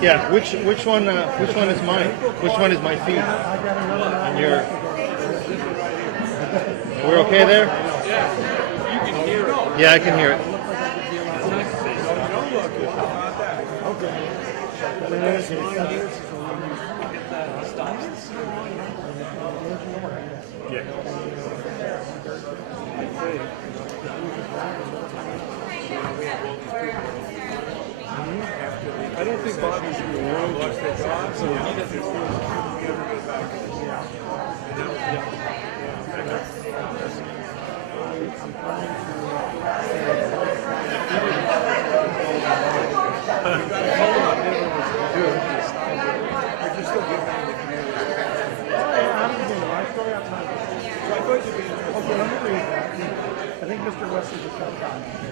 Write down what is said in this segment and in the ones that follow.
Yeah. Which one is mine? Which one is my feed? And your. We're okay there? Yeah. You can hear it. Yeah, I can hear it. I don't think Bobby's in the world lost their job, so he doesn't feel I think Mr. West is a tough guy.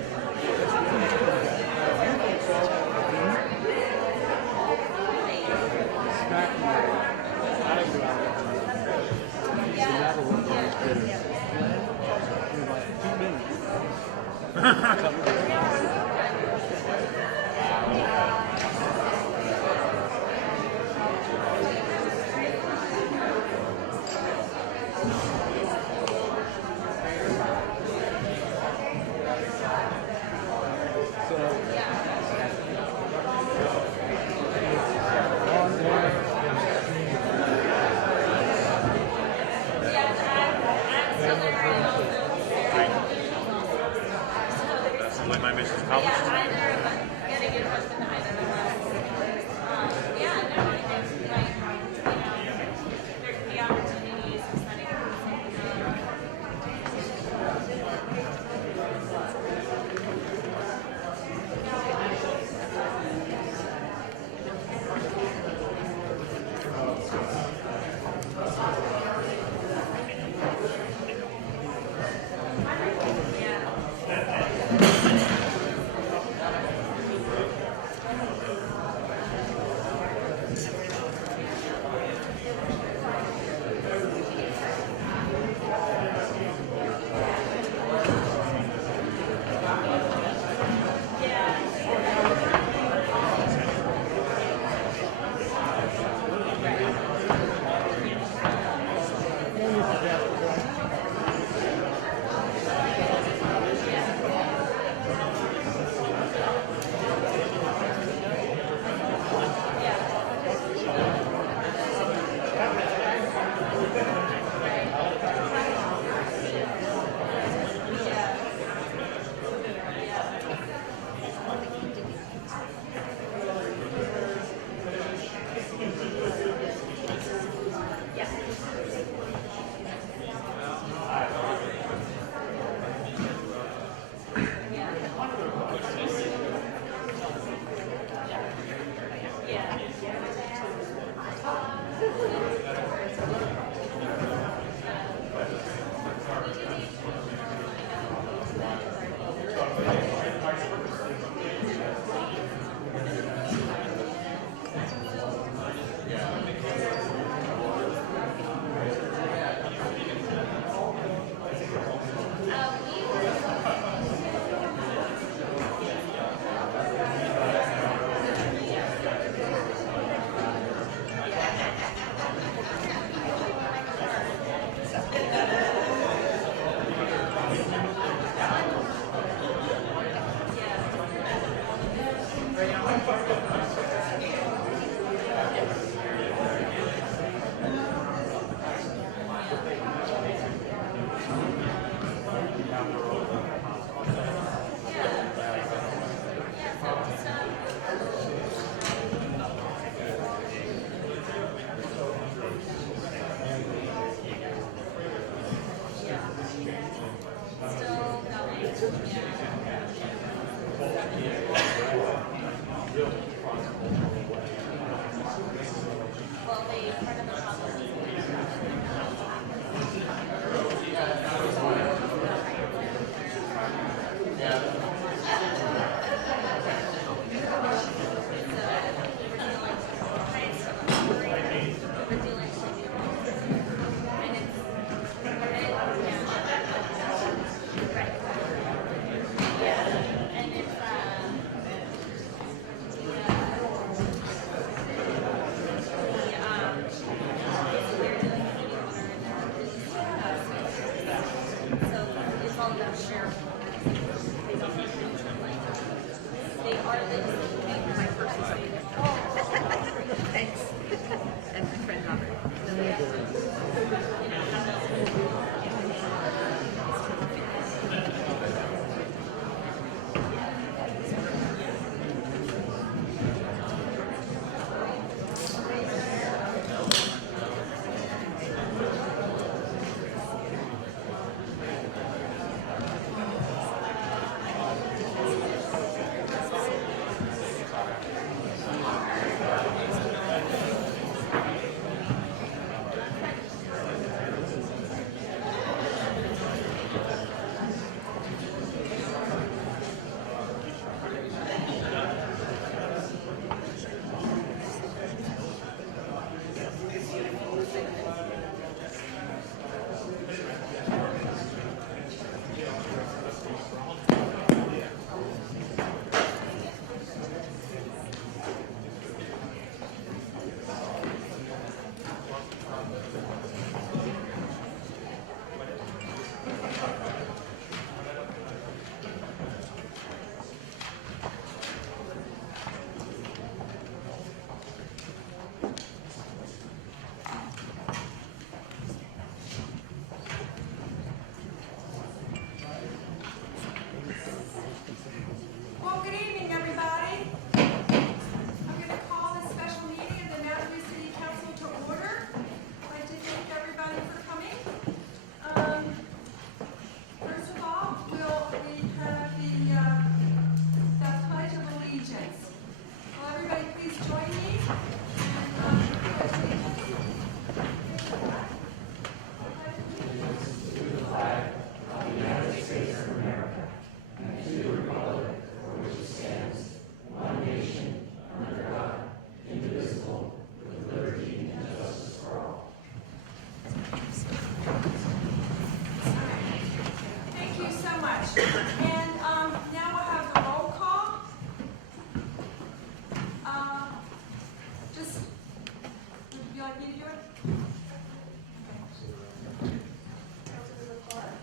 like me to do it?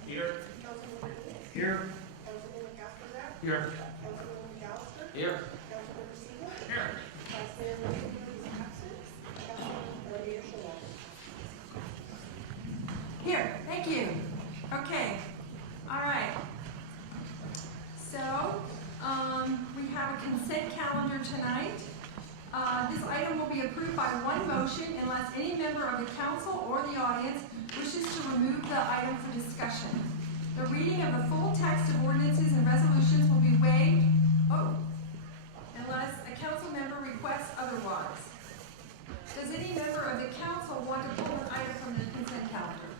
Here. Here. Here. Here. Here. Here, thank you. Okay, all right. So, we have a consent calendar tonight. This item will be approved by one motion unless any member of the council or the audience wishes to remove the item for discussion. The reading of the full text of ordinances and resolutions will be waived, unless a council member requests otherwise. Does any member of the council want to pull an item from the consent calendar?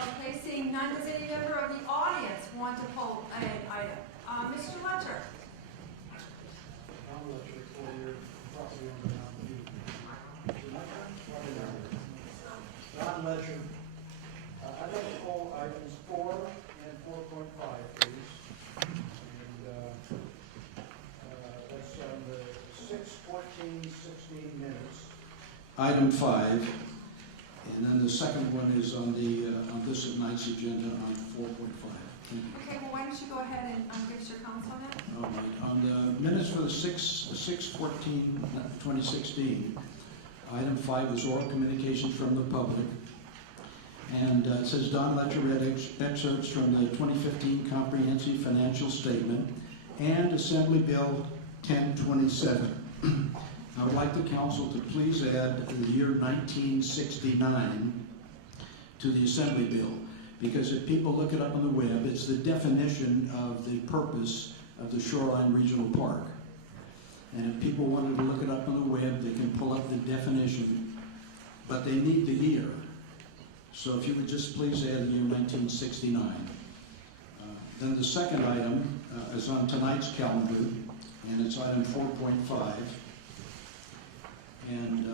Okay, seeing none, does any member of the audience want to pull an item? Mr. Letcher? Don Letcher, for your property owner now. Don Letcher. I'd like to pull items 4 and 4.5, please. And that's on the 6, 14, 16 minutes. Item 5, and then the second one is on the on this night's agenda on 4.5. Thank you. Okay, well, why don't you go ahead and give us your comments on it? All right. On the minutes for the 6/14/2016, item 5 is oral communications from the public. And it says Don Letcher read excerpts from the 2015 Comprehensive Financial Statement and Assembly Bill 1027. I would like the council to please add the year 1969 to the Assembly Bill, because if people look it up on the web, it's the definition of the purpose of the Shoreline Regional Park. And if people wanted to look it up on the web, they can pull up the definition, but they need the year. So if you would just please add the year 1969. Then the second item is on tonight's calendar, and it's item 4.5. And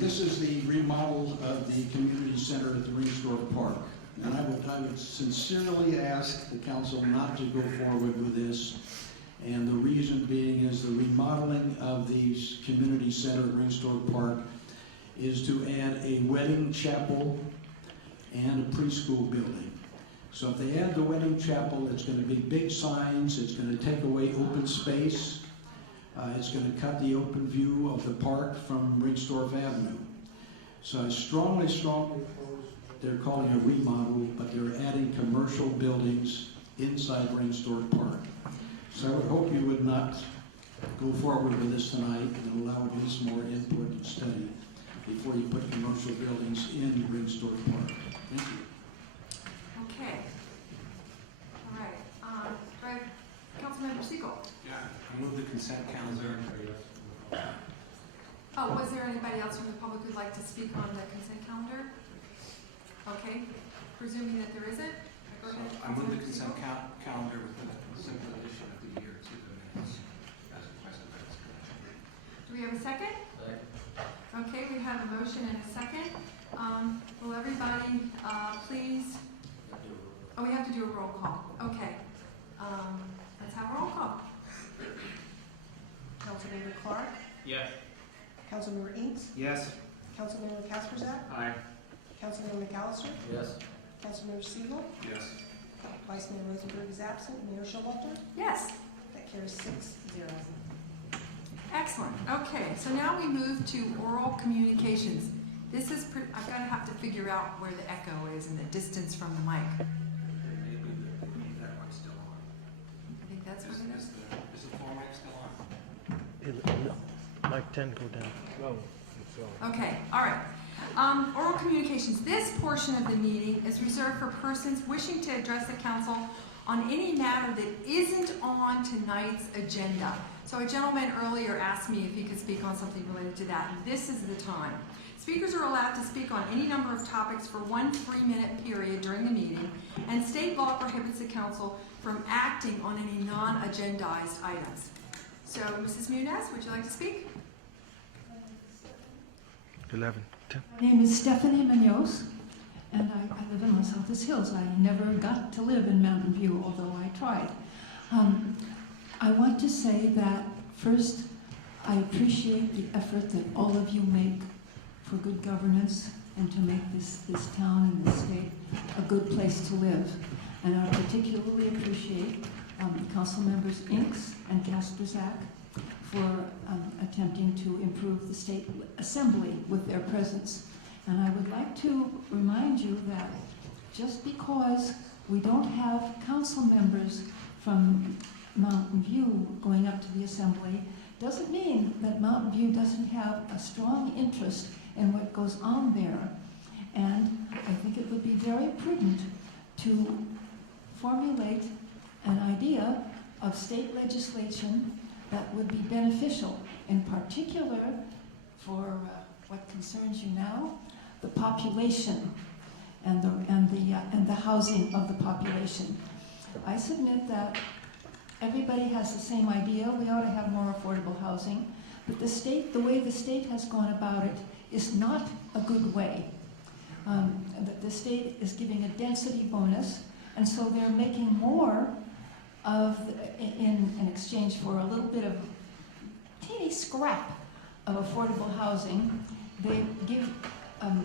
this is the remodel of the community center at the Ringstorff Park. And I would sincerely ask the council not to go forward with this. And the reason being is the remodeling of the community center at Ringstorff Park is to add a wedding chapel and a preschool building. So if they add the wedding chapel, it's going to be big signs, it's going to take away open space, it's going to cut the open view of the park from Ringstorff Avenue. So I strongly oppose, they're calling a remodel, but they're adding commercial buildings inside Ringstorff Park. So I would hope you would not go forward with this tonight and allow at least more input and study before you put commercial buildings in Ringstorff Park. Thank you. Okay. All right. Councilmember Siegel. Yeah, I move the consent calendar. Oh, was there anybody else from the public who'd like to speak on the consent calendar? Okay. Presuming that there isn't, go ahead. I move the consent calendar with the simple addition of the year to the minutes as requested by this commission. Do we have a second? Okay, we have a motion and a second. Will everybody please? Oh, we have to do a roll call. Okay. Let's have a roll call. Councilmember Clark, Yes. Councilmember Inks, Yes. Councilmember Kasperzak, Aye. Councilmember McAllister, Yes. Councilmember Siegel, Yes. Vice Mayor Rosenberg is absent, Mayor Showalter. Yes. That carries 6-0. Excellent. Okay, so now we move to oral communications. This is, I'm going to have to figure out where the echo is and the distance from the mic. Maybe that one's still on. I think that's what it is. Is the floor mic still on? Mic 10 go down. No, it's on. Okay, all right. Oral communications. This portion of the meeting is reserved for persons wishing to address the council on any matter that isn't on tonight's agenda. So a gentleman earlier asked me if he could speak on something related to that, and this is the time. Speakers are allowed to speak on any number of topics for 1 3-minute period during the meeting, and state law prohibits the council from acting on any non-agendized items. So, Mrs. Munez, would you like to speak? 11, 10. My name is Stephanie Munoz, and I live in Los Altos Hills. I never got to live in Mountain View, although I tried. I want to say that first, I appreciate the effort that all of you make for good governance and to make this town and this state a good place to live. And I particularly appreciate Council Members Inks and Kasperzak for attempting to improve the state assembly with their presence. And I would like to remind you that just because we don't have council members from Mountain View going up to the assembly doesn't mean that Mountain View doesn't have a strong interest in what goes on there. And I think it would be very prudent to formulate an idea of state legislation that would be beneficial, in particular for what concerns you now, the population and the housing of the population. I submit that everybody has the same idea. We ought to have more affordable housing, but the way the state has gone about it is not a good way. The state is giving a density bonus, and so they're making more in exchange for a little bit of teeny scrap of affordable housing. They give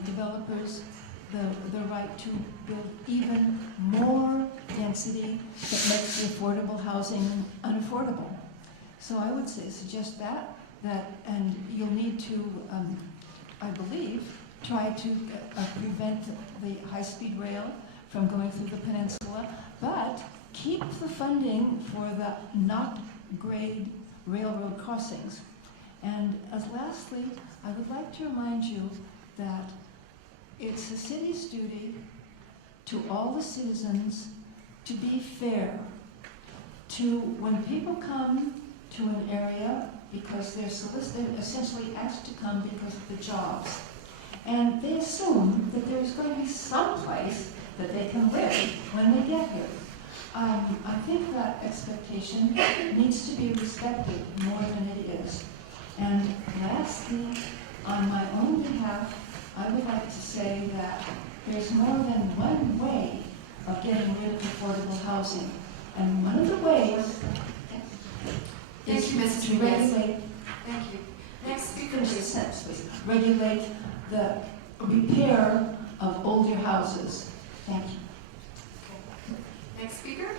developers the right to build even more density that makes the affordable housing unaffordable. So I would suggest that and you'll need to, I believe, try to prevent the high-speed rail from going through the peninsula, but keep the funding for the not-grade railroad crossings. And as lastly, I would like to remind you that it's the city's duty to all the citizens to be fair. To when people come to an area because they're essentially asked to come because of the jobs, and they assume that there's going to be some place that they can live when they get here. I think that expectation needs to be respected more than it is. And lastly, on my own behalf, I would like to say that there's more than one way of getting rid of affordable housing. And one of the ways Thank is you, Mrs. to Rodriguez. regulate, Thank you. Next speaker, finish the please. sentence, please. Regulate the repair of older houses. Thank you. Next speaker.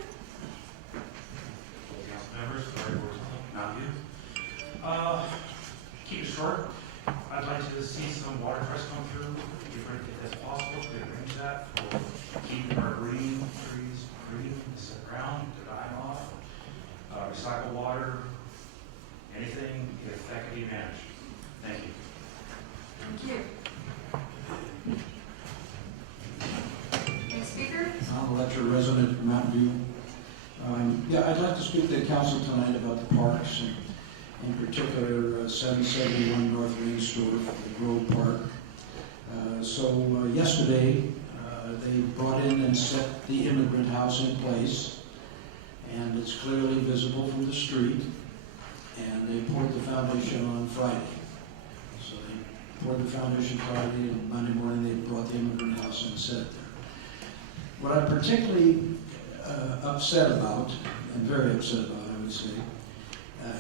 Council members, sorry, not you. Keep it short. I'd like to see some water trucks come through, if that's possible, to arrange that for keeping our green trees green, this ground to die off, recycle water, anything if that could be managed. Thank you. Thank you. Next speaker. I'm a lecturer resident of Mountain View. Yeah, I'd like to speak to the council tonight about the parks, and in particular 771 North Main Store, the Grove Park. Yesterday, they brought in and set the immigrant house in place, and it's clearly visible from the street, and they poured the foundation on Friday. So they poured the foundation Friday, and Monday morning they brought the immigrant house and set it there. What I'm particularly upset about, and very upset about, I would say,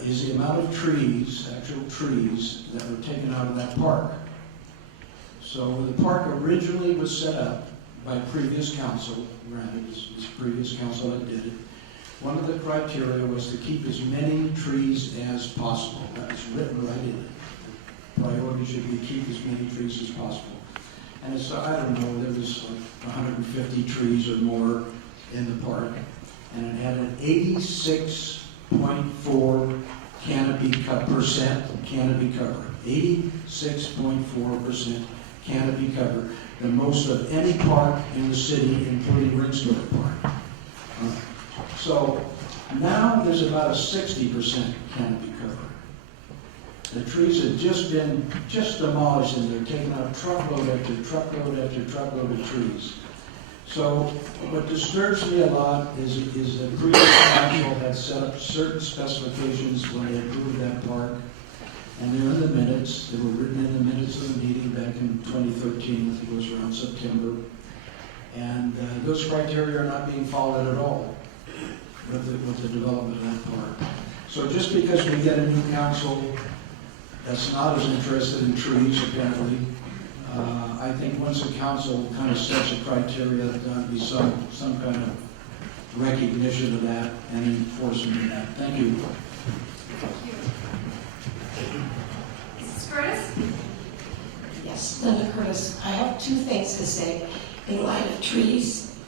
is the amount of trees, actual trees, that were taken out of that park. So the park originally was set up by previous council, granted it was previous council that did it. One of the criteria was to keep as many trees as possible. That was written right in it. The priority should be keep as many trees as possible. And so, I don't know, there was like 150 trees or more in the park, and it had an 86.4 percent canopy cover. 86.4% canopy cover, the most of any park in the city, including Ringsdorf Park. So now there's about a 60% canopy cover. The trees have just been demolished, and they're taking out truckload after truckload after truckload of trees. So what disturbs me a lot is the previous council had set up certain specifications when they approved that park, and they're in the minutes. They were written in the minutes of the meeting back in 2013, I think it was around September. And those criteria are not being followed at all with the development of that park. So just because we get a new council that's not as interested in trees apparently. I think once the council kind of sets a criteria, there'll be some kind of recognition of that and enforcement of that. Thank you. Mrs. Curtis? Yes, Linda Curtis. I have two things to say. In light of trees,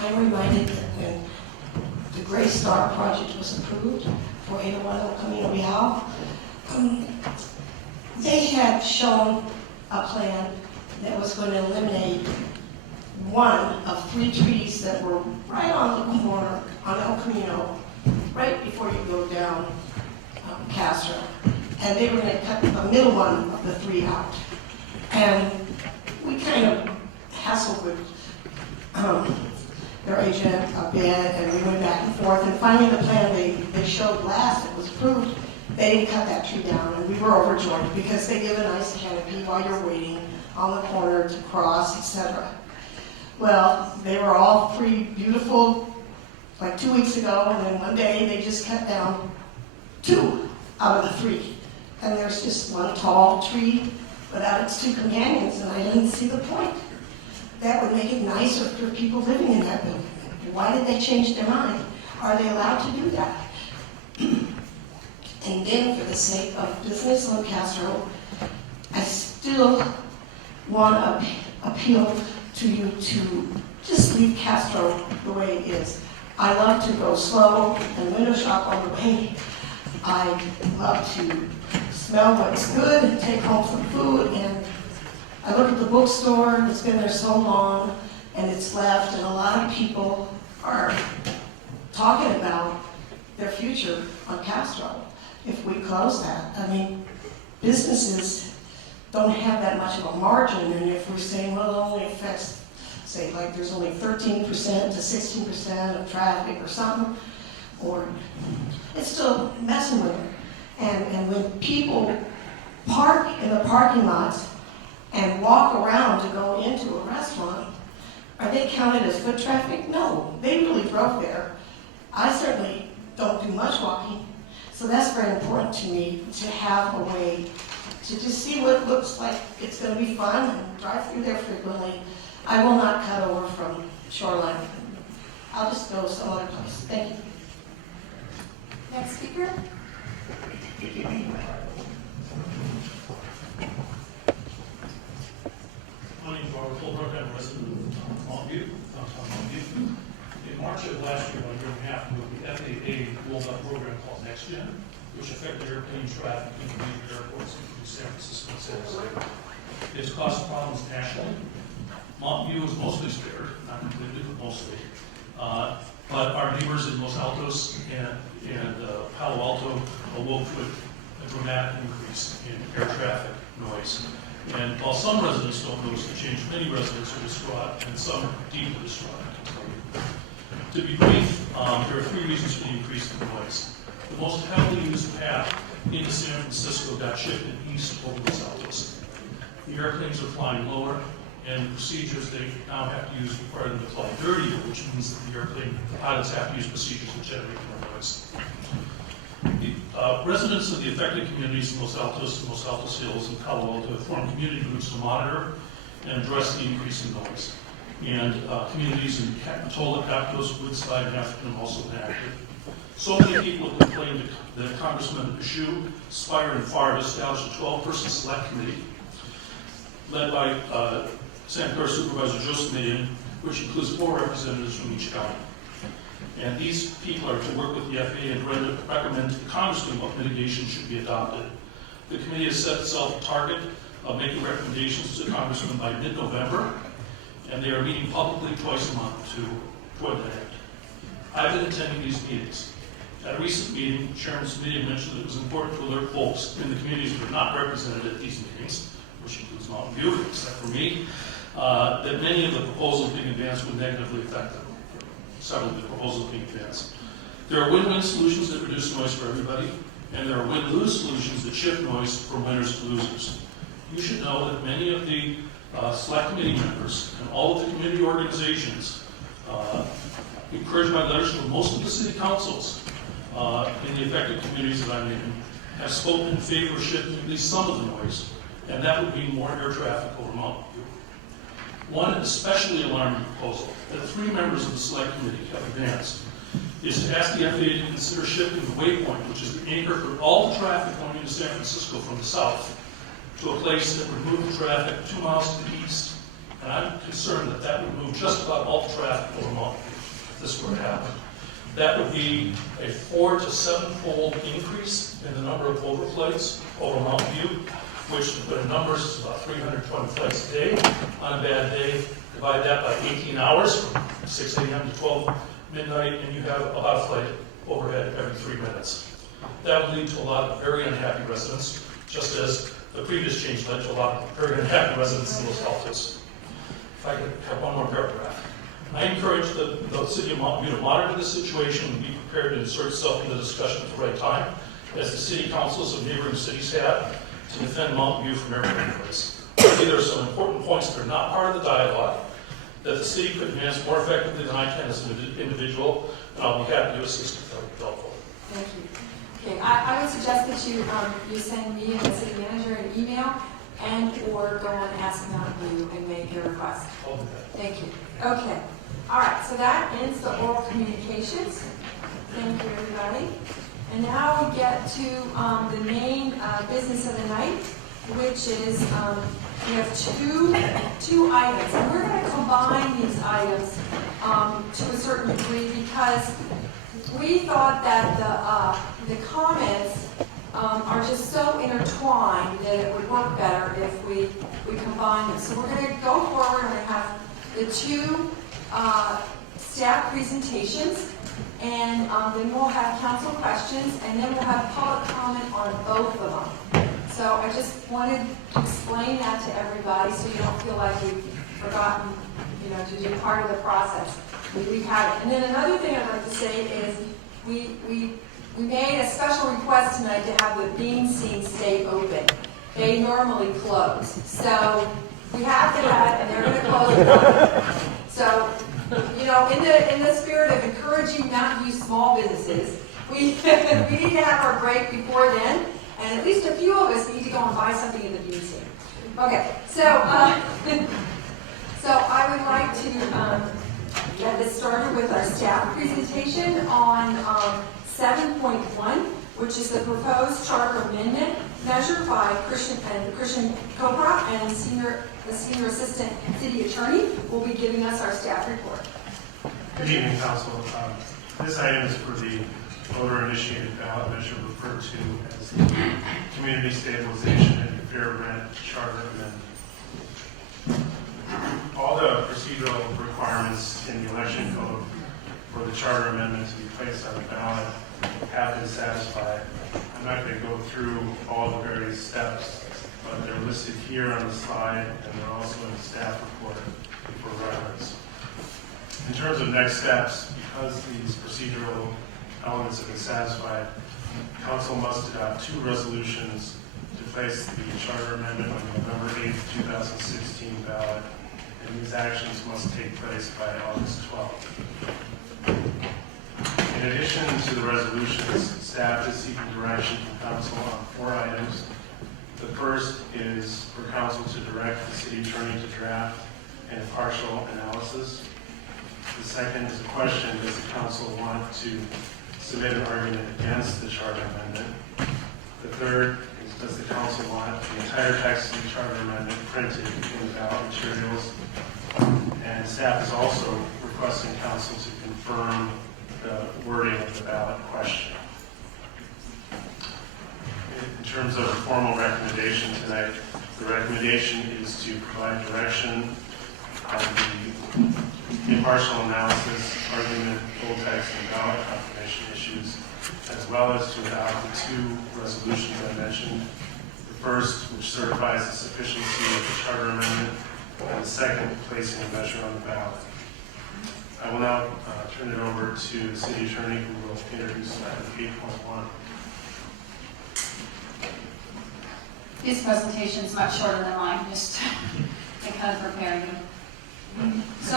I'm reminded that when the Gray Star project was approved for 801 El Camino Real, they had shown a plan that was going to eliminate one of 3 trees that were right on the corner on El Camino, right before you go down Castro. And they were going to cut the middle one of the 3 out. And we kind of hassled with their agent a bit, and we went back and forth. And finally, the plan they showed last that was approved, they didn't cut that tree down, and we were overjoyed because they give a nice canopy while you're waiting on the corner to cross, etc. Well, they were all 3 beautiful, like 2 weeks ago, and then one day they just cut down 2 out of the 3. And there's just one tall tree without its 2 companions, and I didn't see the point. That would make it nicer for people living in that building. Why did they change their mind? Are they allowed to do that? And then, for the sake of business on Castro, I still want to appeal to you to just leave Castro the way it is. I love to go slow and window shop on the way. I love to smell what's good and take home some food, and I look at the bookstore, it's been there so long, and it's left, and a lot of people are talking about their future on Castro if we close that. I mean, businesses don't have that much of a margin, and if we're saying, well, it only affects, say, like there's only 13% to 16% of traffic or something, or it's still messing with it. And when people park in the parking lots and walk around to go into a restaurant, are they counted as foot traffic? No, they really drove there. I certainly don't do much walking, so that's very important to me, to have a way to just see what it looks like it's going to be fun and drive through there frequently. I will not cut over from Shoreline. I'll just go some other place. Thank you. Next speaker? My name is Robert Fulbrook. I'm a resident of Montview, downtown Montview. In March of last year, about a year and a half ago, the FAA rolled out a program called NextGen, which affected airplane traffic in major airports, including San Francisco and San Jose. It's caused problems nationally. Montview was mostly spared, not completely, but mostly. But our neighbors in Los Altos and Palo Alto awoke with a dramatic increase in air traffic noise. And while some residents don't notice the change, many residents are distraught, and some are deeply distraught, I can tell you. To be brief, there are 3 reasons for the increase in noise. The most heavily used path into San Francisco got shifted east over Los Altos. The airplanes are flying lower, and the procedures they now have to use require them to fly dirtier, which means that the airplane pilots have to use procedures to generate more noise. Residents of the affected communities in Los Altos and Los Altos Hills and Palo Alto have formed community groups to monitor and address the increase in noise. And communities in Capitola, Aptos, Woodside, and African have also been active. So many people have complained that Congressman Pashoo, Spire, and Farr have established a 12-person select committee led by Santa Clara Supervisor Joseph Mayen, which includes 4 representatives from each county. And these people are to work with the FAA and recommend to the Congressman what mitigation should be adopted. The committee has set itself a target of making recommendations to the Congressman by mid-November, and they are meeting publicly twice a month toward that end. I've been attending these meetings. At a recent meeting, Chairman Smitty mentioned that it was important to alert folks in the communities that are not represented at these meetings, which includes Mountain View, except for me, that many of the proposals being advanced would negatively affect them. Several of the proposals being advanced. There are win-win solutions that reduce noise for everybody, and there are win-lose solutions that shift noise from winners to losers. You should know that many of the select committee members and all of the community organizations, encouraged by letters from most of the city councils in the affected communities that I'm in, have spoken in favor of shifting at least some of the noise, and that would mean more air traffic over Mountain View. One especially alarming proposal that 3 members of the Select Committee have advanced is to ask the FAA to consider shifting the waypoint, which is the anchor for all the traffic going into San Francisco from the south, to a place that would move the traffic 2 miles to the east. And I'm concerned that that would move just about all the traffic over Mountain View if this were to happen. That would be a 4 to 7-fold increase in the number of overflights over Mountain View, which, to put in numbers, is about 320 flights a day. On a bad day, divide that by 18 hours, from 6 a.m. to 12 midnight, and you have about a flight overhead every 3 minutes. That would lead to a lot of very unhappy residents, just as the previous change led to a lot of very unhappy residents in those health districts. If I could have one more paragraph. I encourage the City of Mountain View to monitor the situation and be prepared to insert itself in the discussion at the right time, as the city councils of neighboring cities have, to defend Mountain View from airport noise. There are some important points that are not part of the dialogue that the city could advance more effectively than I can as an individual, and I'll be happy to assist if that would be helpful. Thank you. Okay, I would suggest that you send me and the city manager an email and/or go on Ask Mountain View and make your request. I'll do that. Thank you. Okay. All right, so that ends the oral communications. Thank you, everybody. And now we get to the main business of the night, which is we have two items. And we're going to combine these items to a certain degree because we thought that the comments are just so intertwined that it would work better if we combine them. So we're going to go forward and have the 2 staff presentations, and then we'll have council questions, and then we'll have public comment on both of them. So I just wanted to explain that to everybody so you don't feel like you've forgotten, to do part of the process. We have it. And then another thing I'd like to say is we made a special request tonight to have the bean scene stay open. They normally close. So we have to have, and they're going to close it. So, in the spirit of encouraging Mountain View small businesses, we need to have our break before then, and at least a few of us need to go and buy something in the bean scene. Okay, so I would like to get this started with our staff presentation on 7.1, which is the proposed charter amendment measure by Christian Cobra and the senior assistant city attorney will be giving us our staff report. Good evening, Council. This item is for the voter-initiated ballot measure referred to as the Community Stabilization and Fair Rent Charter Amendment. All the procedural requirements in the election code for the charter amendment to be placed on the ballot have been satisfied. I'm not going to go through all the various steps, but they're listed here on the slide, and they're also in the staff report for reference. In terms of next steps, because these procedural elements have been satisfied, Council must adopt 2 resolutions to place the charter amendment on the November 8th, 2016 ballot, and these actions must take place by August 12th. In addition to the resolutions, staff is seeking direction from Council on 4 items. The first is for Council to direct the city attorney to draft an impartial analysis. The second is a question: does the Council want to submit an argument against the charter amendment? The third is: does the Council want the entire text of the charter amendment printed in the ballot materials? And staff is also requesting Council to confirm the wording of the ballot question. In terms of a formal recommendation tonight, the recommendation is to provide direction on the impartial analysis, argument, full text, and ballot confirmation issues, as well as to adopt the 2 resolutions I mentioned. The first, which certifies the sufficiency of the charter amendment, and the second, placing a measure on the ballot. I will now turn it over to the city attorney, who will introduce item 8.1. This presentation is much shorter than mine, just to kind of prepare you. So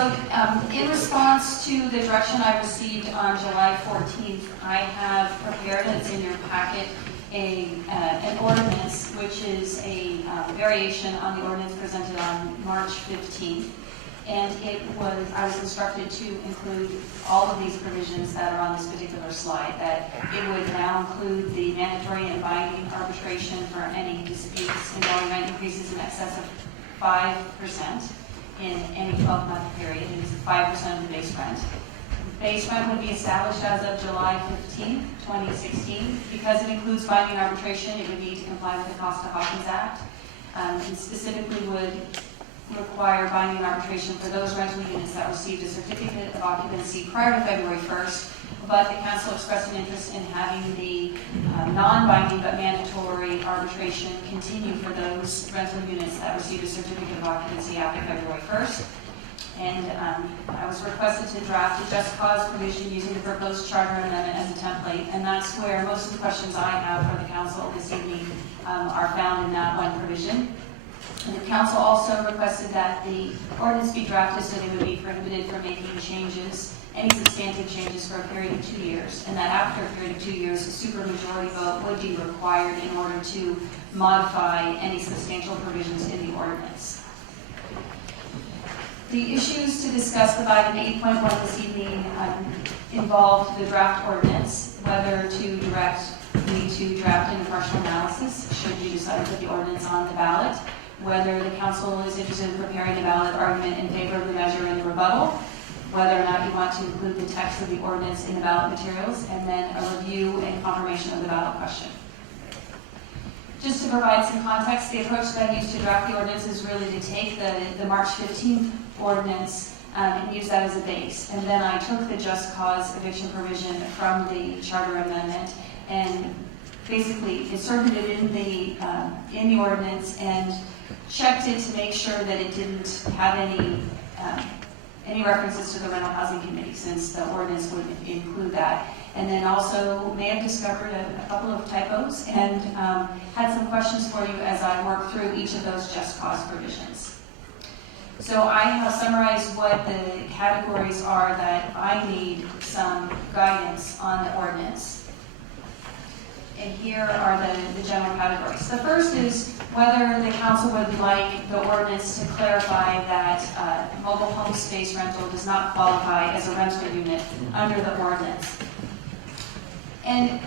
in response to the direction I received on July 14th, I have prepared, it's in your packet, an ordinance, which is a variation on the ordinance presented on March 15th. And I was instructed to include all of these provisions that are on this particular slide, that it would now include the mandatory and binding arbitration for any disputes involving rent increases in excess of 5% in any 12-month period. It is 5% of the base rent. Base rent would be established as of July 15th, 2016. Because it includes binding arbitration, it would need to comply with the Costa-Hawkins Act, and specifically would require binding arbitration for those rental units that received a certificate of occupancy prior to February 1st, but the council expressed an interest in having the non-binding but mandatory arbitration continue for those rental units that received a certificate of occupancy after February 1st. And I was requested to draft a just cause provision using the proposed charter amendment as a template, and that's where most of the questions I have for the council this evening are found in that one provision. And the council also requested that the ordinance be drafted so they would be prohibited from making changes, any substantive changes, for a period of 2 years, and that after a period of 2 years, a supermajority vote would be required in order to modify any substantial provisions in the ordinance. The issues to discuss divided in 8.1 this evening involved the draft ordinance, whether to direct me to draft an impartial analysis should you decide to put the ordinance on the ballot, whether the council is interested in preparing a ballot argument in favor of the measure and the rebuttal, whether or not you want to include the text of the ordinance in the ballot materials, and then a review and confirmation of the ballot question. Just to provide some context, the approach that I used to draft the ordinance is really to take the March 15th ordinance and use that as a base. And then I took the just cause eviction provision from the charter amendment and basically inserted it in the ordinance and checked it to make sure that it didn't have any references to the rental housing committee, since the ordinance would include that. And then also may have discovered a couple of typos and had some questions for you as I work through each of those just cause provisions. So I have summarized what the categories are that I need some guidance on the ordinance. And here are the general categories. The first is whether the council would like the ordinance to clarify that mobile home space rental does not qualify as a rental unit under the ordinance. And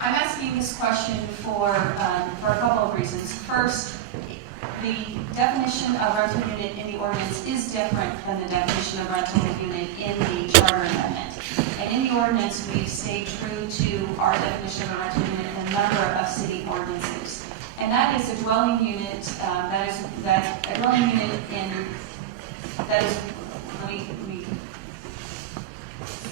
I'm asking this question for a couple of reasons. First, the definition of rental unit in the ordinance is different than the definition of rental unit in the charter amendment. And in the ordinance, we've stayed true to our definition of a rental unit in a number of city ordinances. And that is a dwelling unit, that's a dwelling unit let me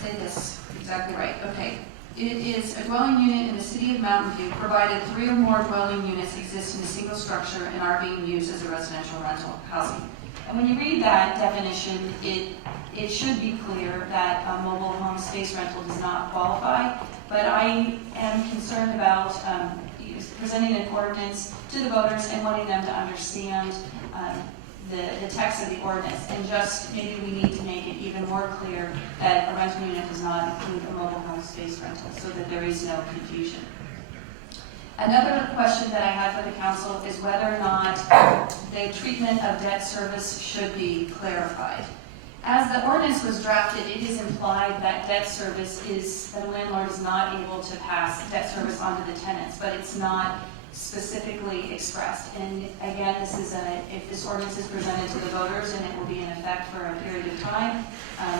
say this exactly right. Okay. It is a dwelling unit in the city of Mountain View, provided 3 or more dwelling units exist in a single structure and are being used as a residential rental housing. And when you read that definition, it should be clear that a mobile home space rental does not qualify, but I am concerned about presenting an ordinance to the voters and wanting them to understand the text of the ordinance, and just maybe we need to make it even more clear that a rental unit does not include a mobile home space rental, so that there is no confusion. Another question that I had for the council is whether or not the treatment of debt service should be clarified. As the ordinance was drafted, it is implied that debt service is, that a landlord is not able to pass debt service onto the tenants, but it's not specifically expressed. And again, if this ordinance is presented to the voters and it will be in effect for a period of time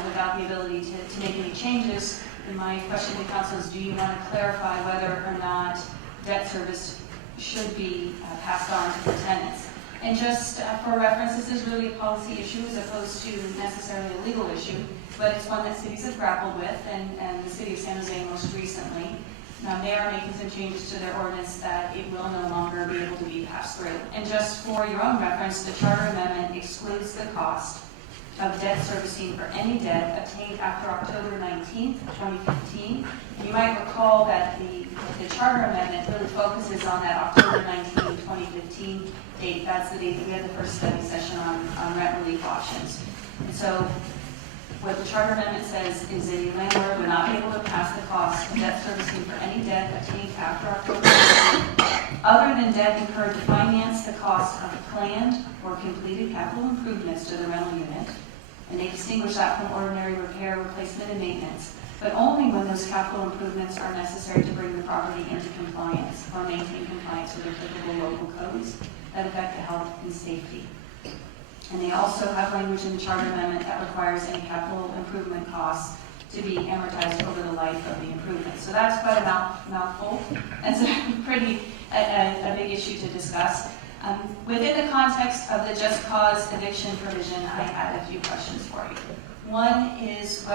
without the ability to make any changes, then my question to the council is, do you want to clarify whether or not debt service should be passed on to the tenants? And just for reference, this is really a policy issue as opposed to necessarily a legal issue, but it's one that cities have grappled with, and the city of San Jose most recently. Now, they are making some changes to their ordinance that it will no longer be able to be passed through. And just for your own reference, the charter amendment excludes the cost of debt servicing for any debt obtained after October 19th, 2015. You might recall that the charter amendment really focuses on that October 19th, 2015 date. That's the date that we had the first study session on rent relief options. And so What the charter amendment says is a landlord would not be able to pass the cost of debt servicing for any debt obtained after October 15th, other than debt incurred to finance the cost of planned or completed capital improvements to the rental unit. And they distinguish that from ordinary repair, replacement, and maintenance, but only when those capital improvements are necessary to bring the property into compliance or maintain compliance with applicable local codes that affect the health and safety. And they also have language in the charter amendment that requires any capital improvement costs to be amortized over the life of the improvement. So that's quite a mouthful, and so pretty a big issue to discuss. Within the context of the just cause eviction provision, I had a few questions for you. One is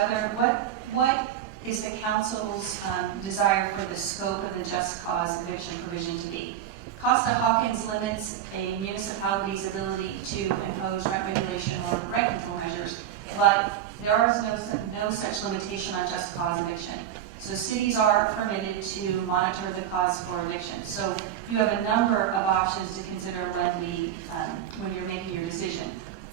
what is the council's desire for the scope of the just cause eviction provision to be? Costa-Hawkins limits a municipality's ability to impose rent regulation or rent control measures, but there is no such limitation on just cause eviction. So cities are permitted to monitor the cause for eviction. So you have a number of options to consider when you're making your decision.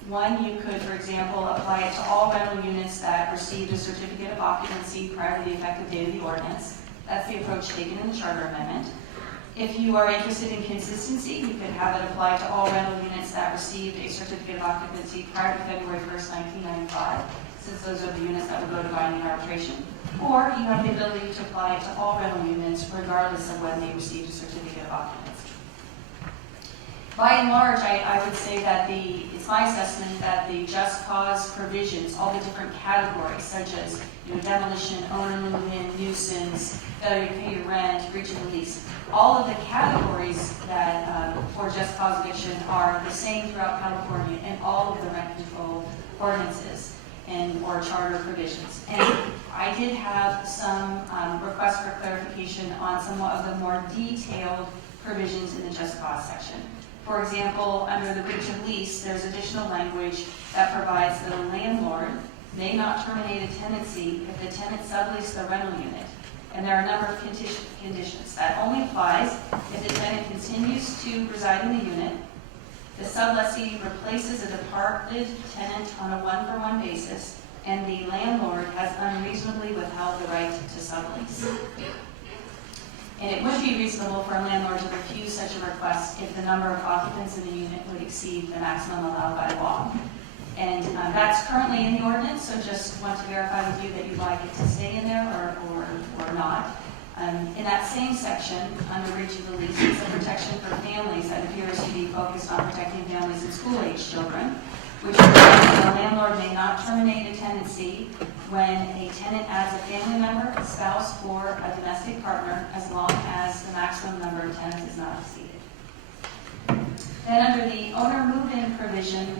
One, you could, for example, apply it to all rental units that received a certificate of occupancy prior to the effective date of the ordinance. That's the approach taken in the charter amendment. If you are interested in consistency, you could have it apply to all rental units that received a certificate of occupancy prior to February 1st, 1995, since those are the units that would go to binding arbitration. Or you have the ability to apply it to all rental units regardless of when they received a certificate of occupancy. By and large, I would say that it's my assessment that the just cause provisions, all the different categories such as demolition, owner move-in, nuisance, failure to pay your rent, breach of the lease, all of the categories that for just cause eviction are the same throughout California in all of the rent control ordinances or charter provisions. And I did have some requests for clarification on some of the more detailed provisions in the just cause section. For example, under the breach of lease, there's additional language that provides that a landlord may not terminate a tenancy if the tenant subleased the rental unit. And there are a number of conditions. That only applies if the tenant continues to reside in the unit, the sublessee replaces a departed tenant on a one-for-one basis, and the landlord has unreasonably withheld the right to sublease. And it would be reasonable for a landlord to refuse such a request if the number of occupants in the unit would exceed the maximum allowed by law. And that's currently in the ordinance, so just want to verify with you that you'd like it to stay in there or not. In that same section, under breach of the lease, it's a protection for families that appears to be focused on protecting families and school-age children, which provides that a landlord may not terminate a tenancy when a tenant adds a family member, a spouse, or a domestic partner, as long as the maximum number of tenants is not exceeded. Then under the owner move-in provision,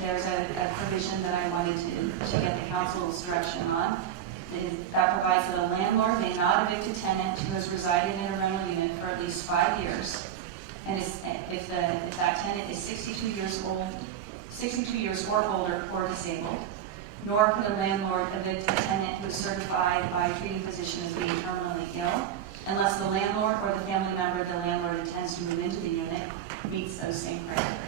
there's a provision that I wanted to get the council's direction on. That provides that a landlord may not evict a tenant who has resided in a rental unit for at least 5 years, and if that tenant is 62 years or older or disabled, nor could a landlord evict a tenant who is certified by a treating physician as being terminally ill, unless the landlord or the family member the landlord intends to move into the unit meets those same criteria.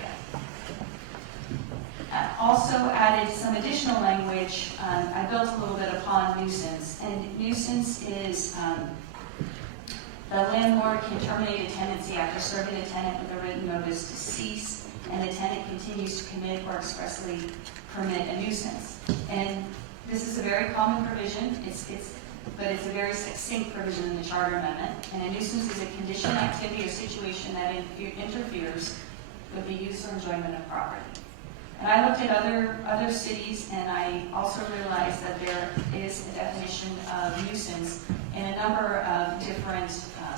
Also added some additional language. I built a little bit upon nuisance, and nuisance is the landlord can terminate a tenancy after serving a tenant with a written notice to cease, and the tenant continues to commit or expressly permit a nuisance. And this is a very common provision. But it's a very succinct provision in the charter amendment. And a nuisance is a condition, activity, or situation that interferes with the use or enjoyment of property. And I looked at other cities, and I also realized that there is a definition of nuisance in a number of different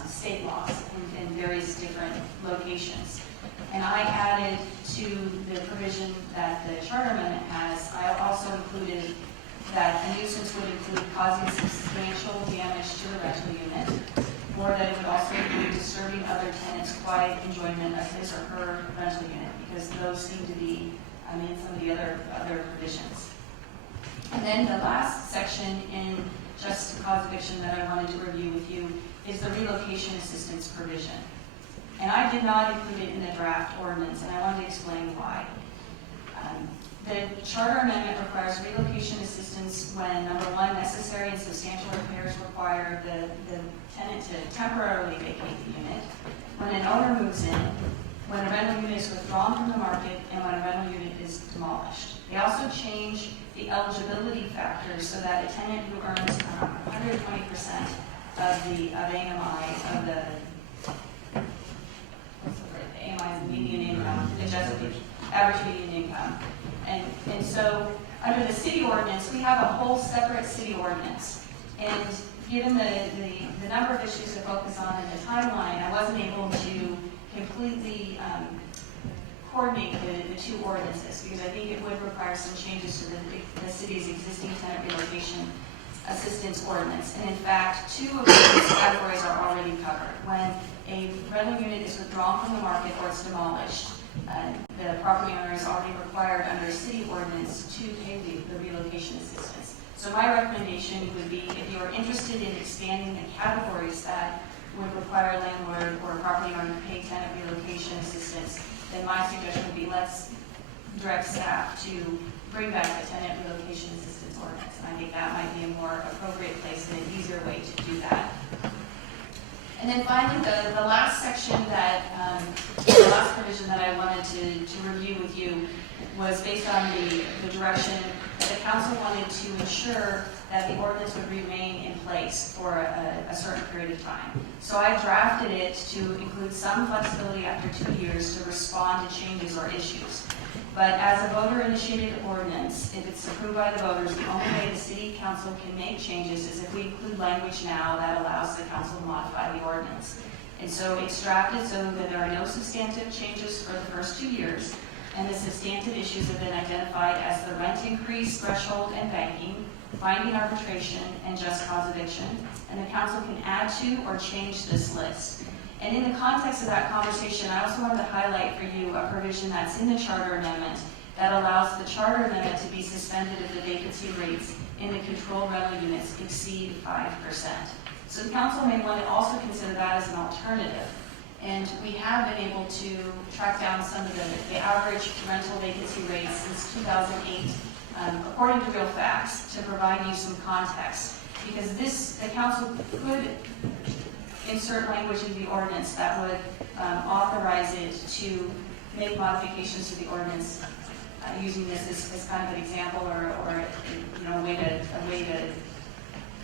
state laws in various different locations. And I added to the provision that the charter amendment has, I also included that a nuisance would include causing substantial damage to the rental unit, or that it would also include disturbing other tenants' quiet enjoyment of his or her rental unit, because those seem to be in some of the other provisions. And then the last section in just cause eviction that I wanted to review with you is the relocation assistance provision. And I did not include it in the draft ordinance, and I wanted to explain why. The charter amendment requires relocation assistance when, number one, necessary and substantial repairs require the tenant to temporarily vacate the unit, when an owner moves in, when a rental unit is withdrawn from the market, and when a rental unit is demolished. They also change the eligibility factors so that a tenant who earns 120% of AMI of the AMI is the median income, adjusted average median income. And so under the city ordinance, we have a whole separate city ordinance. And given the number of issues to focus on in the timeline, I wasn't able to completely coordinate the two ordinances because I think it would require some changes to the city's existing tenant relocation assistance ordinance. And in fact, two of those categories are already covered. When a rental unit is withdrawn from the market or it's demolished, the property owner is already required under a city ordinance to pay the relocation assistance. So my recommendation would be if you are interested in expanding the categories that would require a landlord or a property owner to pay tenant relocation assistance, then my suggestion would be let's direct staff to bring back the tenant relocation assistance ordinance. And I think that might be a more appropriate place and an easier way to do that. And then finally, the last section that, the last provision that I wanted to review with you was based on the direction that the council wanted to ensure that the ordinance would remain in place for a certain period of time. So I drafted it to include some flexibility after 2 years to respond to changes or issues. But as a voter-initiated ordinance, if it's approved by the voters, the only way the city council can make changes is if we include language now that allows the council to modify the ordinance. And so it's drafted so that there are no substantive changes for the first 2 years, and the substantive issues have been identified as the rent increase, threshold, and banking, binding arbitration, and just cause eviction. And the council can add to or change this list. And in the context of that conversation, I also wanted to highlight for you a provision that's in the charter amendment that allows the charter amendment to be suspended if the vacancy rates in the controlled rental units exceed 5%. So the council may want to also consider that as an alternative. And we have been able to track down some of the average rental vacancy rates since 2008, according to real facts, to provide you some context. Because the council could insert language in the ordinance that would authorize it to make modifications to the ordinance using this as kind of an example or a way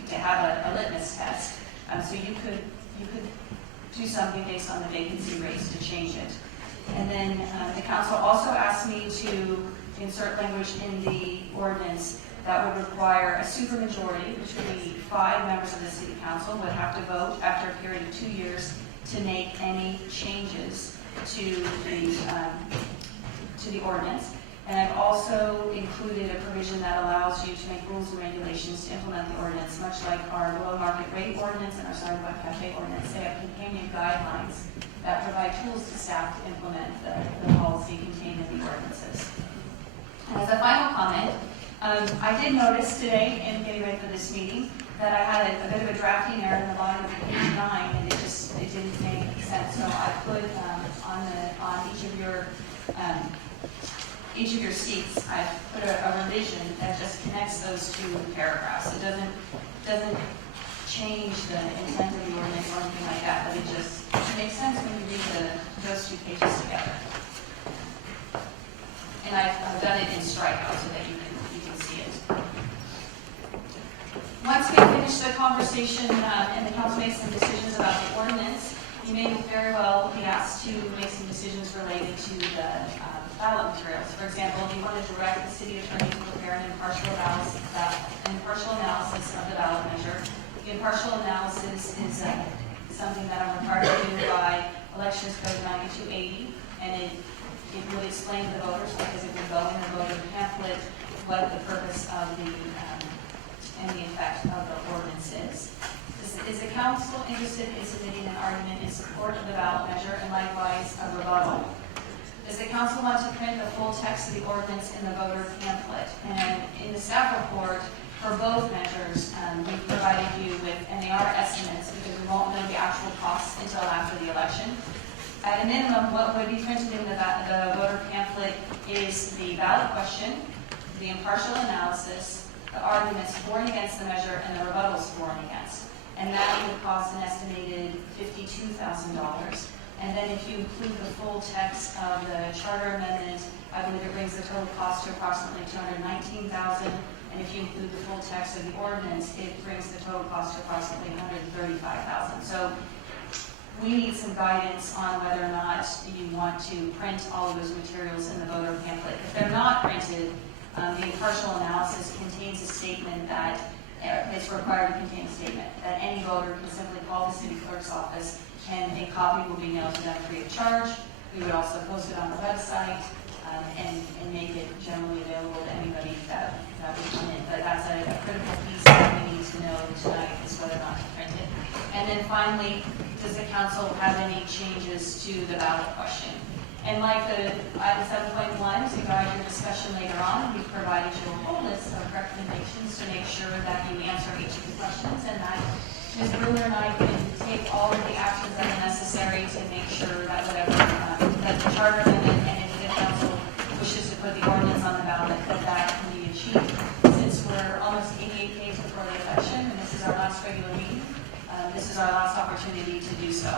to have a litmus test. So you could do something based on the vacancy rates to change it. And then the council also asked me to insert language in the ordinance that would require a supermajority, which would be 5 members of the city council would have to vote after a period of 2 years to make any changes to the ordinance. And I've also included a provision that allows you to make rules and regulations to implement the ordinance, much like our below market rate ordinance and our sidewalk cafe ordinance. They have companion guidelines that provide tools to staff to implement the policy contained in the ordinances. And as a final comment, I did notice today in getting ready for this meeting that I had a bit of a drafting error in the bottom of page 9, and it didn't make sense. So I put on each of your seats, I put a revision that just connects those two paragraphs. It doesn't change the intent of the ordinance or anything like that, but it just makes sense when you read those 2 pages together. And I've done it in strikeout so that you can see it. Once we finish the conversation and the council makes some decisions about the ordinance, you may very well be asked to make some decisions related to the ballot materials. For example, if you want to direct the city attorney to prepare an impartial analysis of the ballot measure. The impartial analysis is something that I'm required to do by Elections Code 9280, and it would explain to the voters, because it would go in the voter pamphlet, what the purpose of and the effect of the ordinance is. Is the council interested in submitting an argument in support of the ballot measure and likewise a rebuttal? Does the council want to print the full text of the ordinance in the voter pamphlet? And in the staff report for both measures, we've provided you with, and they are estimates because we won't know the actual costs until after the election. At a minimum, what would be printed in the voter pamphlet is the ballot question, the impartial analysis, the arguments for and against the measure, and the rebuttals for and against. And that would cost an estimated $52,000. And then if you include the full text of the charter amendment, I believe it brings the total cost to approximately $219,000. And if you include the full text of the ordinance, it brings the total cost to approximately $135,000. So we need some guidance on whether or not you want to print all of those materials in the voter pamphlet. If they're not printed, the impartial analysis contains a statement that it's required to contain a statement that any voter can simply call the city clerk's office and a copy will be mailed to them free of charge. We would also post it on the website and make it generally available to anybody that would come in. But that's a critical piece that we need to know tonight is whether or not to print it. And then finally, does the council have any changes to the ballot question? And like the item 7.1, to guide your discussion later on, we've provided you a whole list of recommendations to make sure that you answer each of the questions and that Ms. Brewer and I can take all of the actions that are necessary to make sure that whatever, that the charter amendment and if the council wishes to put the ordinance on the ballot, that can be achieved. Since we're almost 88 days before the election and this is our last regular meeting, this is our last opportunity to do so.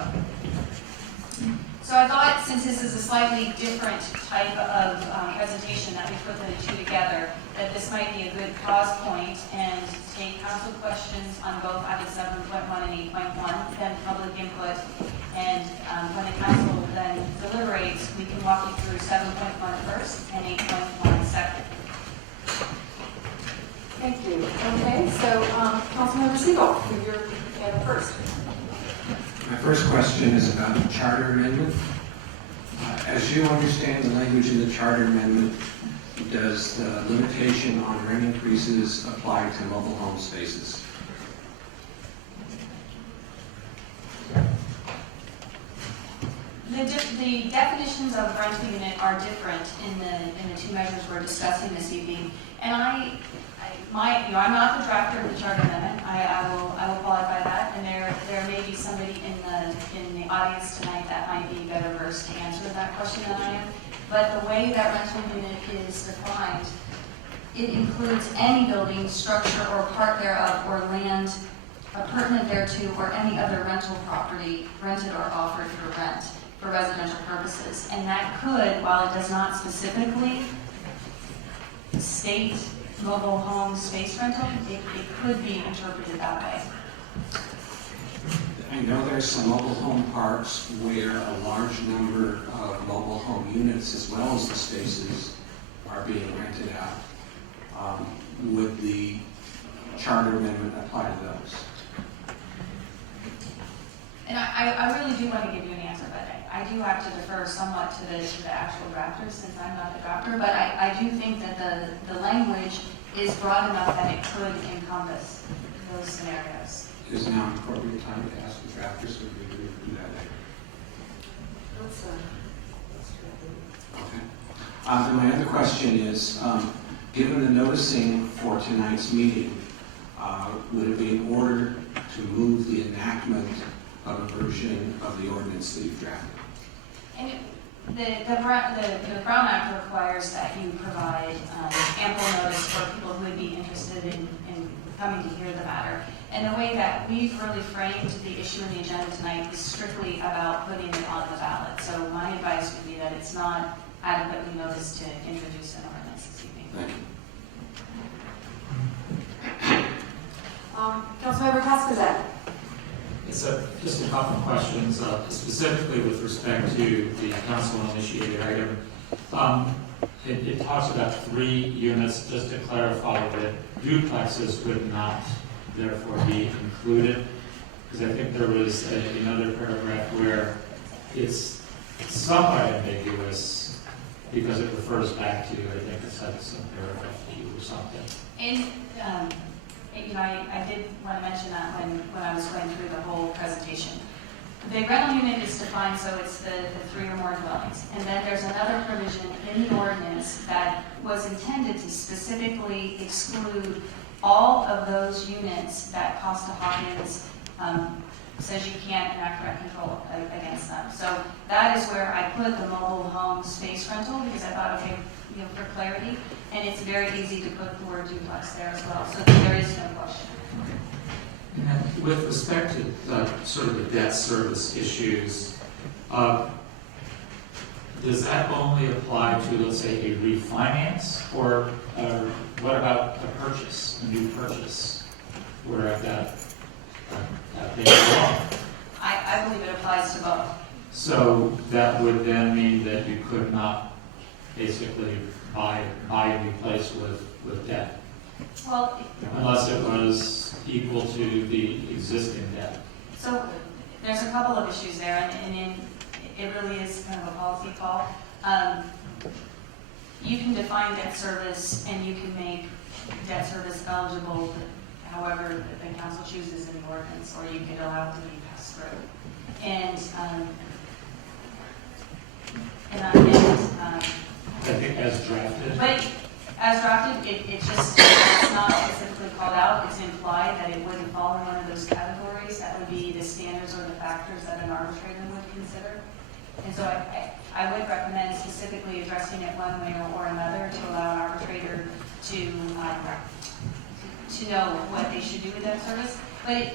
So I thought, since this is a slightly different type of presentation that we put the two together, that this might be a good pause point and take council questions on both items 7.1 and 8.1, then public input, and when the council then deliberates, we can walk you through 7.1 first and 8.1 second. Thank you. Okay, so Councilmember Siegel, you're first. My first question is about the charter amendment. As you understand the language in the charter amendment, does the limitation on rent increases apply to mobile home spaces? The definitions of rental unit are different in the two measures we're discussing this evening. And I'm not the drafter of the charter amendment. I will qualify that. And there may be somebody in the audience tonight that might be better versed to answer that question than I am. But the way that rental unit is defined, it includes any building, structure, or part thereof, or land appurtenant thereto, or any other rental property rented or offered for rent for residential purposes. And that could, while it does not specifically state mobile home space rental, it could be interpreted that way. I know there's some mobile home parks where a large number of mobile home units as well as the spaces are being rented out. Would the charter amendment apply to those? And I really do want to give you an answer, but I do have to defer somewhat to the actual drafters since I'm not the drafter, but I do think that the language is broad enough that it could encompass those scenarios. Is now an appropriate time to ask the drafters if we agree to do that later? Okay. And my other question is, given the noticing for tonight's meeting, would it be in order to move the enactment of a version of the ordinance that you've drafted? And the Brown Act requires that you provide ample notice for people who would be interested in coming to hear the matter. And the way that we've really framed the issue in the agenda tonight is strictly about putting it on the ballot. So my advice would be that it's not adequately noticed to introduce an ordinance this evening. Thank you. Councilmember Cascazet. It's just a couple of questions, specifically with respect to the council-initiated item. It talks about 3 units. Just to clarify that duplexes would not therefore be included, because I think there was another paragraph where it's somewhat ambiguous because it refers back to, I think it said some paragraph Q or something. And I did want to mention that when I was going through the whole presentation. The rental unit is defined so it's the 3 or more dwellings. And then there's another provision in the ordinance that was intended to specifically exclude all of those units that Costa-Hawkins says you can't enact rent control against them. So that is where I put the mobile home space rental, because I thought, okay, for clarity, and it's very easy to put the word duplex there as well, so there is no question. And with respect to sort of the debt service issues, does that only apply to, let's say, a refinance, or what about a purchase, a new purchase, where I've got paid wrong? I believe it applies to both. So that would then mean that you could not basically buy and replace with debt, Well, unless it was equal to the existing debt. so there's a couple of issues there, and it really is kind of a policy call. You can define debt service and you can make debt service eligible however the council chooses in the ordinance, or you could allow it to be passed through. And I think as drafted. but as drafted, it's not specifically called out. It's implied that it wouldn't fall in one of those categories. That would be the standards or the factors that an arbitrator would consider. And so I would recommend specifically addressing it one way or another to allow an arbitrator to know what they should do with that service. But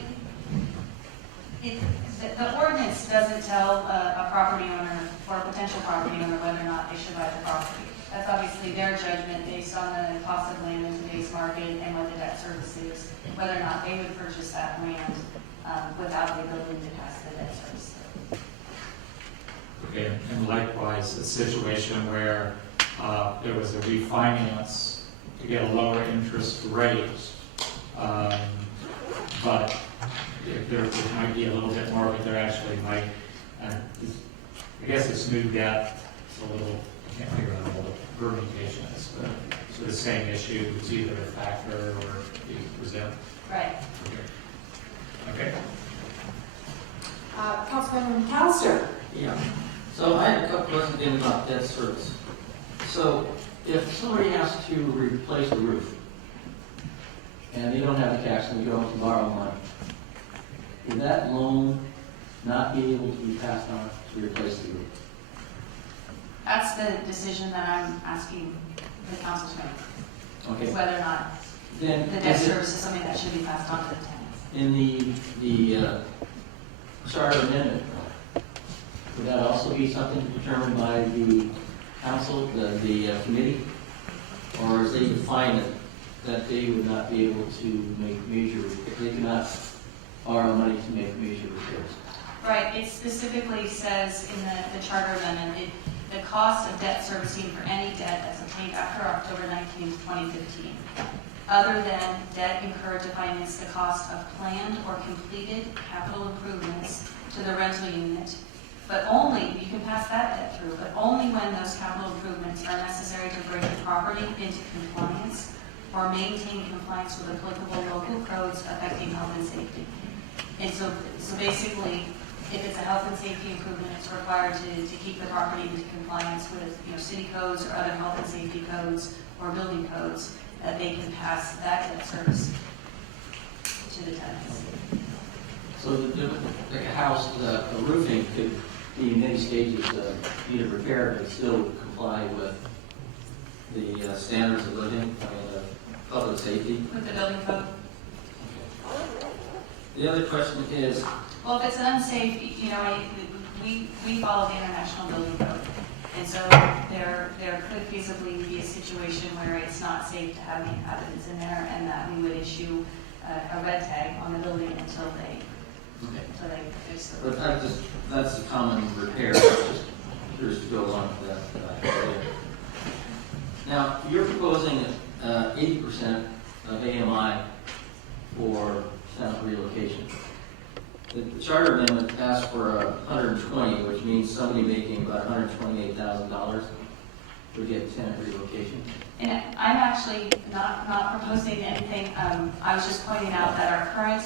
the ordinance doesn't tell a property owner or a potential property owner whether or not they should buy the property. That's obviously their judgment based on the cost of land in today's market and what the debt service is, whether or not they would purchase that land without the ability to pass the debt service. Okay, and likewise, a situation where there was a refinance to get a lower interest rate, but there might be a little bit more, but there actually might, I guess it's new debt, it's a little, I can't figure out what the permutation is, but so the same issue, it's either a factor or you present. Right. Okay. Councilmember McAllister. Yeah. So I had a couple questions again about debt service. So if somebody has to replace a roof and they don't have the cash and they go out to borrow money, would that loan not be able to be passed on to replace the roof? That's the decision that I'm asking the council to make. Okay. Whether or not Then the debt service is something that should be passed on to the tenants. in the charter amendment, would that also be something determined by the council, the committee? Or is they define it that they would not be able to make major, if they cannot borrow money to make major repairs? Right, it specifically says in the charter amendment, the cost of debt servicing for any debt that's obtained after October 19th, 2015, other than debt incurred to finance the cost of planned or completed capital improvements to the rental unit, but only, you can pass that debt through, but only when those capital improvements are necessary to bring the property into compliance or maintain compliance with applicable local codes affecting health and safety. And so basically, if it's a health and safety improvement, it's required to keep the property into compliance with city codes or other health and safety codes or building codes, that they can pass that debt service to the tenants. So the house, the roofing could be many stages of need of repair, but still comply with the standards of living, the public safety? With the building code? The other question is, Well, if it's an unsafe, we follow the International Building Code. And so there could feasibly be a situation where it's not safe to have the inhabitants in there, and that we would issue a red tag on the building until they fix the roof. but that's a common repair, just curious to go along with that. Now, you're proposing 80% of AMI for town relocation. The charter amendment asks for 120, which means somebody making about $128,000 would get tenant relocation. And I'm actually not proposing anything. I was just pointing out that our current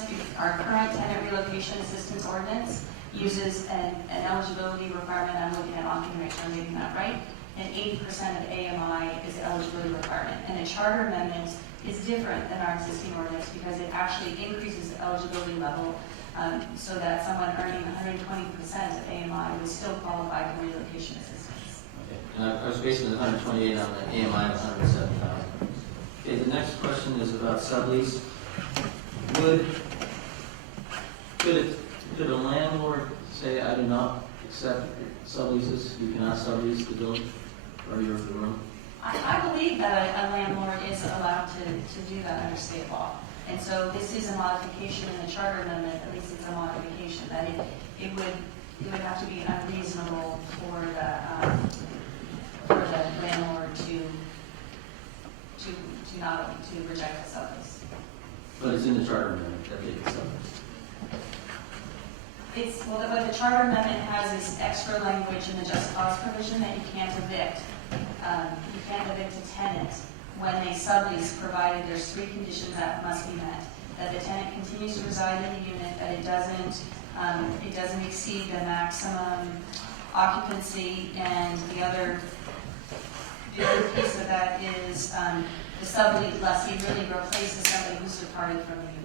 tenant relocation assistance ordinance uses an eligibility requirement. I'm looking at Monty to make sure I'm getting that right. and 80% of AMI is the eligibility requirement. And a charter amendment is different than our existing ordinance because it actually increases the eligibility level so that someone earning 120% of AMI would still qualify for relocation assistance. Okay. And I was basing the 128 on the AMI of 107,000. Okay, the next question is about sublease. Could a landlord say, I do not accept subleases, you cannot sublease the building or your room? I believe that a landlord is allowed to do that under state law. And so this is a modification in the charter amendment, at least it's a modification, that it would have to be unreasonable for the landlord to not to reject the sublease. But it's in the charter amendment that they can sublease. What the charter amendment has is extra language in the just cause provision that you can't evict. You can't evict a tenant when they sublease, provided there's 3 conditions that must be met. That the tenant continues to reside in the unit, that it doesn't exceed the maximum occupancy, and the other piece of that is the sublessee really replaces somebody who's departed from the unit.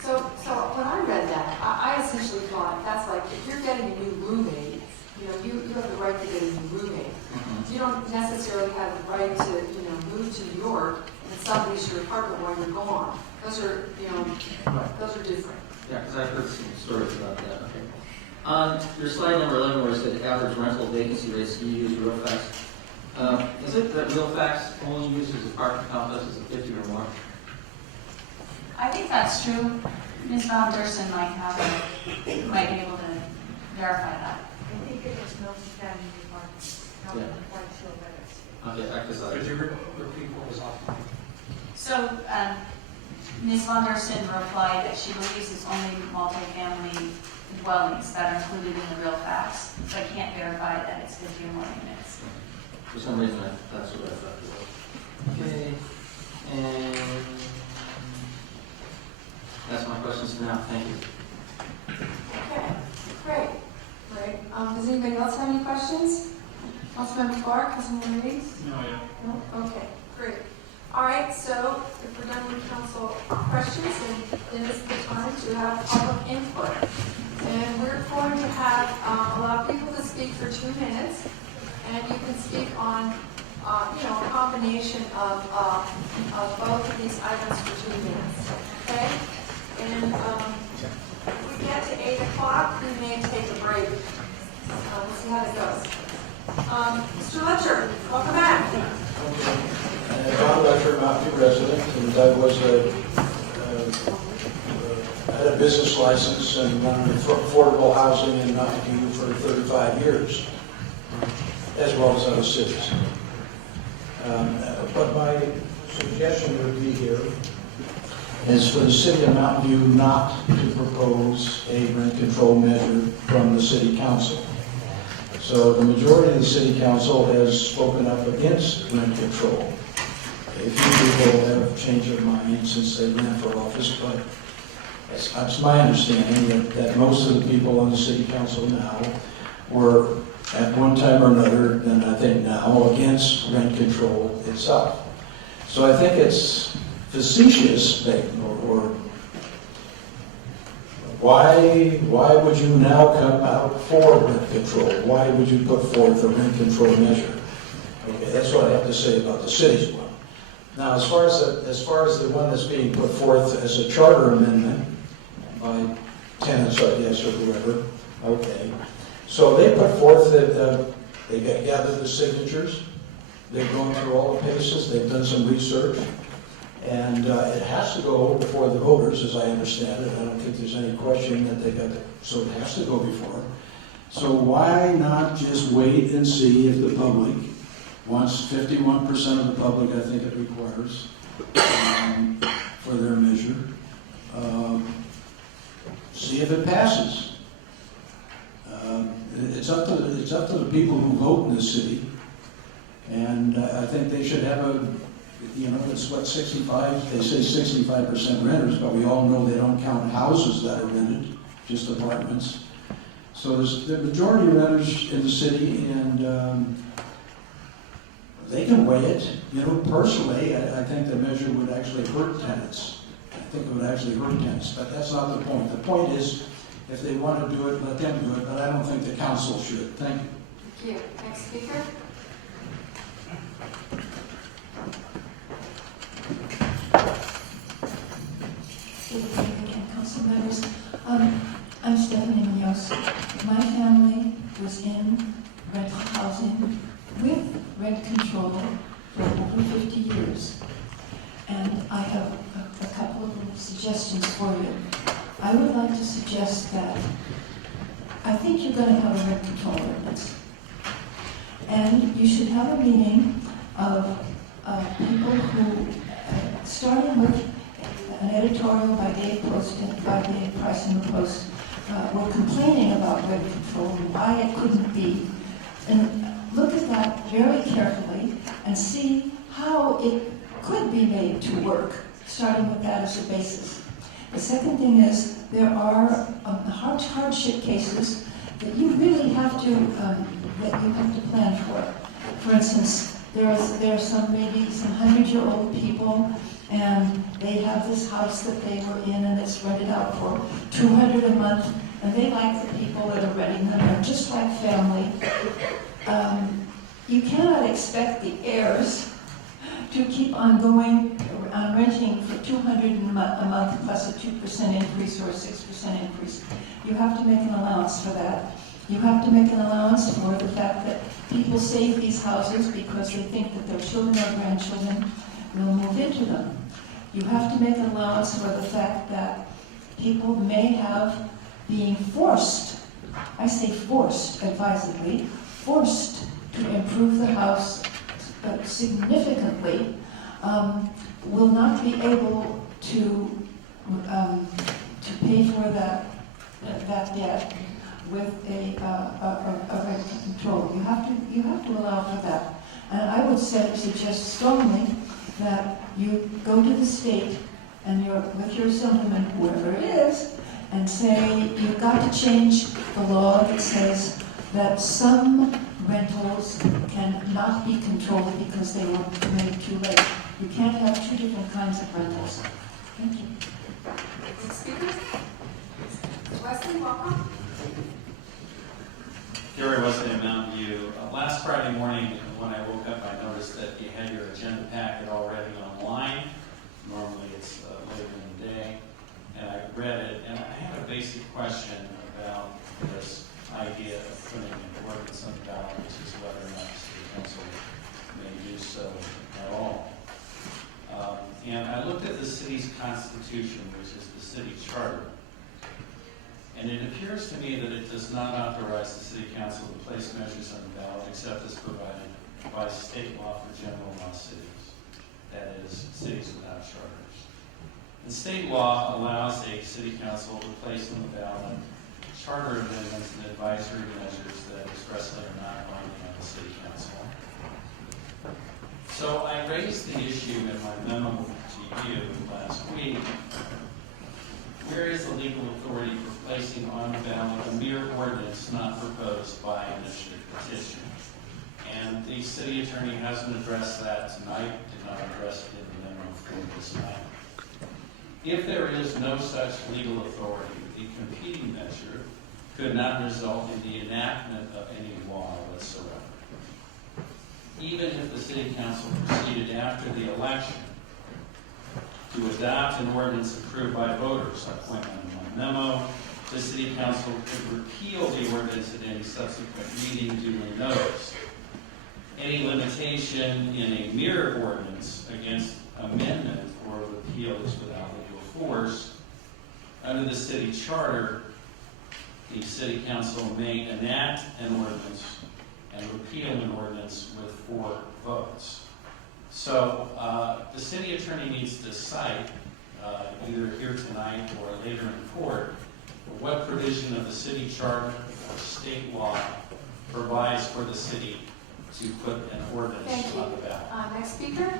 So when I read that, I essentially thought that's like if you're getting a new roommate, you have the right to get a new roommate. You don't necessarily have the right to move to New York and sublease your apartment while you're gone. Those are those are different. Yeah, because I've heard some stories about that. Okay. On your slide number 11, where it said average rental vacancy rates, you use real facts. Is it that real facts only uses apartment complexes of 50 or more? I think that's true. Ms. Von Dersen might be able to verify that. I think it was multi-family apartments, not Yeah. quite sure whether it's. Okay, Could you repeat what was off? So, Ms. Von Dersen replied that she believes it's only multifamily dwellings that are included in the real facts. So I can't verify that it's 50 or more units. For some reason, that's what I thought it was. Okay, and that's my questions for now. Thank you. Okay, great. Does anybody else have any questions? Councilmember Clark, Councilmember Reeves? No, yeah. No? Okay, great. All right, so if we're done with council questions, then it's the time to have public input. And we're going to have allow people to speak for 2 minutes, and you can speak on a combination of both of these items for 2 minutes. Okay? And if we get to 8 o'clock, we may take a break. We'll see how it goes. Mr. Letcher, welcome back. John Letcher, Mountain View resident, and I had a business license and run affordable housing in Mountain View for 35 years, as well as other cities. But my suggestion would be here is for the city of Mountain View not to propose a rent control measure from the city council. So the majority of the city council has spoken up against rent control. A few people have changed their mind since they ran for office, but it's my understanding that most of the people on the city council now were at one time or another, and I think now, against rent control itself. So I think it's facetious, or why would you now come out for rent control? Why would you put forth a rent control measure? Okay, that's what I have to say about the city's one. Now, as far as the one that's being put forth as a charter amendment by tenants, I guess, or whoever, okay. So they put forth that they gathered the signatures. They've gone through all the paces. They've done some research. And it has to go before the voters, as I understand it. I don't think there's any question that so it has to go before. So why not just wait and see if the public wants 51% of the public, I think it requires, for their measure. See if it passes. It's up to the people who vote in the city. And I think they should have it's what, 65, they say 65% renters, but we all know they don't count houses that are rented, just apartments. So there's the majority of renters in the city, and they can weigh it. You know, personally, I think the measure would actually hurt tenants. I think it would actually hurt tenants, but that's not the point. The point is, if they want to do it, let them do it, but I don't think the council should. Thank you. Thank you. Next speaker? Good evening again, council members. I'm Stephanie Munoz. My family was in rental housing with rent control for over 50 years. And I have a couple of suggestions for you. I would like to suggest that I think you're going to have a rent control ordinance. And you should have a meeting of people who, starting with an editorial by Dave Price in the Post, were complaining about rent control and why it couldn't be. And look at that very carefully and see how it could be made to work, starting with that as a basis. The second thing is there are hardship cases that you really have to plan for. For instance, there are some 100-year-old people, and they have this house that they were in, and it's rented out for $200 a month, and they like the people that are renting them. They're just like family. You cannot expect the heirs to keep on going on renting for $200 a month plus a 2% increase or a 6% increase. You have to make an allowance for that. You have to make an allowance for the fact that people save these houses because they think that their children or grandchildren will move into them. You have to make an allowance for the fact that people may have being forced, I say forced advisedly, forced to improve the house significantly, will not be able to pay for that debt with a rent control. You have to allow for that. And I would suggest strongly that you go to the state and with your assemblyman, whoever it is, and say you've got to change the law that says that some rentals cannot be controlled because they were made too late. You can't have two different kinds of rentals. Thank you. Next speaker? Wesley, welcome. Gary Wesley in Mountain View. Last Friday morning when I woke up, I noticed that you had your agenda packet already online. Normally it's later in the day. And I read it, and I had a basic question about this idea of putting an ordinance on the ballot, which is whether or not the city council may do so at all. And I looked at the city's constitution, which is the city charter, and it appears to me that it does not authorize the city council to place measures on the ballot except as provided by state law for general law cities, that is, cities without charters. And state law allows a city council to place on the ballot charter amendments and advisory measures that expressly are not binding on the city council. So I raised the issue in my memo to you last week. Where is the legal authority for placing on the ballot a mere ordinance not proposed by initiative petition? And the city attorney hasn't addressed that tonight, did not address it in the memo for this night. If there is no such legal authority, the competing measure could not result in the enactment of any law whatsoever. Even if the city council proceeded after the election to adopt an ordinance approved by voters, I point out in my memo, the city council could repeal the ordinance at any subsequent meeting duly noticed. Any limitation in a mere ordinance against amendment or repeal is without legal force. Under the city charter, the city council may enact an ordinance and repeal an ordinance with 4 votes. So the city attorney needs to cite, either here tonight or later in court, what provision of the city charter or state law provides for the city to put an ordinance on the ballot. Next speaker?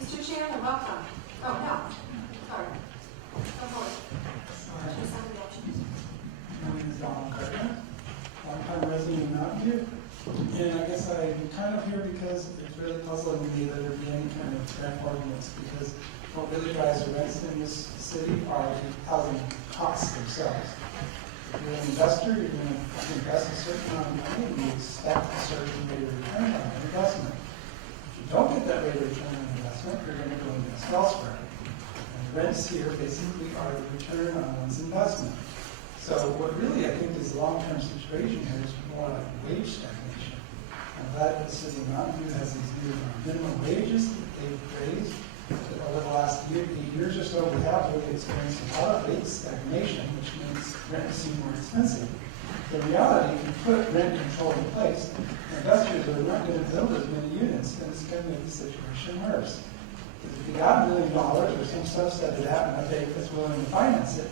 Mr. Chairman, welcome. Oh, no. Sorry. Go forward. My name is Donald Carter, longtime resident of Mountain View. And I guess I'm kind of here because it's really puzzling me that there be any kind of rent ordinance, because what really drives the rents in this city are the housing costs themselves. If you're an investor, you're going to invest a certain amount of money, and you expect a certain rate of return on that investment. If you don't get that rate of return on investment, you're going to go invest elsewhere. And rents here basically are the return on one's investment. So what really I think is the long-term situation here is more like wage stagnation. I'm glad that the city of Mountain View has these new minimum wages that they've raised. Over the last 8 years or so, we have really experienced a lot of wage stagnation, which makes rent seem more expensive. In reality, if you put rent control in place, investors are not going to build as many units, and it's going to make the situation worse. Because if you got $1 million or some subset of that, and I think that's willing to finance it,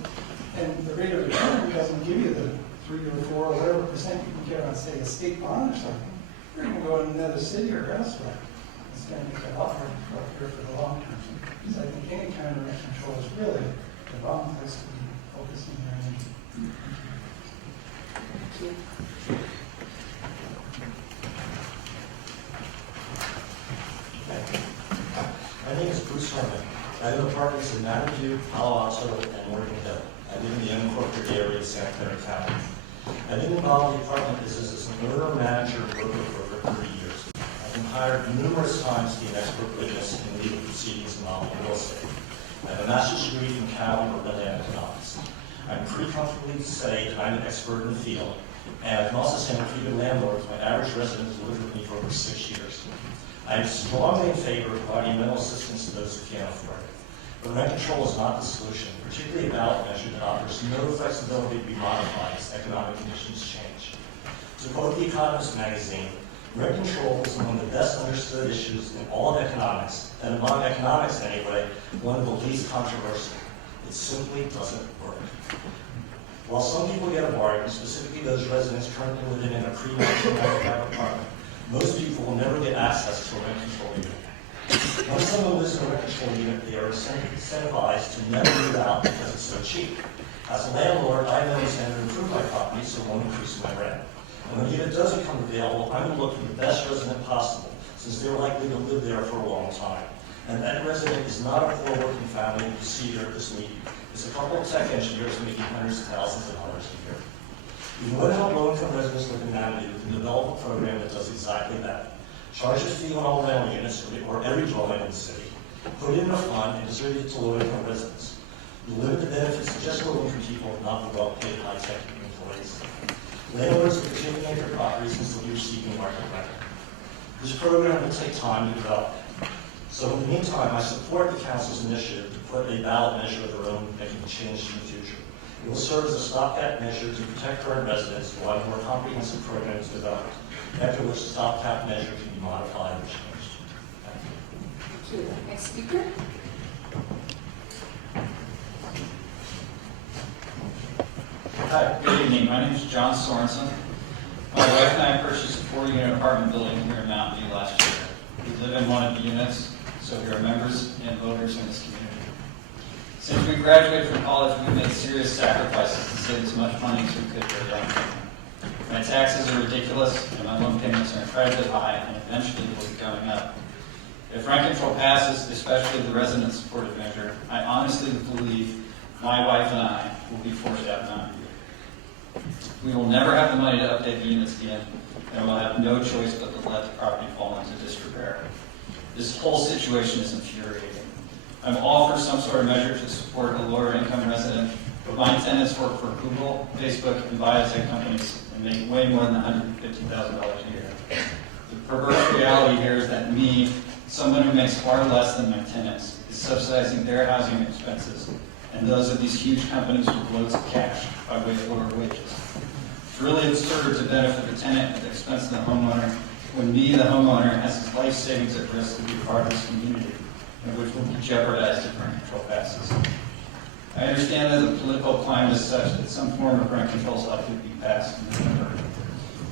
and the rate of return doesn't give you the 3 or 4 or whatever percent you can get on, say, a state bond or something, you're going to go in another city or elsewhere. It's going to make it a lot more difficult here for the long term. So I think any kind of rent control is really the wrong place to be focusing your energy. Thank you. My name is Bruce Herman. I live in apartments in Mountain View, Palo Alto, and Morgan Hill. I live in the unincorporated area of Santa Clara County. I've been involved in the apartment business as an owner, manager, and broker for over 30 years. I've been hired numerous times to be an expert witness in legal proceedings involving real estate. I have a master's degree from Cal in urban land economics. I'm pretty comfortably to say that I'm an expert in the field, and I can also say I'm a pretty good landlord with my average resident who's lived with me for over 6 years. I am strongly in favor of providing mental assistance to those who can't afford it. But rent control is not the solution, particularly a ballot measure that offers no flexibility to be modified as economic conditions change. To quote The Economist magazine, rent control is one of the best understood issues in all of economics, and among economics anyway, one of the least controversial. It simply doesn't work. While some people get a bargain, specifically those residents currently living in a pre-1995 apartment, most people will never get access to a rent control unit. Once someone lives in a rent control unit, they are incentivized to never move out because it's so cheap. As a landlord, I know it's going to improve my property, so it won't increase my rent. And when a unit does become available, I'm going to look for the best resident possible, since they're likely to live there for a long time. And that resident is not a poor working family you see here at this meeting. It's a couple of tech engineers making hundreds of thousands of dollars a year. We want to help low-income residents live in Mountain View and develop a program that does exactly that. Charge a fee on all rental units or every dwelling in the city, put it in a fund, and distribute it to low-income residents. We limit the benefits to just low-income people, not the well-paid high-tech employees. Landlords will continue to make their properties and still be receiving market rent. This program will take time to develop. So in the meantime, I support the council's initiative to put a ballot measure of their own making a change in the future. It will serve as a stopgap measure to protect current residents while a more comprehensive program is developed, after which the stopgap measure can be modified or changed. Thank you. Next speaker. Hi, good evening. My name is John Sorensen. My wife and I purchased a 4-unit apartment building here in Mountain View last year. We live in one of the units, so we are members and voters in this community. Since we graduated from college, we've made serious sacrifices to save as much money as we could for a down payment. My taxes are ridiculous, and my loan payments are incredibly high, and eventually will be going up. If rent control passes, especially the resident supportive measure, I honestly believe my wife and I will be forced out of Mountain View. We will never have the money to update the units again, and we'll have no choice but to let the property fall into disrepair. This whole situation is infuriating. I'm all for some sort of measure to support a lower income resident, but my tenants work for Google, Facebook, and biotech companies and make way more than $150,000 a year. The perverse reality here is that me, someone who makes far less than my tenants, is subsidizing their housing expenses and those of these huge companies with loads of cash by way of lower wages. It's really absurd to benefit the tenant at the expense of the homeowner when me, the homeowner, has his life savings at risk to be part of this community, and which will be jeopardized if rent control passes. I understand that the political climate is such that some form of rent control is likely to be passed in November.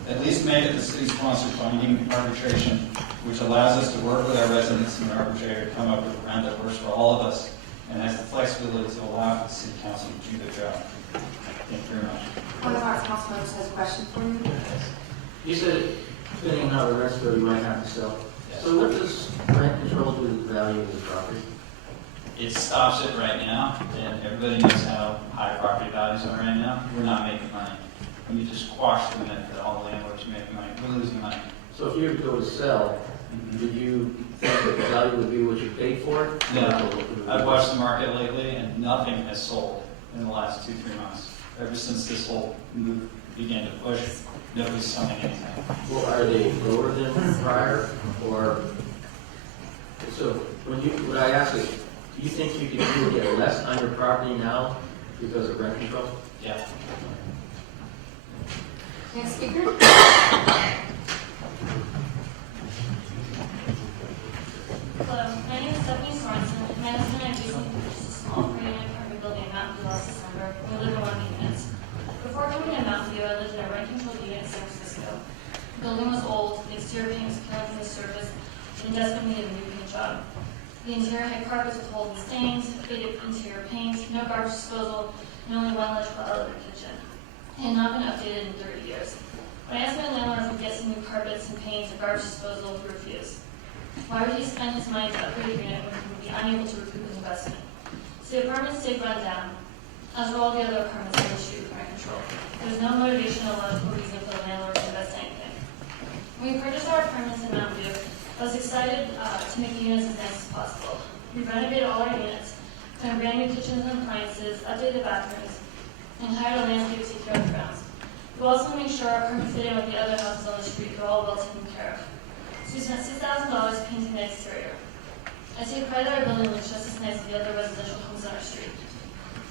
At least make it the city-sponsored binding arbitration, which allows us to work with our residents and the arbitrator to come up with a round that works for all of us and has the flexibility to allow for the city council to do their job. Thank you very much. One of our council members has a question for you. You said depending on how the rest go, you might have to sell. So what does rent control do to the value of the property? It stops it right now, and everybody knows how high property values are right now. We're not making money. When you just quash the myth that all landlords are making money, we're losing money. So if you were to go to sell, did you think that the value would be what you paid for it? No, I've watched the market lately, and nothing has sold in the last 2-3 months. Ever since this whole move began to push, nobody's selling anything. Well, are they lower than prior, or, so what I ask is, do you think you can get less on your property now because of rent control? Yeah. Next speaker. Hello, my name is Stephanie Sorensen. My husband and I recently purchased a small 3-unit apartment building in Mountain View last December. We live in one of the units. Before coming to Mountain View, I lived in a rent-controlled unit in San Francisco. The building was old, the exterior paint was peeling from the surface, and desperately needed a new paint job. The interior had carpets with holes and stains, faded interior paint, no garbage disposal, and only one electrical outlet in the kitchen. It had not been updated in 30 years. When I asked my landlord if we get some new carpets and paint and garbage disposal, he refused. Why would he spend his money to upgrade a unit when he would be unable to recoup his investment? So the apartment stayed run down, as were all the other apartments on the street with rent control. There was no motivation or logical reason for the landlord to invest anything. When we purchased our apartments in Mountain View, I was excited to make the units as nice as possible. We renovated all our units, put in brand new kitchens and appliances, updated bathrooms, and hired a landscape to take care of the grounds. We also made sure our apartment fit in with the other houses on the street were all well taken care of. So we spent $6,000 painting the exterior. I take pride that our building looks just as nice as the other residential homes on our street.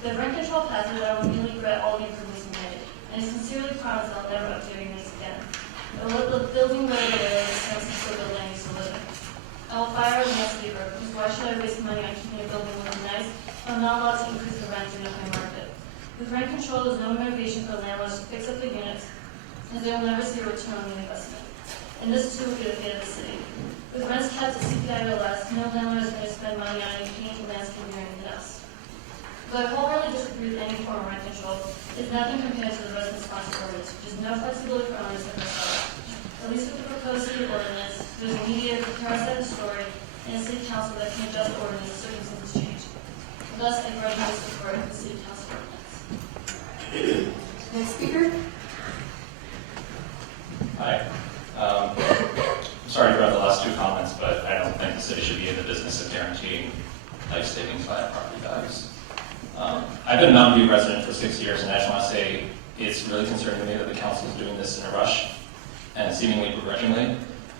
The rent control passes that I will immediately regret all the improvements we made, and I sincerely promise I'll never update units again. I will let the building go away the San Francisco building I used to live in. I will fire a landscaper, because why should I waste money on keeping a building looking nice when I'm not allowed to increase the rent in the high market? With rent control, there's no motivation for landlords to fix up the units, as they will never see a return on the investment. And this too will be the fate of the city. With rents kept at CPI or less, no landlord is going to spend money on any paint, landscaping, or anything else. Though I wholeheartedly disagree with any form of rent control, it's nothing compared to the resident-sponsored ordinance, which is no flexibility for owners and themselves. At least with the proposed city ordinance, there's a mediator who can side the story, and a city council that can adjust the ordinance as circumstances change. Thus, I grudgingly support the city council ordinance. Next speaker. Hi. I'm sorry to interrupt the last two comments, but I don't think the city should be in the business of guaranteeing life savings via property values. I've been a Mountain View resident for 6 years, and I just want to say it's really concerning to me that the council is doing this in a rush and seemingly begrudgingly.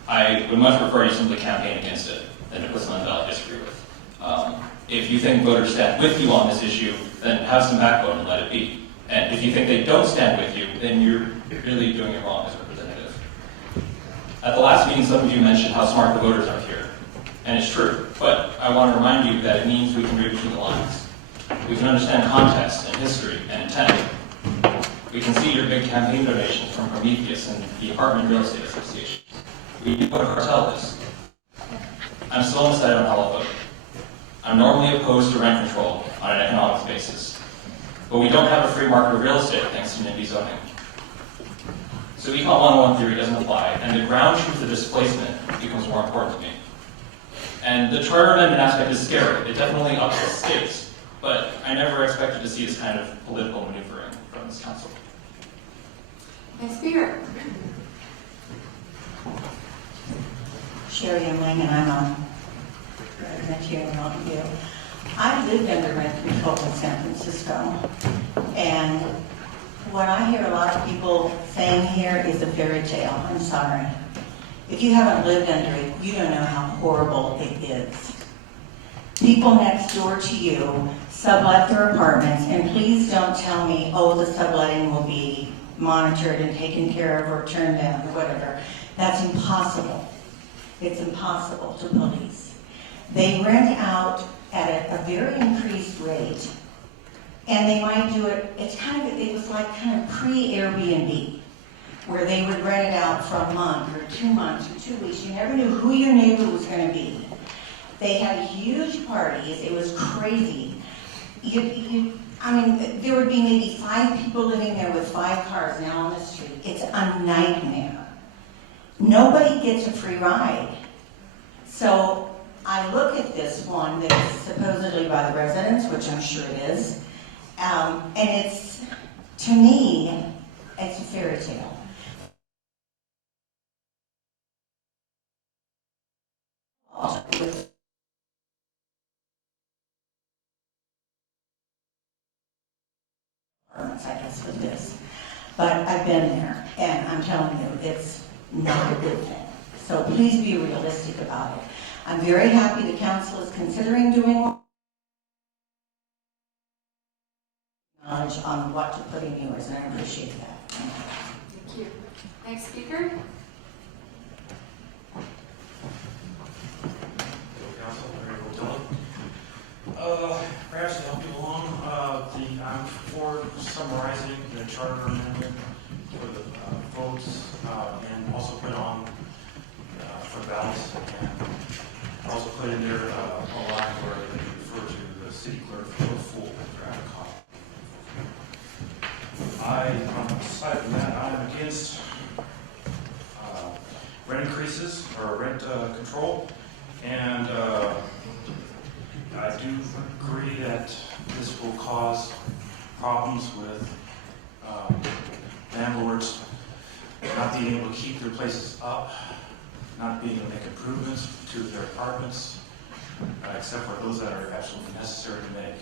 I would much prefer you simply campaign against it than to put something that I disagree with. If you think voters stand with you on this issue, then have some backbone and let it be. And if you think they don't stand with you, then you're really doing it wrong as a representative. At the last meeting, some of you mentioned how smart the voters are here. And it's true, but I want to remind you that it means we can read between the lines. We can understand context and history and intent. We can see your big campaign donations from Prometheus and the Apartment Real Estate Association. We know what a cartel is. I'm still undecided on how I'll vote. I'm normally opposed to rent control on an economics basis, but we don't have a free market of real estate thanks to NIMBY zoning. So Econ 101 theory doesn't apply, and the ground truth of displacement becomes more important to me. And the charter amendment aspect is scary. It definitely ups the stakes, but I never expected to see this kind of political maneuvering from this council. Next speaker. Sherry Youngling, and I'm a resident here in Mountain View. I lived under rent control in San Francisco, and what I hear a lot of people saying here is a fairy tale. I'm sorry. If you haven't lived under it, you don't know how horrible it is. People next door to you sublet their apartments, and please don't tell me, oh, the subletting will be monitored and taken care of or turned down or whatever. That's impossible. It's impossible to police. They rent out at a very increased rate, and they might do it, it was like kind of pre-Airbnb, where they would rent it out for a month or 2 months or 2 weeks. You never knew who your neighbor was going to be. They had huge parties. It was crazy. There would be maybe 5 people living there with 5 cars now on the street. It's a nightmare. nobody gets a free ride. So I look at this one that's supposedly by the residents, which I'm sure it is, and it's, to me, it's a fairy tale. I guess with this, but I've been there, and I'm telling you, it's not a good thing. So please be realistic about it. I'm very happy the council is considering doing knowledge on what to put in yours, and I appreciate that. Thank you. Next speaker. Perhaps to help you along, I'm for summarizing the charter amendment for the votes and also put on for ballots, and also put in there a line where they refer to the city clerk for a full draft copy. Aside from that, I'm against rent increases or rent control, and I do agree that this will cause problems with landlords not being able to keep their places up, not being able to make improvements to their apartments, except for those that are absolutely necessary to make.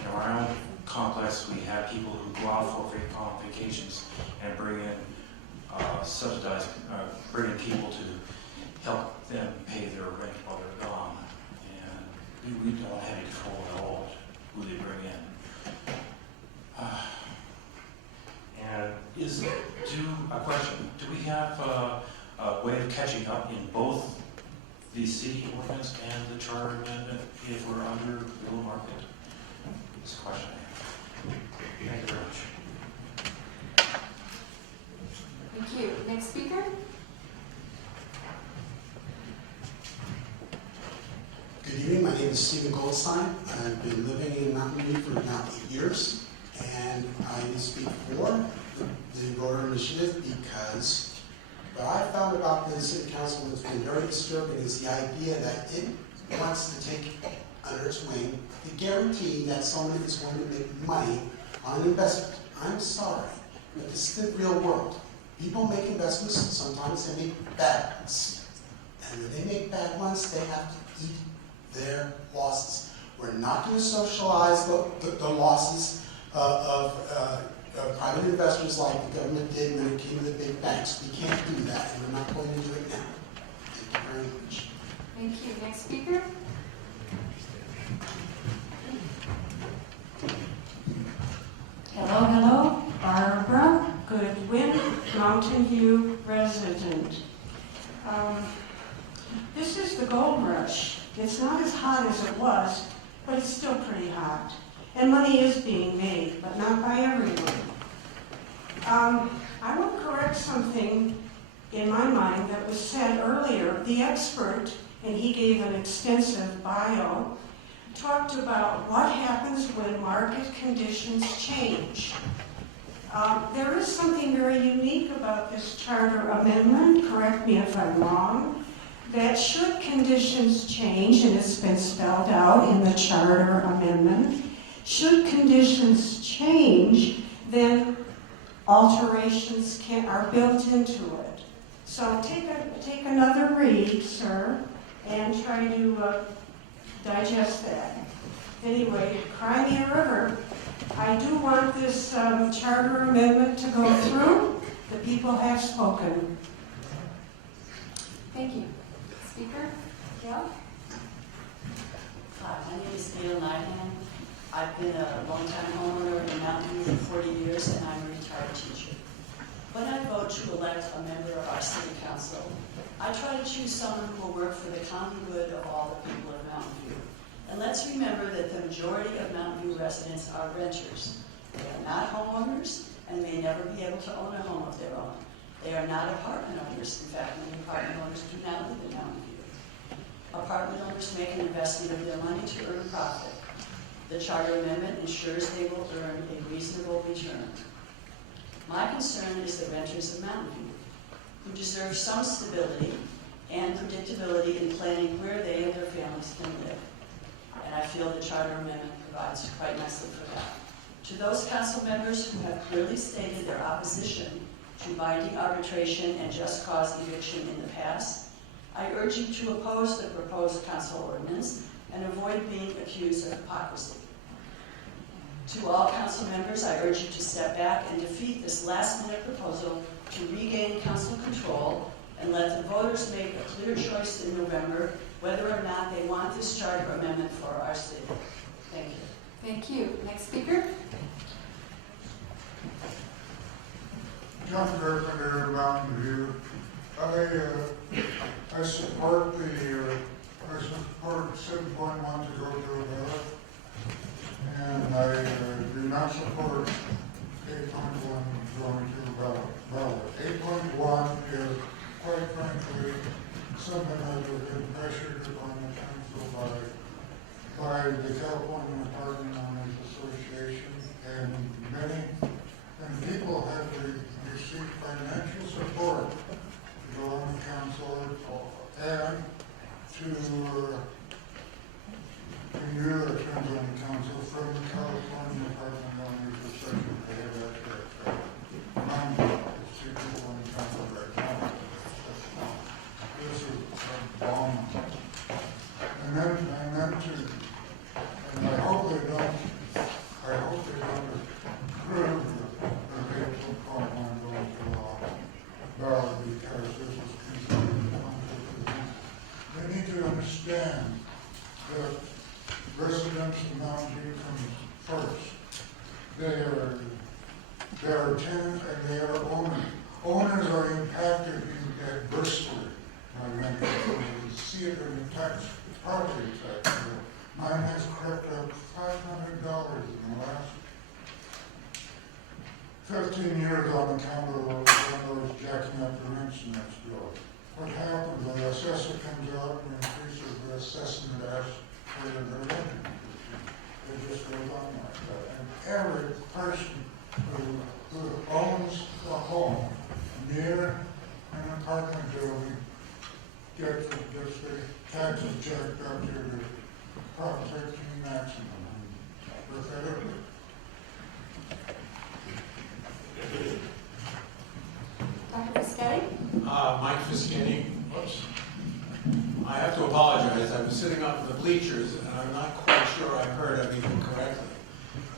In our own complex, we have people who go out on vacations and bring in bring in people to help them pay their rent while they're gone. We don't have any control at all who they bring in. A question, do we have a way of catching up in both the city ordinance and the charter amendment if we're under below market? This question I have. Thank you very much. Thank you. Next speaker. Good evening, my name is Stephen Goldstein. I've been living in Mountain View for now 8 years, and I need to speak for the voter initiative because what I found about the city council that's been very disturbing is the idea that it wants to take under its wing the guarantee that someone is going to make money on an investment. I'm sorry, but this is the real world. People make investments, sometimes they make bad ones. And when they make bad ones, they have to eat their losses. We're not going to socialize the losses of private investors like the government did when it came to the big banks. We can't do that, and we're not going to do it now. Thank you very much. Thank you. Next speaker. Hello, hello. Barbara Goodwin, Mountain View resident. This is the gold rush. It's not as hot as it was, but it's still pretty hot. And money is being made, but not by everyone. I will correct something in my mind that was said earlier. The expert, and he gave an extensive bio, talked about what happens when market conditions change. There is something very unique about this charter amendment, correct me if I'm wrong, that should conditions change, and it's been spelled out in the charter amendment, should conditions change, then alterations are built into it. So take another read, sir, and try to digest that. Anyway, Cry Me a River. I do want this charter amendment to go through. The people have spoken. Thank you. Speaker, Gail? Hi, my name is Gail Nyhan. I've been a long-time homeowner in Mountain View for 40 years, and I'm a retired teacher. When I vote to elect a member of our city council, I try to choose someone who will work for the common good of all the people of Mountain View. And let's remember that the majority of Mountain View residents are renters. They are not homeowners and may never be able to own a home of their own. They are not apartment owners. In fact, many apartment owners do not live in Mountain View. Apartment owners make an investment of their money to earn profit. The charter amendment ensures they will earn a reasonable return. My concern is the renters of Mountain View. who deserve some stability and predictability in planning where they and their families can live. And I feel the charter amendment provides quite nicely for that. To those council members who have clearly stated their opposition to binding arbitration and just cause eviction in the past, I urge you to oppose the proposed council ordinance and avoid being accused of hypocrisy. To all council members, I urge you to step back and defeat this last-minute proposal to regain council control and let the voters make a clear choice in November whether or not they want this charter amendment for our city. Thank you. Thank you. Next speaker. John Carpenter, Mountain View. I support I support 7.1 to go to a ballot, and I do not support 8.1 going to a ballot. 8.1 is, quite frankly, something that has been pressured upon the council by the California Apartment Owners Association, and people have received financial support to go on the council and to renew their terms on the council from the California Apartment Owners Association. They have that correct. It's 2 people on the council right now. This is a bomb. And I hope they don't approve the people going to law ballot, because this is considered conflict. They need to understand that residents of Mountain View come first. They are tenants and they are owners. Owners are impacted adversely by rental. You see it in the property tax. Mine has crept up $500 in the last 15 years on account of landlords jacking up the rents next door. What happens when the assessor comes out and increases the assessment as per their rent? It just goes on like that. And every person who owns a home near an apartment building gets the taxes jacked up to the Prop 13 maximum. Repetitive. Dr. Fisketti? Mike Fisketti. Whoops. I have to apologize. I was sitting up in the bleachers and I'm not quite sure I heard everything correctly.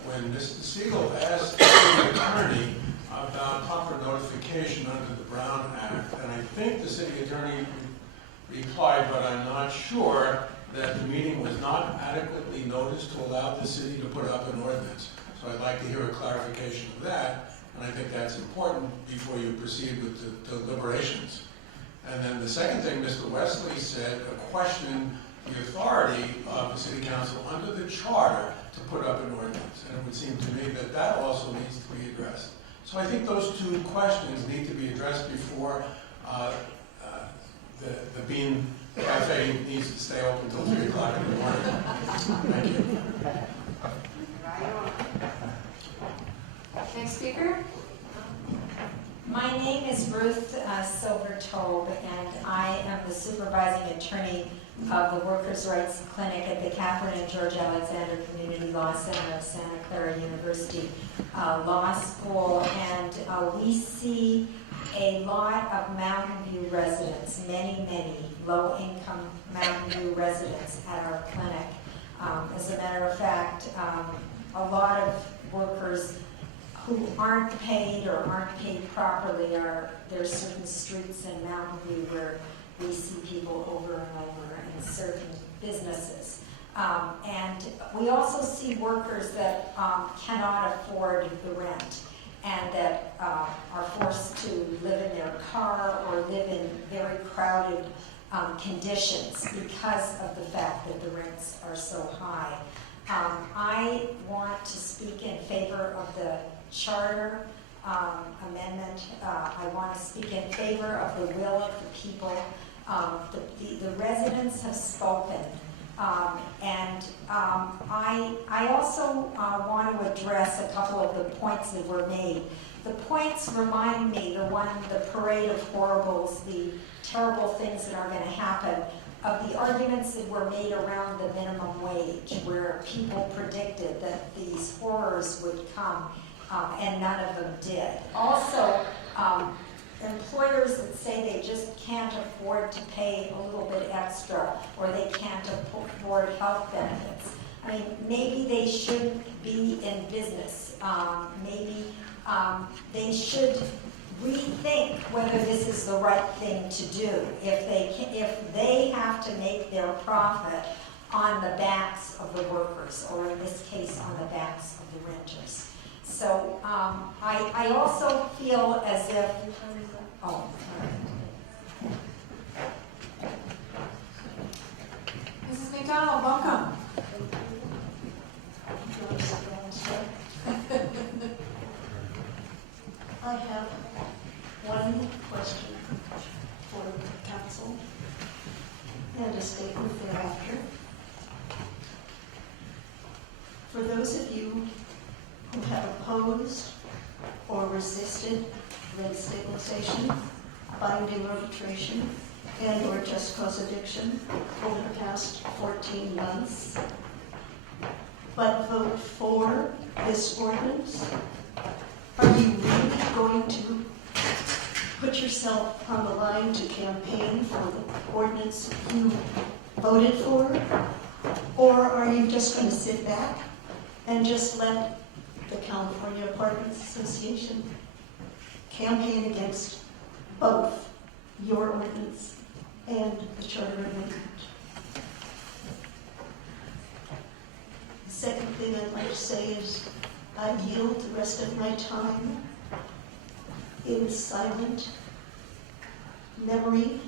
When Mr. Siegel asked the city attorney about proper notification under the Brown Act, and I think the city attorney replied, but I'm not sure, that the meeting was not adequately noticed to allow the city to put up an ordinance. So I'd like to hear a clarification of that, and I think that's important before you proceed with the deliberations. And then the second thing, Mr. Wesley said, questioned the authority of the city council under the charter to put up an ordinance. And it would seem to me that that also needs to be addressed. So I think those two questions need to be addressed before the Bean Cafe needs to stay open until 3 o'clock in the morning. Thank you. Next speaker. My name is Ruth Silvertobe, and I am the supervising attorney of the Workers' Rights Clinic at the Catherine and George Alexander Community Law Center of Santa Clara University Law School, and we see a lot of Mountain View residents, many low-income Mountain View residents at our clinic. As a matter of fact, a lot of workers who aren't paid or aren't paid properly there's certain streets in Mountain View where we see people over and over in certain businesses. And we also see workers that cannot afford the rent and that are forced to live in their car or live in very crowded conditions because of the fact that the rents are so high. I want to speak in favor of the charter amendment. I want to speak in favor of the will of the people. The residents have spoken. And I also want to address a couple of the points that were made. the points remind me, the parade of horribles, the terrible things that are going to happen, of the arguments that were made around the minimum wage, where people predicted that these horrors would come, and none of them did. Also, employers that say they just can't afford to pay a little bit extra, or they can't afford health benefits. I mean, maybe they should be in business. Maybe they should rethink whether this is the right thing to do. If they have to make their profit on the backs of the workers, or in this case, on the backs of the renters. So I also feel as if, Mrs. McDonald, welcome. I have one question for the council and a statement thereafter. For those of you who have opposed or resisted rent stabilization, binding arbitration, and or just cause eviction over the past 14 months, but vote for this ordinance, are you really going to put yourself on the line to campaign for the ordinance you voted for? Or are you just going to sit back and just let the California Apartment Association campaign against both your ordinance and the charter amendment? The second thing I'd like to say is I yield the rest of my time in silent memory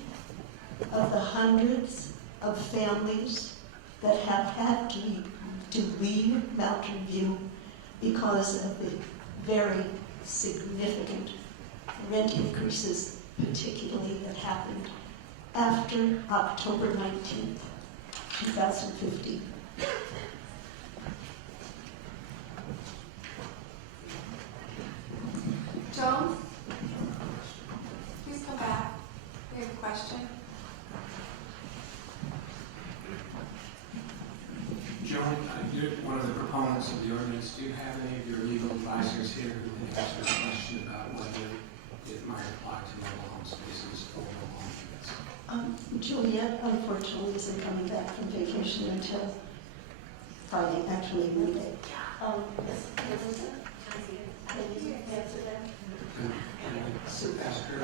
of the hundreds of families that have had to leave Mountain View because of the very significant rent increases, particularly that happened after October 19th, 2015. Joan, please come back. We have a question. Joan, you're one of the proponents of the ordinance. Do you have any of your legal advisors here who can answer the question about whether it might apply to mobile home spaces or mobile home units? Juliet, unfortunately, isn't coming back from vacation until Friday, actually Monday. Can you answer that? Ask her.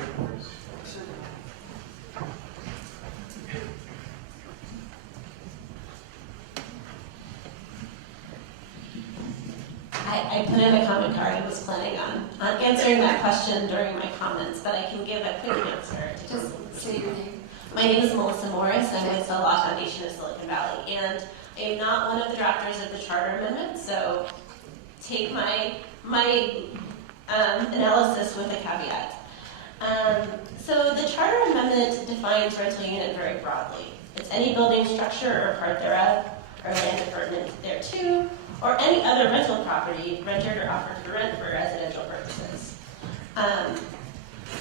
I put in a comment card and was planning on answering that question during my comments, but I can give a quick answer. Just say your name. My name is Melissa Morris. I'm with the Law Foundation of Silicon Valley, and I am not one of the drafters of the charter amendment, so take my analysis with a caveat. So the charter amendment defines rental unit very broadly. It's any building structure or part thereof, or land appurtenant thereto, or any other rental property rented or offered for rent for residential purposes.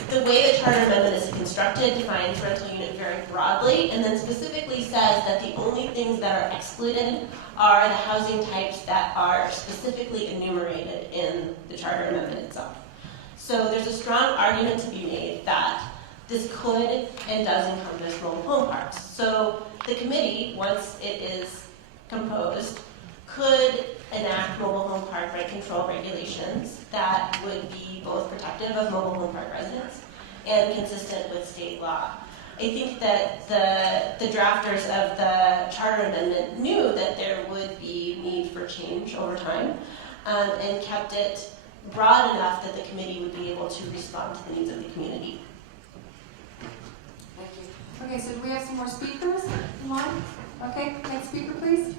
The way the charter amendment is constructed defines rental unit very broadly, and then specifically says that the only things that are excluded are the housing types that are specifically enumerated in the charter amendment itself. So there's a strong argument to be made that this could and does encompass mobile home parks. So the committee, once it is composed, could enact mobile home park rent control regulations that would be both protective of mobile home park residents and consistent with state law. I think that the drafters of the charter amendment knew that there would be need for change over time, and kept it broad enough that the committee would be able to respond to the needs of the community. Thank you. Okay, so do we have some more speakers in line? Okay, next speaker, please.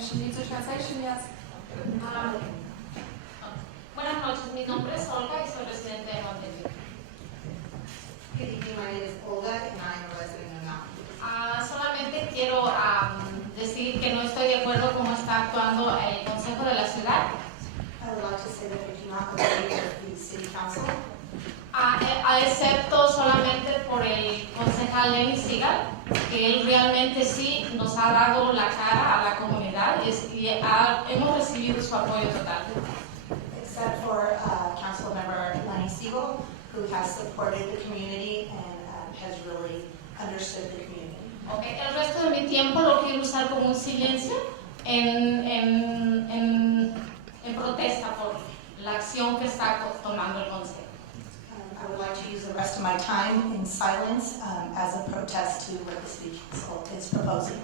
She needs a translation, yes. Buenas noches, mi nombre es Olga y soy residente de Mountain View. Good evening, my name is Olga and I'm a resident of Mountain View. Solamente quiero decir que no estoy de acuerdo cómo está actuando el Consejo de la Ciudad. excepto solamente por el concejal Lenny Sigal, que él realmente sí nos ha dado la cara a la comunidad hemos recibido su apoyo total. Except for Council Member Lenny Siegel, who has supported the community and has really understood the community. Okay. El resto de mi tiempo lo quiero usar como un silencio en protesta por la acción que está tomando el Consejo. I would like to use the rest of my time in silence as a protest to what the City Council is proposing.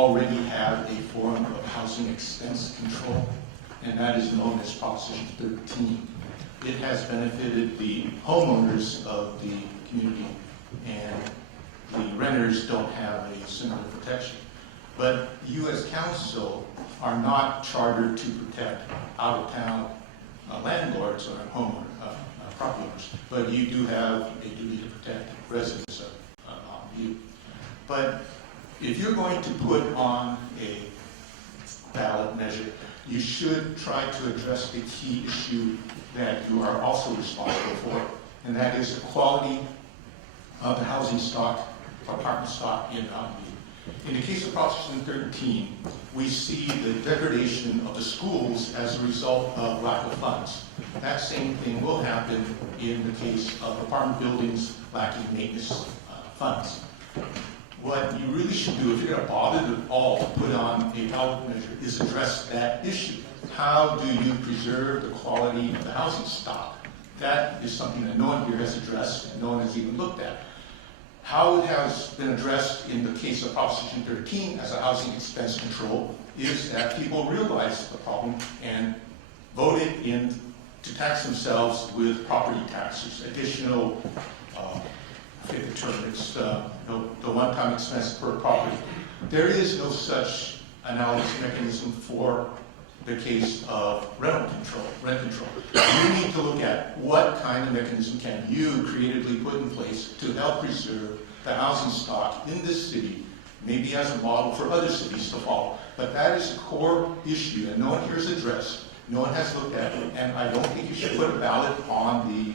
already have a form of housing expense control, and that is known as Proposition 13. It has benefited the homeowners of the community, and the renters don't have a similar protection. But you as council are not chartered to protect out-of-town landlords or homeowners, property owners, but you do have a duty to protect residents of you. But if you're going to put on a ballot measure, you should try to address the key issue that you are also responsible for, and that is the quality of the housing stock, apartment stock in Mountain View. In the case of Proposition 13, we see the degradation of the schools as a result of lack of funds. That same thing will happen in the case of apartment buildings lacking maintenance funds. What you really should do, if you're going to bother at all to put on a ballot measure, is address that issue. How do you preserve the quality of the housing stock? That is something that no one here has addressed and no one has even looked at. How it has been addressed in the case of Proposition 13 as a housing expense control is that people realized the problem and voted in to tax themselves with property taxes, additional, I forget the term, it's the one-time expense per property. There is no such analogous mechanism for the case of rent control. You need to look at what kind of mechanism can you creatively put in place to help preserve the housing stock in this city, maybe as a model for other cities to follow. But that is a core issue that no one here has addressed, no one has looked at, and I don't think you should put a ballot on the,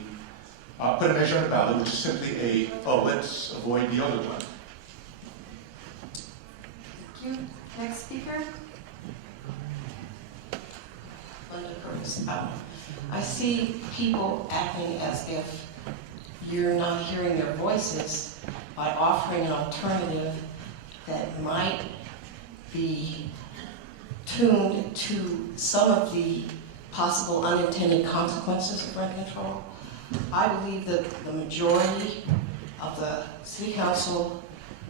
put a measure on the ballot, which is simply let's avoid the other one. Thank you. Next speaker. I see people acting as if you're not hearing their voices by offering an alternative that might be tuned to some of the possible unintended consequences of rent control. I believe that the majority of the City Council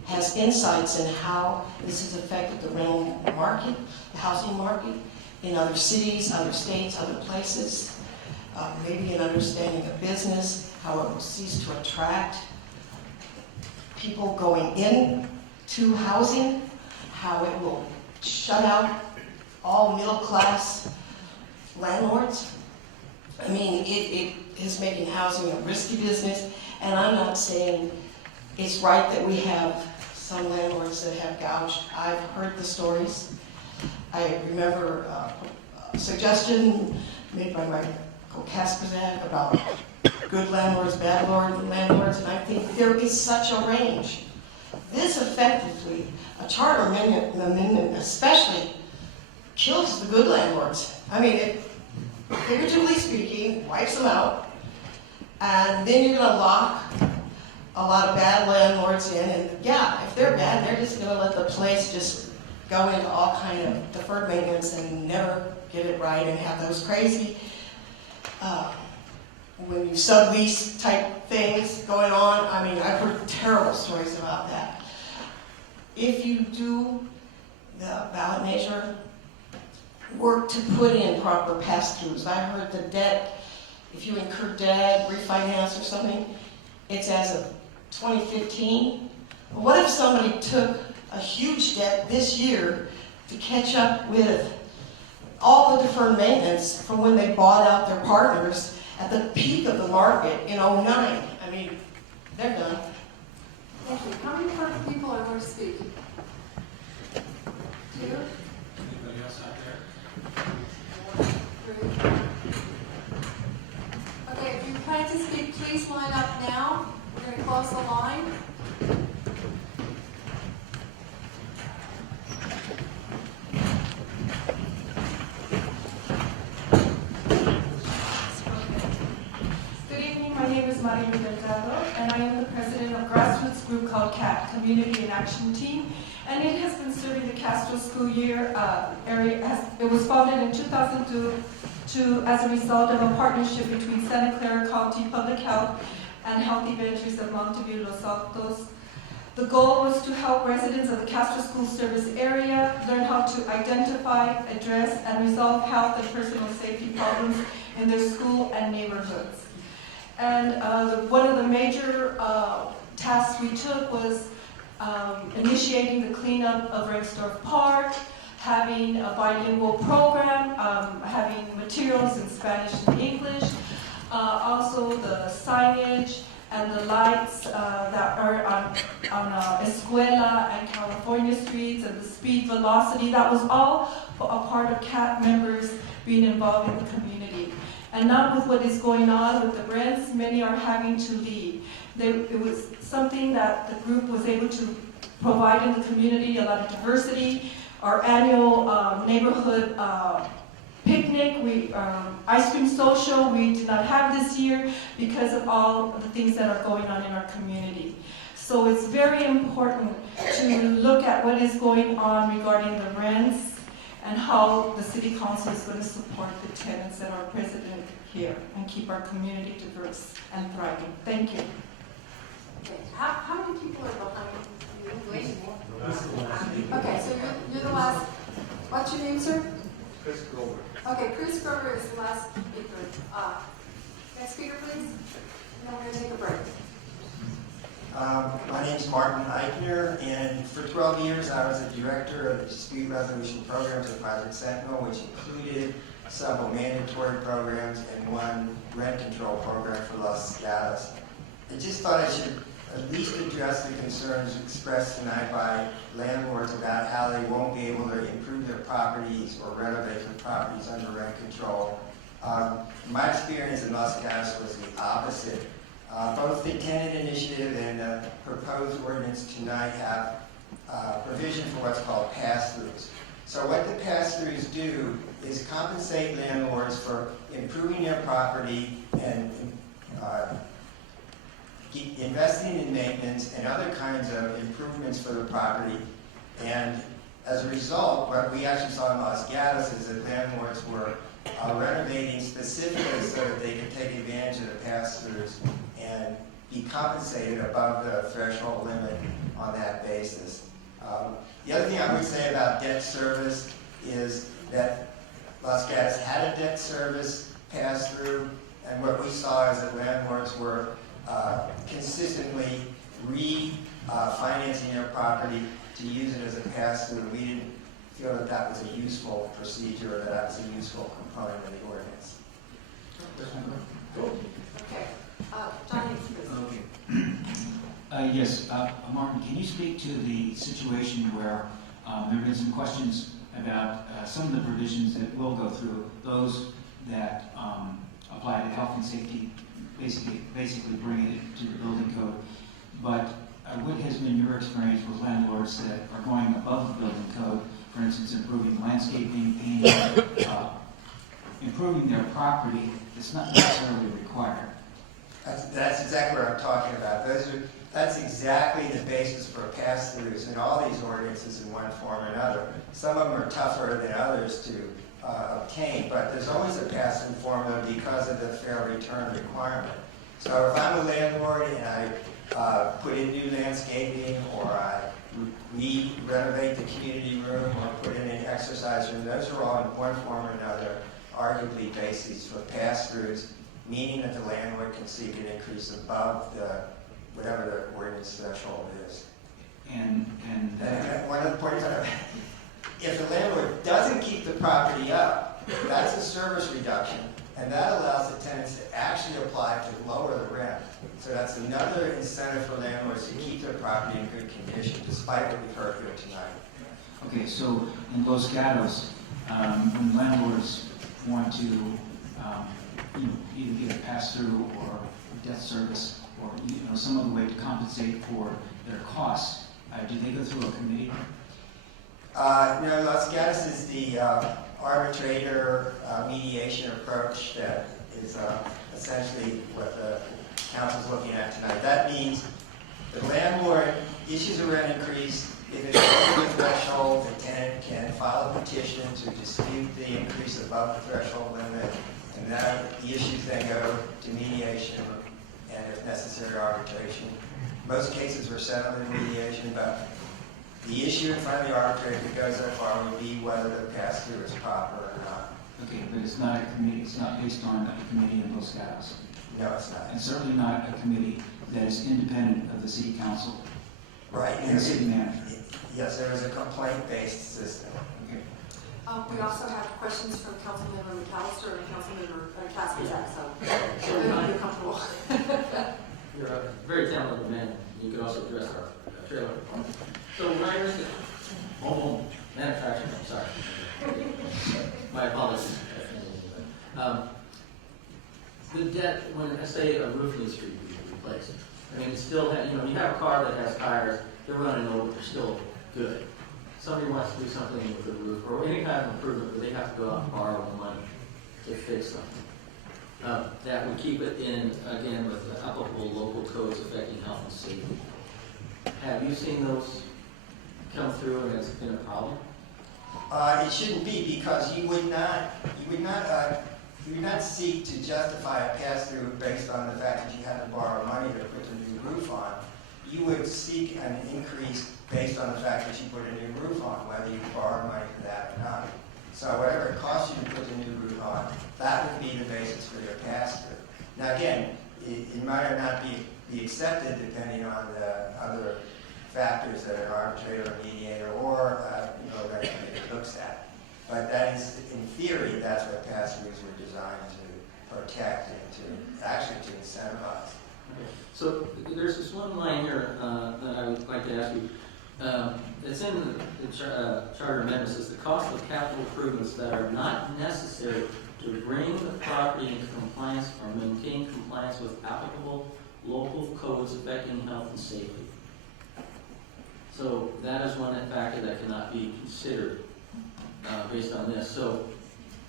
has insights in how this has affected the rental market, the housing market, in other cities, other states, other places. maybe an understanding of business, how it will cease to attract people going in to housing, how it will shut out all middle-class landlords. I mean, it is making housing a risky business, and I'm not saying it's right that we have some landlords that have gouged. I've heard the stories. I remember a suggestion made by Michael Kasperzak about good landlords, bad landlords, and I think there is such a range. This effectively, a charter amendment especially, kills the good landlords. I mean, it, figuratively speaking, wipes them out, and then you're going to lock a lot of bad landlords in, and yeah, if they're bad, they're just going to let the place just go into all kind of deferred maintenance and never get it right and have those crazy when you sublease type things going on. I mean, I've heard terrible stories about that. If you do the ballot measure, work to put in proper pass-throughs. I heard the debt, if you incur debt, refinance or something, it's as of 2015. What if somebody took a huge debt this year to catch up with all the deferred maintenance from when they bought out their partners at the peak of the market in 2009? I mean, they're done. Thank you. How many people are going to speak? 2? Anybody else out there? 3. Okay, if you plan to speak, please line up now. We're going to close the line. Good evening, my name is Maria Delgado, and I am the president of a grassroots group called CAT, Community in Action Team, and it has been serving the Castro School Year area. It was founded in 2002 as a result of a partnership between Santa Clara County Public Health and Healthy Ventures of Monteview, Los Altos. The goal was to help residents of the Castro School Service area learn how to identify, address, and resolve health and personal safety problems in their school and neighborhoods. And one of the major tasks we took was initiating the cleanup of Rexdorf Park, having a bilingual program, having materials in Spanish and English, also the signage and the lights that are on Escuela and California streets, and the speed velocity. That was all a part of CAT members being involved in the community. And now with what is going on with the rents, many are having to leave. It was something that the group was able to provide in the community, a lot of diversity. Our annual neighborhood picnic, ice cream social, we did not have this year because of all the things that are going on in our community. So it's very important to look at what is going on regarding the rents and how the city council is going to support the tenants that are present here and keep our community diverse and thriving. Thank you. Okay. How many people are behind you? Way more. Okay, so you're the last. What's your name, sir? Chris Grover. Okay, Chris Grover is the last speaker. Next speaker, please. And then we're going to take a break. My name is Martin Eichner, and for 12 years I was the director of the dispute resolution programs at Project Sentinel, which included several mandatory programs and one rent control program for Los Gatos. I just thought I should at least address the concerns expressed tonight by landlords about how they won't be able to improve their properties or renovate their properties under rent control. My experience in Los Gatos was the opposite. Both the tenant initiative and the proposed ordinance tonight have provision for what's called pass-throughs. So what the pass-throughs do is compensate landlords for improving their property and investing in maintenance and other kinds of improvements for the property. And as a result, what we actually saw in Los Gatos is that landlords were renovating specifically so that they could take advantage of the pass-throughs and be compensated above the threshold limit on that basis. The other thing I would say about debt service is that Los Gatos had a debt service pass-through, we saw is that landlords were consistently refinancing their property to use it as a pass-through. We didn't feel that that was a useful procedure or that that was a useful component of the ordinance. Okay. John Hicks, please. Okay. Yes, Martin, can you speak to the situation where there have been some questions about some of the provisions that will go through, those that apply to health and safety, basically bringing it to the building code. But what has been your experience with landlords that are going above the building code, for instance, improving landscaping, painting, improving their property that's not necessarily required? That's exactly what I'm talking about. That's exactly the basis for pass-throughs in all these ordinances in one form or another. Some of them are tougher than others to obtain, but there's always a pass-through formula because of the fair return requirement. So if I'm a landlord and I put in new landscaping, or I renovate the community room, or put in an exercise room, those are all in one form or another arguably bases for pass-throughs, meaning that the landlord can seek an increase above whatever the ordinance threshold is. And one of the points, if the landlord doesn't keep the property up, that's a service reduction, and that allows the tenants to actually apply to lower the rent. So that's another incentive for landlords to keep their property in good condition, despite what we've heard here tonight. Okay, so in Los Gatos, when landlords want to either get a pass-through or debt service or some other way to compensate for their costs, do they go through a committee? No, Los Gatos is the arbitrator mediation approach that is essentially what the council's looking at tonight. That means the landlord issues a rent increase. If it's over the threshold, the tenant can file a petition to dispute the increase above the threshold limit, and the issues then go to mediation and, if necessary, arbitration. Most cases are settled in mediation, but the issue in front of the arbitrator that goes that far would be whether the pass-through is proper or not. Okay, but it's not a committee, it's not based on a committee in Los Gatos? No, it's not. And certainly not a committee that is independent of the city council? Right. And the city manager? Yes, there is a complaint-based system. Okay. We also have questions from Councilmember McAllister and Councilmember Caspizak, so you're comfortable. You're a very talented man. You could also address our trailer. So when I was home manufacturing, I'm sorry. My apologies. The debt, when I say a roof needs to be replaced, I mean, it's still, you have a car that has tires, they're running over, they're still good. Somebody wants to do something with the roof, or any kind of improvement, but they have to go out and borrow money to fix something. That would keep it in, again, with the applicable local codes affecting health and safety. Have you seen those come through and it's been a problem? It shouldn't be, because you would not seek to justify a pass-through based on the fact that you had to borrow money to put the new roof on. You would seek an increase based on the fact that you put a new roof on, whether you borrowed money for that or not. So whatever it costs you to put the new roof on, that would be the basis for your pass-through. Now again, it might or not be accepted depending on the other factors that an arbitrator or mediator or regulator looks at. But that is, in theory, that's what pass-throughs were designed to protect and to incentivize. So there's this one line here that I would like to ask you. It's in the charter amendment. It says the cost of capital improvements that are not necessary to bring the property into compliance or maintain compliance with applicable local codes affecting health and safety. So that is one factor that cannot be considered based on this. So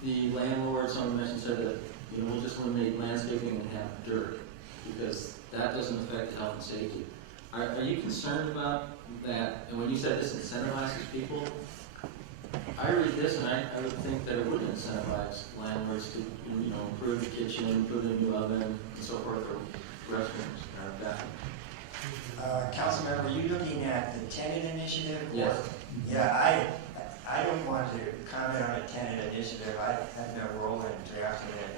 the landlord, someone mentioned, said that we'll just eliminate landscaping and have dirt because that doesn't affect health and safety. Are you concerned about that? And when you said this incentivizes people, I read this and I would think that it would incentivize landlords to improve the kitchen, put in a new oven, and so forth, or restrooms or bathrooms. Councilmember, are you looking at the tenant initiative? Yes. Yeah, I don't want to comment on a tenant initiative. I had no role in drafting it.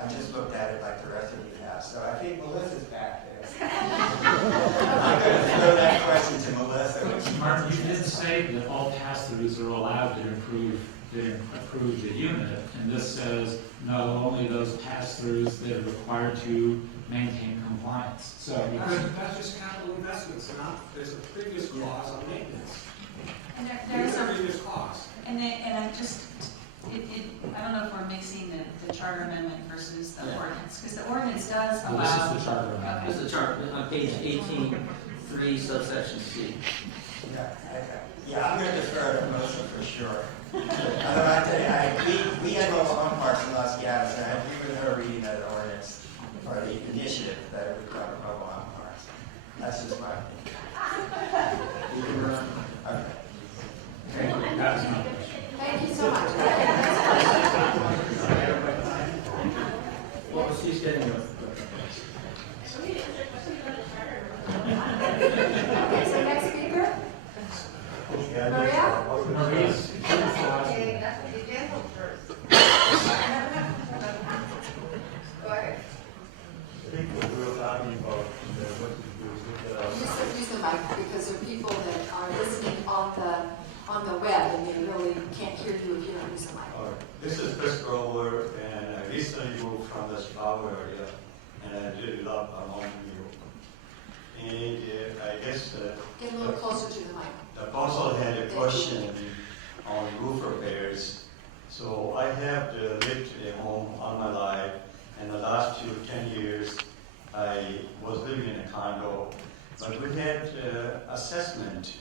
I just looked at it like the rest of you have, so I think Melissa's back there. I'm going to throw that question to Melissa. Martin, you did say that all pass-throughs are allowed to improve the unit, and this says no, only those pass-throughs that are required to maintain compliance. So That's just capital investments, not, there's a previous clause on maintenance. And There's a previous clause. and I just, I don't know if we're mixing the charter amendment versus the ordinance, because the ordinance does allow. This is the charter amendment. This is the chart on page 18, 3, subsection C. Yeah, I'm going to defer to Melissa for sure. Although I tell you, we had mobile home parks in Los Gatos, and I agree with her reading that ordinance, or the initiative that it would cover mobile home parks. That's just my opinion. Okay. Thank you so much. What was he getting at? Okay, so next speaker? Maria? Maria's Go ahead. I think what we were talking about, what to do is look at our... Use the mic, because there are people that are listening on the web, and they really can't hear you if you don't use the mic. All right. This is Chris Grover, and I recently moved from the Chicago area, and I really love Mountain View. And I guess... Get a little closer to the mic. The council had a question on roof repairs. So I have lived at home all my life, and the last 10 years I was living in a condo. But we had assessment,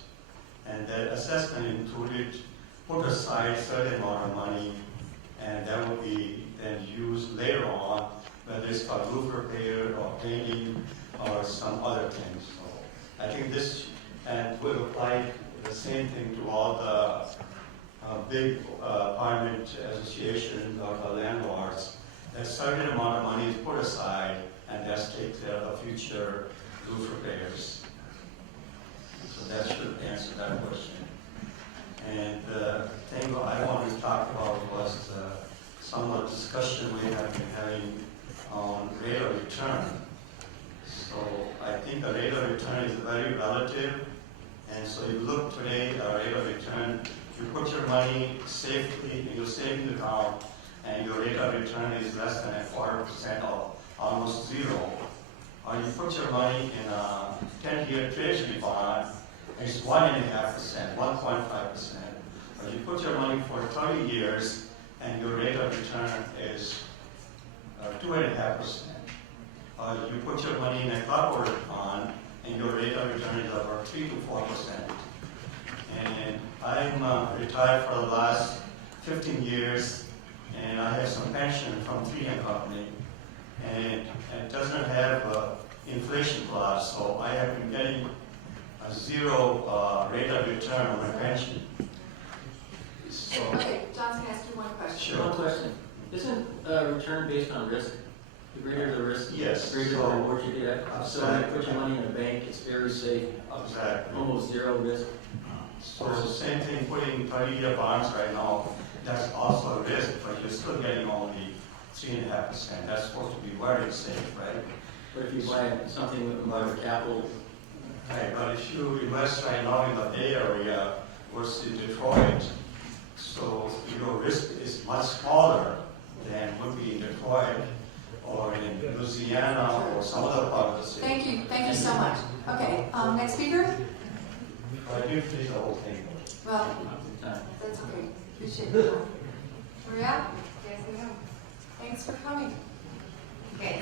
and that assessment included put aside certain amount of money, and that would be then used later on, whether it's for roof repair or painting or some other things. So I think this and will apply the same thing to all the big apartment associations or the landlords. A certain amount of money is put aside, and that's take care of the future roof repairs. So that should answer that question. And the thing I wanted to talk about was some of the discussion we have been having on rate of return. So I think the rate of return is very relative. And so you look today at rate of return, you put your money safely in your savings account, and your rate of return is less than 4% or almost zero. Or you put your money in a 10-year treasury bond, it's 1.5%, 1.5%. Or you put your money for 30 years, and your rate of return is 2.5%. Or you put your money in a corporate bond, and your rate of return is about 3 to 4%. And I'm retired for the last 15 years, and I have some pension from 3M Company, and it doesn't have inflation clause, so I have been getting a zero rate of return on my pension. So, Okay, John's going to ask you one question. One question. Isn't return based on risk? The greater the risk, yes. the greater the reward you get. So when you put your money in a bank, it's very safe. Exactly. Almost zero risk. So it's the same thing putting 30-year bonds right now. That's also a risk, but you're still getting only 3.5%. That's supposed to be very safe, right? But if you buy something with more capital. Right, but if you invest right now in the Bay Area versus Detroit, so your risk is much smaller than would be in Detroit or in Louisiana or some other part of the city. Thank you so much. Okay, next speaker? I do finish the whole thing. Well, that's okay. Appreciate it. Maria? Yes, ma'am. Thanks for coming. Okay.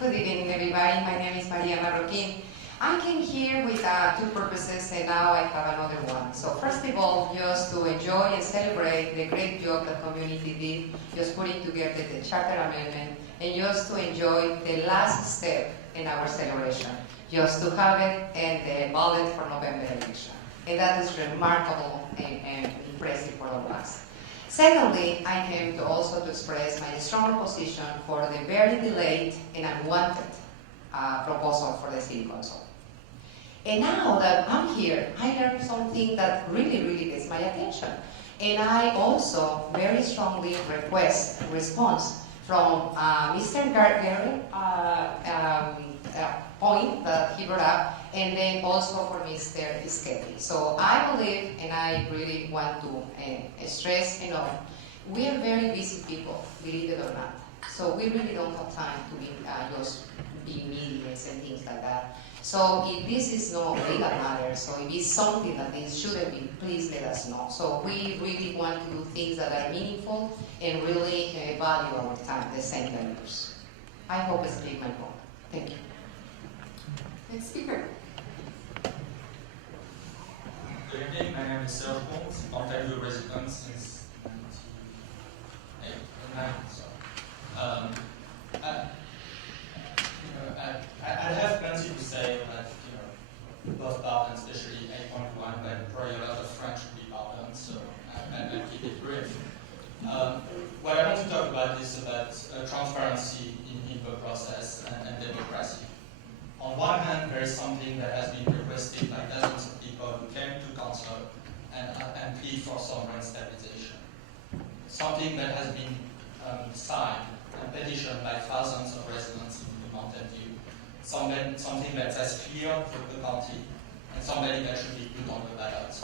Good evening, everybody. My name is Maria Marroquin. I came here with two purposes, and now I have another one. So first of all, just to enjoy and celebrate the great job that community did, just putting together the charter amendment, and just to enjoy the last step in our celebration, just to have it in the ballot for November election. And that is remarkable and impressive for all of us. Secondly, I came to also to express my strong opposition for the very delayed and unwanted proposal for the City Council. And now that I'm here, I learned something that really gets my attention. And I also very strongly request a response from Mr. Gardner point that he brought up, and then also for Mr. Ischetti. So I believe, and I really want to stress enough, we are very busy people, believe it or not. So we really don't have time to be just be meetings and things like that. So if this is no legal matter, so if it's something that this shouldn't be, please let us know. So we really want to do things that are meaningful and really value our time, the same members. I hope it's clear my point. Thank you. Next speaker. Good evening, my name is Serge Bonds, Ontario resident since 1989. I have plenty to say, but both Ballot, especially 8.1, but probably a lot of French will be Ballot, so I'll keep it brief. What I want to talk about is about transparency in the process and democracy. On one hand, there is something that has been requested by dozens of people who came to council and plead for some rent stabilization. Something that has been signed and petitioned by thousands of residents in Mountain View. Something that's as clear for the county and something that should be put on the ballot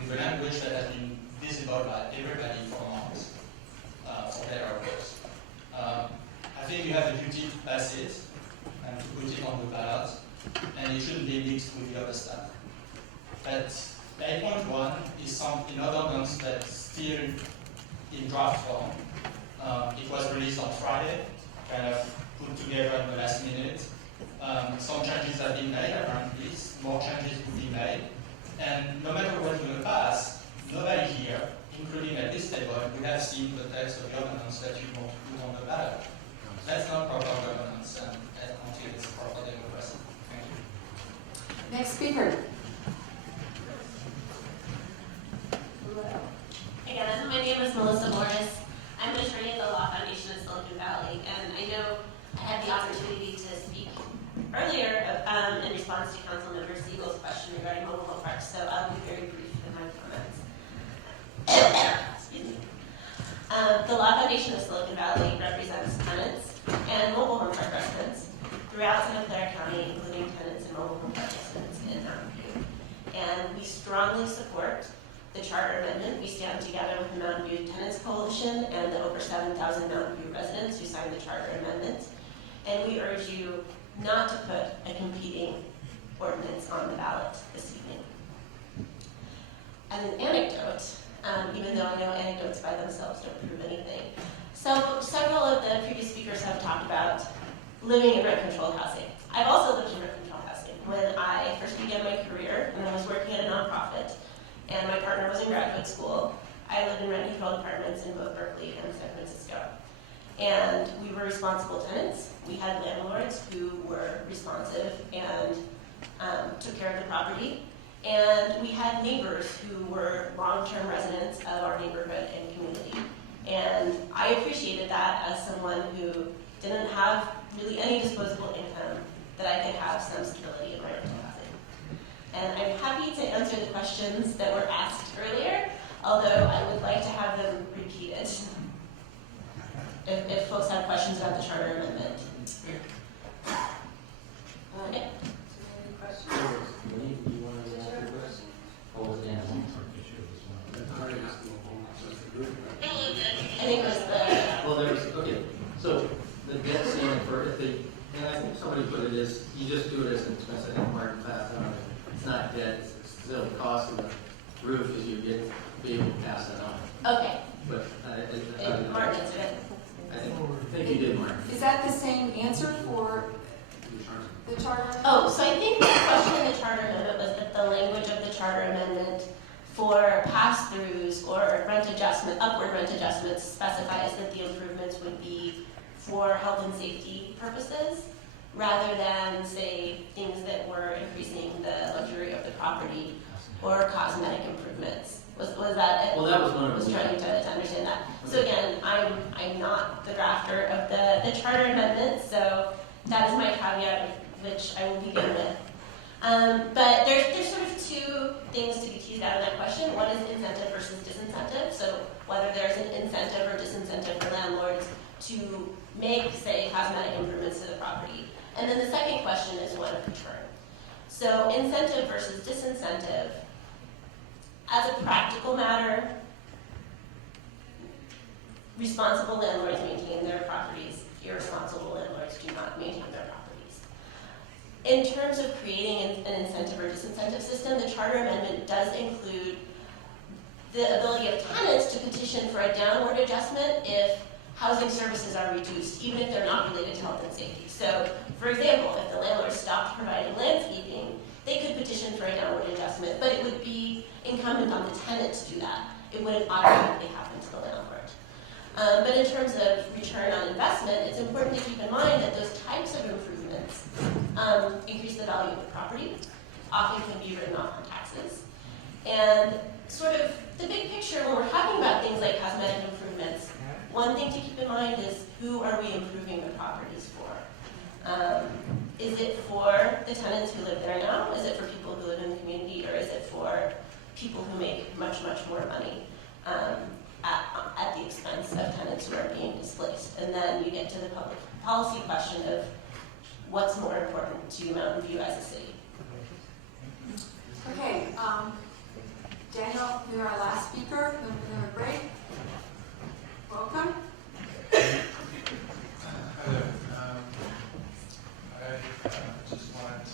with a language that has been visible by everybody for months, for better or worse. I think you have a duty to pass it and to put it on the ballot, and it shouldn't be mixed with the other stuff. But 8.1 is an ordinance that's still in draft form. It was released on Friday, kind of put together in the last minute. Some changes have been made, apparently. More changes will be made. And no matter what you pass, nobody here, including at this table, would have seen the text of the ordinance that you want to put on the ballot. That's not proper governance, and I don't think it's proper democracy. Thank you. Next speaker. Again, my name is Melissa Morris. I'm an attorney at the Law Foundation in Silicon Valley, and I know I had the opportunity to speak earlier in response to Councilmember Siegel's question regarding mobile home parks, so I'll be very brief in my comments. Excuse me. The Law Foundation of Silicon Valley represents tenants and mobile home park residents throughout Santa Clara County, including tenants and mobile home park residents in Mountain View. And we strongly support the charter amendment. We stand together with the Mountain View Tenants Coalition and the over 7,000 Mountain View residents who signed the charter amendment. And we urge you not to put a competing ordinance on the ballot this evening. As an anecdote, even though I know anecdotes by themselves don't prove anything, so several of the previous speakers have talked about living in rent-controlled housing. I've also lived in rent-controlled housing. When I first began my career, and I was working at a nonprofit, and my partner was in graduate school, I lived in rent-controlled apartments in both Berkeley and San Francisco. And we were responsible tenants. We had landlords who were responsive and took care of the property. And we had neighbors who were long-term residents of our neighborhood and community. And I appreciated that as someone who didn't have really any disposable income, that I could have some stability in my rental housing. And I'm happy to answer the questions that were asked earlier, although I would like to have them repeated if folks have questions about the charter amendment. Okay. I think it was the... Well, there's, okay, so the debt ceiling for, and I think somebody put it as, you just do it as an expense. I think Martin passed on it. It's not debt, it's still the cost of the roof as you be able to pass it on. Okay. But Martin answered it. I think you did, Martin. Is that the same answer for the charter? Oh, so I think the question in the charter amendment was that the language of the charter amendment for pass-throughs or rent adjustment, upward rent adjustments specifies that the improvements would be for health and safety purposes, rather than, say, things that were increasing the luxury of the property or cosmetic improvements. Was that it? Well, that was one of them. I was trying to understand that. So again, I'm not the drafter of the charter amendment, so that is my caveat, which I will begin with. But there's sort of two things to be teased out of that question. One is incentive versus disincentive. So whether there's an incentive or disincentive for landlords to make, say, cosmetic improvements to the property. And then the second question is one of return. So incentive versus disincentive. As a practical matter, responsible landlords maintain their properties. Irresponsible landlords do not maintain their properties. In terms of creating an incentive or disincentive system, the charter amendment does include the ability of tenants to petition for a downward adjustment if housing services are reduced, even if they're not related to health and safety. So, for example, if the landlord stopped providing landscaping, they could petition for a downward adjustment, but it would be incumbent on the tenant to do that. It wouldn't automatically happen to the landlord. But in terms of return on investment, it's important to keep in mind that those types of improvements increase the value of the property, often can be written off on taxes. And sort of the big picture when we're talking about things like cosmetic improvements, one thing to keep in mind is who are we improving the properties for? Is it for the tenants who live there now? Is it for people who live in the community? Or is it for people who make much, much more money at the expense of tenants who are being displaced? And then you get to the public policy question of what's more important to Mountain View as a city. Okay, Daniel, you're our last speaker. We're going to have a break. Welcome. Hi there. I just wanted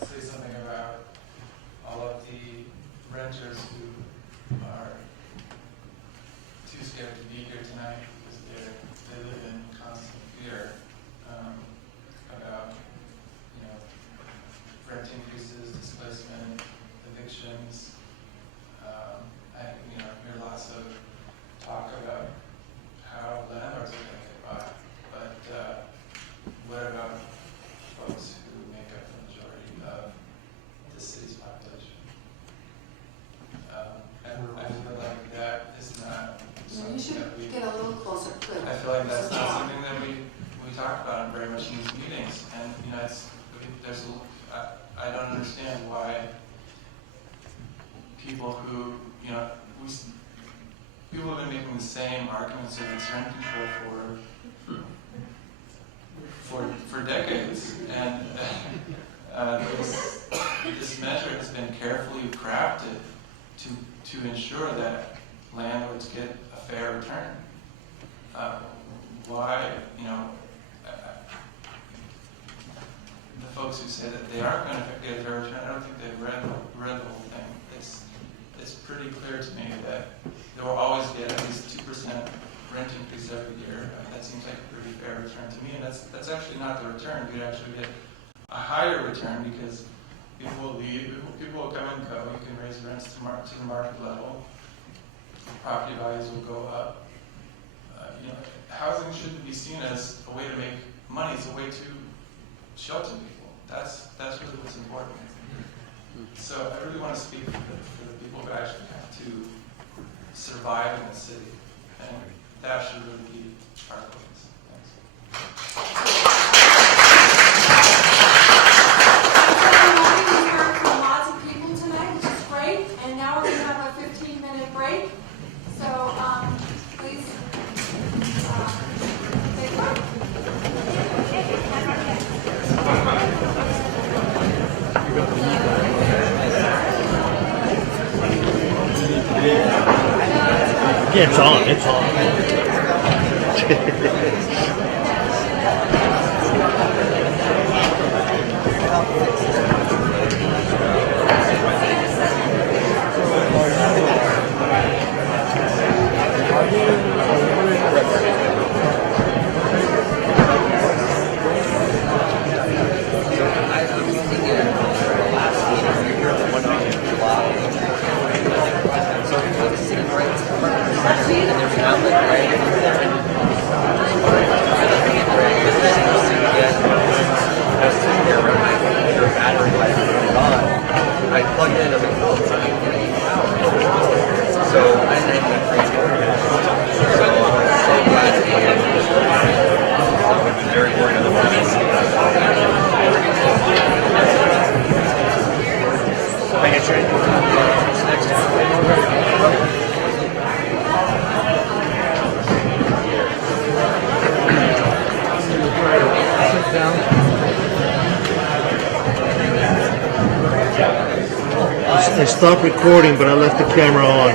to say something about all of the renters who are too scared to be here tonight because they live in constant fear about rent increases, displacement, evictions. I hear lots of talk about how landlords are going to get by, but what about folks who make up the majority of the city's population? I feel like that is not You should that we get a little closer, please. I feel like that's not something that we talk about very much in these meetings, and I don't understand why people who people have been making the same arguments against rent control for decades, and this measure has been carefully crafted to ensure that landlords get a fair return. Why, the folks who say that they aren't going to get a fair return, I don't think they've read the whole thing. It's pretty clear to me that they will always get at least 2% rent increase every year. That seems like a pretty fair return to me, and that's actually not the return. You'd actually get a higher return because people will leave, people will come and go. You can raise rents to the market level. Property values will go up. Housing shouldn't be seen as a way to make money. It's a way to shelter people. That's really what's important. So I really want to speak for the people who actually have to survive in the city, and that should really be our focus. Thanks. We've heard from lots of people tonight, which is great, and now we're going to have a 15-minute break. So please take a break. Yeah, it's on. It's on. And there's an outlet right I stopped recording, but I left the camera on.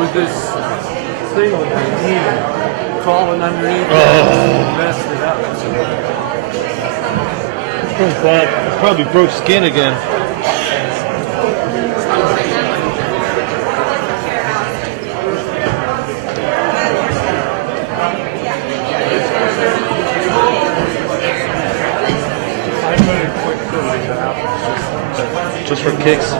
With this thing on my knee crawling underneath, messed it up. Oh, bad. Probably broke skin again. Just for kicks.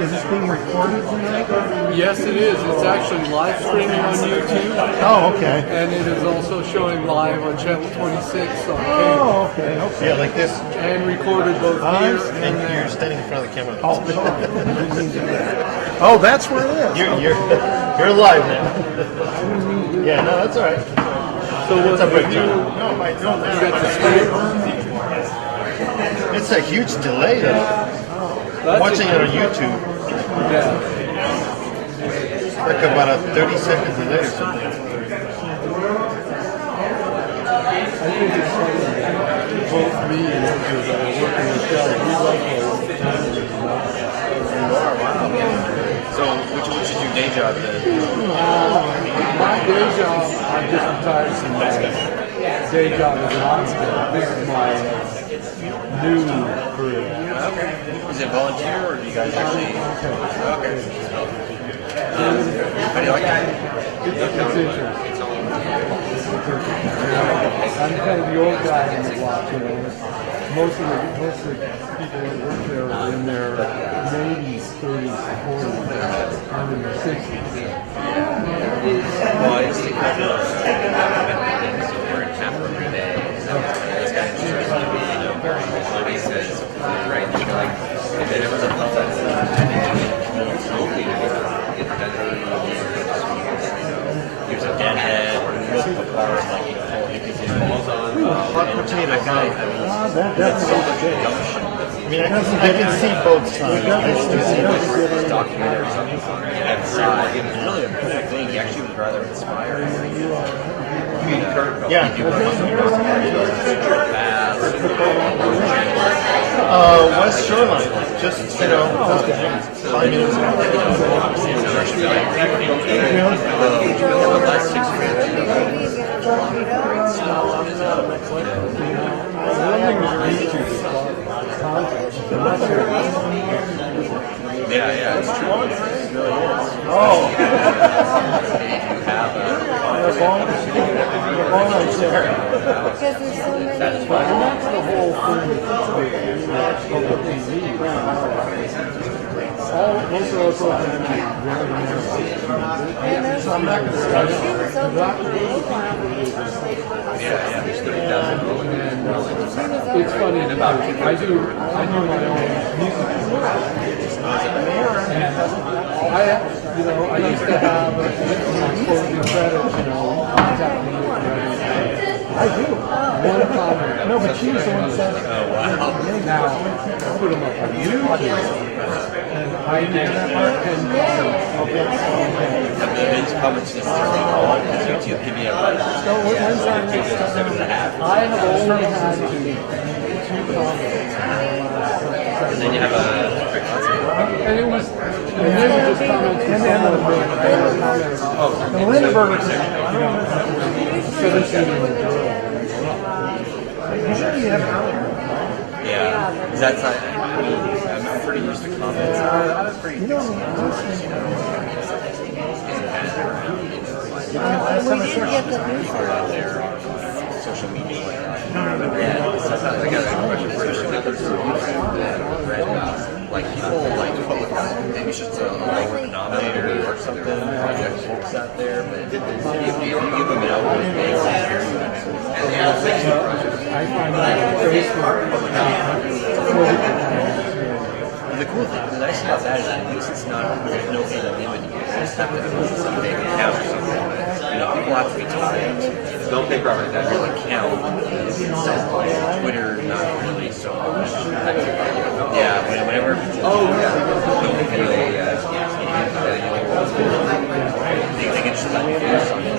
Is this being recorded tonight? Yes, it is. It's actually live streaming on YouTube. Oh, okay. And it is also showing live on channel 26 on Oh, okay. Yeah, like this. And recorded both here and there. You're standing in front of the camera. Oh, that's where it is. You're live now. Yeah, no, that's all right. So what's up, Rick? you got the stream? It's a huge delay though. Watching it on YouTube. Yeah. Like about a 30-second delay or something. think it's funny that both me and Andrew that are working with Shell, we like So, which is your day job then? my day job, I just retired from my day job as an officer. This is my new career. Okay. Is it volunteer or do you guys actually? Okay. How do you like that? It's interesting. I'm kind of the old guy in the block, you know. Most of the people that work there are in their 80s, 30s, 40s. I'm in their 60s. Well, I see that so we're in Tampa every day. So it's kind of interesting to be, very places, right? You know, like, if it ever comes out of there's a deadhead or multiple cars like hot potato guy. That's so much gumption. I mean, I can see both sides. I still see like documentaries on that side. It was really a cool thing. He actually was rather inspiring. Yeah. West Shoreline, just 5 minutes Yeah, it's true. It really is. Oh. That's the whole thing. Most of our programs are it's funny because I do my own music. I used to have closing credits, contact me. I do. One comment. No, but she was the one that said it. Oh, wow. Now, I put them up on YouTube. And I did that part. Vince comments just YouTube. Give me a like. So when's our next time? I have only had two comments. And then you have a quick answer. And it was, and they were just comments. And then the Lindenberger thing. So this is usually you have yeah, because that's not, I'm pretty used to comments. I'm pretty used to comments, last time I searched people out there on social media like that. Yeah, sometimes I get a question for YouTube that read about, like people like to put maybe it's just a lower denominator or something, project folks out there, but you give them an outlet. I find that Facebook. The cool thing, the nice thing about that is at least it's not, there's no anonymity. You just have to post something and have something. People have to be tied. Don't think about that real account. Twitter, not really so much. Yeah, whenever. Oh, yeah. They can just like do something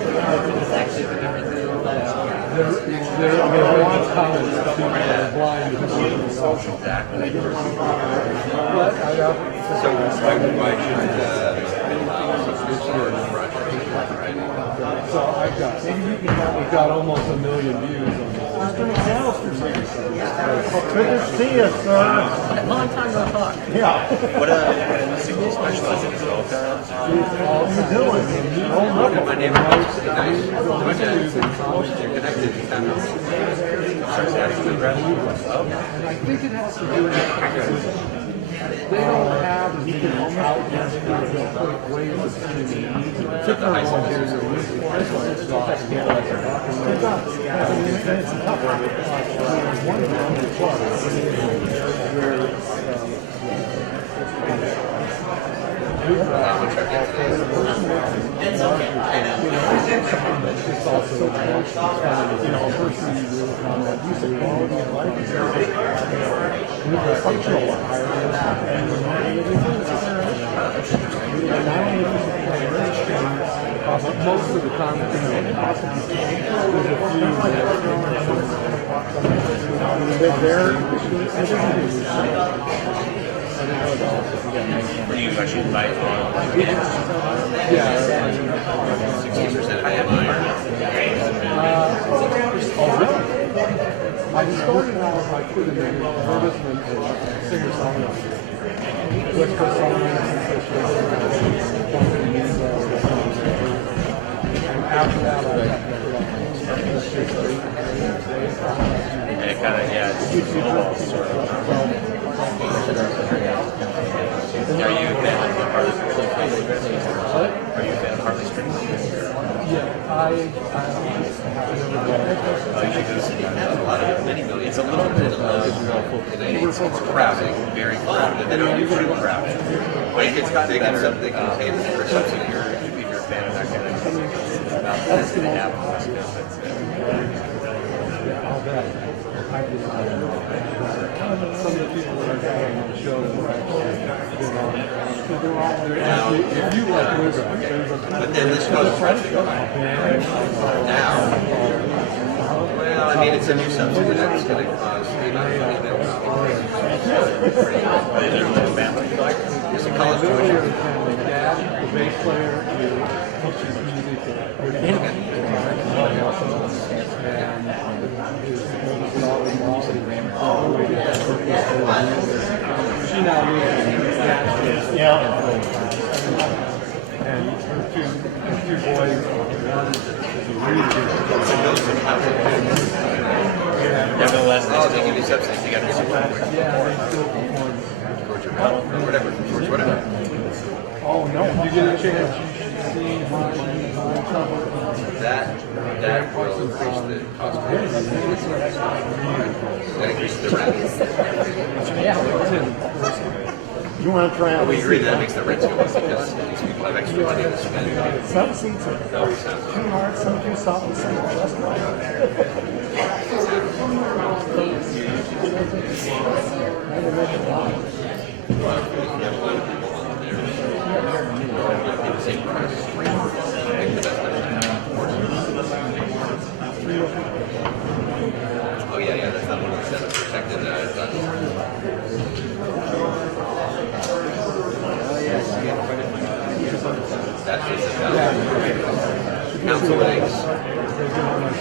active and everything. There are a lot of comments that people are blind to social. Exactly. So, I've got almost 1 million views on this. Good to see you, sir. Long time no talk. Yeah. What music do you specialize in? How you doing? My name is nice. And I think it has to do with they don't have as many outlets that they'll put ways of sending the music. Particularly when there's a music. That's why it's not together. It's tough. One of them is most of the comments, there's a few that Were you actually invite on like 60% IMI or oh, really? I started out by putting in advertisement as singer-songwriter. West Coast Songwriters Association. And after that, I and it kind of, yeah, it's snowball sort of. Are you a fan of Harley Street? Are you a fan of Harley Street? Yeah, you should go see many million. It's a little bit it's crowded, very crowded. They don't usually crowded. But it gets big and something contains for something if you're a fan of that kind of thing. About this and a half on West Coast, I'll bet. Some of the people that are going on the show were actually good on. If you like moving, but then this goes now. Well, I mean, it's a new substitute that's going to cause the amount of money that was it's a college tuition. The dad, the bass player, teaches music at she now lives in Nashville. Yeah. And her two boys, one is really good. Yeah, no less. Oh, they give you substance. You got to support. Yeah, they still perform. Towards your battle, or whatever. Towards whatever. Oh no! If you get a chance, you should see my that will increase the cost. That increases the rent. You want to try out? We agree that makes the rent go up because these people have extra money to spend. Some seats are too hard, some too soft, and some are just Oh yeah, that's not one of the set of protected that's just council legs.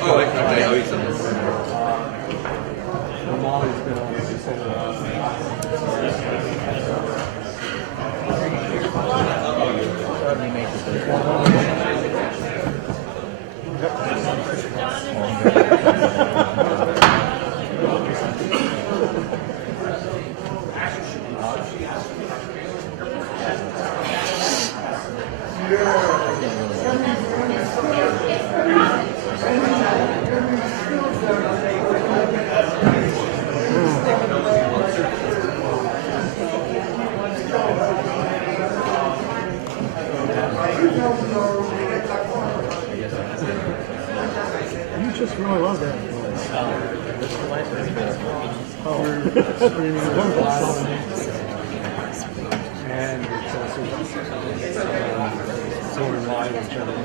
Oh, okay, I'll eat some. Molly's been on this You just really love that voice. And it's also sort of live each other.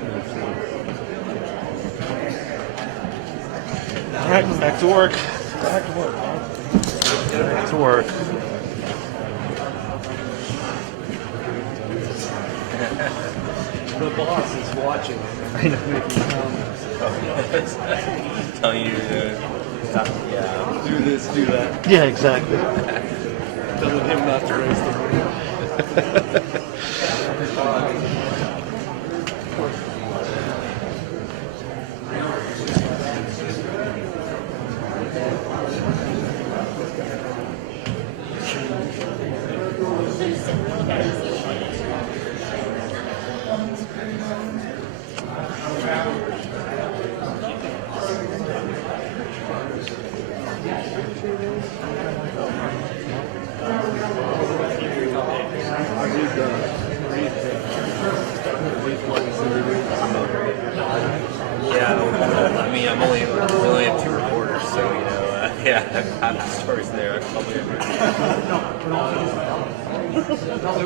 All right, back to work. Back to work. Back to work. The boss is watching. I know, making comments. Telling you to stop. Yeah. Do this, do that. Yeah, exactly. Telling him not to raise the roof. Yeah, I mean, we only have 2 reporters, so you know, yeah, half the stories there. I've probably There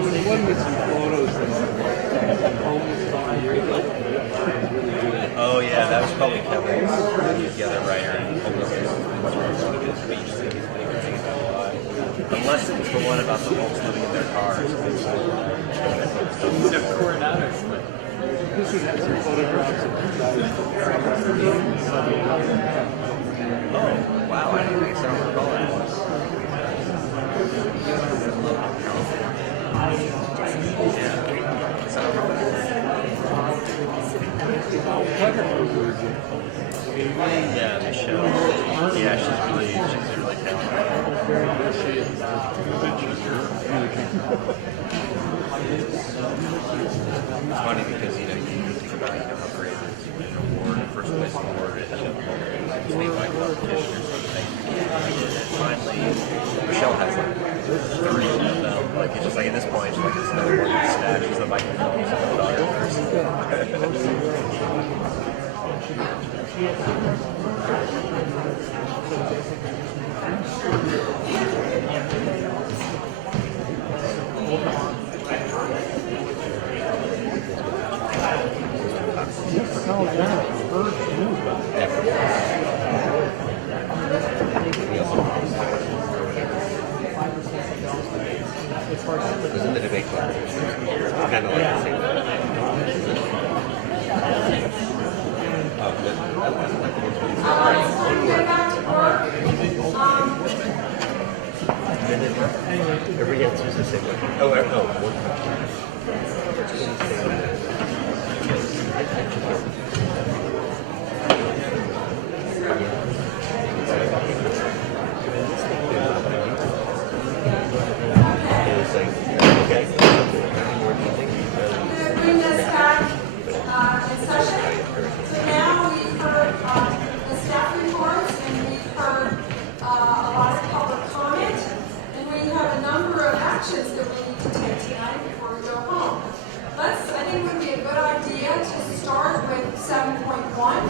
was one with some photos of homeless about a year ago. Oh yeah, that was probably Kevin, the other writer. mean, just gonna be funny to think about. Unless it was the one about the folks living in their cars. Except Coronado. This would have some photographs Oh, wow, I didn't think so. I don't recall that. Yeah, Michelle. Yeah, she's really talented. It's funny because, you think about, how great it is to win an award, first place award, and, statewide competition or something. And finally, Michelle has like 30 of them. Like, it's just like at this point, she's like, it's no more than stack. She's the microphone, she's the daughter. It was in the debate class. Kind of like the same every answer is the same way. Oh, one Bring this back in session. So now we've heard the staff reports and we've heard a lot of public comment, and we have a number of actions that we need to take tonight before we go home. I think it would be a good idea to start with 7.1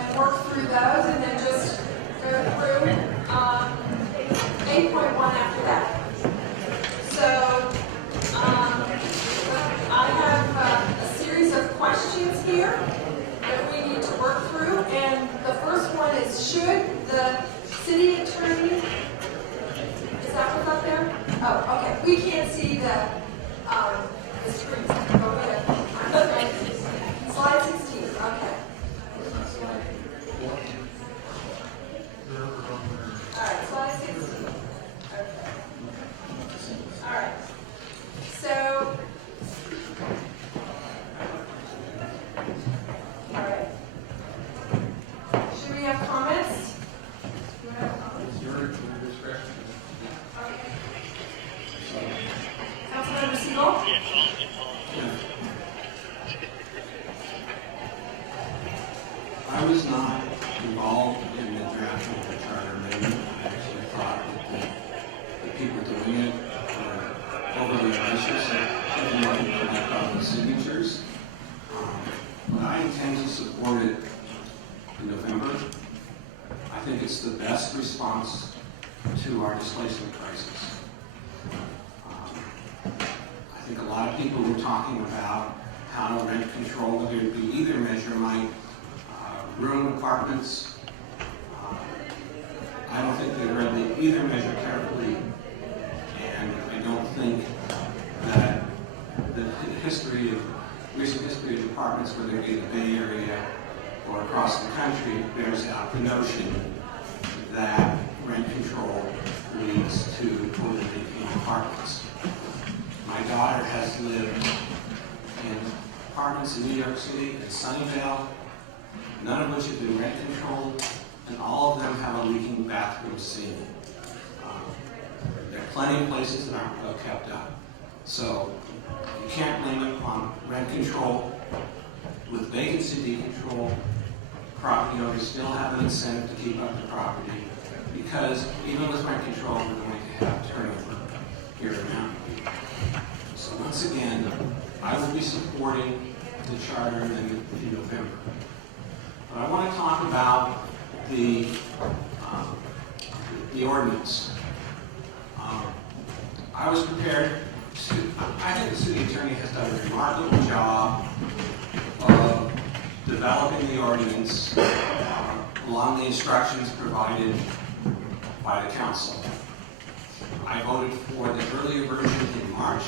and work through those, and then just go through 8.1 after that. So I have a series of questions here that we need to work through, and the first one is, should the city attorney, is that what's up there? Oh, okay, we can't see the screens. Go ahead. Okay. Slide 16, okay. All right, slide 16. Okay. All right. So, all right. Should we have comments? Do you have comments? Okay. Councilmember Siegel? I was not involved in the drafting of the charter amendment. I actually thought that the people doing it were overly ambitious and didn't want to collect all the signatures. But I intend to support it in November. I think it's the best response to our displacement crisis. I think a lot of people were talking about how rent control, whether it be either measure, might ruin apartments. I don't think they read either measure carefully, and I don't think that the recent history of apartments, whether it be the Bay Area or across the country, bears out the notion that rent control leads to poorly maintained apartments. My daughter has lived in apartments in New York City and Sunnyvale, none of which have been rent controlled, and all of them have a leaking bathroom sink. There are plenty of places that aren't well kept up. So you can't blame it on rent control. With vacancy decontrol, property owners still have an incentive to keep up the property, because even with rent control, we're going to have turnover here and now. So once again, I will be supporting the charter amendment in November. But I want to talk about the ordinance. I was prepared to, I think the city attorney has done a remarkable job of developing the ordinance along the instructions provided by the council. I voted for the earlier version in March.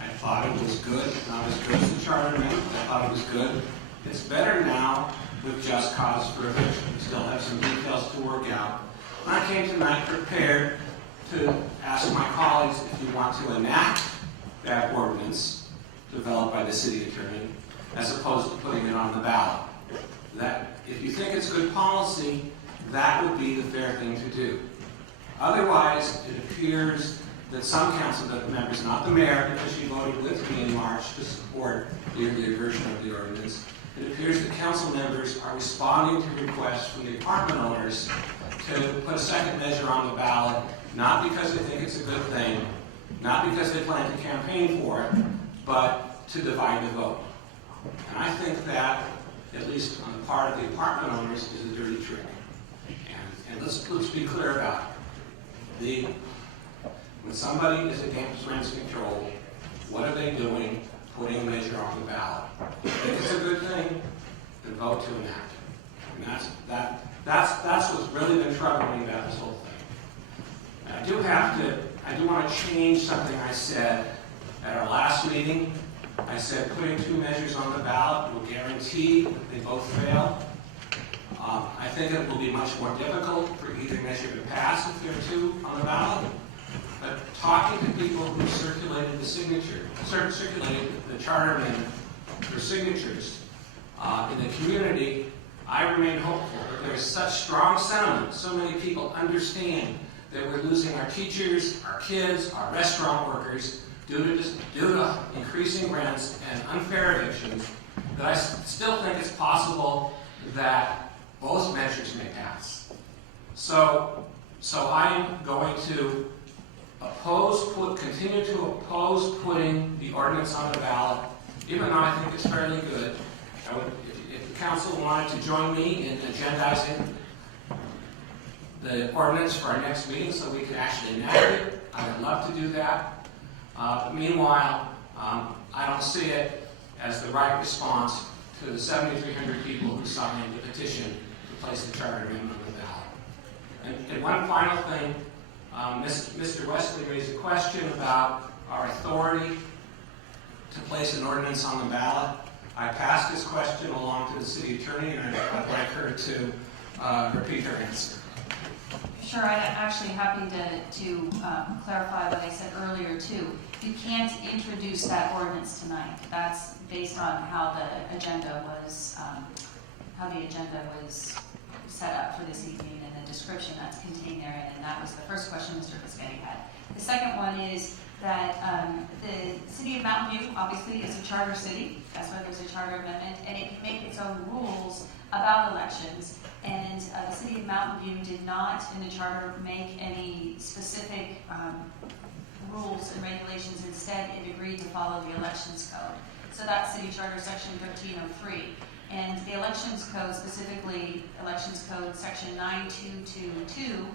I thought it was good, not as good as the charter amendment. I thought it was good. It's better now with just cause for eviction. We still have some details to work out. And I came tonight prepared to ask my colleagues if you want to enact that ordinance developed by the city attorney as opposed to putting it on the ballot. That, if you think it's good policy, that would be the fair thing to do. Otherwise, it appears that some council members, not the mayor, because she voted with me in March to support the earlier version of the ordinance, it appears that council members are responding to requests from the apartment owners to put a second measure on the ballot, not because they think it's a good thing, not because they plan to campaign for it, but to divide the vote. And I think that, at least on the part of the apartment owners, is a dirty trick. And let's be clear about it. When somebody is against rent control, what are they doing? Putting a measure on the ballot. If it's a good thing, then vote to enact it. And that's what's really been troubling me about this whole thing. And I do want to change something I said at our last meeting. I said putting two measures on the ballot will guarantee that they both fail. I think it will be much more difficult for either measure to pass if there are two on the ballot. But talking to people who circulated the charter amendment for signatures in the community, I remain hopeful that there is such strong sentiment. So many people understand that we're losing our teachers, our kids, our restaurant workers due to increasing rents and unfair evictions, that I still think it's possible that both measures may pass. So I'm going to continue to oppose putting the ordinance on the ballot, even though I think it's fairly good. If the council wanted to join me in agendizing the ordinance for our next meeting so we could actually enact it, I would love to do that. But meanwhile, I don't see it as the right response to the 7,300 people who signed the petition to place the charter amendment on the ballot. And one final thing, Mr. Wesley raised a question about our authority to place an ordinance on the ballot. I passed this question along to the city attorney, and I'd like her to repeat her answer. Sure, I'm actually happy to clarify what I said earlier too. You can't introduce that ordinance tonight. That's based on how the agenda was set up for this evening and the description that's contained therein. And that was the first question Mr. Piscetti had. The second one is that the city of Mountain View obviously is a charter city. That's why there's a charter amendment, and it can make its own rules about elections. And the city of Mountain View did not, in the charter, make any specific rules and regulations. Instead, it agreed to follow the elections code. So that's city charter section 1303. And the elections code, specifically elections code section 9222,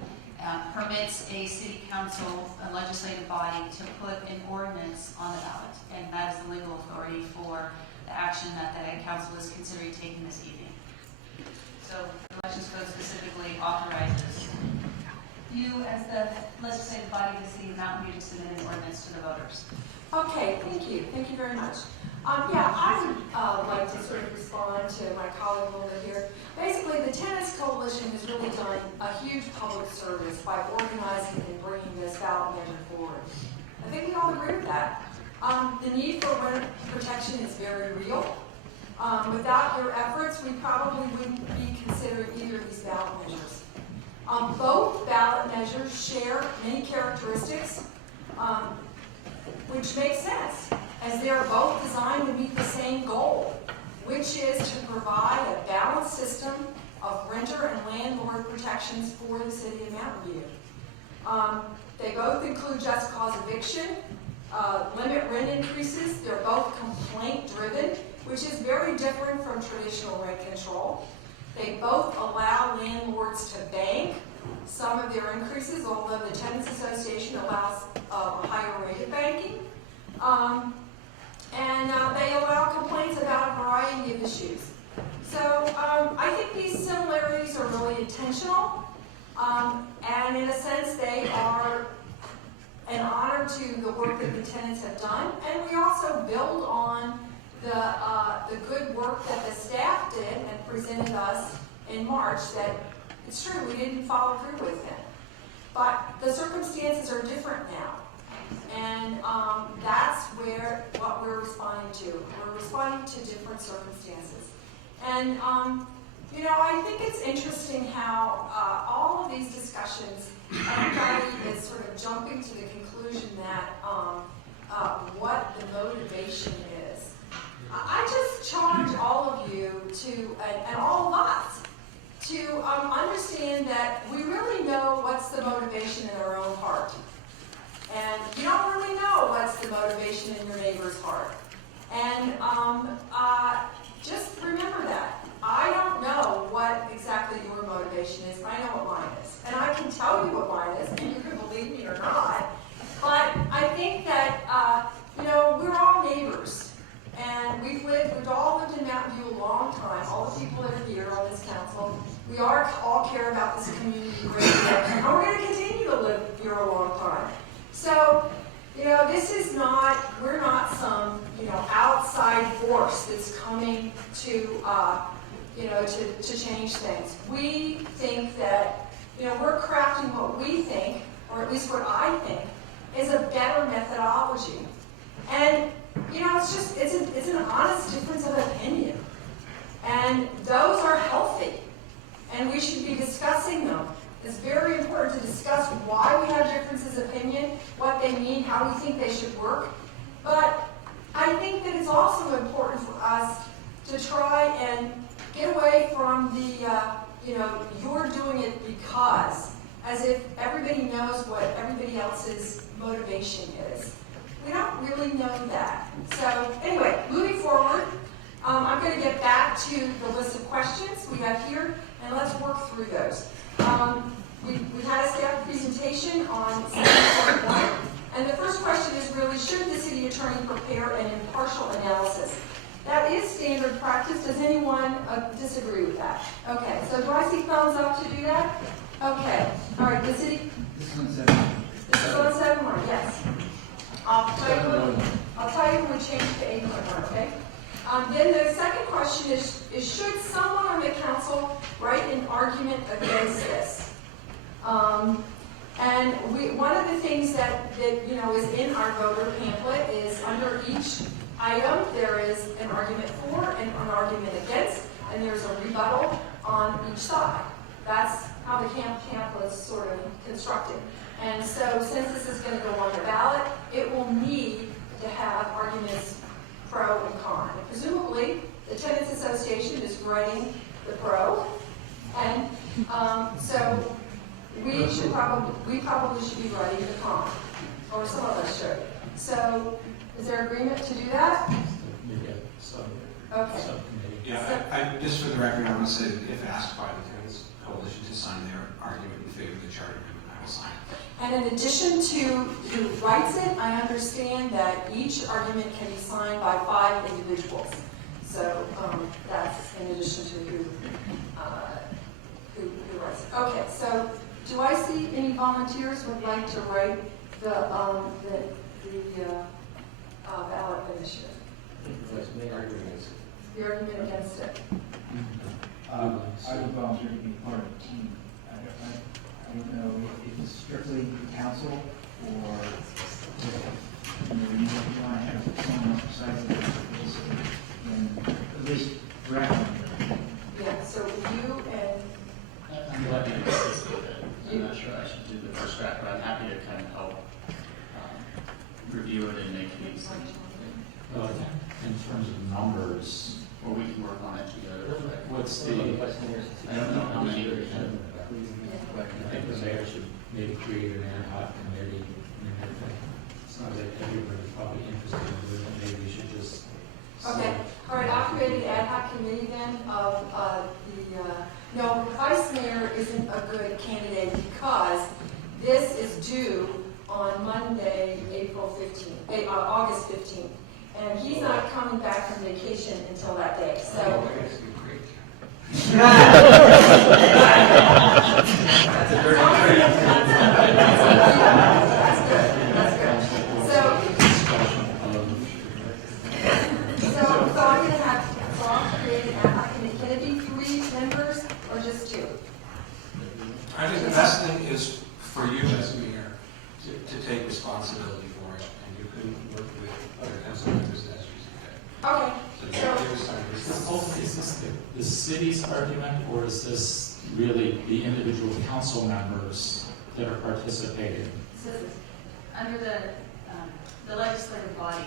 permits a city council, a legislative body, to put an ordinance on the ballot. And that is the legal authority for the action that the council is considering taking this evening. So the elections code specifically authorizes you as the legislative body of the city of Mountain View to submit an ordinance to the voters. Okay, thank you. Thank you very much. I would like to sort of respond to my colleague a little bit here. Basically, the Tenants Coalition has really done a huge public service by organizing and bringing this ballot measure forward. I think we all agree with that. The need for rent protection is very real. Without your efforts, we probably wouldn't be considering either of these ballot measures. Both ballot measures share many characteristics, which makes sense, as they are both designed to meet the same goal, which is to provide a balanced system of renter and landlord protections for the city of Mountain View. They both include just cause eviction, limit rent increases. They're both complaint-driven, which is very different from traditional rent control. They both allow landlords to bank some of their increases, although the Tenants Association allows a higher rate of banking. And they allow complaints about a variety of issues. So I think these similarities are really intentional. And in a sense, they are an honor to the work that the tenants have done. And we also build on the good work that the staff did and presented us in March that it's true, we didn't follow through with it. But the circumstances are different now. And that's what we're responding to. We're responding to different circumstances. And, I think it's interesting how all of these discussions, everybody is sort of jumping to the conclusion that what the motivation is. I just challenge all of you to, and all of us, to understand that we really know what's the motivation in our own heart. And you don't really know what's the motivation in your neighbor's heart. And just remember that. I don't know what exactly your motivation is, but I know what mine is. And I can tell you what mine is, and you can believe me or not. But I think that, we're all neighbors. And we've all lived in Mountain View a long time. All the people that are here on this council, we all care about this community greatly. And we're going to continue to live here a long time. So, this is not, we're not some, outside force that's coming to, to change things. We think that, we're crafting what we think, or at least what I think, is a better methodology. And, it's an honest difference of opinion. And those are healthy. And we should be discussing them. It's very important to discuss why we have differences of opinion, what they mean, how we think they should work. But I think that it's also important for us to try and get away from the, you're doing it because, as if everybody knows what everybody else's motivation is. We don't really know that. So anyway, moving forward, I'm going to get back to the list of questions we have here, and let's work through those. We've had a staff presentation on 7.1, and the first question is really, should the city attorney prepare an impartial analysis? That is standard practice. Does anyone disagree with that? Okay, so do I see thumbs up to do that? Okay, all right, the city? This is on 7. This is on 7.1, yes. I'll tell you when we change to 8.1, okay? Then the second question is should someone on the council write an argument against this? And one of the things that is in our voter pamphlet is under each item there is an argument for and an argument against, and there's a rebuttal on each side. That's how the pamphlet is sort of constructed. And so since this is going to go on the ballot, it will need to have arguments pro and con. And presumably, the Tenants Association is writing the pro, and so we probably should be writing the con, or some of us should. So, is there agreement to do that? Okay. Yeah, I just for the record, I want to say that if asked by the Tenants Coalition to sign their argument in favor of the charter amendment, I will sign it. And in addition to who writes it, I understand that each argument can be signed by 5 individuals. So that's in addition to who writes it. Okay, so do I see any volunteers who would like to write the ballot initiative? The argument against it. I would volunteer to be part of the team. I don't know if it's strictly council or you want to have someone else besides the council, and at least draft. Yeah, so you and... I'm happy to assist with it. I'm not sure I should do the first draft, but I'm happy to kind of help review it and make it easy. In terms of numbers, or we can work on it together. What's the, I don't know how many we have. I think the mayor should maybe create an ad hoc committee. It sounds like everybody's probably interested in it, and maybe we should just. Okay, all right, I'll create an ad hoc committee then of no, vice mayor isn't a good candidate because this is due on Monday, August 15th. And he's not coming back from vacation until that day, so. So I'm gonna have, so I'll create an ad hoc committee. Can it be 3 members or just 2? I think the best thing is for you as mayor to take responsibility for it, and you can work with other council members as you see Okay. Is this the city's argument, or is this really the individual council members that are participating? So under the legislative body,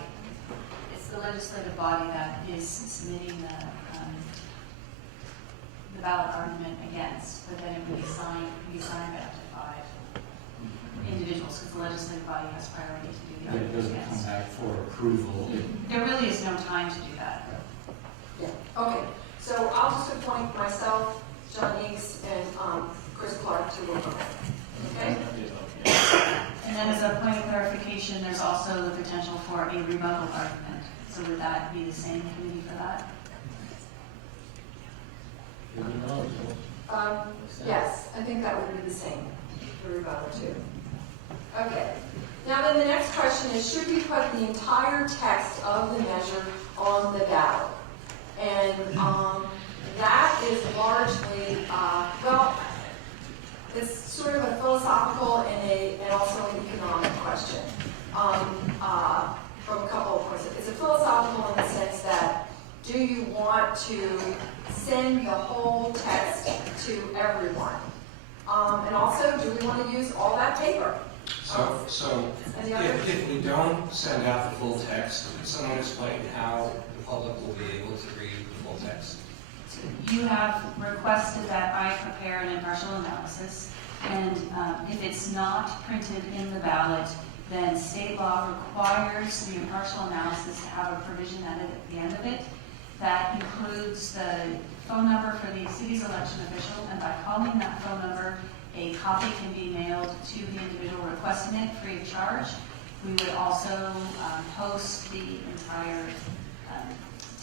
it's the legislative body that is submitting the ballot argument against, but then it would be signed by up to 5 individuals, because the legislative body has priority to do the It argument doesn't come against. back for approval. There really is no time to do that. Yeah, okay. So I'll just appoint myself, John Inks, and Chris Clark to work on it. Okay? And then as a point of clarification, there's also the potential for a rebuttal argument. So would that be the same committee for that? Yes, I think that would be the same for rebuttal too. Okay. Now then the next question is, should we put the entire text of the measure on the ballot? And that is largely, well, it's sort of a philosophical and also an economic question from a couple of points. It's a philosophical in the sense that, do you want to send the whole text to everyone? And also, do we want to use all that paper? So if we don't send out the full text, can someone explain how the public will be able to read the full text? You have requested that I prepare an impartial analysis, and if it's not printed in the ballot, then state law requires the impartial analysis to have a provision at the end of it that includes the phone number for the city's election official, and by calling that phone number, a copy can be mailed to the individual requesting it free of charge. We would also post the entire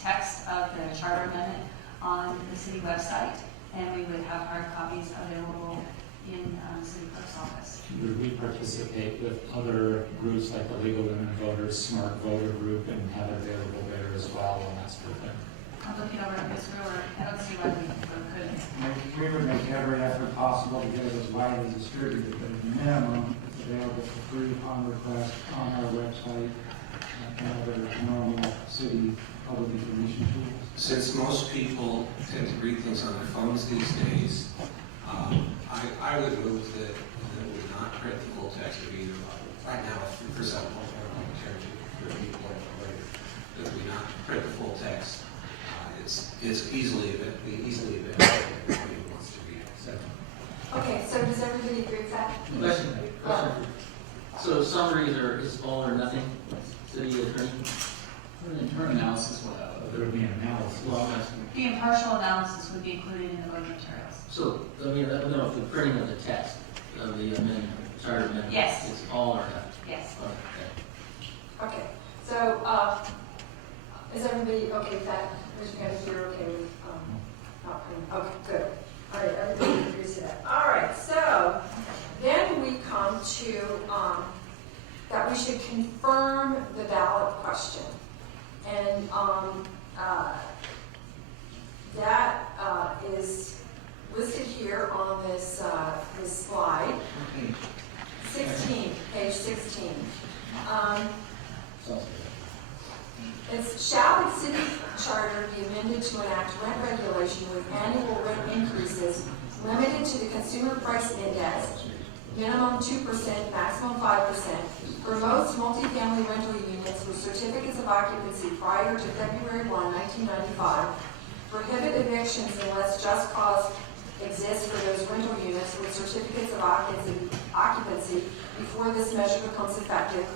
text of the charter amendment on the city website, and we would have hard copies available in the city clerk's office. Would we participate with other groups like the Legal Women Voters, Smart Voter Group, and have it available there as well, and that sort of thing? I'm looking over at Ms. Brewer. I don't see why we couldn't. We would make every effort possible to get it as widely distributed, but at minimum, it's available for free upon request on our website and other normal city public information tools. Since most people tend to read things on their phones these days, I would move that we not print the full text of either right now, for example, that we not print the full text. It's easily available if anybody wants to read it. Okay, so does everybody agree with that? Question. So summaries is all or nothing, city attorney? For an internal analysis, there would be an analysis. The impartial analysis would be included in the voting materials. So, I mean, I don't know if the printing of the text of the amendment, charter amendment. Yes. Is all or nothing? Yes. Okay, so is everybody okay with that? Is you guys here okay with not putting? Okay, good. All right, everybody agrees to that. All right, so then we come to that we should confirm the ballot question, and that is listed here on this this slide. 16, page 16. It's shall the city charter be amended to enact rent regulation with annual rent increases limited to the consumer price index, minimum 2%, maximum 5%, for most multifamily rental units with certificates of occupancy prior to February 1, 1995, prohibit evictions unless just cause exists for those rental units with certificates of occupancy before this measure becomes effective,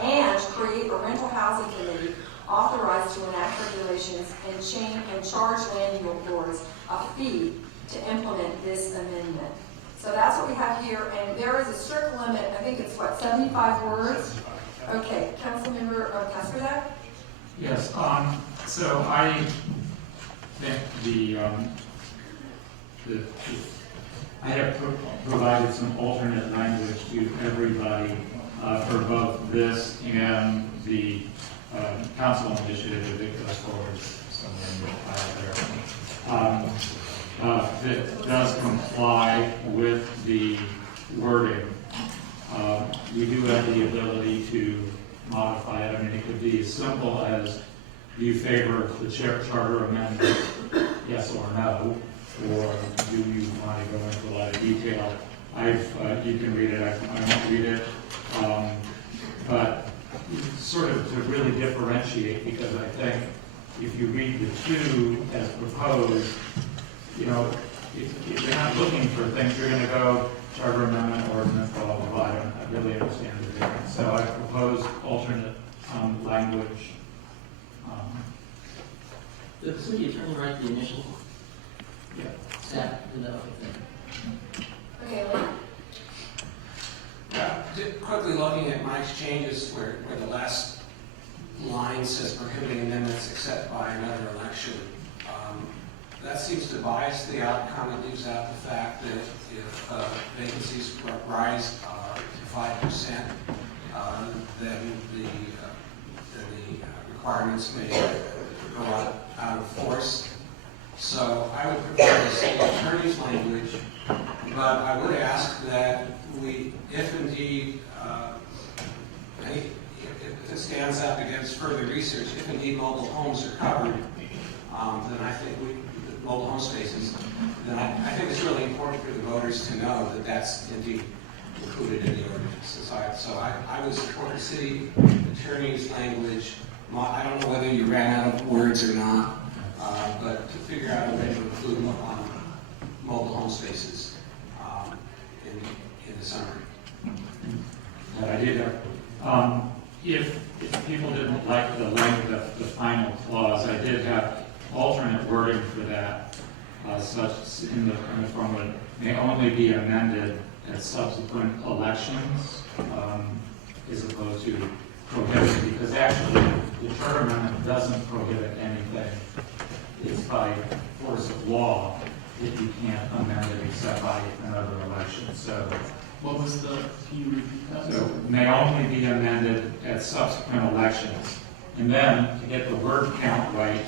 and create a rental housing committee authorized to enact regulations and charge landlords a fee to implement this amendment. So that's what we have here, and there is a strict limit. I think it's what, 75 words? Okay, Councilmember Kasperdak? Yes, so I think the I have provided some alternate language to everybody for both this and the council initiative that goes forward somewhere in the file there. That does comply with the wording. We do have the ability to modify it. I mean, it could be as simple as, do you favor the charter amendment, yes or no? Or do you want to go into a lot of detail? You can read it, I won't read it. But sort of to really differentiate, because I think if you read the two as proposed, you know, if you're not looking for things, you're going to go charter amendment, ordinance, blah, blah, blah. I really understand the difference. So I proposed alternate language. Did the city attorney write the initial? Yeah. Staff, no. Okay, Lynn? Just quickly looking at Mike's changes where the last line says prohibiting amendments except by another election. That seems to bias the outcome. It leaves out the fact that if vacancies rise to 5%, then the requirements may go out of force. So I would prefer the city attorney's language, but I would ask that we, if indeed, if it stands up against further research, if indeed mobile homes are covered, then I think mobile home spaces, then I think it's really important for the voters to know that that's indeed included in the ordinance. So I would support the city attorney's language. I don't know whether you ran out of words or not, but to figure out a way to include mobile home spaces in the summary. That I did. If people didn't like the length of the final clause, I did have alternate wording for that, such in the form of may only be amended at subsequent elections, as opposed to prohibited, because actually the charter amendment doesn't prohibit anything. It's by force of law that you can't amend it except by another election. So What was the, can you repeat that? So may only be amended at subsequent elections. And then to get the word count right,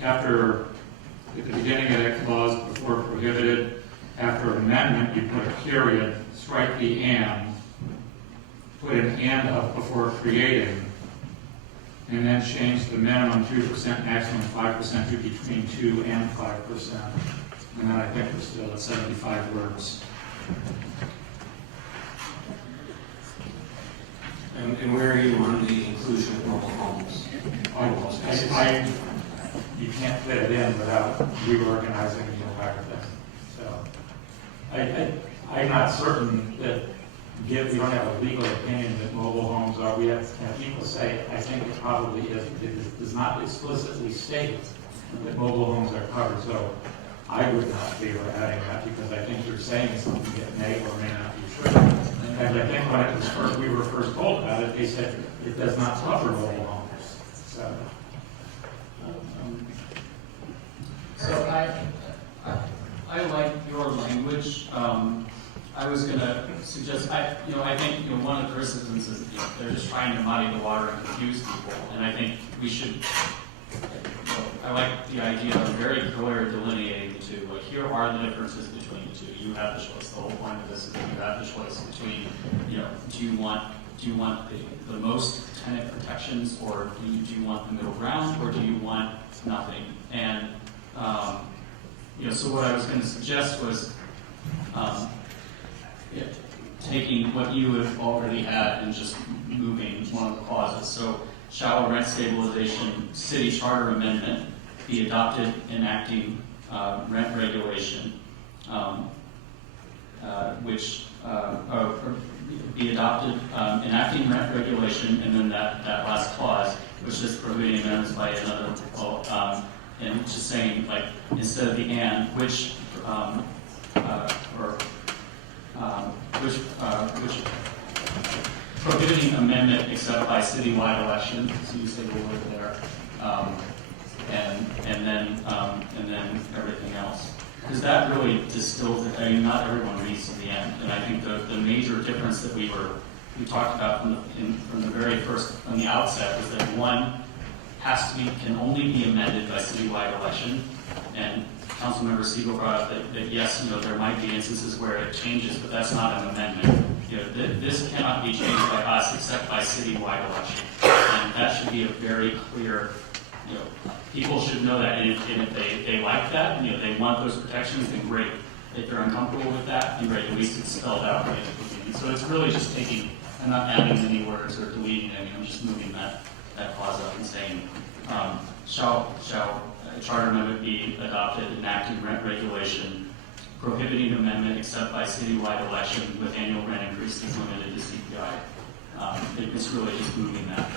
after at the beginning of that clause before prohibited, after amendment, you put a period, strike the and, put an and up before creating, and then change the minimum 2%, maximum 5% to between 2 and 5%. And then I think we're still at 75 words. And where are you on the inclusion of mobile homes? You can't fit it in without reorganizing the entire thing. So I'm not certain that we don't have a legal opinion that mobile homes are. We have people say, I think it probably is. It does not explicitly state that mobile homes are covered. So I would not favor adding that because I think you're saying something that may or may not be true. And I think when it was we were first told about it, they said it does not cover mobile homes. So I like your language. I was going to suggest, I think one of the criticisms is they're just trying to muddy the water and confuse people. And I think we should, I like the idea of very clear delineating the two. Like, here are the differences between the two. You have the choice. The whole point of this is that you have the choice between, do you want the most tenant protections, or do you want the middle ground, or do you want nothing? And so what I was going to suggest was taking what you have already had and just moving one of the clauses. So, shall a rent stabilization city charter amendment be adopted enacting rent regulation, or be adopted enacting rent regulation, and then that last clause, which is prohibiting amendments by another, and just saying, like, instead of the and, which prohibiting amendment except by citywide election, so you say the word there, and then everything else. Because that really distills it. I mean, not everyone reads to the end, and I think the major difference that we talked about from the very first, from the outset, was that one can only be amended by citywide election, and Councilmember Siegel brought up that yes, there might be instances where it changes, but that's not an amendment. This cannot be changed by us except by citywide election, and that should be a very clear. People should know that, and if they like that, they want those protections, then great. If they're uncomfortable with that, then great. At least it's spelled out right at the beginning. So it's really just I'm not adding any words or deleting any. I'm just moving that clause up and saying, shall a charter amendment be adopted, enacting rent regulation, prohibiting amendment except by citywide election with annual rent increases limited to CPI. It's really just moving that.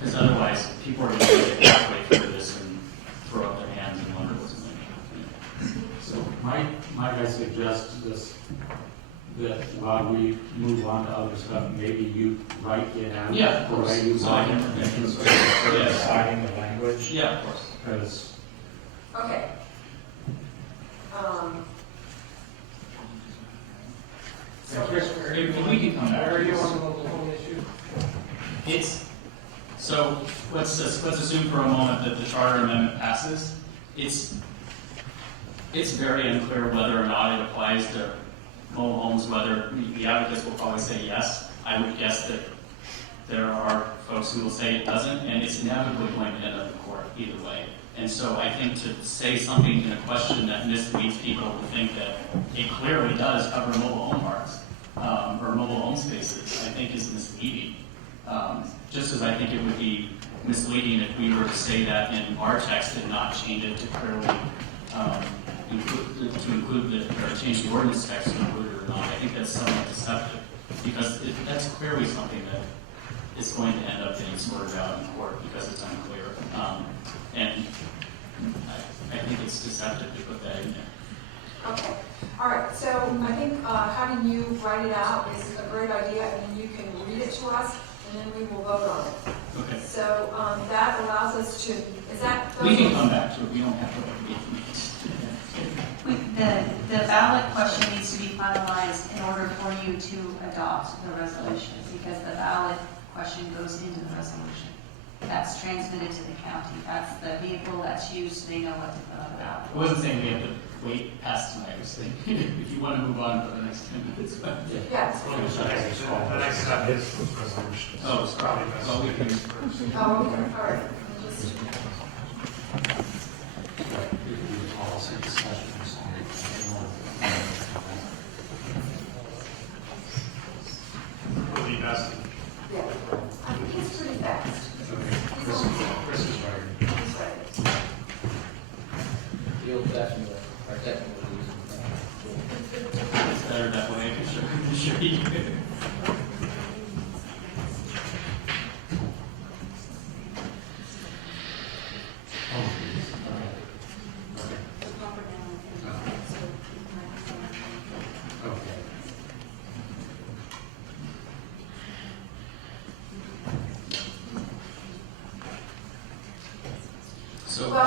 Because otherwise, people are going to get halfway through this and throw up their hands and wonder what's going on. So might I suggest that while we move on to other stuff, maybe you write it out? Yeah, of course. The way you want it, and deciding the language? Yeah, of course. Because Okay. We can come back. So let's assume for a moment that the charter amendment passes. It's very unclear whether or not it applies to mobile homes, whether the advocates will probably say yes. I would guess that there are folks who will say it doesn't, and it's inevitably going to end up in court either way. And so I think to say something in a question that misleads people to think that it clearly does cover mobile home parks or mobile home spaces, I think is misleading. Just as I think it would be misleading if we were to say that in our text and not change it to clearly change the ordinance text to include it or not. I think that's somewhat deceptive because that's clearly something that is going to end up getting sorted out in court because it's unclear. And I think it's deceptive to put that in there. Okay. All right. So I think having you write it out is a great idea, and you can read it to us, and then we will vote on it. Okay. So that allows us to. Is that? We can come back to it. We don't have to. The ballot question needs to be finalized in order for you to adopt the resolution, because the ballot question goes into the resolution. That's transmitted to the county. That's the vehicle that's used, so they know what to put on the ballot. I wasn't saying we have to wait past tonight. I was saying if you want to move on for the next 10 minutes. But yeah. The next step is resolution. Oh, it's probably best. Well, we can. Oh, okay. All right. Will be best. Yeah. I think he's pretty fast. Chris is right. He's right. The old-fashioned way, our technical It's better that way. I'm sure you do. So I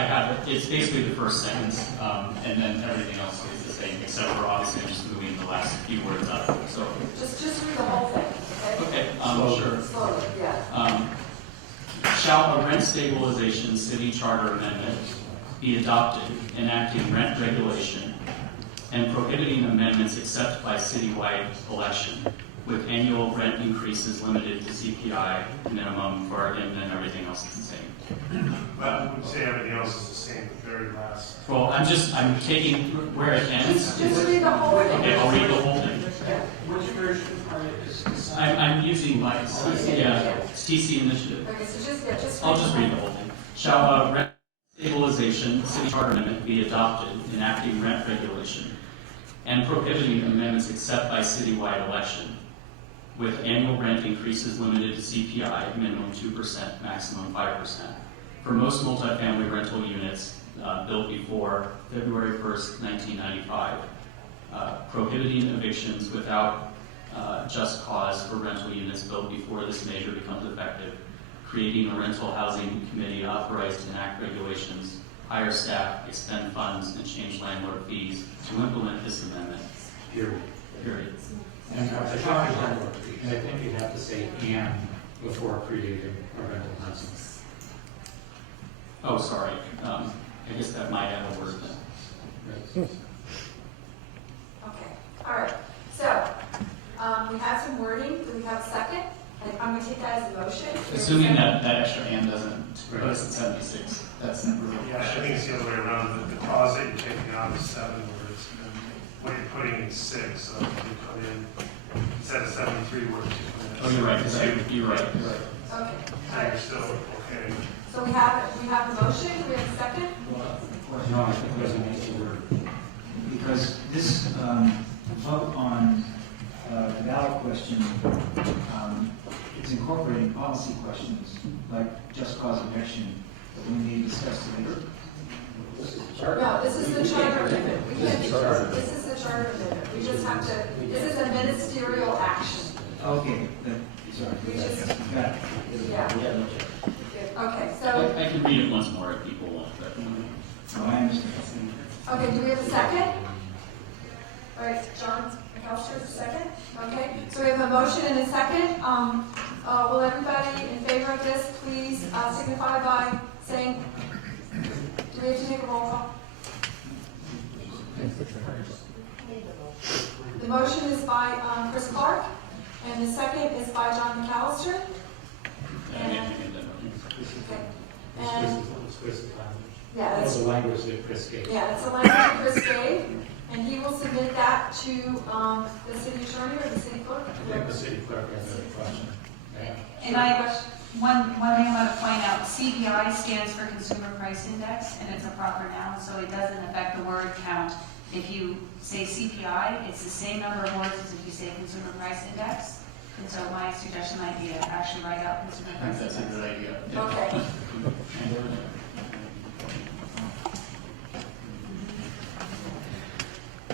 have it. It's basically the first sentence, and then everything else is the same, except for obviously just moving the last few words up. So just read the whole thing. okay, sure. Slowly, yeah. Shall a rent stabilization city charter amendment be adopted enacting rent regulation and prohibiting amendments except by citywide election, with annual rent increases limited to CPI minimum for, and then everything else is the same. Well, I would say everything else is the same, the very last. Well, I'm taking where it ends. Just read the whole thing. Okay, I'll read the whole thing. Which version are you? I'm using my, it's TC initiative. Okay, so just I'll just read the whole thing. Shall a rent stabilization city charter amendment be adopted enacting rent regulation and prohibiting amendments except by citywide election, with annual rent increases limited to CPI, minimum 2%, maximum 5%, for most multifamily rental units built before February 1st, 1995, prohibiting evictions without just cause for rental units built before this measure becomes effective, creating a rental housing committee authorized to enact regulations, hire staff, expend funds, and change landlord fees to implement this amendment. Period. Period. And I think you have to say "and" before creating a rental housing. Oh, sorry. I guess that might have a word then. Okay, all right. So, we have some wording. Do we have a second? And I'm going to take that as a motion. Assuming that extra "and" doesn't put us at 76. That's not really. Yeah, I think it's the other way around. The clause that you're taking out is 7 words, and what you're putting in 6. So you put in, instead of 73 words, you put in. Oh, you're right. You're right. Okay. So you're still okay. So we have a motion. Do we have a second? No, I think there's an issue word. Because this vote on the ballot question is incorporating policy questions like just cause eviction that we need to discuss later. No, this is the charter amendment. We can't do this. This is the charter amendment. We just have to, this is a ministerial action. Okay, sorry. We just, Got it. yeah. Okay, so, I can read it once more if people want, but. Oh, I understand. okay, do we have a second? All right, John McAllister is a second. Okay, so we have a motion and a second. Will everybody in favor of this please signify by saying, do we have to take a roll call? The motion is by Chris Clark, and the second is by John McAllister. And, okay. And, yeah, That's that's, the language that Chris gave. yeah, it's a language that Chris gave, and he will submit that to the city attorney or the city clerk. I think the city clerk has a question. Yeah. And one thing I want to point out, CPI stands for Consumer Price Index, and it's a proper noun, so it doesn't affect the word count. If you say CPI, it's the same number of words as if you say Consumer Price Index. And so my suggestion might be to actually write out Consumer I think Price that's a Index. good idea. Okay.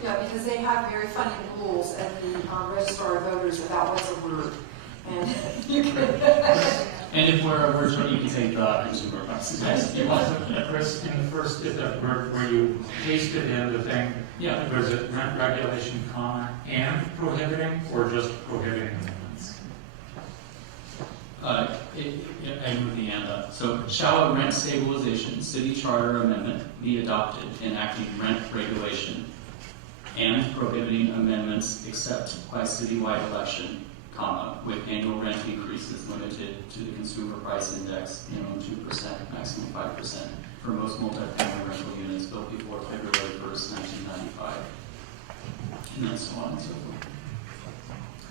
Yeah, because they have very funny rules at the Registrar of Voters about what's a word. And you can. And if we're a word short, you can say the consumer price index if you want. Chris, in the first, where you pasted in the thing, Yeah. was it rent regulation, comma, and prohibiting, or just prohibiting amendments? I moved the and up. So, shall a rent stabilization city charter amendment be adopted enacting rent regulation and prohibiting amendments except by citywide election, comma, with annual rent increases limited to the consumer price index, minimum 2%, maximum 5%, for most multifamily rental units built before February 1st, 1995, and then so on and so forth.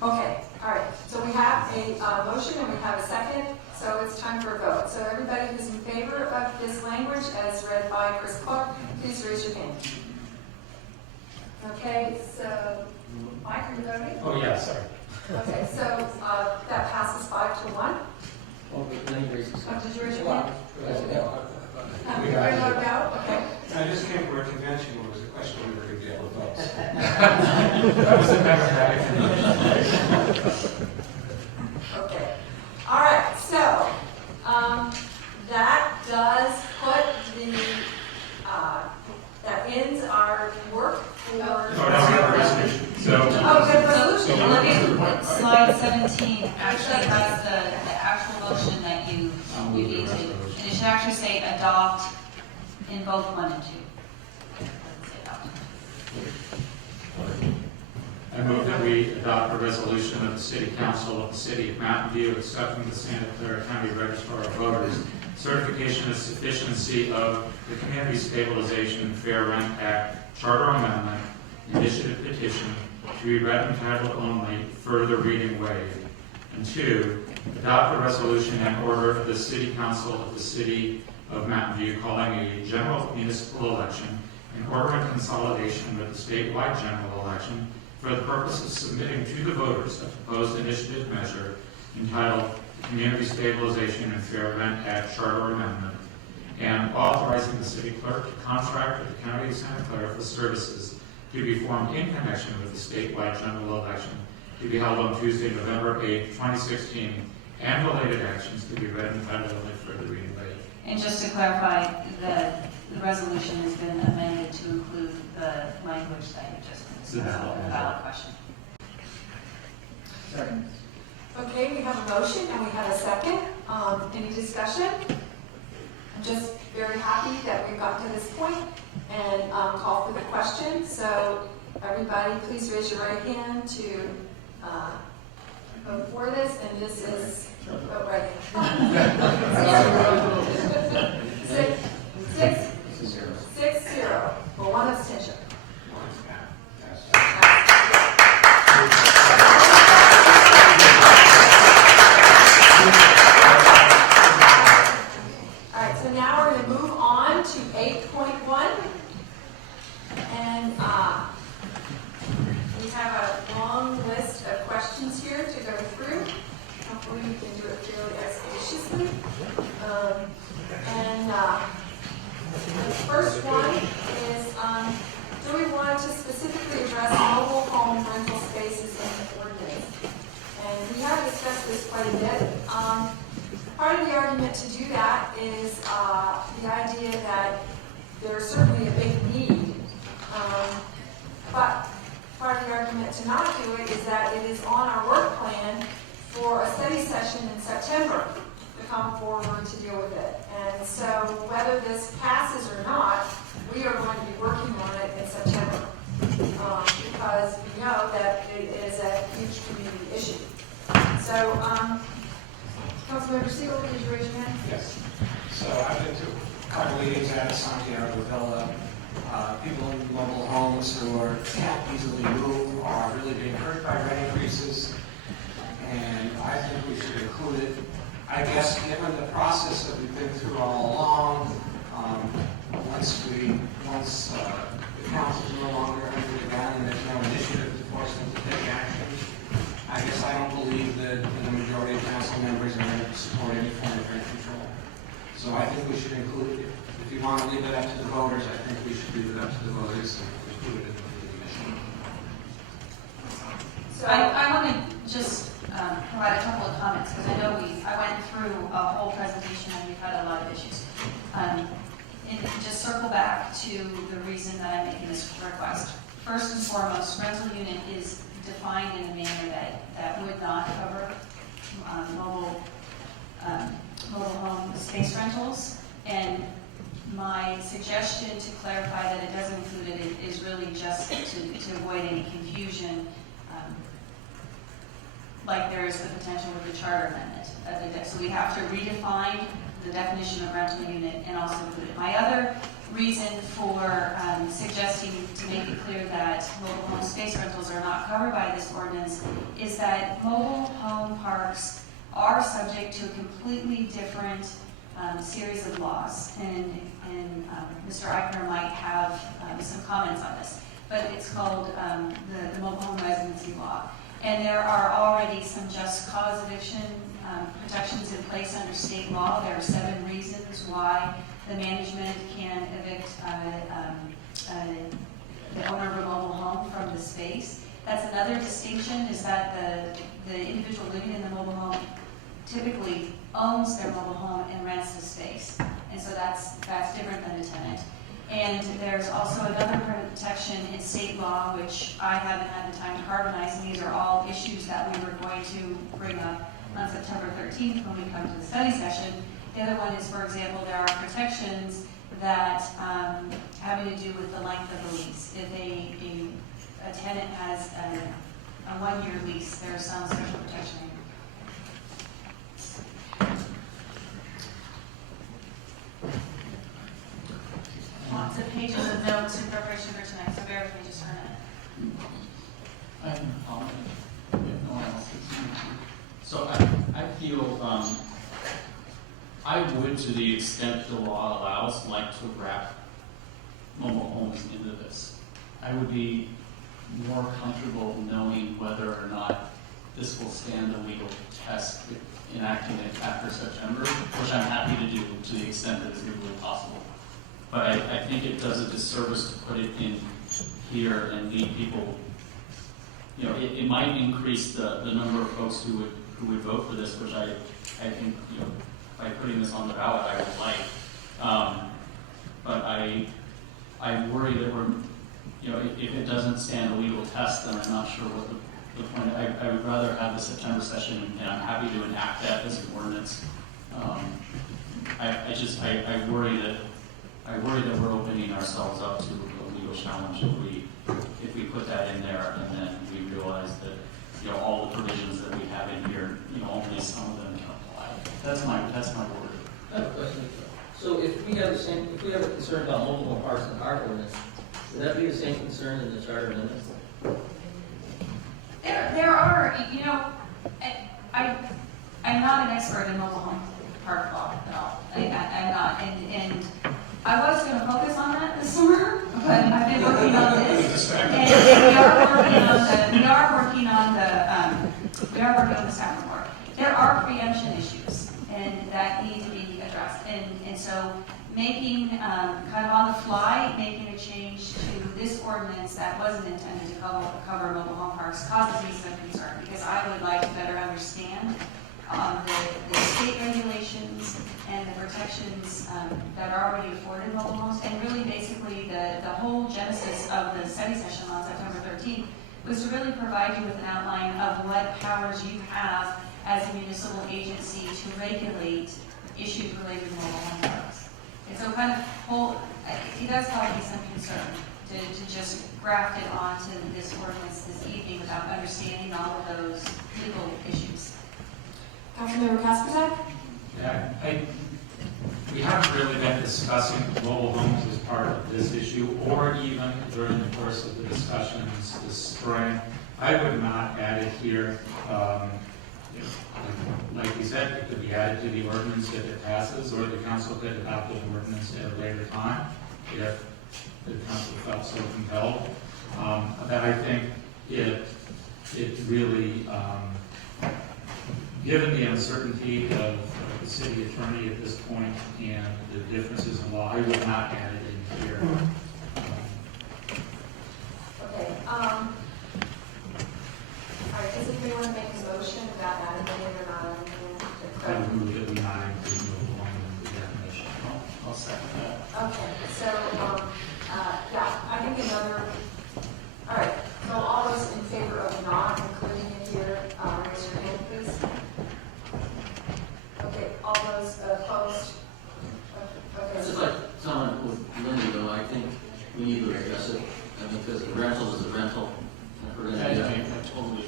Okay, all right. So we have a motion and we have a second. So it's time for a vote. So everybody who's in favor of this language as read by Chris Clark, please raise your hand. Okay, so Mike, are you voting? Oh, yeah, sorry. Okay, so that passes 5-1. Oh, but then he raises his hand. Did you raise your hand? We You're got it. voted out? Okay. I just came from a convention where it was a question we were going to get with votes. That was a democratic convention. Okay. All right, so that does put the, that ends our work for. Oh, now we have a resolution. So. Oh, good resolution. So look at slide 17, actually has the actual motion that you need to, and it should actually say adopt in both 1 and 2. It doesn't say adopt. I move that we adopt a resolution of the City Council of the City of Mountain View accepting the Santa Clara County Registrar of Voters certification of sufficiency of the Community Stabilization and Fair Rent Act Charter Amendment Initiative Petition to be read in title only, further reading waived. And 2, adopt a resolution and order of the City Council of the City of Mountain View calling a general municipal election and ordering consolidation with the statewide general election for the purpose of submitting to the voters a proposed initiative measure entitled Community Stabilization and Fair Rent Act Charter Amendment, and authorizing the city clerk to contract with the County of Santa Clara for services to be formed in connection with the statewide general election to be held on Tuesday, November 8, 2016, and related actions to be read and titled only for the reading later. And just to clarify, the resolution has been amended to include the language that you just discussed, the ballot question. Second. Okay, we have a motion and we have a second. Any discussion? I'm just very happy that we've gotten to this point and call for the question. So everybody, please raise your right hand to vote for this. And this is vote right. 6-0 for one abstention. All right, so now we're going to move on to 8.1. And we have a long list of questions here to go through. Hopefully we can do it fairly expeditiously. The first one is, do we want to specifically address mobile home rental spaces in the ordinance? And we have discussed this quite a bit. Part of the argument to do that is the idea that there's certainly a big need, but part of the argument to not do it is that it is on our work plan for a study session in September to come forward to deal with it. And so whether this passes or not, we are going to be working on it in September because we know that it is a huge community issue. So, Councilmember Siegel, please raise your hand. Yes. So I've been to a couple meetings at Santiago Villa. People in mobile homes who can't easily move are really being hurt by rent increases, and I think we should include it. I guess given the process that we've been through all along, once the council is no longer under the gun and there's no initiative to force them to take action, I guess I don't believe that the majority of council members are going to support any form of rent control. So I think we should include it. If you want to leave it up to the voters, I think we should leave it up to the voters and include it in the commission. So I want to just provide a couple of comments because I know I went through a whole presentation and we've had a lot of issues. And just circle back to the reason that I'm making this request. First and foremost, rental unit is defined in a manner that would not cover mobile home space rentals. And my suggestion to clarify that it doesn't include it is really just to avoid any confusion, like there is the potential with the charter amendment. So we have to redefine the definition of rental unit and also include it. My other reason for suggesting to make it clear that mobile home space rentals are not covered by this ordinance is that mobile home parks are subject to a completely different series of laws. And Mr. Eichner might have some comments on this. But it's called the Mobile Home Residency Law. And there are already some just cause eviction protections in place under state law. There are 7 reasons why the management can evict the owner of a mobile home from the space. That's another distinction, is that the individual living in the mobile home typically owns their mobile home and rents the space. And so that's different than a tenant. And there's also another protection in state law, which I haven't had the time to harmonize, and these are all issues that we were going to bring up on September 13th when we come to the study session. The other one is, for example, there are protections that having to do with the length of the lease. If a tenant has a 1-year lease, there is some special protection. Lots of pages of notes in preparation for tonight, so bear with me just for a minute. I have a comment if no one else is. So I feel I would, to the extent the law allows, like to wrap mobile homes into this. I would be more comfortable knowing whether or not this will stand the legal test enacting it after September, which I'm happy to do to the extent that it's legally possible. But I think it does a disservice to put it in here and leave people, it might increase the number of folks who would who would vote for this, which I think, you know, by putting this on the ballot, I would like. But I worry that we're, you know, if it doesn't stand a legal test, then I'm not sure what the point. I would rather have the September session, and I'm happy to enact that as an ordinance. I worry that we're opening ourselves up to a legal challenge if we put that in there, and then we realize that, you know, all the provisions that we have in here, you know, only some of them can apply. That's my worry. I have a question. So if we have a concern about mobile home parks in our ordinance, would that be the same concern in the charter amendments? There are, you know, I'm not an expert in mobile home park law at all. I'm not, and I was going to focus on that this summer, but I've been working on this, and we are working on the staff report. There are preemption issues, and that need to be addressed, and so making kind of on the fly, making a change to this ordinance that wasn't intended to cover mobile home parks causes me some concern, because I would like to better understand the state regulations and the protections that are already afforded mobile homes, and really basically the whole genesis of the study session on September 13th was to really provide you with an outline of what powers you have as a municipal agency to regulate issues related to mobile home parks. And so kind of it does cause me some concern to just graft it onto this ordinance this evening without understanding all of those legal issues. Councilmember Kasperzak? Yeah, we haven't really been discussing mobile homes as part of this issue, or even during the course of the discussions this spring. I would not add it here. Like we said, it could be added to the ordinance if it passes, or the council could adopt an ordinance at a later time if the council felt so compelled. But I think it really, given the uncertainty of the city attorney at this point and the differences in law, I would not add it in here. Okay. All right, does anybody want to make a motion about adding it or not I would move that we not include mobile home in the definition. I'll second that. Okay, so, yeah, I think all right, so all those in favor of not including it here, raise your hand, please. Okay, all those opposed? Okay. Just like someone with Lindy, though, I think we need to address it. I mean, because a rental is a rental. And if we're going to do that,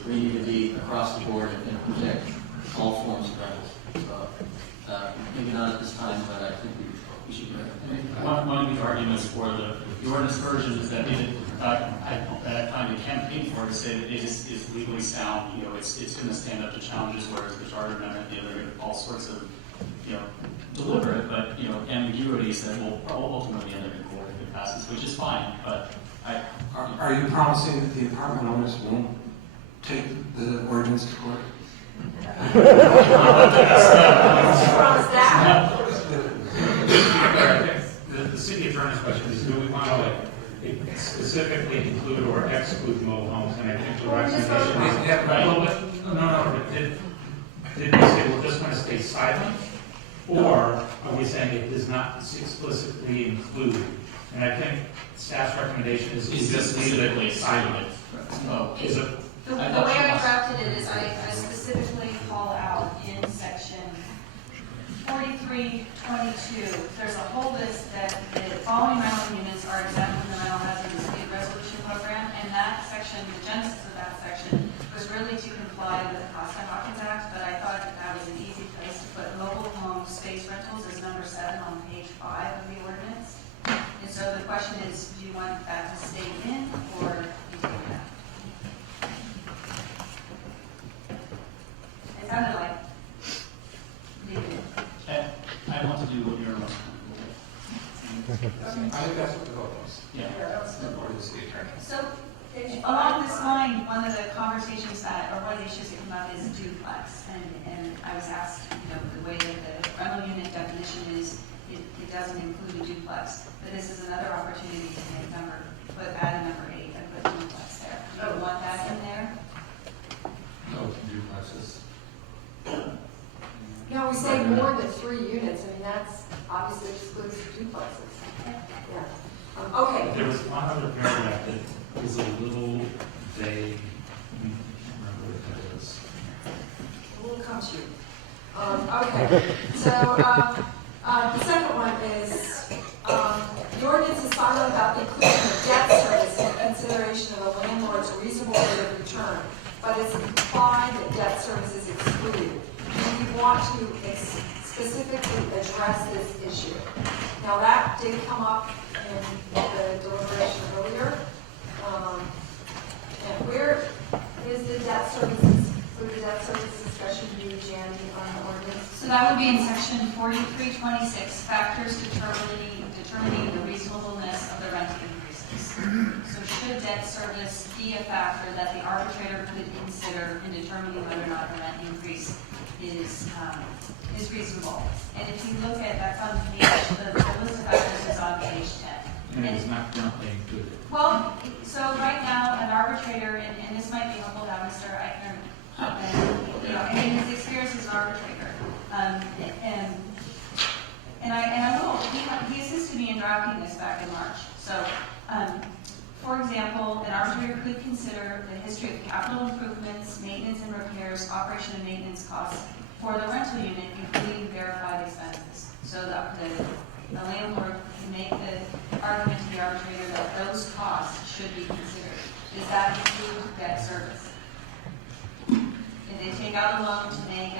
we need to be across the board and protect all forms of rentals. Maybe not at this time, but I think we should. One of the arguments for the ordinance version is that at that time the campaign for it said it is legally sound. You know, it's going to stand up to challenges, whereas the charter amendment, you know, there are all sorts of, you know, deliberate but, you know, ambiguities that will ultimately end up in court if it passes, which is fine. But Are you promising that the apartment owners won't take the ordinance to court? The city attorney's question is, do we want to specifically include or exclude mobile homes? And I think the recommendation is, but did we say we're just going to stay silent? Or are we saying it does not explicitly include? And I think staff's recommendation is just leave it silent. The way I drafted it is I specifically call out in section 4322, there's a whole list that the following rental units are exempt from the rental hazard dispute resolution program, and that section, the genesis of that section, was really to comply with the Cost of Hawkins Act, but I thought that was an easy place to put mobile home space rentals as number 7 on page 5 of the ordinance. And so the question is, do you want that to stay in or do you take it out? It sounded like I want to do what you're most I think that's what the vote was. Yeah. Or the city attorney. So, along this line, one of the conversations or one of the issues that come up is duplex. And I was asked, you know, the way that the rental unit definition is, it doesn't include a duplex. But this is another opportunity to add a number 8 and put duplex there. Do you want that in there? No, duplexes. say more than 3 units, I mean, that's obviously excludes duplexes. Yeah. Okay. There was one other paragraph that was a little vague. I can't remember what that is. We'll come to you. Okay, so the second one is the ordinance is silent about the inclusion of debt service in consideration of a landlord's reasonable rate of return, but it's implied that debt service is excluded. And we want to specifically address this issue. Now that did come up in the deliberation earlier. And where is the debt services? Would the debt services discussion be, Jandy, on the ordinance? So that would be in section 4326, factors determining the reasonableness of the rent increases. So should debt service be a factor that the arbitrator could consider in determining whether or not the rent increase is reasonable? And if you look at that on page, the list of factors is on page 10. And it was not currently included. Well, so right now, an arbitrator, and this might be helpful now, Mr. Eichner, I mean, his experience as an arbitrator, and I will. He assisted me in drafting this back in March. So, for example, an arbitrator could consider the history of capital improvements, maintenance and repairs, operation and maintenance costs for the rental unit, including verified expenses. So the landlord can make the argument to the arbitrator that those costs should be considered. Does that include debt service? If they take out a loan to make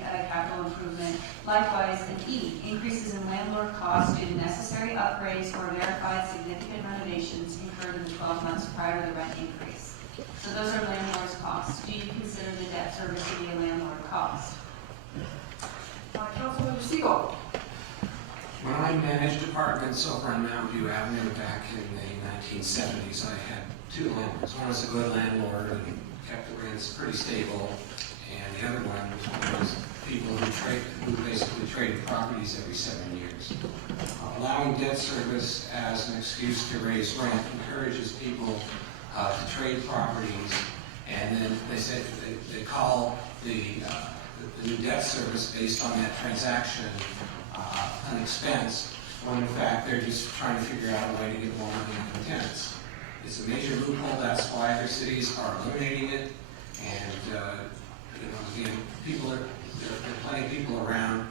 a capital improvement. Likewise, an E, increases in landlord costs due to necessary upgrades or verified significant renovations incurred in the 12 months prior to the rent increase. So those are landlord's costs. Do you consider the debt service to be a landlord cost? Councilmember Siegel. When I managed apartments over on Mountain View Avenue back in the 1970s, I had 2 landlords. One was a good landlord and kept the rents pretty stable, and the other one was people who basically traded properties every 7 years. Allowing debt service as an excuse to raise rent encourages people to trade properties, and then they call the new debt service based on that transaction an expense, when in fact they're just trying to figure out a way to get more money from tenants. It's a major loophole. That's why other cities are eliminating it. And again, there are plenty of people around.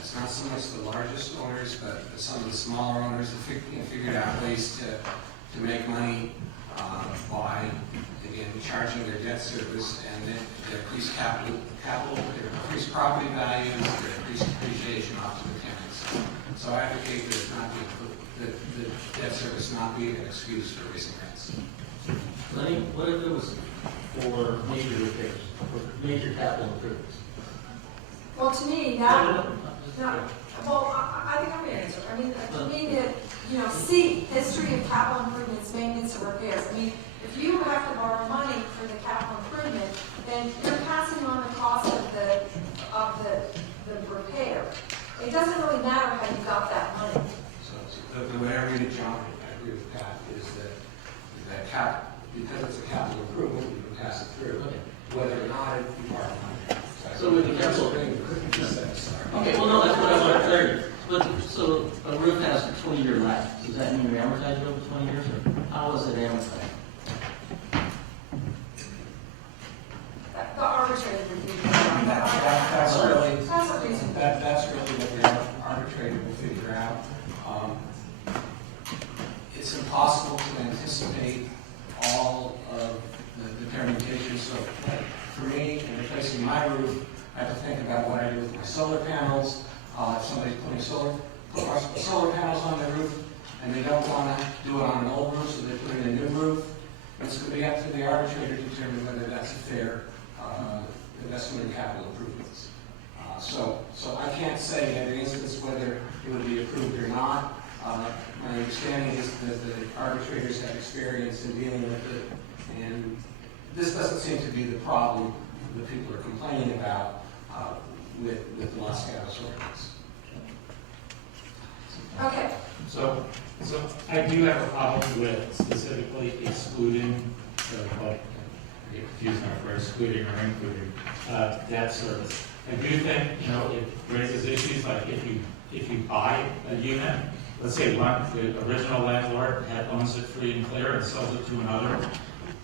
It's not so much the largest owners, but some of the smaller owners have figured out ways to make money by again charging their debt service, and then they increase capital, they increase property values, they increase appreciation off to the tenants. So I advocate that the debt service not be an excuse for raising rents. Lenny, what if it was for major repairs, for major capital improvements? Well, to me, that, well, I think I'm going to answer. I mean, to me, C, history of capital improvements, maintenance, and repairs. I mean, if you have to borrow money for the capital improvement, then you're passing on the cost of the repair. It doesn't really matter how you got that money. So the way I read it, John, I agree with Pat, is that because it's a capital improvement, you can pass it through, whether or not you borrow money. So with the capital, okay, well, no, that's what I want to clarify. But so a roof has a 20-year life. Does that mean we amortize it over 20 years, or how is it amortized? The arbitrator review. That's really That's a reason. That's really what the arbitrator will figure out. It's impossible to anticipate all of the permutations. So for me, in replacing my roof, I have to think about what I do with my solar panels. If somebody's putting solar panels on their roof and they don't want to do it on an old roof, so they put in a new roof, it's going to be up to the arbitrator to determine whether that's a fair investment in capital improvements. So I can't say in every instance whether it would be approved or not. My understanding is that the arbitrators have experience in dealing with it, and this doesn't seem to be the problem that people are complaining about with the Los Gatos ordinance. Okay. So I do have a problem with specifically excluding, I get confused now for excluding or including debt service. I do think, it raises issues like if you buy a unit, let's say the original landlord owns it free and clear and sells it to another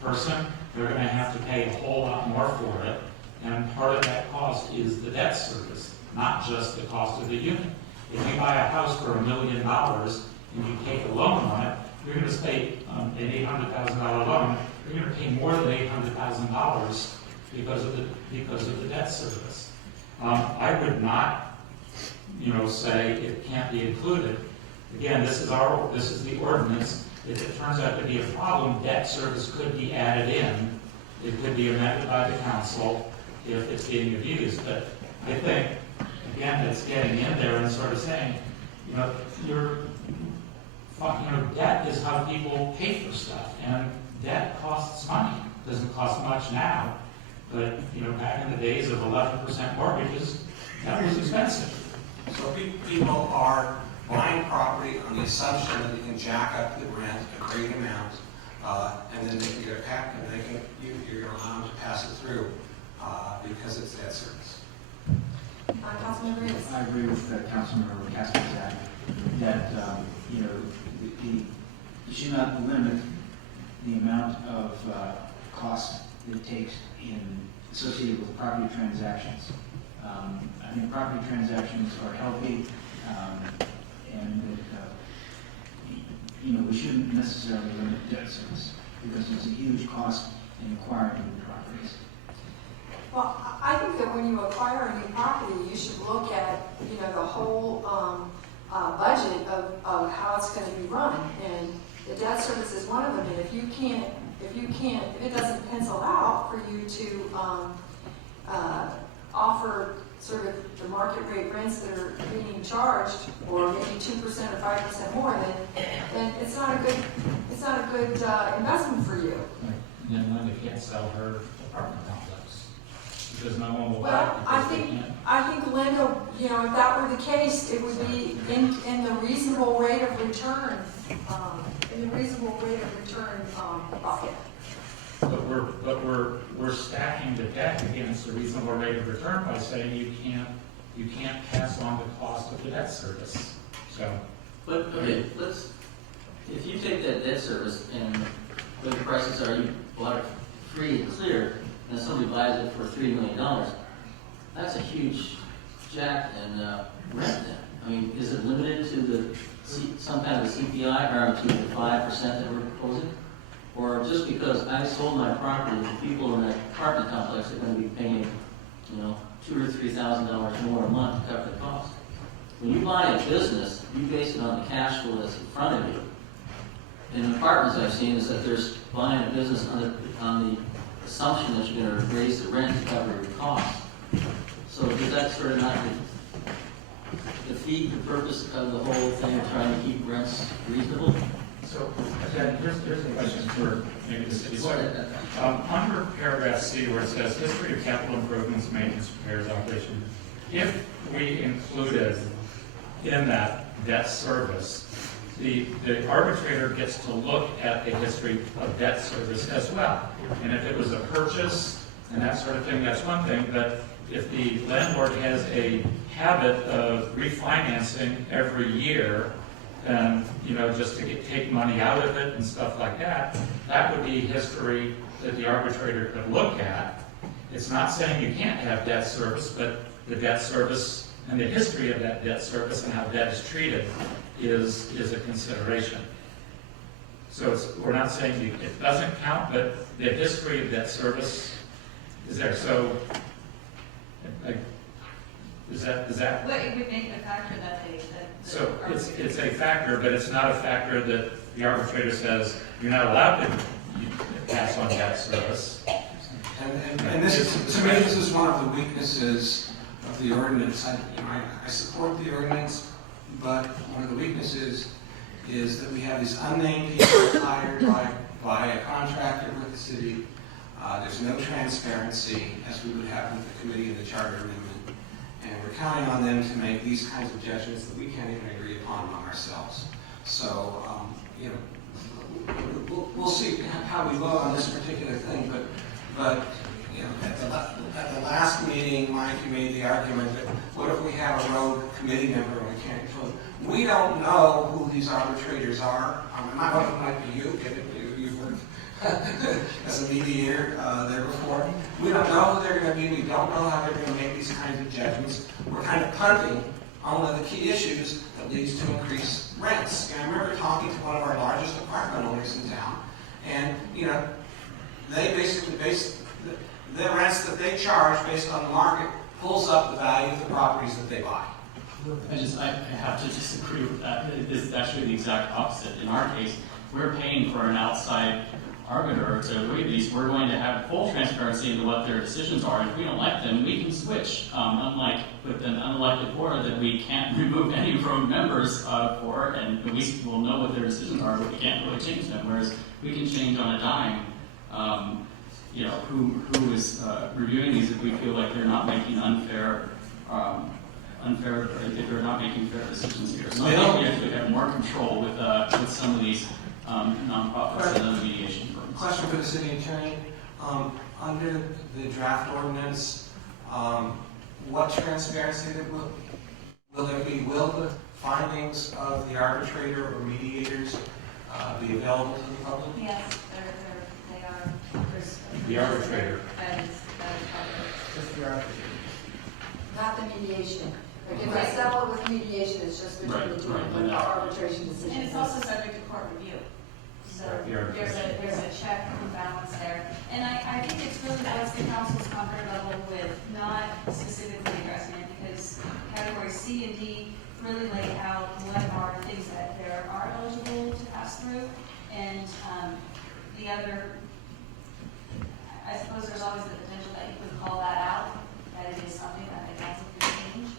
person, they're going to have to pay a whole lot more for it. And part of that cost is the debt service, not just the cost of the unit. If you buy a house for $1 million and you take a loan on it, you're going to pay an $800,000 loan. You're going to pay more than $800,000 because of the debt service. I would not, say it can't be included. Again, this is the ordinance. If it turns out to be a problem, debt service could be added in. It could be amended by the council if it's being abused. But I think, again, it's getting in there and sort of saying, debt is how people pay for stuff, and debt costs money. It doesn't cost much now, but back in the days of 11% mortgages, that was expensive. So people are buying property on the assumption that they can jack up the rent a great amount, and then they can get a pack, and you're allowed to pass it through because it's debt service. Councilmember Reyes. I agree with Councilmember Castanzat that you should not limit the amount of cost it takes associated with property transactions. I think property transactions are healthy, and that we shouldn't necessarily limit debt service because there's a huge cost in acquiring new properties. Well, I think that when you acquire a new property, you should look at, the whole budget of how it's going to be run, and the debt service is one of them. And if it doesn't pencil out for you to offer sort of the market rate rents that are being charged, or maybe 2% or 5% more, then it's not a good investment for you. And then Linda can't sell her apartment complex because no one will buy it. Well, I think Linda, if that were the case, it would be in the reasonable rate of return, bucket. But we're stacking the debt against the reasonable rate of return by saying you can't pass on the cost of the debt service. So, but okay, if you take that debt service and what the prices are, you bought it free and clear, and somebody buys it for $3 million, that's a huge jack in rent then. I mean, is it limited to some kind of a CPI or to the 5% that we're proposing? Or just because I sold my property, the people in that apartment complex are going to be paying, $2,000 or $3,000 more a month to cover the cost. When you buy a business, you base it on the cash flow that's in front of you. In apartments I've seen is that there's buying a business on the assumption that you're going to raise the rent to cover your costs. So does that sort of not defeat the purpose of the whole thing of trying to keep rents reasonable? So again, here's a question for maybe the city secretary. Under paragraph C, where it says history of capital improvements, maintenance, repairs, operation, if we included in that debt service, the arbitrator gets to look at the history of debt service as well. And if it was a purchase and that sort of thing, that's one thing. But if the landlord has a habit of refinancing every year, and just to take money out of it and stuff like that, that would be history that the arbitrator could look at. It's not saying you can't have debt service, but the debt service and the history of that debt service and how debt is treated is a consideration. So we're not saying it doesn't count, but the history of debt service is there. So is that? Well, it would make the factor that So it's a factor, but it's not a factor that the arbitrator says you're not allowed to pass on debt service. And this is, to me, this is one of the weaknesses of the ordinance. I support the ordinance, but one of the weaknesses is that we have these unnamed people hired by a contractor with the city. There's no transparency, as we would have with the committee and the charter amendment. And we're counting on them to make these kinds of judgments that we can't even agree upon among ourselves. So, we'll see how we vote on this particular thing. But At the last meeting, Mike, you made the argument that what if we have a road committee member and we can't control it? We don't know who these arbitrators are. My hope might be you, given you've worked as a mediator there before. We don't know who they're going to be. We don't know how they're going to make these kinds of judgments. We're kind of punting on one of the key issues that leads to increased rents. And I remember talking to one of our largest apartment owners in town, and they basically base the rents that they charge based on the market pulls up the value of the properties that they buy. I have to disagree with that. It is actually the exact opposite. In our case, we're paying for an outside arbiter to weigh these. We're going to have full transparency into what their decisions are. If we don't like them, we can switch. Unlike with an unelected board that we can't remove any road members for, and we will know what their decisions are, but we can't really change them. Whereas we can change on a dime. Who is reviewing these if we feel like they're not making unfair, if they're not making fair decisions here. So I think we actually have more control with some of these nonprofits and other mediation firms. Question for the city attorney. Under the draft ordinance, what transparency will there be? Will the findings of the arbitrator or mediators be available to the public? Yes, they are. The arbitrator. That is Just the arbitrator. Not the mediation. Like if I settle it with mediation, it's just between the two, but the arbitration decision. And it's also subject to court review. So there's a check and balance there. And I think it's really what's the council's comfort level with not specifically addressing it, because categories C and D really lay out what are things that there are eligible to pass through. And the other, I suppose there's always the potential that you could call that out, that it is something that the council could change.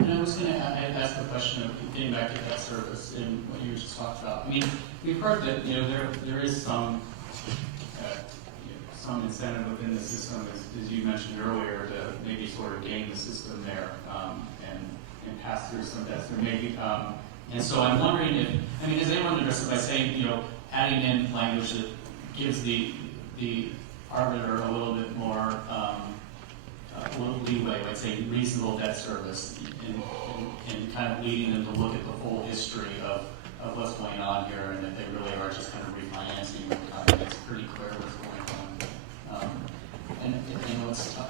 And I was going to ask the question of getting back to debt service and what you just talked about. I mean, we've heard that there is some incentive within the system, as you mentioned earlier, to maybe sort of game the system there and pass through some debts. There may be, and so I'm wondering has anyone addressed it by saying, adding in language that gives the arbiter a little bit more a little leeway, like say reasonable debt service, and kind of leading them to look at the whole history of what's going on here, and that they really are just kind of refinancing. It's pretty clear what's going on.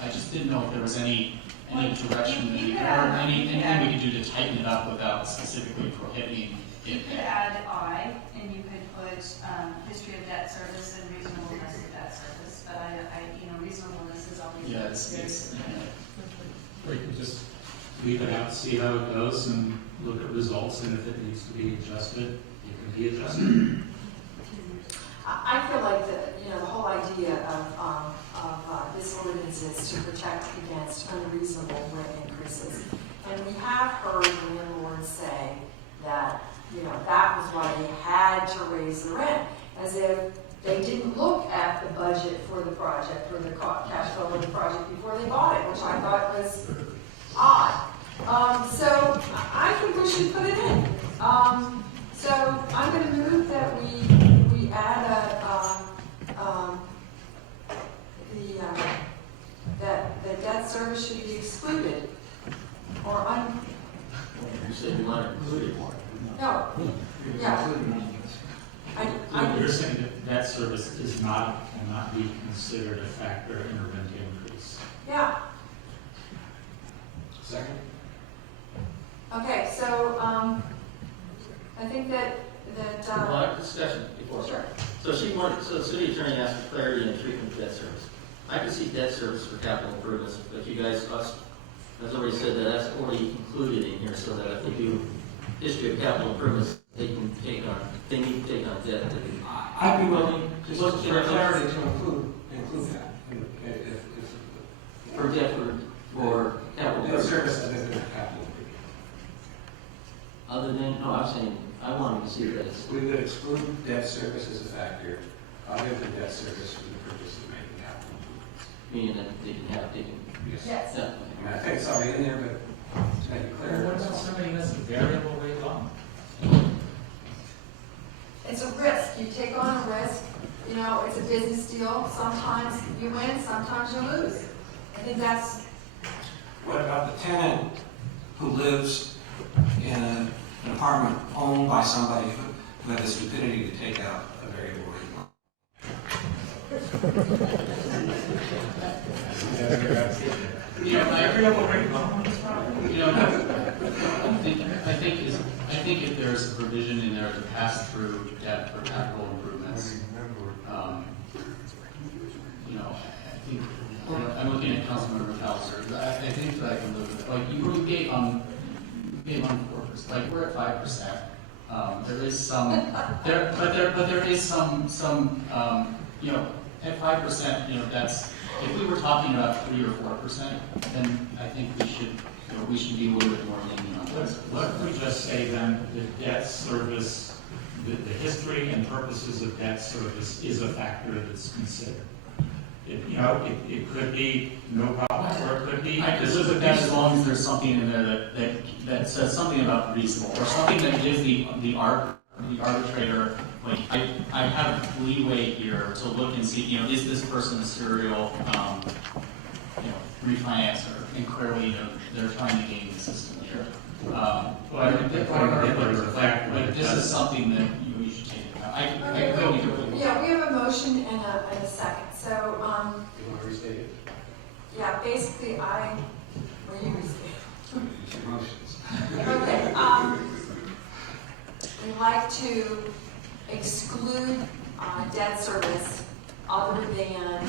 I just didn't know if there was any direction, or anything we could do to tighten it up without specifically prohibiting it. You could add I, and you could put history of debt service and reasonableness of debt service. But reasonableness is always Or you can just leave it out, see how it goes, and look at results, and if it needs to be adjusted, it can be adjusted. I feel like the whole idea of this ordinance is to protect against unreasonable rent increases. And we have heard the landlords say that, that was why they had to raise the rent, as if they didn't look at the budget for the project, for the cash flow of the project before they bought it, which I thought was odd. So I think we should put it in. So I'm going to move that we add that the debt service should be excluded, or You said you want to include it. no, yeah. You're saying that debt service cannot be considered a factor in a rent increase. Yeah. Second. Okay, so I think that Discussion before. Sure. So the city attorney asked for clarity in the treatment of debt service. I can see debt service for capital improvements, but you guys, as already said, that's already included in here, so that if they do history of capital improvements, they need to take on debt. I'd be willing, just for clarity, to include that. For debt for capital Debt service other than capital improvement. Other than, no, I'm saying, I wanted to see that it's. We would exclude debt service as a factor, other than debt service for the purpose of making capital improvements. Meaning that they can. Yes. Yeah. I mean, I think it's already in there, but to make it clear. What about somebody that's a variable rate loan? it's a risk. You take on a risk. It's a business deal. Sometimes you lose. I think that's, What about the tenant who lives in an apartment owned by somebody who had the stupidity to take out a variable rate loan? I think if there's a provision in there to pass through debt for capital improvements, I think, I'm looking at Councilmember Palliser. I think that I can live with it. Like you gave on 4%. Like we're at 5%. There is some but there is some at 5%, that's, if we were talking about 3 or 4%, then I think we should be a little bit more lenient on this. What if we just say then the debt service, the history and purposes of debt service is a factor that's considered? It could be no problem, or it could be. I could live with that as long as there's something in there that says something about reasonable, or something that gives the arbitrator, like I have leeway here to look and see, is this person a serial, refinancer, and clearly, they're trying to game the system here. This is something that you should take into account. yeah, we have a motion and a second. So, You want to restate it? yeah, basically will you restate it? Your motions. Okay, we'd like to exclude debt service other than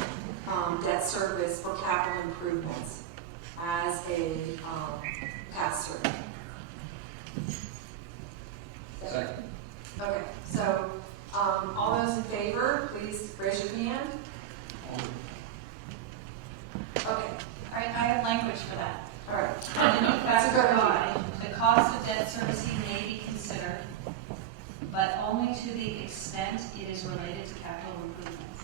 debt service for capital improvements as a pass-through. Second. Okay, so all those in favor, please raise your hand. Okay, All right, I have language for that. all right. And if That's a good that's idea. the cost of debt servicing may be considered, but only to the extent it is related to capital improvements.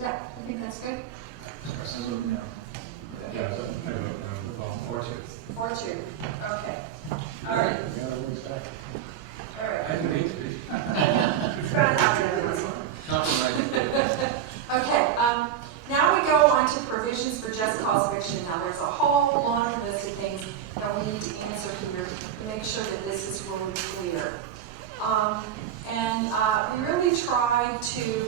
Yeah, I think that's good. Yeah, I vote no. 4-2. Okay. All right. All right. I didn't mean to be. Try not to do this one. Okay, now we go on to provisions for just cause eviction. Now, there's a whole long list of things that we need to answer here to make sure that this is really clear. We really tried to,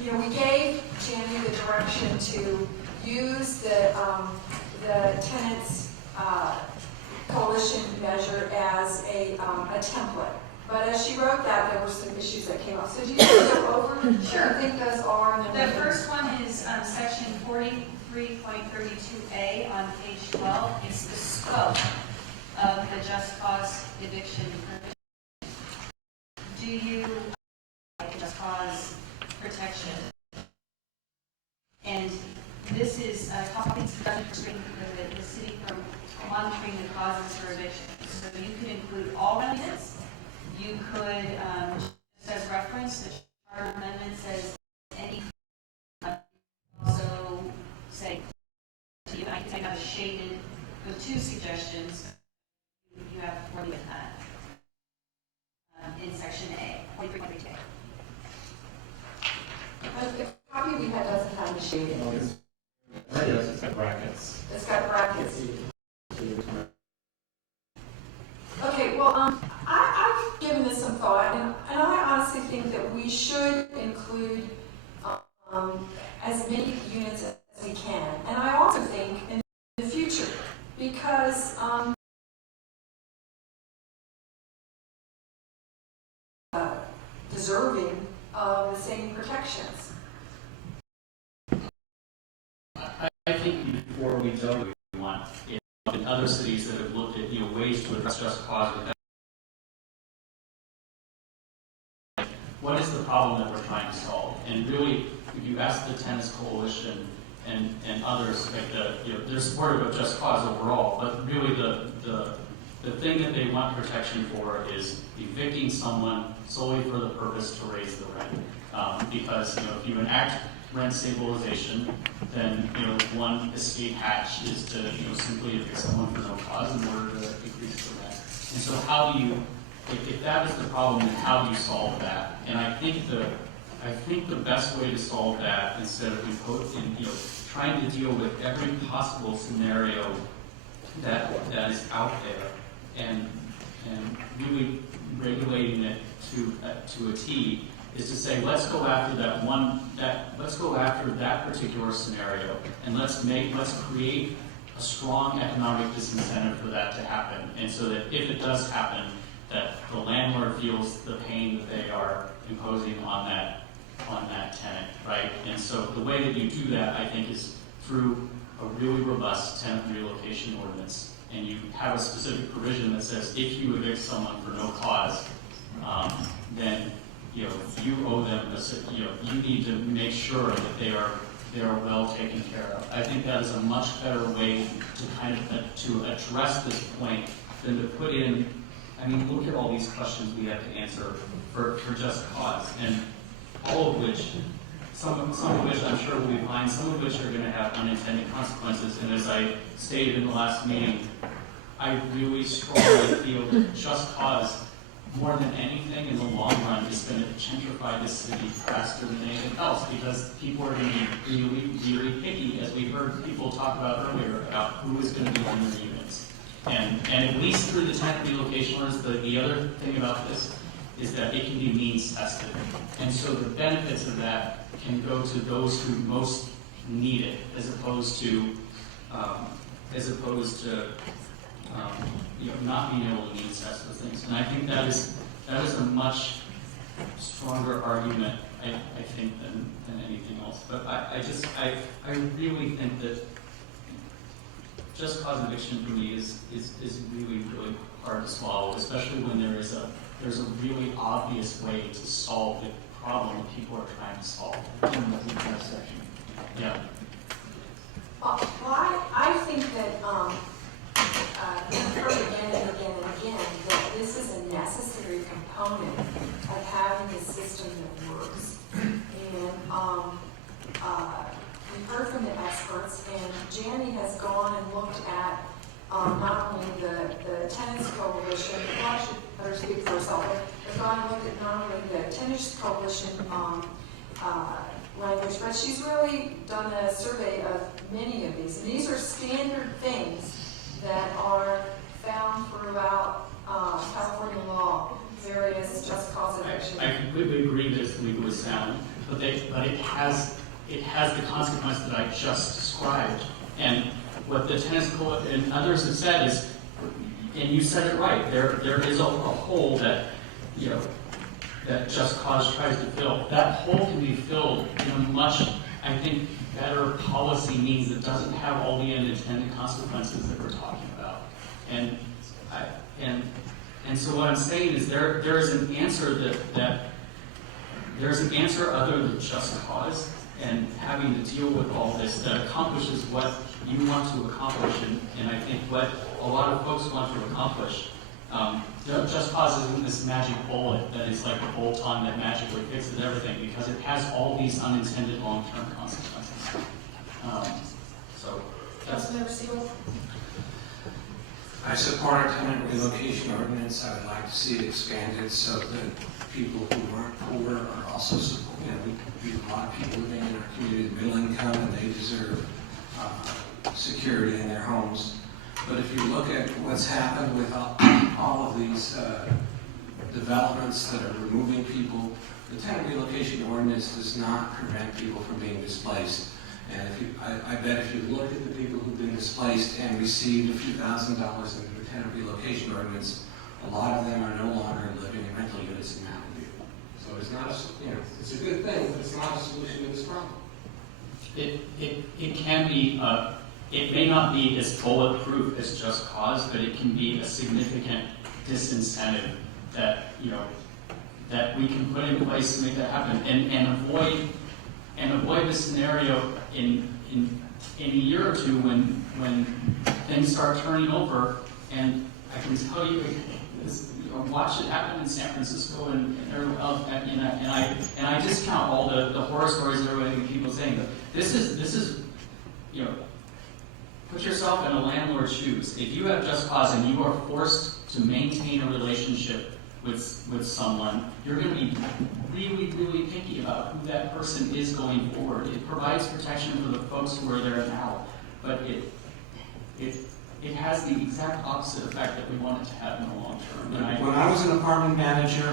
we gave Jamie the direction to use the tenants coalition measure as a template. But as she wrote that, there were some issues that came up. So do you want to go over? Sure. I think those are. The first one is section 43.32A on page 12. It's the scope of the just cause eviction provision. Do you like just cause protection? And this is talking to the city from monitoring the causes for eviction. So you could include all residents. You could, just as reference, the charter amendment says any, also say, I think I've shaded with 2 suggestions. You have 40 with that in section A, 43.32A. The copy we had doesn't have the shading. It's got brackets. It's got brackets. Okay, well, I've given this some thought, and I honestly think that we should include as many units as we can. And I also think in the future, because deserving of the same protections. I think before we go, we want in other cities that have looked at ways to address just cause. What is the problem that we're trying to solve? And really, if you ask the Tenants Coalition and others, like they're supportive of just cause overall, but really the thing that they want protection for is evicting someone solely for the purpose to raise the rent. Because if you enact rent stabilization, then one escape hatch is to, simply evict someone for no cause in order to increase the rent. And so how do you if that is the problem, then how do you solve that? And I think the best way to solve that, instead of trying to deal with every possible scenario that is out there and really regulating it to a T, is to say, let's go after that particular scenario, and let's create a strong economic disincentive for that to happen, and so that if it does happen, that the landlord feels the pain that they are imposing on that tenant, right? And so the way that you do that, I think, is through a really robust tenant relocation ordinance, and you have a specific provision that says if you evict someone for no cause, then you owe them you need to make sure that they are well taken care of. I think that is a much better way to to address this point than to put in. I mean, look at all these questions we have to answer for just cause, and all of which, some of which I'm sure will be fine, some of which are going to have unintended consequences. And as I stated in the last meeting, I really strongly feel that just cause, more than anything in the long run, is going to gentrify this city faster than anything else, because people are going to be really, really picky, as we heard people talk about earlier, about who is going to be in their units. And at least through the tenant relocation orders, the other thing about this is that it can be means tested. And so the benefits of that can go to those who most need it, as opposed to not being able to means test those things. And I think that is a much stronger argument, I think, than anything else. But I really think that just cause eviction for me is really, really hard to swallow, especially when there's a really obvious way to solve the problem that people are trying to solve. Yeah. Well, I think that we've heard again and again and again that this is a necessary component of having a system that works. And we've heard from the experts, and Janny has gone and looked at not only the Tenants Coalition, well, I should better speak for herself, but gone and looked at not only the Tenants Coalition language, but she's really done a survey of many of these. And these are standard things that are found throughout California law, various just cause eviction. I completely agree that it's legally sound, but it has the consequence that I just described. And what the Tenants Coalition and others have said is, and you said it right, there is a hole that that Just Cause tries to fill. That hole can be filled in a much, I think, better policy means that doesn't have all the unintended consequences that we're talking about. And so what I'm saying is there is an answer that there's an answer other than just cause and having to deal with all this that accomplishes what you want to accomplish, and I think what a lot of folks want to accomplish. Just cause isn't this magic bullet that is like a bolt-on that magically fixes everything, because it has all these unintended long-term consequences. Councilmember Siegel? I support our tenant relocation ordinance. I would like to see it expanded so that people who aren't poor are also supported. We have a lot of people living in our community with middle income, and they deserve security in their homes. But if you look at what's happened with all of these developments that are removing people, the tenant relocation ordinance does not prevent people from being displaced. And I bet if you look at the people who've been displaced and received a few $1,000s into the tenant relocation ordinance, a lot of them are no longer living in rental units in Mountain View. So it's not it's a good thing, but it's not a solution to this problem. It can be. It may not be as bulletproof as Just Cause, but it can be a significant disincentive that that we can put in place to make that happen, and avoid the scenario in a year or two when things start turning over. And I can tell you, watch it happen in San Francisco and everywhere else. And I discount all the horror stories and everything people saying, but this is put yourself in a landlord's shoes. If you have Just Cause and you are forced to maintain a relationship with someone, you're going to be really, really picky about who that person is going forward. It provides protection for the folks who are there now, but it has the exact opposite effect that we want it to have in the long term. And When I was an apartment manager,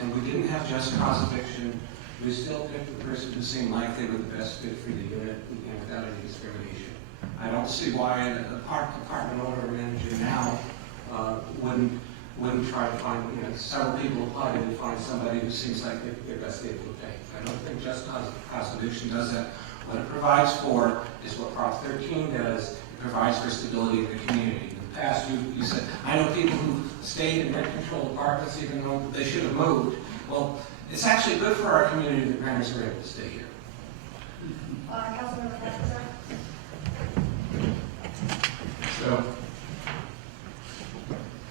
and we didn't have just cause eviction, we still picked the person who seemed like they were the best fit for the unit, and without any discrimination. I don't see why an apartment owner or manager now wouldn't try to find, several people apply and they find somebody who seems like they're best able to pay. I don't think just cause eviction does that. What it provides for is what Prop 13 does. It provides for stability in the community. In the past, you said, I know people who stayed in rent-controlled apartments even though they should have moved. Well, it's actually good for our community that renters are able to stay here. Councilmember Kessler? So,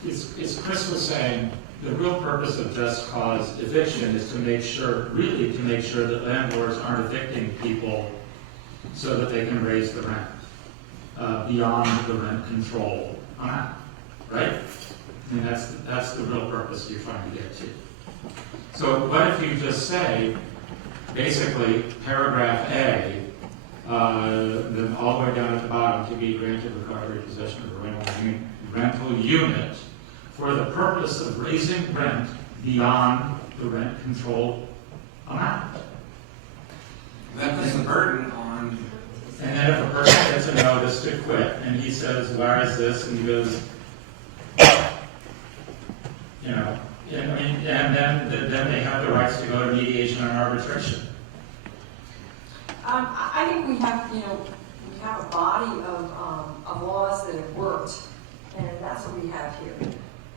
as Chris was saying, the real purpose of just cause eviction is to make sure that landlords aren't evicting people so that they can raise the rent beyond the rent control amount, right? I mean, that's the real purpose you're trying to get to. So what if you just say, basically, paragraph A, then all the way down at the bottom, to be granted recovery possession of a rental unit for the purpose of raising rent beyond the rent control amount. That puts the burden on. And then if a person gets a notice to quit, and he says, where is this? And he goes, and then they have the rights to go to mediation and arbitration. I think we have a body of laws that have worked, and that's what we have here.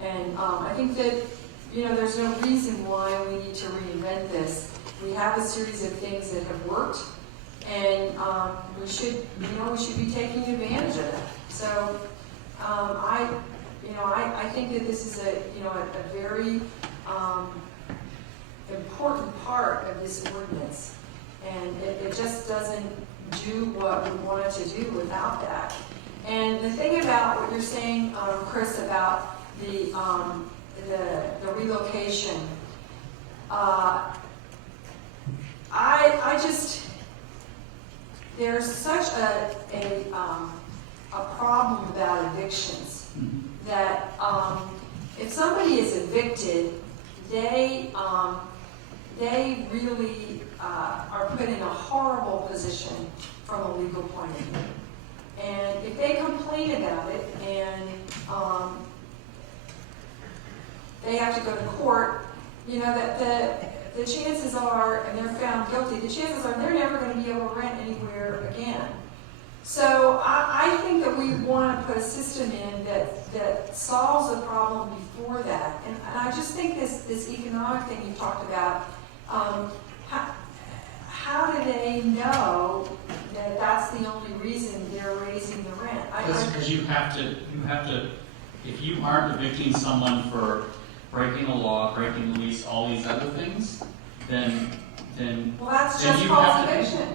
And I think that, there's no reason why we need to reinvent this. We have a series of things that have worked, and we should be taking advantage of that. So I think that this is a very important part of this ordinance, and it just doesn't do what we want it to do without that. And the thing about what you're saying, Chris, about the relocation, there's such a problem about evictions that if somebody is evicted, they really are put in a horrible position from a legal point of view. And if they complain about it and they have to go to court, that the chances are, and they're found guilty, the chances are they're never going to be able to rent anywhere again. So I think that we want to put a system in that solves the problem before that. And I just think this economic thing you talked about, how do they know that that's the only reason they're raising the rent? Because you have to, if you aren't evicting someone for breaking the law, breaking the lease, all these other things, then well, that's then just you false have to, eviction.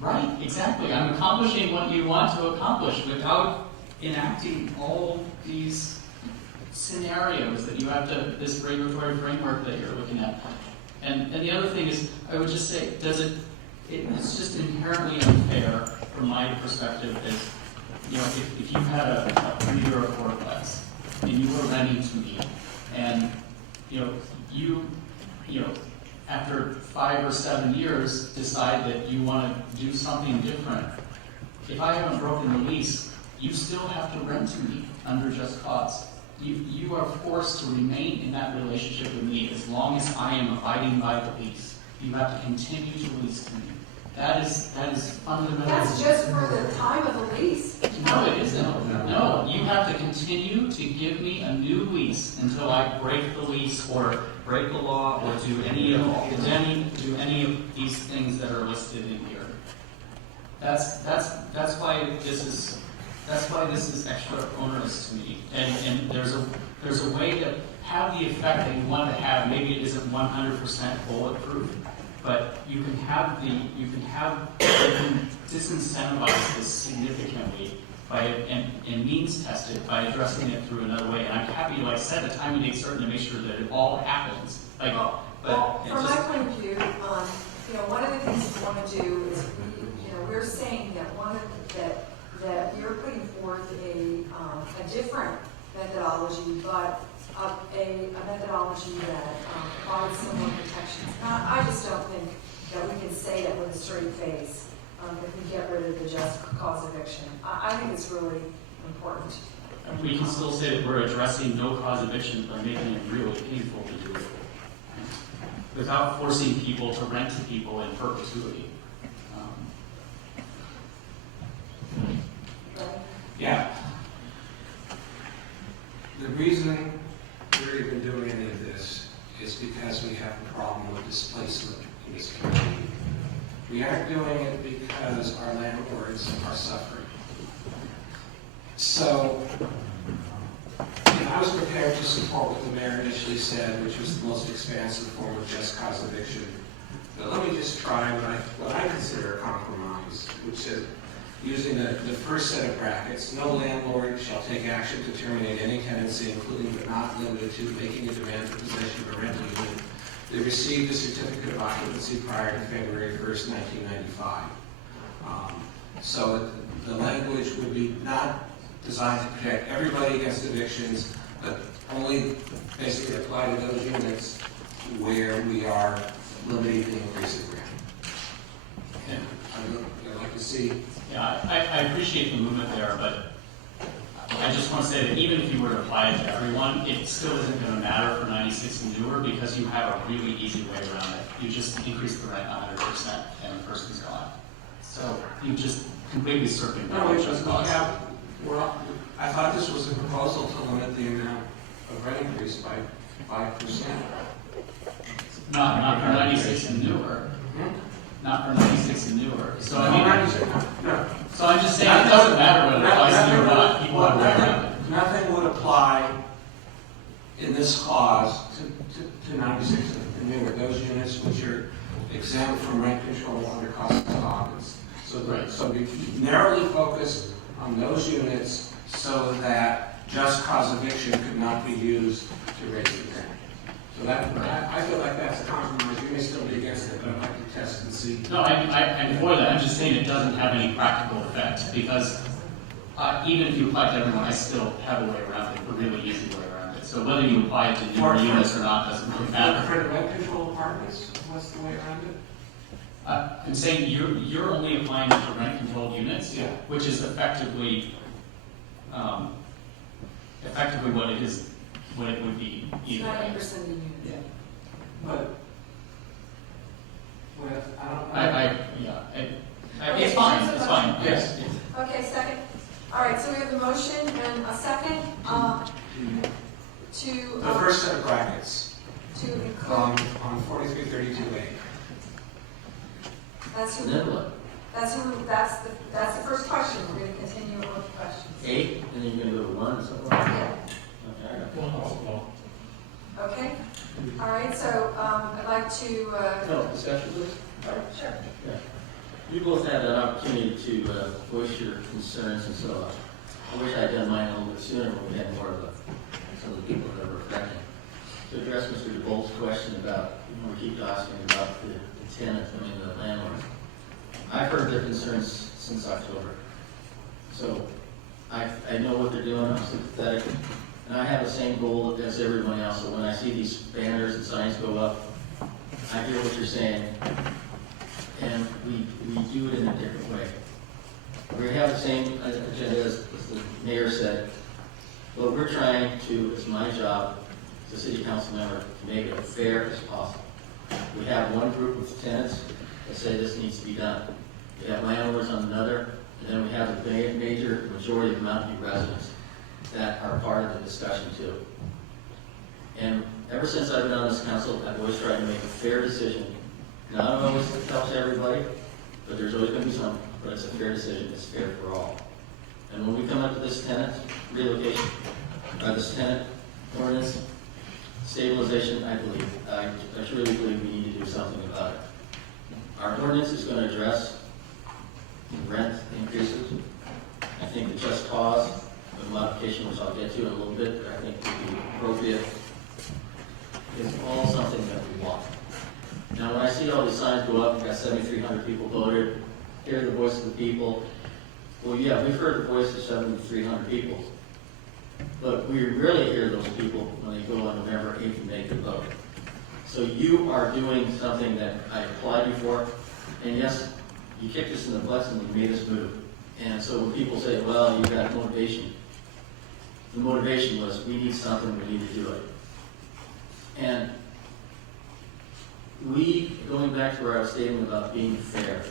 Right, exactly. I'm accomplishing what you want to accomplish without enacting all these scenarios that you have to, this regulatory framework that you're looking at. And the other thing is, I would just say, it's just inherently unfair from my perspective is, if you had a 3-year or 4-plex and you were renting to me, and you after 5 or 7 years decide that you want to do something different, if I haven't broken the lease, you still have to rent to me under just cause. You are forced to remain in that relationship with me as long as I am abiding by the lease. You have to continue to lease to me. That is fundamental. That's just for the time of the lease. No, it isn't. No, you have to continue to give me a new lease until I break the lease or break the law or do any of these things that are listed in here. That's why this is extra onerous to me. And there's a way to have the effect that you want to have. Maybe it isn't 100% bulletproof, but you can disincentivize this significantly and means test it by addressing it through another way. And I'm happy to like set a time and date certain to make sure that it all happens. Like, Well, but from it's my just, point of view, one of the things we want to do is, we're saying that that you're putting forth a different methodology, but a methodology that provides similar protections. I just don't think that we can say that with a straight face if we get rid of the just cause eviction. I think it's really important. we can still say that we're addressing no cause evictions by making it really painful to do it, without forcing people to rent to people in perpetuity. Yeah. The reason we're even doing any of this is because we have a problem with displacement in this community. We aren't doing it because our landlords are suffering. So, I was prepared to support what the mayor initially said, which was the most expansive form of just cause eviction. But let me just try what I consider a compromise, which is using the first set of brackets. No landlord shall take action to terminate any tenancy, including but not limited to making a demand for possession of a rental unit. They received a certificate of occupancy prior to February 1st, 1995. So the language would be not designed to protect everybody against evictions, but only basically apply to those units where we are limiting the increase of rent. And I'd like to see. Yeah, I appreciate the movement there, but I just want to say that even if you were to apply it to everyone, it still isn't going to matter for 96 and newer because you have a really easy way around it. You just increase the rent 100% and the person's gone. So you just completely circumvent the just cause. Well, I thought this was a proposal to limit the amount of rent increase by 5%. Not for 96 and newer. Not for 96 and newer. So I mean, so I'm just saying it doesn't matter whether it applies to you or not. People have a way around it. Nothing would apply in this clause to 96 and newer, those units which are exempt from rent control under cost of occupancy. So we narrowly focused on those units so that just cause eviction could not be used to raise the rent. So I feel like that's a compromise. You may still be against it, but I'd like to test and see. No, I'm for that. I'm just saying it doesn't have any practical effect because even if you apply to everyone, I still have a way around it, a really easy way around it. So whether you apply it to newer units or not doesn't really matter. For the rent control apartments, what's the way around it? I'm saying you're only applying it to rent-controlled units, which is effectively what it is, what it would be either way. 90% of the unit. Yeah. But it's fine. It's fine. Yes. Okay, second. All right, so we have the motion and a second to the first set of brackets to include. On 4332A. That's who. Then what? That's the first question. We're going to continue with the questions. 8, and then you're going to go to 1 and so on? Yeah. Okay, I got it. Okay. All right. So I'd like to. No, discussion, please? Sure. Yeah. You both had an opportunity to voice your concerns and so on. I wish I'd done mine a little bit sooner when we had more of some of the people that were affected. To address Mr. DeBolt's question about, we keep asking about the tenant, the landlord. I've heard their concerns since October. So I know what they're doing, I'm sympathetic. And I have the same goal as everyone else. So when I see these banners and signs go up, I hear what you're saying. And we do it in a different way. We have the same agenda as the mayor said, but we're trying to, it's my job as a city council member, to make it as fair as possible. We have one group of tenants that say this needs to be done. We have landlords on another, and then we have the major majority of Mountain View residents that are part of the discussion too. And ever since I've been on this council, I've always tried to make a fair decision. Not always helps everybody, but there's always going to be some. But it's a fair decision. It's fair for all. And when we come up to this tenant relocation, or this tenant ordinance stabilization, I truly believe we need to do something about it. Our ordinance is going to address rent increases. I think the just cause, the modification, which I'll get to in a little bit, but I think would be appropriate, is all something that we want. Now, when I see all these signs go up, we've got 7,300 people voted, hear the voice of the people. Well, yeah, we've heard the voice of 7,300 people, but we rarely hear those people when they go on November 8th and make the vote. So you are doing something that I applaud you for, and yes, you kicked us in the butts and you made us move. And so when people say, well, you got motivation, the motivation was, we need something, we need to do it. And we, going back to where I was stating about being fair,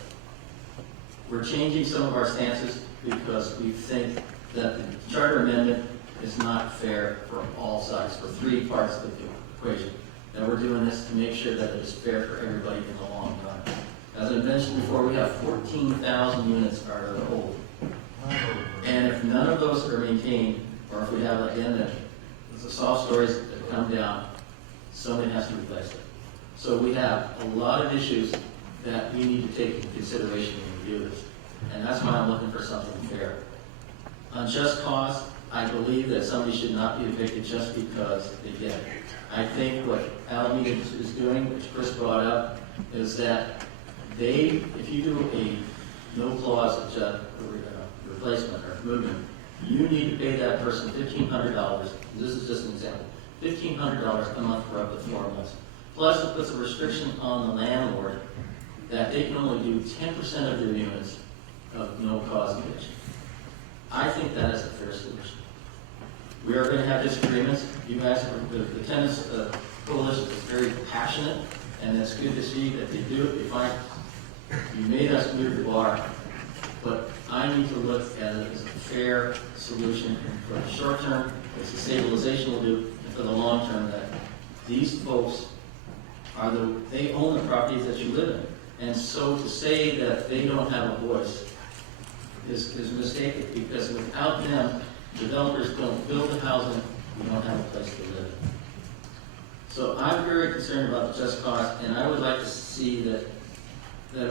we're changing some of our stances because we think that the charter amendment is not fair for all sides, for three parts of the equation. That we're doing this to make sure that it is fair for everybody in the long run. As I mentioned before, we have 14,000 units are the whole. And if none of those are maintained, or if we have, again, the soft stories that come down, somebody has to replace it. So we have a lot of issues that we need to take into consideration when we do this. And that's why I'm looking for something fair. On just cause, I believe that somebody should not be evicted just because they get it. I think what Alameda is doing, which Chris brought up, is that if you do a no clause replacement or movement, you need to pay that person $1,500. This is just an example. $1,500 a month for up to 4 months. Plus, it puts a restriction on the landlord that they can only do 10% of their units of no cause eviction. I think that is a fair solution. We are going to have disagreements. You guys, the tenants coalition is very passionate, and it's good to see that they do it. They find you made us move the bar, but I need to look at it as a fair solution for the short term, as the stabilization will do, and for the long term, that these folks they own the properties that you live in. And so to say that they don't have a voice is mistaken, because without them, developers don't build the housing, you don't have a place to live. So I'm very concerned about the just cause, and I would like to see that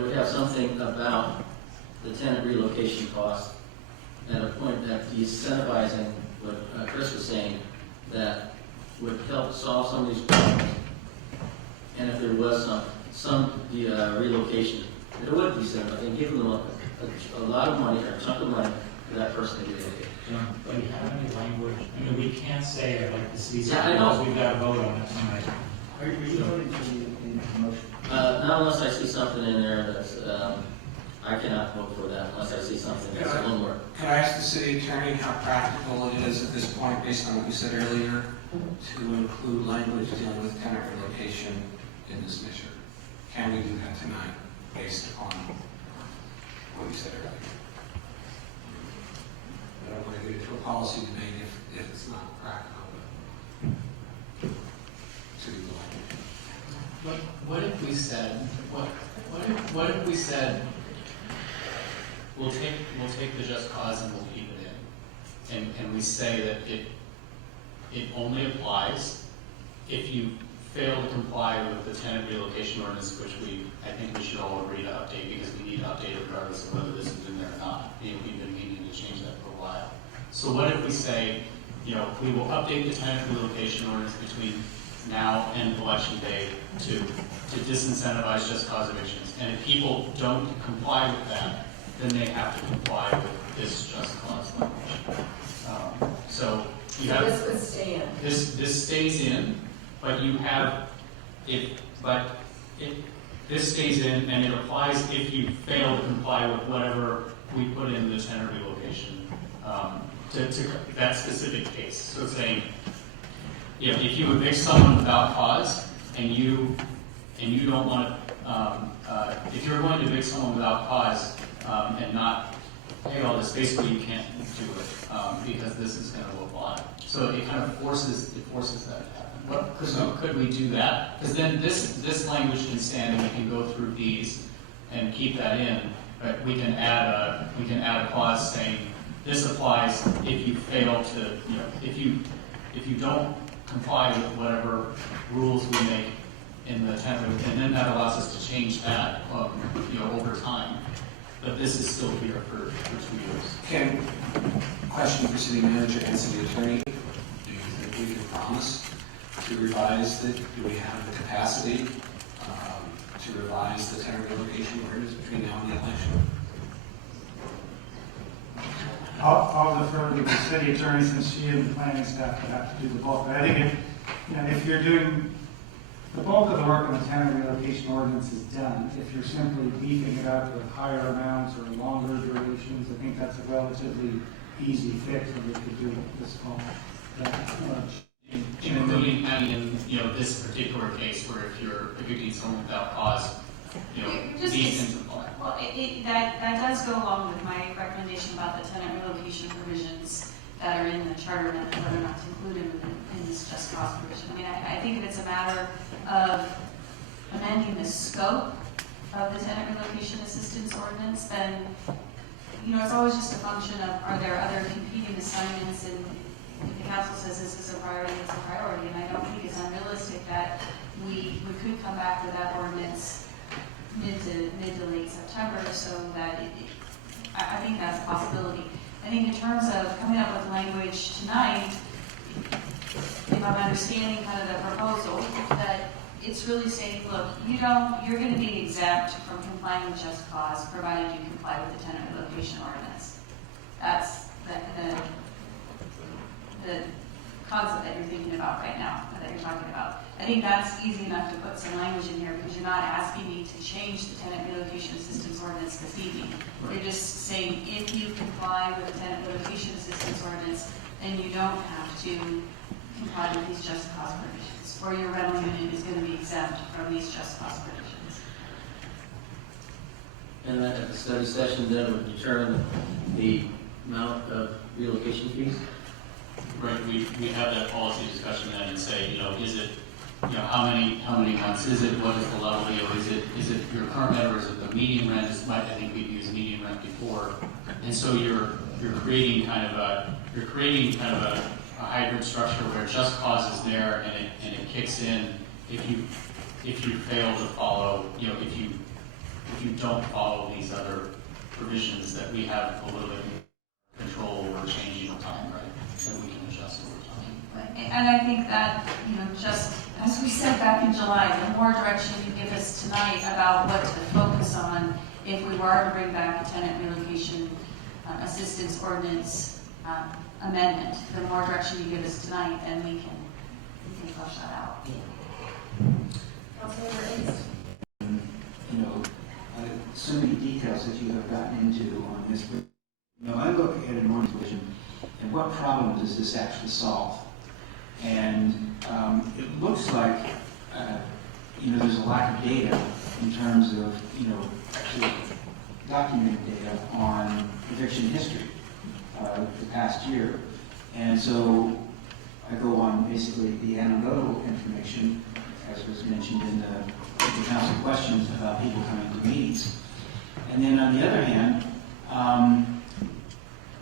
we have something about the tenant relocation cost at a point that de-incentivizing what Chris was saying, that would help solve some of these problems. And if there was some relocation, it would de-incentivize and give them a lot of money, or a chunk of money, for that person to relocate. John, do you have any language? I mean, we can't say like the city Yeah, I know. we've got to vote on it tonight. Are you voting for the motion? Not unless I see something in there that's, I cannot vote for that unless I see something that's a little more. Could I ask the city attorney how practical it is at this point, based on what you said earlier, to include language dealing with tenant relocation in this measure? Can we do that tonight, based upon what you said earlier? I don't want to get into a policy debate if it's not practical, but to do the language. What if we said, what if we said, we'll take the just cause and we'll keep it in, and we say that it only applies if you fail to comply with the tenant relocation ordinance, which I think we should all agree to update, because we need to update it regardless of whether this is in there or not. We've been needing to change that for a while. So what if we say, we will update the tenant relocation ordinance between now and election day to disincentivize just cause evictions. And if people don't comply with that, then they have to comply with this just cause language. So you have this would stand. This stays in, but you have this stays in, and it applies if you fail to comply with whatever we put in the tenant relocation to that specific case. So it's saying, if you evict someone without cause, and you don't want to, if you're going to evict someone without cause and not pay all this, basically you can't do it because this is going to apply. So it kind of forces that to happen. Could we do that? Because then this language can stand, and we can go through these and keep that in. But we can add a clause saying this applies if you fail to, if you don't comply with whatever rules we make in the tenant, and then that allows us to change that, over time. but this is still here for 2 years. Ken, question for city manager and city attorney. Do you think we can promise to revise the, do we have the capacity to revise the tenant relocation ordinance between now and the election? I'll defer to the city attorney since she and the planning staff would have to do the bulk. But I think if you're doing, the bulk of the work on the tenant relocation ordinance is done. If you're simply beefing it up with higher amounts or longer durations, I think that's a relatively easy fix that we could do this fall. Including, this particular case where if you're evicting someone without cause, these things apply. Well, that does go along with my recommendation about the tenant relocation provisions that are in the charter amendment, whether or not to include them in this just cause provision. I mean, I think if it's a matter of amending the scope of the tenant relocation assistance ordinance, then, it's always just a function of, are there other competing assignments, and if the council says this is a priority, it's a priority, and I don't think it's unrealistic that we could come back with that ordinance mid to late September, so that I think that's a possibility. I think in terms of coming up with language tonight, if I'm understanding kind of the proposal, that it's really saying, look, you're going to be exempt from complying with just cause, provided you comply with the tenant relocation ordinance. That's the concept that you're thinking about right now, that you're talking about. I think that's easy enough to put some language in here because you're not asking me to change the tenant relocation assistance ordinance this evening. You're just saying if you comply with the tenant relocation assistance ordinance, then you don't have to comply with these just cause provisions, or your rental unit is going to be exempt from these just cause provisions. And that at the study session then would determine the amount of relocation fees? Right, we have that policy discussion then and say, is it, how many months is it, what is the level, is it your current rent or is it the median rent? I think we've used median rent before. And so you're creating kind of a hybrid structure where just cause is there and it kicks in if you fail to follow, if you don't follow these other provisions that we have a little bit of control over changing over time, right? That we can adjust over time. And I think that, just as we said back in July, the more direction you give us tonight about what to focus on if we were to bring back a tenant relocation assistance ordinance amendment, the more direction you give us tonight, then we can flush that out. Councilmember Ace. So many details that you have gotten into on this. I look at an ordinance provision, and what problem does this actually solve? And it looks like, there's a lack of data in terms of, actually documented data on eviction history the past year. And so I go on basically the anecdotal information, as was mentioned in the council questions about people coming to meetings. And then on the other hand,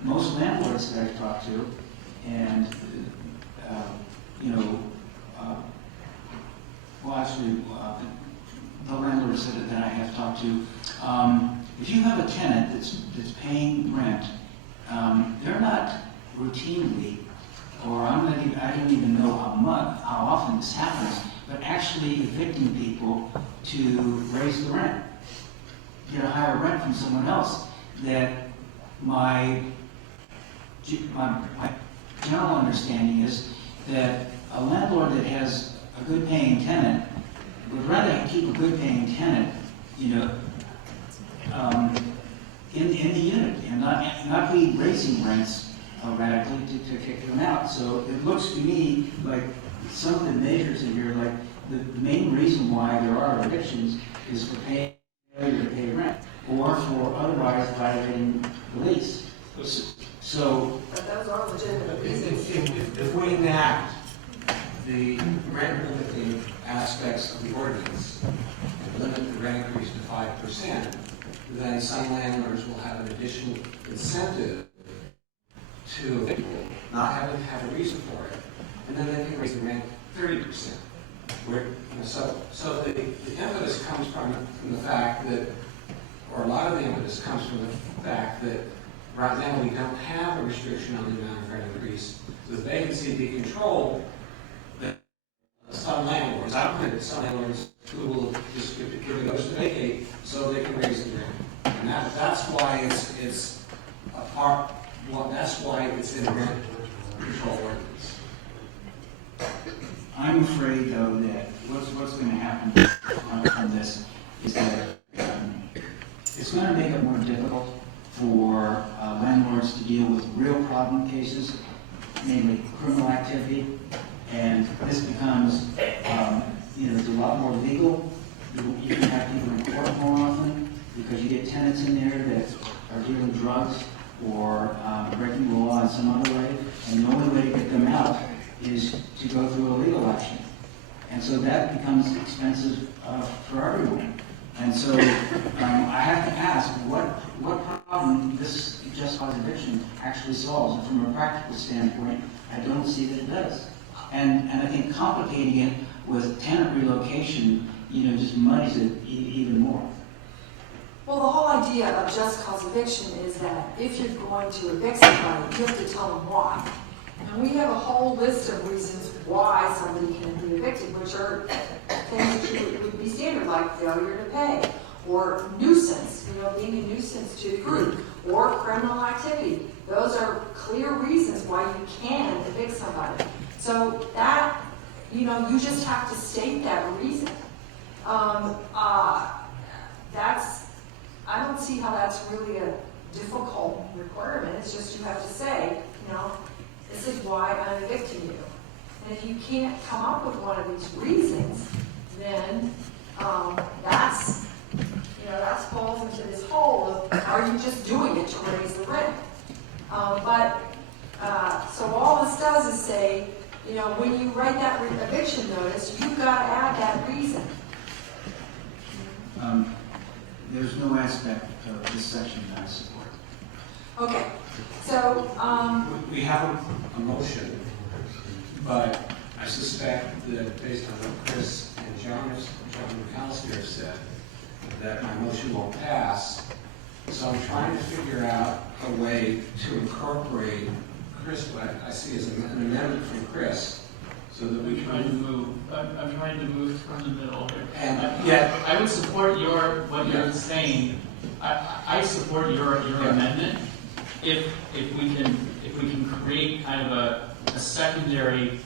most landlords that I've talked to, and the landlords that I have talked to, if you have a tenant that's paying rent, they're not routinely, or I don't even know how often this happens, but actually evicting people to raise the rent, get a higher rent from someone else. That my general understanding is that a landlord that has a good paying tenant would rather keep a good paying tenant, in the unit and not be raising rents radically to kick them out. So it looks to me like some of the measures in here, like the main reason why there are evictions is for failure to pay rent or for otherwise violating the lease. So, But those are legitimate reasons. If we enact the rent limiting aspects of the ordinance and limit the rent increase to 5%, then some landlords will have an additional incentive to not having to have a reason for it, and then they can raise the rent 30%. So the impetus comes from the fact that or a lot of the impetus comes from the fact that right now we don't have a restriction on the amount of rent increase. The vacancy be controlled, that some landlords, I don't think that some landlords who will just give a notice to vacate so they can raise the rent. And that's why it's a part, well, that's why it's in rent control ordinance. I'm afraid, though, that what's going to happen on this is that it's going to make it more difficult for landlords to deal with real problem cases, namely criminal activity, and this becomes, there's a lot more legal. You can have people in court more often because you get tenants in there that are dealing drugs or breaking the law in some other way, and the only way to get them out is to go through a legal action. And so that becomes expensive for everyone. And so I have to ask, what problem this just cause eviction actually solves? And from a practical standpoint, I don't see that it does. And I think complicating it with tenant relocation, just muddies it even more. Well, the whole idea of just cause eviction is that if you're going to evict somebody, you have to tell them why. And we have a whole list of reasons why somebody can be evicted, which are things that would be standard, like failure to pay, or nuisance, being a nuisance to the group, or criminal activity. Those are clear reasons why you can evict somebody. So that, you just have to state that reason. I don't see how that's really a difficult requirement. It's just you have to say, this is why I'm evicting you. And if you can't come up with one of these reasons, then that falls into this hole of, are you just doing it to raise the rent? So all this does is say, when you write that eviction notice, you've got to add that reason. There's no aspect of this section that I support. Okay, so We have a motion, but I suspect that based on what Chris and John McAllister have said, that my motion won't pass. So I'm trying to figure out a way to incorporate Chris, what I see as an amendment from Chris, so that we can I'm trying to move from the middle here. And yet, I would support what you're saying. I support your amendment if we can create kind of a secondary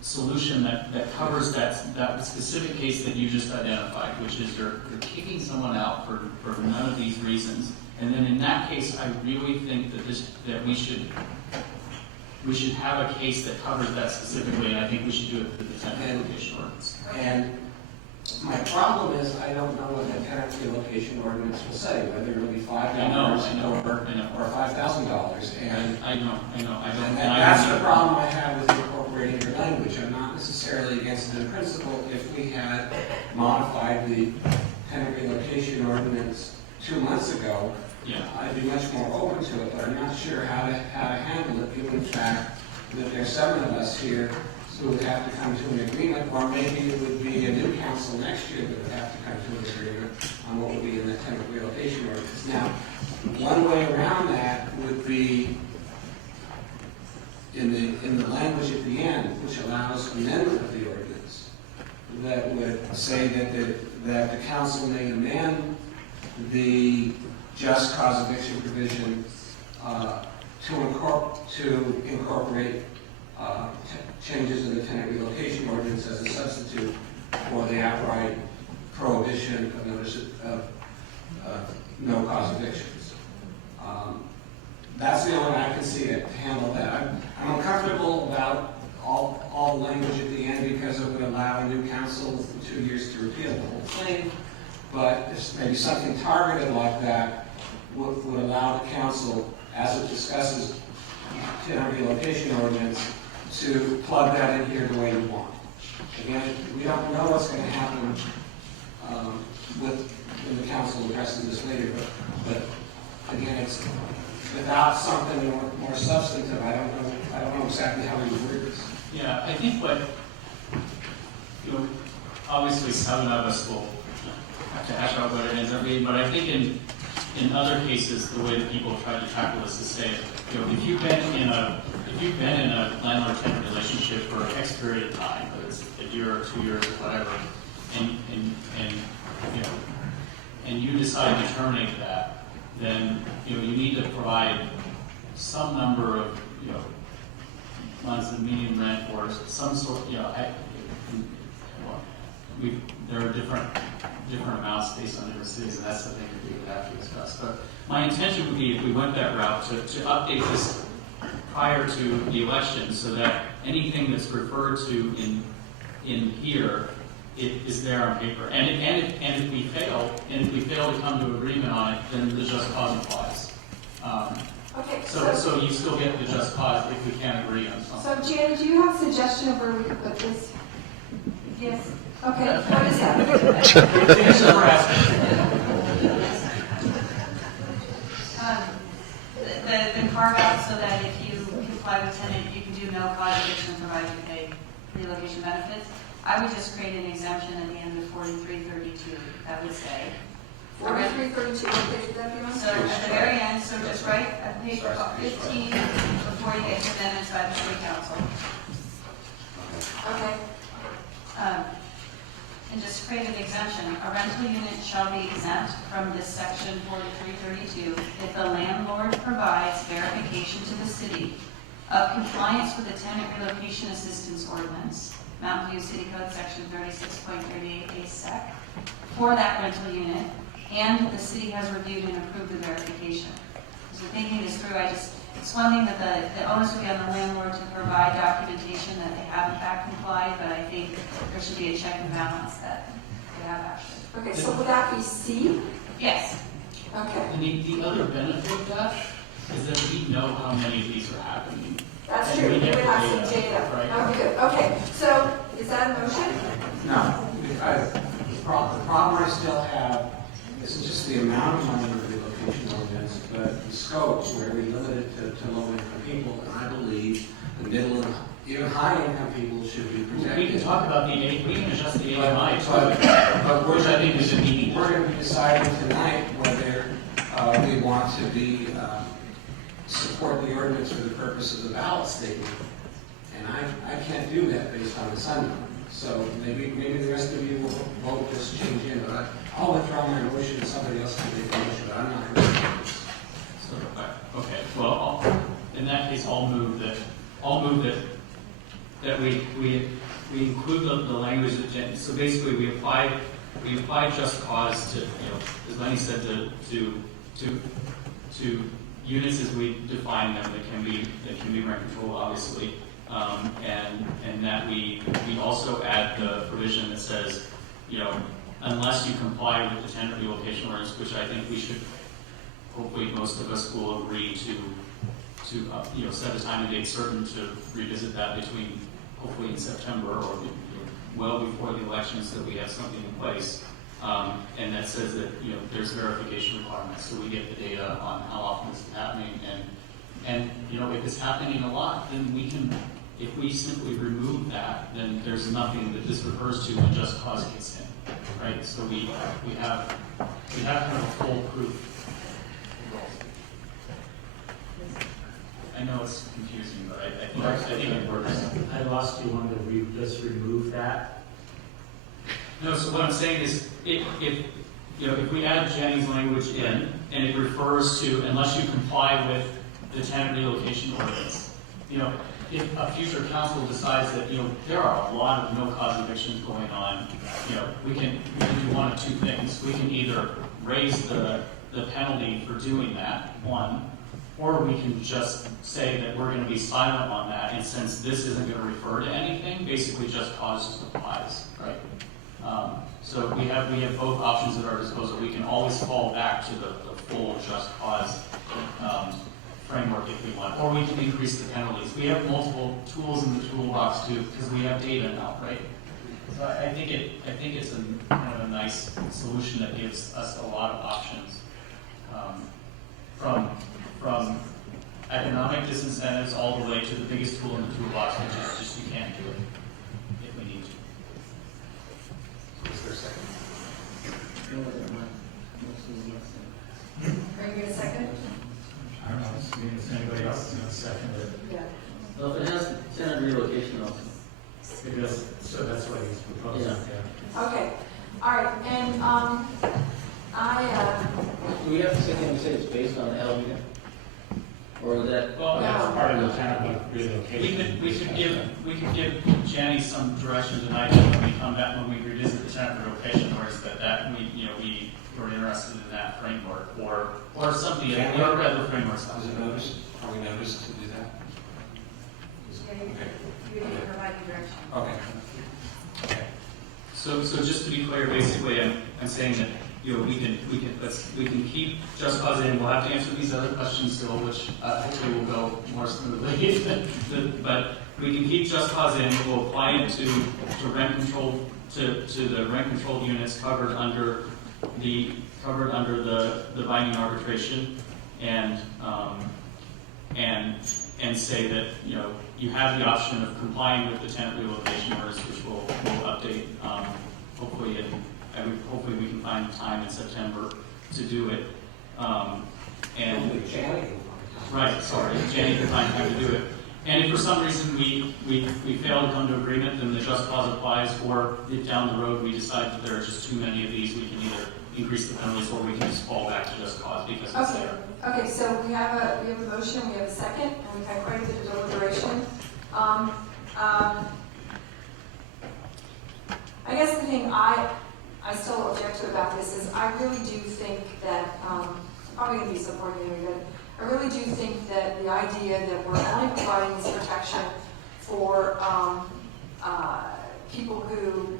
solution that covers that specific case that you just identified, which is you're kicking someone out for none of these reasons. And then in that case, I really think that we should have a case that covers that specifically, and I think we should do it for the tenant relocation ordinance. And my problem is I don't know what the tenant relocation ordinance will say, whether it'll be $5 or $5,000. And I know. And that's the problem I have with incorporating your language. I'm not necessarily against it in principle. If we had modified the tenant relocation ordinance 2 months ago, I'd be much more open to it, but I'm not sure how to handle it, given the fact that there's 7 of us here who would have to come to an agreement, or maybe it would be a new council next year that would have to come to an agreement on what would be in the tenant relocation ordinance. Now, one way around that would be in the language at the end, which allows amendment of the ordinance, that would say that the council may amend the just cause eviction provision to incorporate changes in the tenant relocation ordinance as a substitute for the outright prohibition of notice of no cause evictions. That's the only way I can see it to handle that. I'm uncomfortable about all the language at the end because it would allow a new council for 2 years to repeal the whole thing. But if maybe something targeted like that would allow the council, as it discusses tenant relocation ordinance, to plug that in here the way you want. Again, we don't know what's going to happen when the council addresses this later, but again, it's without something more substantive. I don't know exactly how we would word this. Yeah, I think obviously 7 of us will have to hash out what it ends up being, but I think in other cases, the way that people have tried to tackle this is say, if you've been in a landlord-tenant relationship for X period of time, whether it's a year or 2 years or whatever, and you decide to terminate that, then you need to provide some number of months of median rent or some sort. There are different amounts based on different cities, and that's the thing that we would have to discuss. But my intention would be, if we went that route, to update this prior to the election, so that anything that's referred to in here, it is there on paper. And if we fail to come to agreement on it, then the just cause applies. Okay. So you still get the just cause if we can't agree on something. So Janet, do you have a suggestion of where we could put this? Yes. Okay. What is that? The carve out so that if you comply with tenant, you can do no cause eviction provided you pay relocation benefits. I would just create an exemption at the end of 4332 that would say. 4332, what page would that be on? So at the very end, so just write at page 15 before you get to amendments by the city council. Okay. And just create an exemption. A rental unit shall be exempt from this section 4332 if the landlord provides verification to the city of compliance with the tenant relocation assistance ordinance, Mountain View City Code section 36.38 sec, for that rental unit, and the city has reviewed and approved the verification. So thinking this through, it's one thing that the onus would be on the landlord to provide documentation that they have in fact complied, but I think there should be a check and balance that they have actually. Okay, so would that be C? Yes. Okay. And the other benefit of that is that we know how many of these are happening. That's And true. we We get would the have some data. right? Oh, good. Okay, so is that a motion? No, the problem I still have isn't just the amount of money in the relocation ordinance, but the scope where we limit it to low-income people, and I believe the middle and even high-income people should be protected. We can talk about we can adjust the AMI, but which I think is immediate. We're going to be deciding tonight whether we want to be support the ordinance for the purpose of the ballot statement, and I can't do that based on the Sunday. So maybe the rest of you will vote this change in, but I'll withdraw my motion and somebody else can make a motion, but I'm not going to do this. Okay. Well, in that case, I'll move that we include the language that so basically we apply just cause to as Lenny said to units as we define them that can be rent controlled obviously. And that we also add the provision that says, unless you comply with the tenant relocation ordinance, which I think we should, hopefully most of us will agree to set a time and date certain to revisit that between, hopefully in September or well before the elections, that we have something in place. And that says that, there's verification requirements, so we get the data on how often this is happening. And if it's happening a lot, then we can, if we simply remove that, then there's nothing that this refers to when just cause gets in, right? So we have kind of a foolproof. I know it's confusing, but I think it works. I lost you on the just remove that. No, so what I'm saying is, if we add Jenny's language in, and it refers to unless you comply with the tenant relocation ordinance, if a future council decides that there are a lot of no-cause evictions going on, we can do one of two things. We can either raise the penalty for doing that, one, or we can just say that we're going to be silent on that, and since this isn't going to refer to anything, basically just cause just applies, right? So we have both options at our disposal. We can always fall back to the full just cause framework if we want, or we can increase the penalties. We have multiple tools in the toolbox too, because we have data now, right? So I think it's kind of a nice solution that gives us a lot of options, from economic disincentives all the way to the biggest tool in the toolbox, which is just you can't do it if we need to. Is there a second? Are you going to second? I don't know, if anybody else is going to second it. Yeah. Well, if it has tenant relocation also. It does, so that's what he's proposing, yeah. Okay, all right, and, Do we have to say, can we say it's based on L unit? Or is that? Well, that's part of the tenant relocation. We could give Jenny some direction tonight when we come back, when we revisit the tenant relocation, or is that we were interested in that framework, or something, or other frameworks. Is it noticed? Are we noticed to do that? You would provide you direction. Okay. So just to be clear, basically, I'm saying that, we can keep just cause in. We'll have to answer these other questions still, which hopefully will go more smoothly. But we can keep just cause in. We'll apply it to rent control, to the rent controlled units covered under the binding arbitration, and say that, you have the option of complying with the tenant relocation orders, which we'll update, hopefully hopefully we can find time in September to do it. Jenny can find time to do it. And if for some reason we fail to come to agreement, then the just cause applies, or if down the road we decide that there are just too many of these, we can either increase the penalties, or we can just fall back to just cause because it's there. okay, so we have a motion, we have a second, and we've had quite a bit of deliberation. I guess the thing I still object to about this is I really do think that, I'm probably going to be supporting you, but I really do think that the idea that we're only providing this protection for people who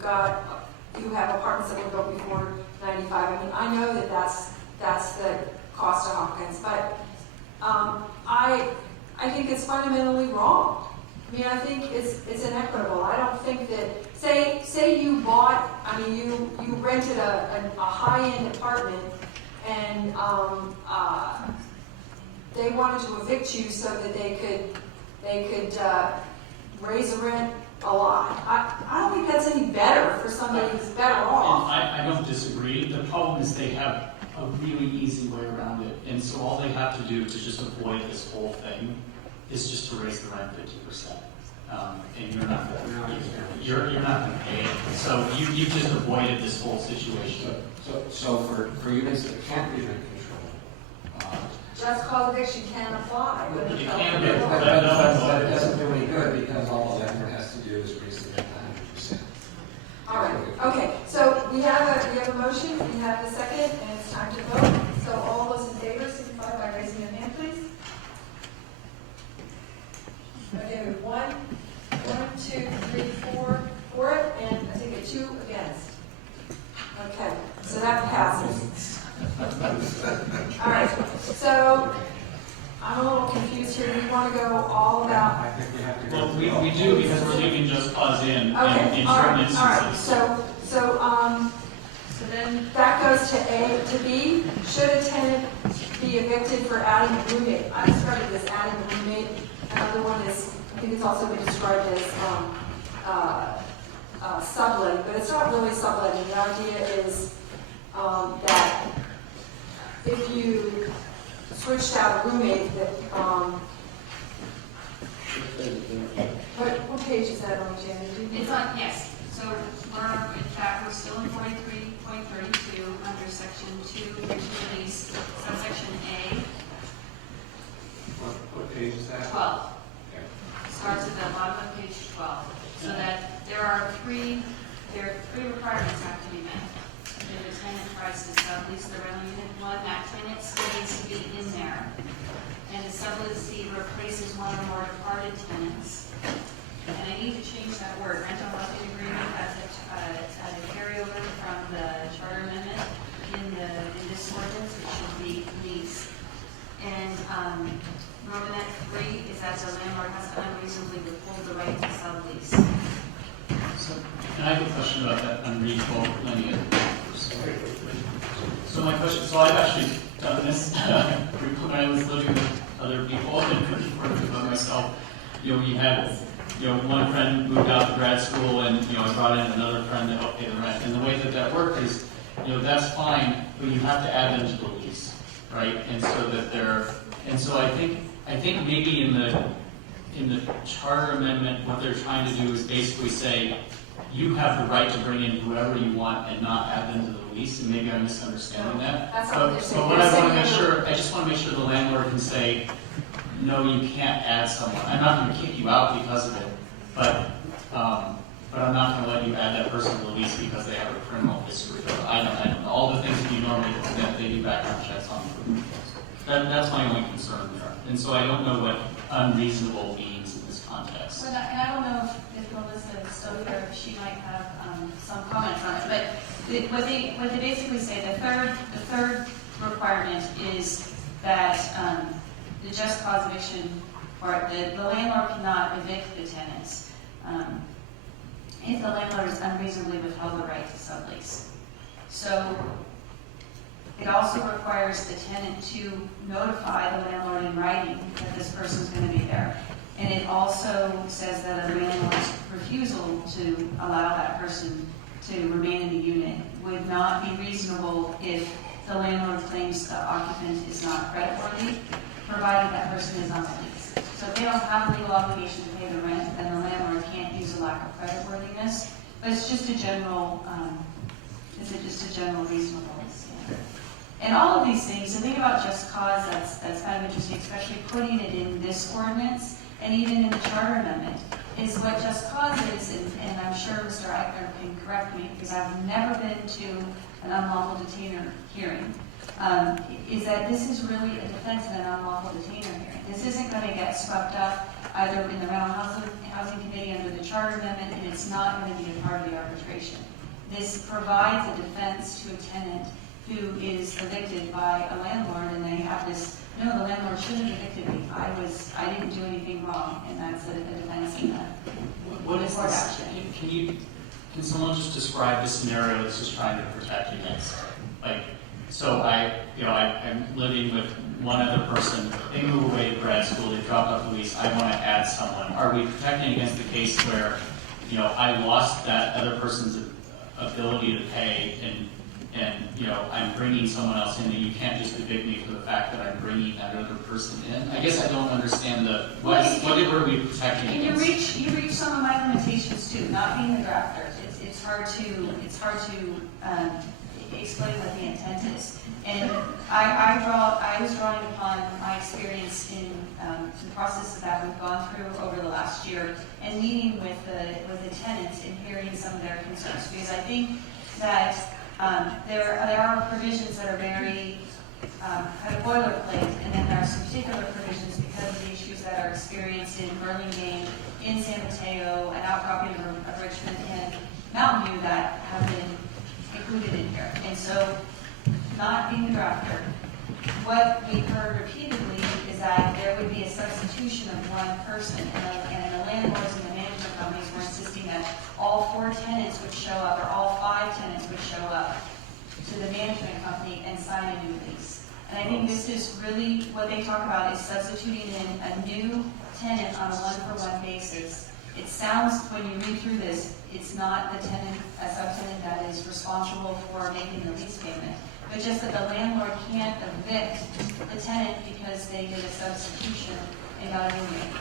have apartments that were built before 95. I mean, I know that that's the cost of Hopkins, but I think it's fundamentally wrong. I mean, I think it's inequitable. I don't think that, say you bought, you rented a high-end apartment, and they wanted to evict you so that they could raise the rent a lot. I don't think that's any better for somebody who's better off. I don't disagree. The problem is they have a really easy way around it, and so all they have to do to just avoid this whole thing is just to raise the rent 50%. And you're not going to pay it. So you just avoided this whole situation. So for units that can't be rent controlled, Just cause eviction can apply. You can, but that doesn't do any good because all the effort has to do is raise the rent 100%. All right, okay, so we have a motion, we have a second, and it's time to vote. So all those in favor, signify by raising your hand, please. Okay, we have 1, 2, 3, 4 for it, and I think a 2 against. Okay, so that passes. All right, so I'm a little confused here. Do we want to go all about? I think we have to go. Well, we do because we're leaving just cause in Okay, in all certain right, instances. all right. So then that goes to B. Should a tenant be evicted for adding a roommate? I started this adding a roommate. Another one is, I think it's also been described as subletting, but it's not really subletting. The idea is that if you switched out a roommate, that what page is that on, Janet? It's on, yes. So we're still in 43.32 under section 2, release, subsection A. What page is that? 12. Starts at the bottom of page 12. So that there are three requirements have to be met. If a tenant tries to sublease the rental unit, one, that tenant still needs to be in there. And the subleasee replaces one or more departed tenants. And I need to change that word, rental housing agreement, as a carryover from the charter amendment. In this ordinance, it should be lease. And Romanet 3 is that the landlord has to unreasonably withhold the right to sublease. So, and I have a question about that unreasonable lending. So my question, so I've actually done this when I was living with other people and for myself. We had, one friend moved out to grad school, and I brought in another friend to help pay the rent. And the way that worked is, that's fine, but you have to add them to the lease. right? And so I think maybe in the charter amendment, what they're trying to do is basically say, you have the right to bring in whoever you want and not add them to the lease, and maybe I'm misunderstanding that. That's not what they're saying. But what I want to make sure, I just want to make sure the landlord can say, no, you can't add someone. I'm not going to kick you out because of it, but I'm not going to let you add that person to the lease because they have a criminal history. I don't know. All the things that you normally do, that they do background checks on. That's my only concern there. And so I don't know what unreasonable means in this context. Well, and I don't know if Melissa is still here, if she might have some comments on it, but what they basically say, the third requirement is that the just cause eviction, or the landlord cannot evict the tenants if the landlord has unreasonably withheld the right to sublease. So it also requires the tenant to notify the landlord in writing that this person's going to be there. And it also says that a landlord's refusal to allow that person to remain in the unit would not be reasonable if the landlord claims the occupant is not creditworthy, provided that person is on the lease. So if they don't have a legal obligation to pay the rent, then the landlord can't use a lack of creditworthiness. But it's just a general, reasonableness standard. And all of these things, the thing about just cause that's kind of interesting, especially putting it in this ordinance and even in the charter amendment, is what just cause is, and I'm sure Mr. Eichner can correct me because I've never been to an unlawful detainer hearing, is that this is really a defense in an unlawful detainer hearing. This isn't going to get swept up either in the rental housing committee under the charter amendment, and it's not going to be a part of the arbitration. This provides a defense to a tenant who is evicted by a landlord, and they have this, no, the landlord shouldn't have evicted me. I didn't do anything wrong, and that's a defense in that. What is this? Can someone just describe the scenario that's just trying to protect against? Like, so I'm living with one other person. They move away to grad school. They drop out the lease. I want to add someone. Are we protecting against the case where, I lost that other person's ability to pay, and I'm bringing someone else in, and you can't just evict me for the fact that I'm bringing that other person in? I guess I don't understand what were we protecting against? You reach some of my limitations too, not being the drafter. It's hard to explain what the intent is. And I was drawing upon my experience in the process that we've gone through over the last year and meeting with the tenants and hearing some of their concerns, because I think that there are provisions that are very kind of boilerplate, and then there are some particular provisions because of the issues that are experienced in Burlingame, in San Mateo, and outcropping of Richmond and Mountain View that have been included in here. And so, not being the drafter, what we've heard repeatedly is that there would be a substitution of one person, and the landlords and the management companies were insisting that all 4 tenants would show up, or all 5 tenants would show up to the management company and sign a new lease. And I think this is really what they talk about, is substituting in a new tenant on a one-for-one basis. It sounds, when you read through this, it's not the tenant, a subtenant that is responsible for making the lease payment, but just that the landlord can't evict the tenant because they did a substitution and got a new name.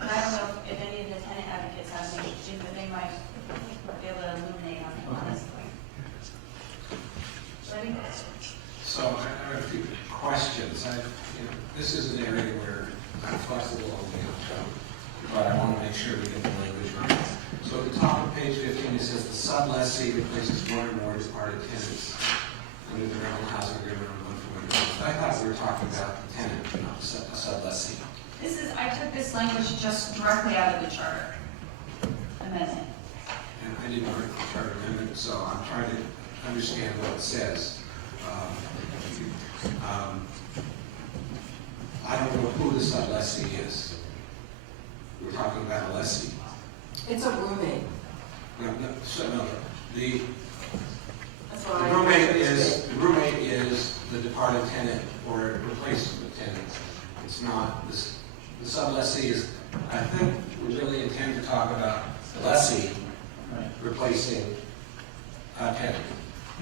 And I don't know if any of the tenant advocates have any issue, but they might be able to illuminate on this point. Ready? So I have a few questions. This is an area where I'm flexible on the outcome, but I want to make sure we get the language right. So at the top of page 15, it says the sublessee replaces one or more departed tenants under the rental housing agreement on one-for-one basis. I thought we were talking about the tenant, not the sublessee. I took this language just directly out of the charter amendment. And I didn't read the charter amendment, so I'm trying to understand what it says. I don't know who the sublessee is. We're talking about a lessee. It's a roommate. The roommate is the departed tenant or replacement tenant. It's not this. The sublessee is. I think we really intend to talk about the lessee replacing a tenant.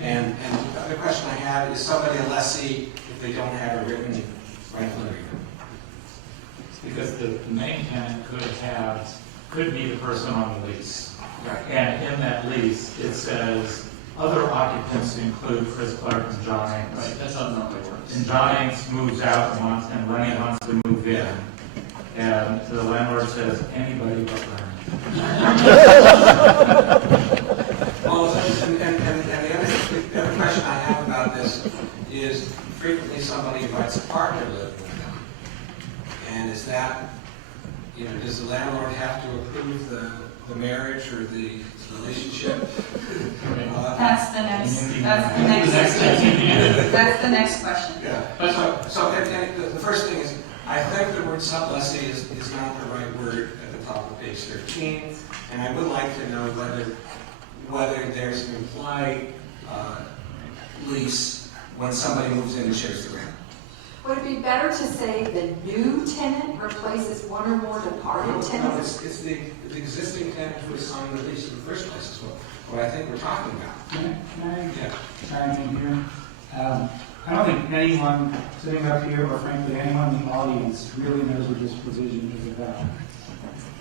And the other question I have, is somebody a lessee if they don't have a written rental agreement? Because the main tenant could be the person on the lease. Right. And in that lease, it says, other occupants include Chris Clark and John Ames. Right, that's how it normally works. And John Ames moves out and Lenny wants to move in. And the landlord says, anybody but Lenny. Well, the other question I have about this is frequently somebody invites a partner to live with them. And is that, does the landlord have to approve the marriage or the relationship? That's the next question. Yeah. So the first thing is, I think the word sublessee is not the right word at the top of page 13, and I would like to know whether there's an implied lease when somebody moves in and shares the rent. Would it be better to say the new tenant replaces one or more departed tenants? No, it's the existing tenant who is signed the lease in the first place is what I think we're talking about. Can I chime in here? I don't think anyone sitting up here, or frankly anyone in the audience, really knows what this provision is about.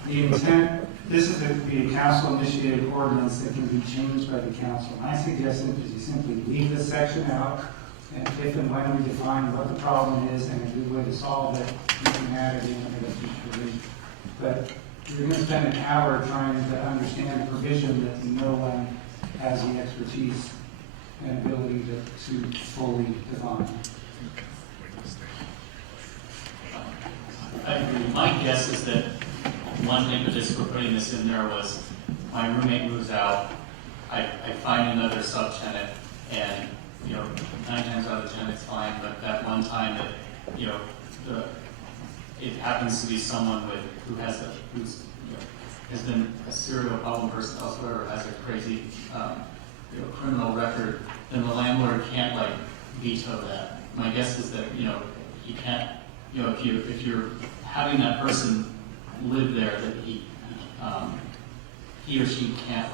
The intent, this is the council-initiated ordinance that can be changed by the council. My suggestion is you simply leave this section out, and if and when we define what the problem is and a good way to solve it, you can add it in a future provision. But you're going to spend an hour trying to understand a provision that no one has the expertise and ability to fully define. I agree. My guess is that one impetus for putting this in there was my roommate moves out, I find another subtenant, and 9 times out of 10 it's fine, but that one time that it happens to be someone who's has been a serial problem person elsewhere or has a crazy criminal record, then the landlord can't veto that. My guess is that he can't if you're having that person live there, that he or she can't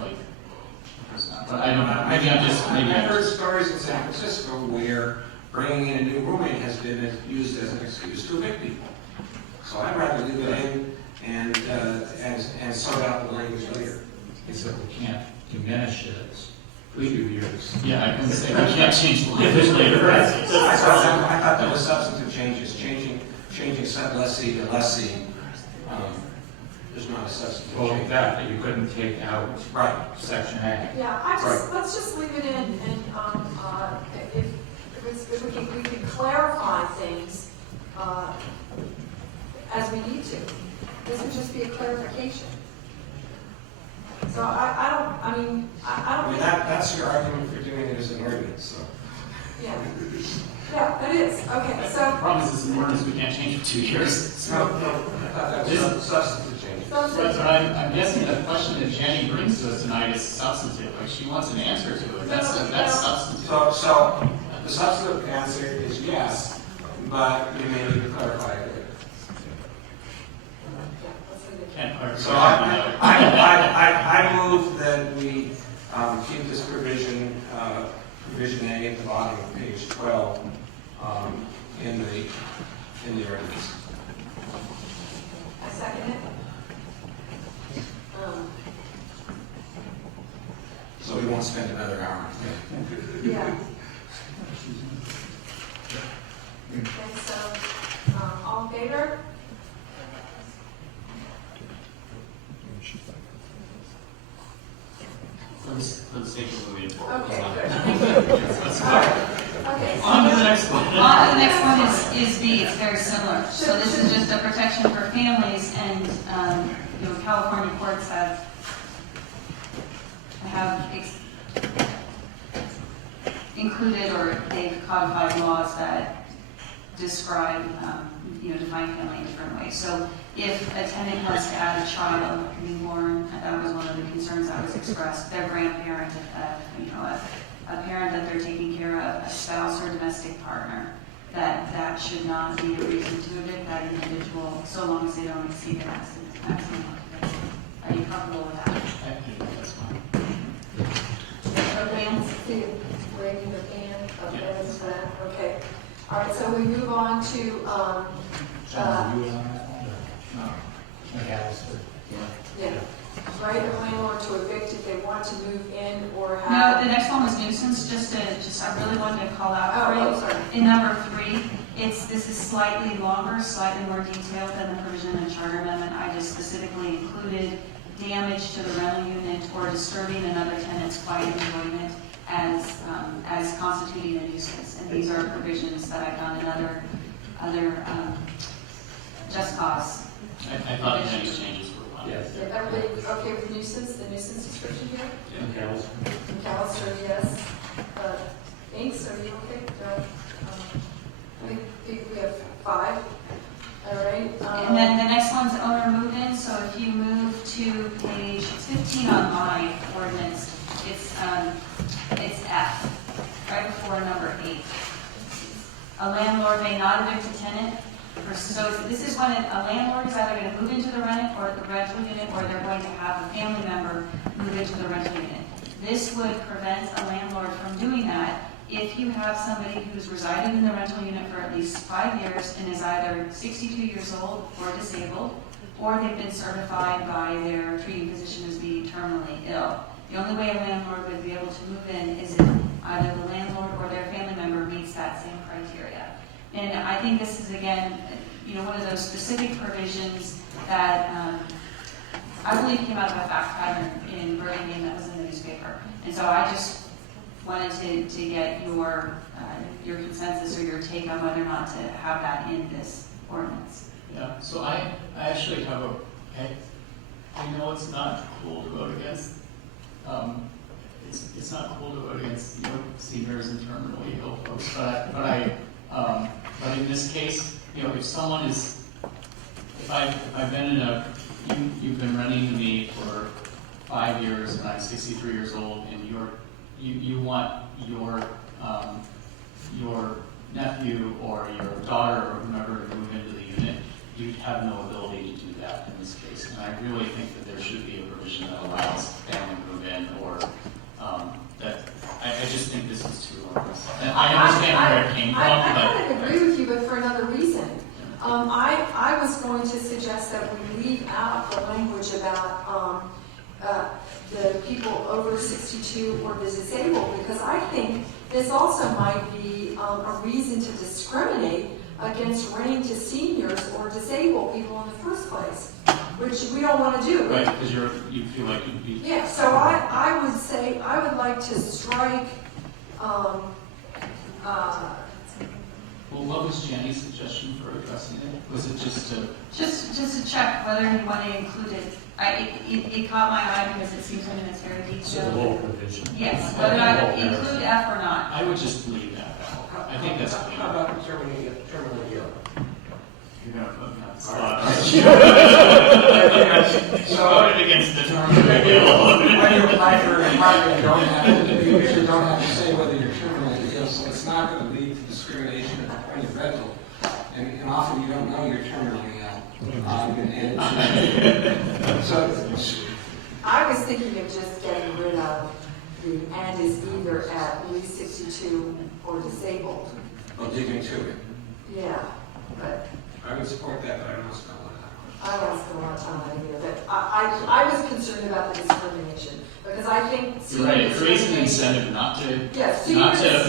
but I don't know. Maybe I've heard stories in San Francisco where bringing in a new roommate has been used as an excuse to evict people. So I'd rather leave it in and sort out the language later. Except we can't diminish it for 2 years. Yeah, I can say we can't change the language later. I thought that was substantive changes, changing sublessee to lessee. There's not a substantive change. That you couldn't take out section A. Yeah, let's just leave it in, and if we can clarify things as we need to. This would just be a clarification. So I don't think that's your argument for doing it as an ordinance, so. Yeah, that is. Okay, so. The problem is, it's an ordinance, we can't change for 2 years. No, I thought that was substantive changes. But I'm guessing the question that Jenny brings to us tonight is substantive. She wants an answer to it. That's substantive. So the substantive answer is yes, but you may need to clarify it later. So I move that we keep this provision A at the bottom of page 12 in the ordinance. I second it. So we won't spend another hour. Yeah. Okay, so all in favor? Let's take it moving forward. Okay, good. Okay. On to the next one. On to the next one is B. It's very similar. So this is just a protection for families, and California courts have included, or they've codified laws that describe, define family in different ways. So if a tenant wants to add a child, a newborn, that was one of the concerns that was expressed, their grandparent, a parent that they're taking care of, a spouse or domestic partner, that should not be a reason to evict that individual, so long as they don't exceed the maximum occupancy. Are you comfortable with that? I think that's fine. Okay, let's see. Okay. All right, so we move on to, yeah, right, a landlord to evict if they want to move in or No, have. the next one was nuisance, I really wanted to call out for you. Oh, sorry. In number 3, this is slightly longer, slightly more detailed than the provision in the charter amendment. I just specifically included damage to the rental unit or disturbing another tenant's quiet enjoyment as constituting a nuisance. And these are provisions that I've done in other just cause. I thought any changes were one. Yes. Yeah, everybody okay with nuisance, the nuisance description here? Okay. McAllister, yes. Inks, are you okay? I think we have 5. All right. And then the next one's owner move-in. So if you move to page 15 on my ordinance, it's F, right before number 8. A landlord may not evict a tenant. So this is when a landlord is either going to move into the rental unit, or they're going to have a family member move into the rental unit. This would prevent a landlord from doing that if you have somebody who's resided in the rental unit for at least 5 years and is either 62 years old or disabled, or they've been certified by their treating physician as being terminally ill. The only way a landlord would be able to move in is if either the landlord or their family member meets that same criteria. And I think this is, again, one of those specific provisions that I believe came out of a fact pattern in Birmingham that was in the newspaper. And so I just wanted to get your consensus or your take on whether or not to have that in this ordinance. Yeah, so I actually have I know it's not cool to vote against, it's not cool to vote against, seniors and terminally ill folks, but in this case, if someone is, if I've been in you've been renting to me for 5 years and I'm 63 years old, and you want your nephew or your daughter or whomever to move into the unit, you have no ability to do that in this case. And I really think that there should be a provision that allows family to move in, or that, I just think this is too long. And I understand where it came from, I but kind of agree with you, but for another reason. I was going to suggest that we leave out the language about the people over 62 or the disabled, because I think this also might be a reason to discriminate against renting to seniors or disabled people in the first place, which we don't want to do. right, because you feel like you'd be. Yeah, so I would say, I would like to strike, Well, what was Jenny's suggestion for addressing it? Was it just to? Just to check whether you want to include it. It caught my eye because it seems it's very detailed. whole provision. Yes, whether I include F or not. I would just leave that out. I think that's clear. How about terminally ill? You're going to put me on the So, voted against the terminally ill. when you apply for an apartment, you usually don't have to say whether you're terminally ill, so it's not going to lead to discrimination at the point of rental. And often you don't know you're terminally ill. I was thinking of just getting rid of the and is either at least 62 or disabled. Well, digging to it. Yeah, but I would support that, but I don't know spell it out. I don't spend a lot of time on it either. But I was concerned about the discrimination because I think You're right, it senior creates an discrimination- incentive not to Yes,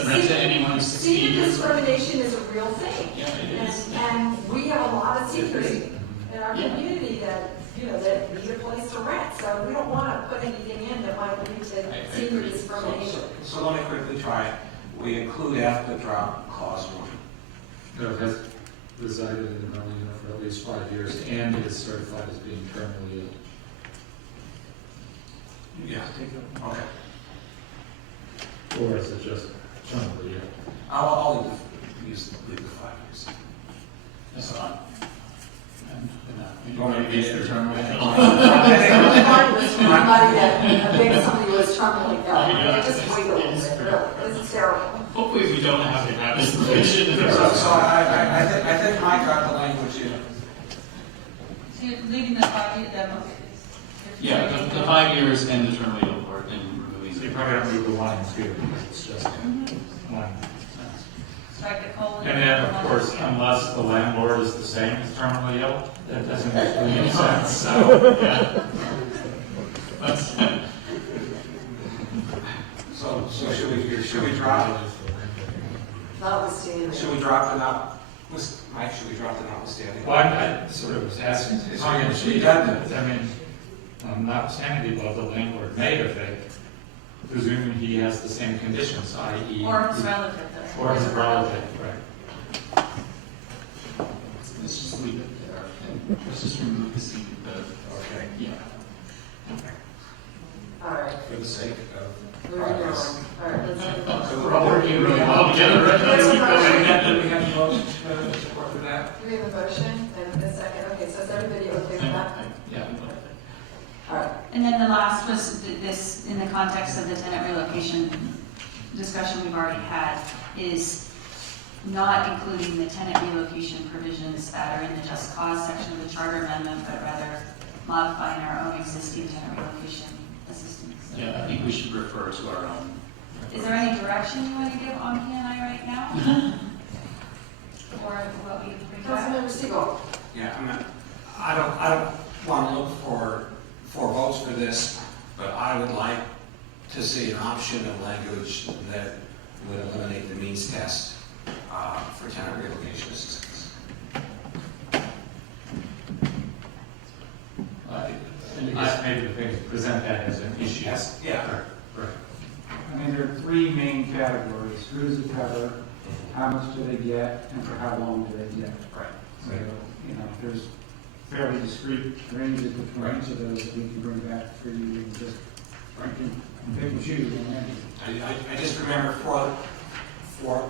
rent to anyone who's 60 senior years old. discrimination is a real thing. Yeah, it is. And we have a lot of seniors in our community that, that need a place to rent. So we don't want to put anything in that might lead to senior discrimination. So let me quickly try it. We include F, but drop clause 1. No, has resided in the dwelling unit for at least 5 years and is certified as being terminally ill. Yeah. Okay. Or is it just terminally ill? I'll leave the 5 years. That's fine. You want me to Against the terminally ill. Somebody that thinks somebody was terminally ill. Just wait a little bit, really. This is terrible. Hopefully we don't have to have this provision. So I think Mike got the language in. So you're leaving the 5 year demo. Yeah, the 5 years and the terminally ill part and removing. So you probably don't move the line too, because it's just one. strike a colon. And then, of course, unless the landlord is the same as terminally ill, that doesn't make any sense, so, yeah. So should we drop? Notwithstanding. Should we drop the not? Mike, should we drop the notwithstanding? Well, I sort of was asking, is Oh, yeah, it should be done. I mean, notwithstanding the landlord may affect, presuming he has the same conditions, i.e. Or his relative. Or his relative, right. Let's just leave it there. And let's just remove the C. Okay. Yeah. All right. For the sake of Moving on. progress. All right, let's have a So vote. we're all working really well together. Let's keep going. Do we have a vote support for that? Do we have a motion and a second? Okay, so is everybody okay with that? Yeah. All right. And then the last was this, in the context of the tenant relocation discussion we've already had, is not including the tenant relocation provisions that are in the just cause section of the charter amendment, but rather modifying our own existing tenant relocation assistance. Yeah, I think we should refer to our own. Is there any direction you want to give on P&I right now? Or what we bring back? Councilmember Siegel. Yeah, I don't want to look for votes for this, but I would like to see an option of language that would eliminate the means test for tenant relocation assistance. And I guess maybe the thing is present that as an issue. Yes, yeah. Right. I mean, there are three main categories. Who does it cover? How much do they get? And for how long do they get? Right. So, you know, there's fairly discrete ranges between each of those that we can bring back for you and just pick and choose on any. I just remember for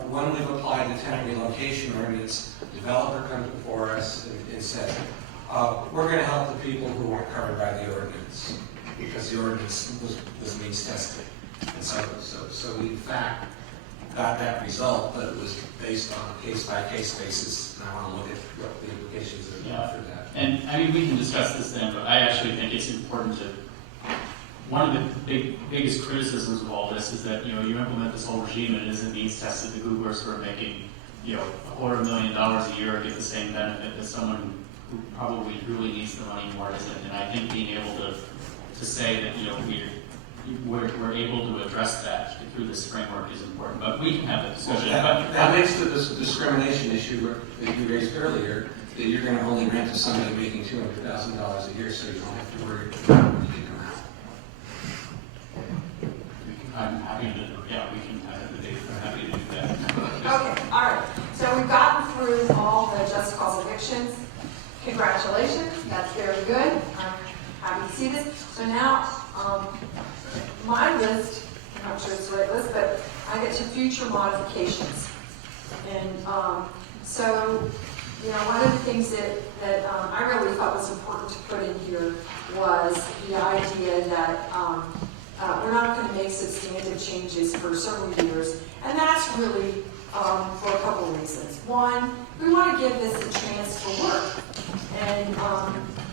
when we've applied the tenant relocation ordinance, the developer comes before us and says, we're going to help the people who weren't covered by the ordinance because the ordinance was means tested. And so we in fact got that result, but it was based on a case-by-case basis. And I want to look at what the implications are for that. And I mean, we can discuss this then, but I actually think it's important to, one of the biggest criticisms of all this is that, you implement this whole regime and it isn't means tested. The Googlers who are making, $250,000 a year get the same benefit as someone who probably really needs the money more isn't. And I think being able to say that, we're able to address that through this framework is important, but we can have a discussion. That leads to this discrimination issue that you raised earlier, that you're going to only rent to somebody making $200,000 a year, so you don't have to worry about when you come out. I'm happy to, we can have a debate. I'm happy to do that. Okay, all right. So we've gotten through all the just cause evictions. Congratulations, that's very good. I'm happy to see this. So now, my list, I'm not sure it's the right list, but I get to future modifications. And so, one of the things that I really thought was important to put in here was the idea that we're not going to make substantive changes for several years, and that's really for a couple of reasons. One, we want to give this a chance to work, and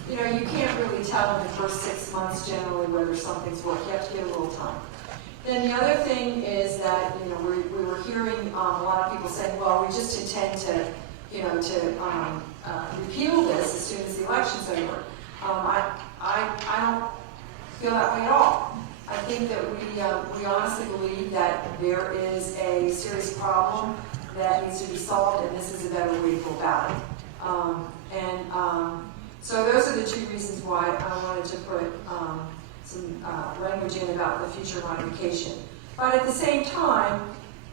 you can't really tell in the first 6 months generally whether something's worked. You have to give it a little time. Then the other thing is that we were hearing a lot of people saying, well, we just intend to repeal this as soon as the election's over. I don't feel that way at all. I think that we honestly believe that there is a serious problem that needs to be solved, and this is a better way to go about it. So those are the two reasons why I wanted to put some language in about the future modification. But at the same time,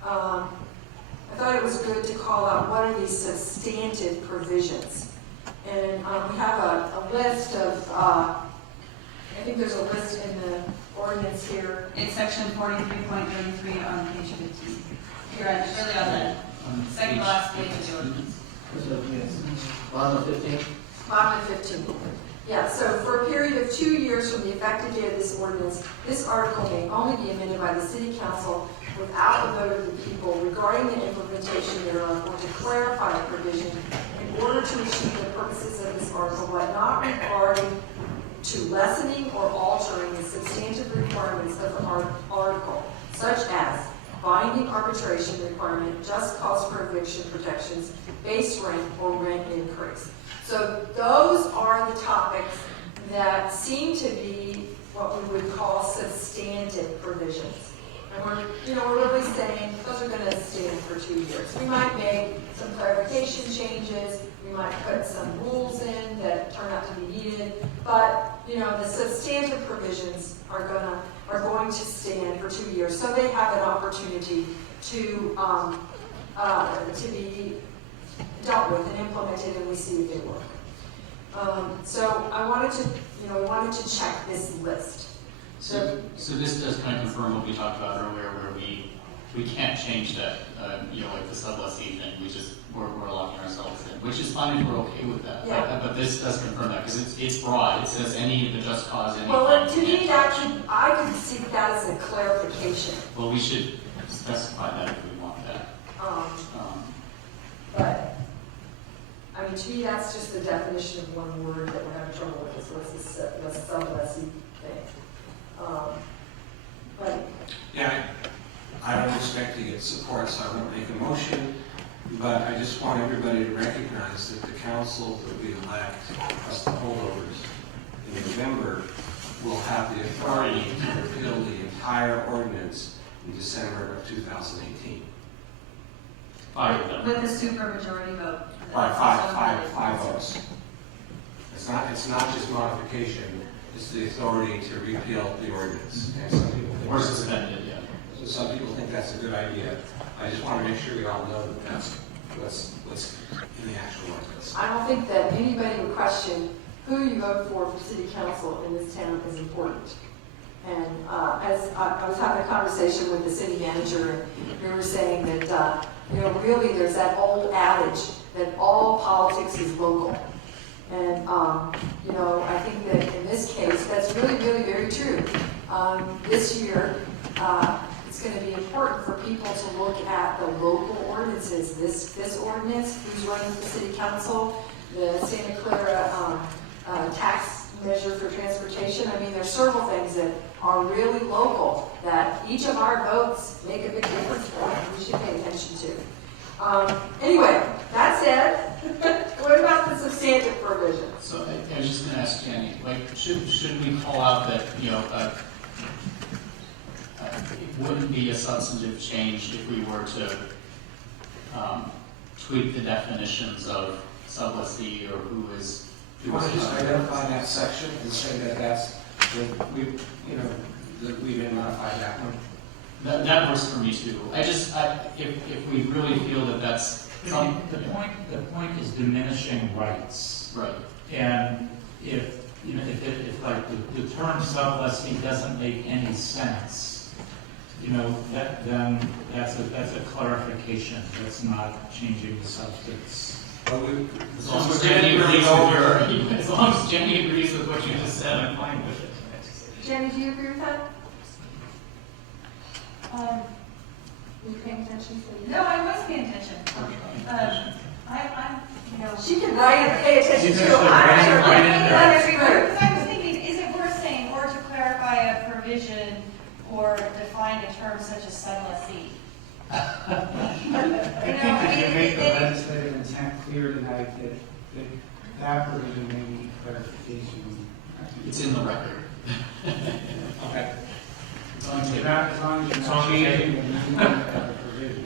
I thought it was good to call out what are these substantive provisions. And we have a list of, I think there's a list in the ordinance here. It's section 43.33 on page 15. Here, it's really on the second last page of the ordinance. Bottom of 15? Bottom of 15. Yeah, so for a period of 2 years from the effective date of this ordinance, this article may only be amended by the City Council without a vote of the people regarding the implementation thereof or to clarify a provision in order to achieve the purposes of this article, but not regarding to lessening or altering the substantive requirements of the article, such as binding arbitration requirement, just cause for eviction protections, base rent, or rent increase. So those are the topics that seem to be what we would call substantive provisions. And we're really saying those are going to stand for 2 years. We might make some clarification changes. We might put some rules in that turn out to be needed. But the substantive provisions are going to stand for 2 years, so they have an opportunity to be dealt with and implemented, and we see if they work. So I wanted to, we wanted to check this list. So this does kind of confirm what we talked about earlier, where we can't change that, like the sublessee thing, we're locking ourselves in, which is fine if we're okay with that. Yeah. But this does confirm that, because it's broad. It says any of the just cause, anything. Well, to me, I could see that as a clarification. Well, we should specify that if we want that. But, I mean, to me, that's just the definition of one word that we're having trouble with, is what's the sublessee thing. But Yeah, I don't expect to get support, so I won't make a motion, but I just want everybody to recognize that the council that we elect, plus the holdovers, in November, will have the authority to repeal the entire ordinance in December of 2018. With a supermajority vote. Five votes. It's not just modification, it's the authority to repeal the ordinance. And some people think Or suspended, yeah. So some people think that's a good idea. I just want to make sure we all know that that's what's in the actual ordinance. I don't think that anybody would question who you vote for city council in this town is important. And as I was having a conversation with the city manager, and we were saying that, really there's that old adage that all politics is local. And, I think that in this case, that's really, really very true. This year, it's going to be important for people to look at the local ordinances. This ordinance, who's running for city council, the Santa Clara tax measure for transportation. I mean, there's several things that are really local that each of our votes make a big difference for, and we should pay attention to. Anyway, that said, what about the substantive provisions? So I was just going to ask Jenny, should we call out that, it wouldn't be a substantive change if we were to tweak the definitions of sublessee or who is. You want to just identify that section and say that we've modified that one? That works for me too. If we really feel that that's the point is diminishing rights. Right. And if the term sublessee doesn't make any sense, then that's a clarification. That's not changing the substance. As long as Jenny agrees with what you just said, I'm fine with it. Jenny, do you agree with that? Are you paying attention? No, I was paying attention. She can write and pay attention She's to. just writing Because I was thinking, is it worth saying, or to clarify a provision or define a term such as sublessee? I think if you make the legislative intent clear tonight that provision may need clarification. It's in the record. Okay. As long as you're not changing the meaning of the provision.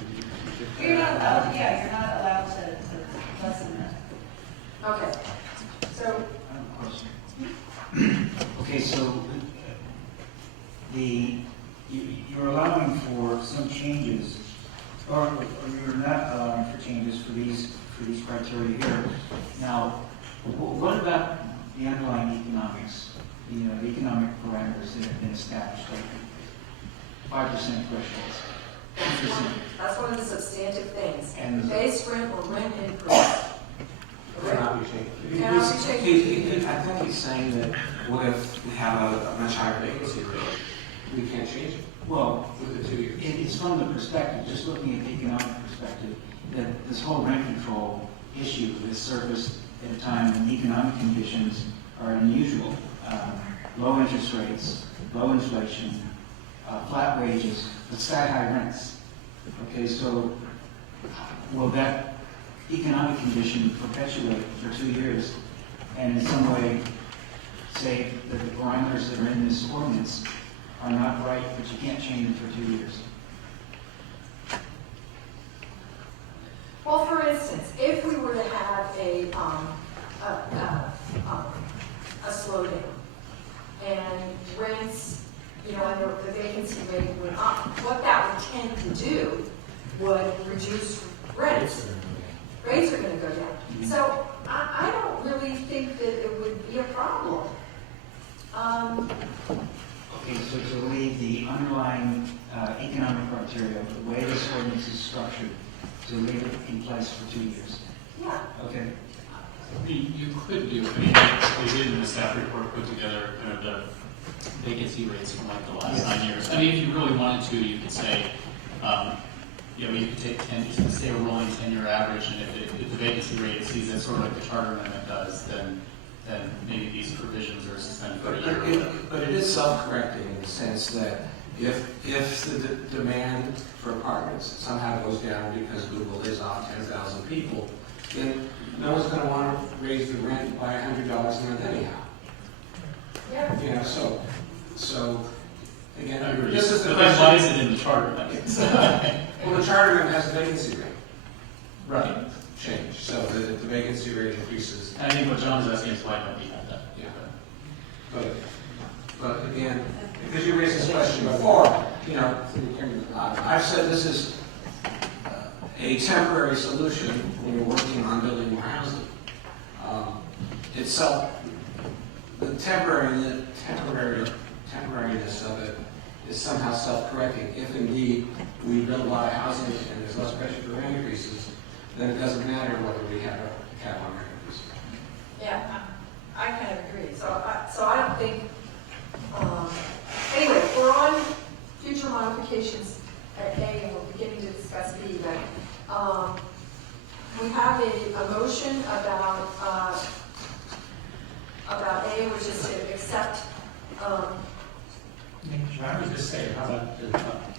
You're not allowed to lessen that. Okay. So, I have a question. Okay, so you're allowing for some changes, or you're not allowing for changes for these criteria here. Now, what about the underlying economics, the economic parameters that have been established, like 5% thresholds? that's one of the substantive things. And base rent or rent increase. Cannot be changed. Cannot be changed. I think he's saying that what if we have a much higher vacancy rate? We can't change it. Well, with the 2 years. it's from the perspective, just looking at the economic perspective, that this whole rent control issue is surfaced at a time when economic conditions are unusual. Low interest rates, low inflation, flat wages, but sky-high rents. Okay, so will that economic condition perpetuate for 2 years and in some way say that the parameters that are in this ordinance are not right, but you can't change them for 2 years? Well, for instance, if we were to have a slowdown and rents, and the vacancy rate went up, what that would tend to do would reduce rents. Rates are going to go down. So I don't really think that it would be a problem. Okay, so to leave the underlying economic criteria, the way this ordinance is structured, to leave it in place for 2 years. Yeah. Okay. You could do, they did in the staff report put together kind of the vacancy rates from like the last 9 years. I mean, if you really wanted to, you could say, you could take 10, you could say a rolling 10-year average, and if the vacancy rate exceeds that, sort of like the charter amendment does, then maybe these provisions are suspended for a year. But it is self-correcting in the sense that if the demand for apartments somehow goes down because Google lays off 10,000 people, then no one's going to want to raise the rent by $100 a month anyhow. Yeah. So again, I agree. this is the But question. why is it in the charter amendment? Well, the charter amendment has a vacancy rate Right. change, so the vacancy rate increases. And I think what John is asking is why don't we have that? Yeah. But again, because you raised this question before, I've said this is a temporary solution when you're working on building more housing. The temporariness of it is somehow self-correcting. If indeed we build a lot of housing and there's less pressure for rent increases, then it doesn't matter whether we have a cap on rent increases. Yeah, I kind of agree. So I don't think, anyway, we're on future modifications at A, and we're beginning to discuss B, but we have a motion about A, which is to accept, I would just say, how about,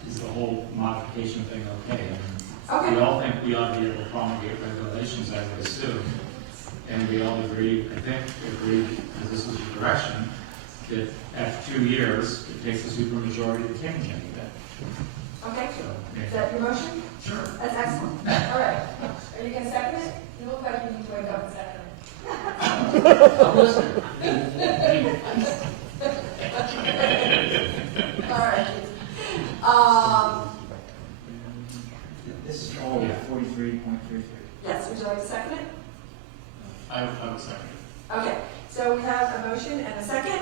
is the whole modification thing okay? Okay. We all think we ought to be able to promulgate regulations, I would assume. And we all agree, because this is the direction, that after 2 years, it takes a supermajority to change anything. okay, is that your motion? Sure. That's excellent. All right. Are you going to second it? You look like you need to wake up and second it. I'm listening. All right. This is all 43.33. Yes, would you like to second it? I would second it. Okay, so we have a motion and a second,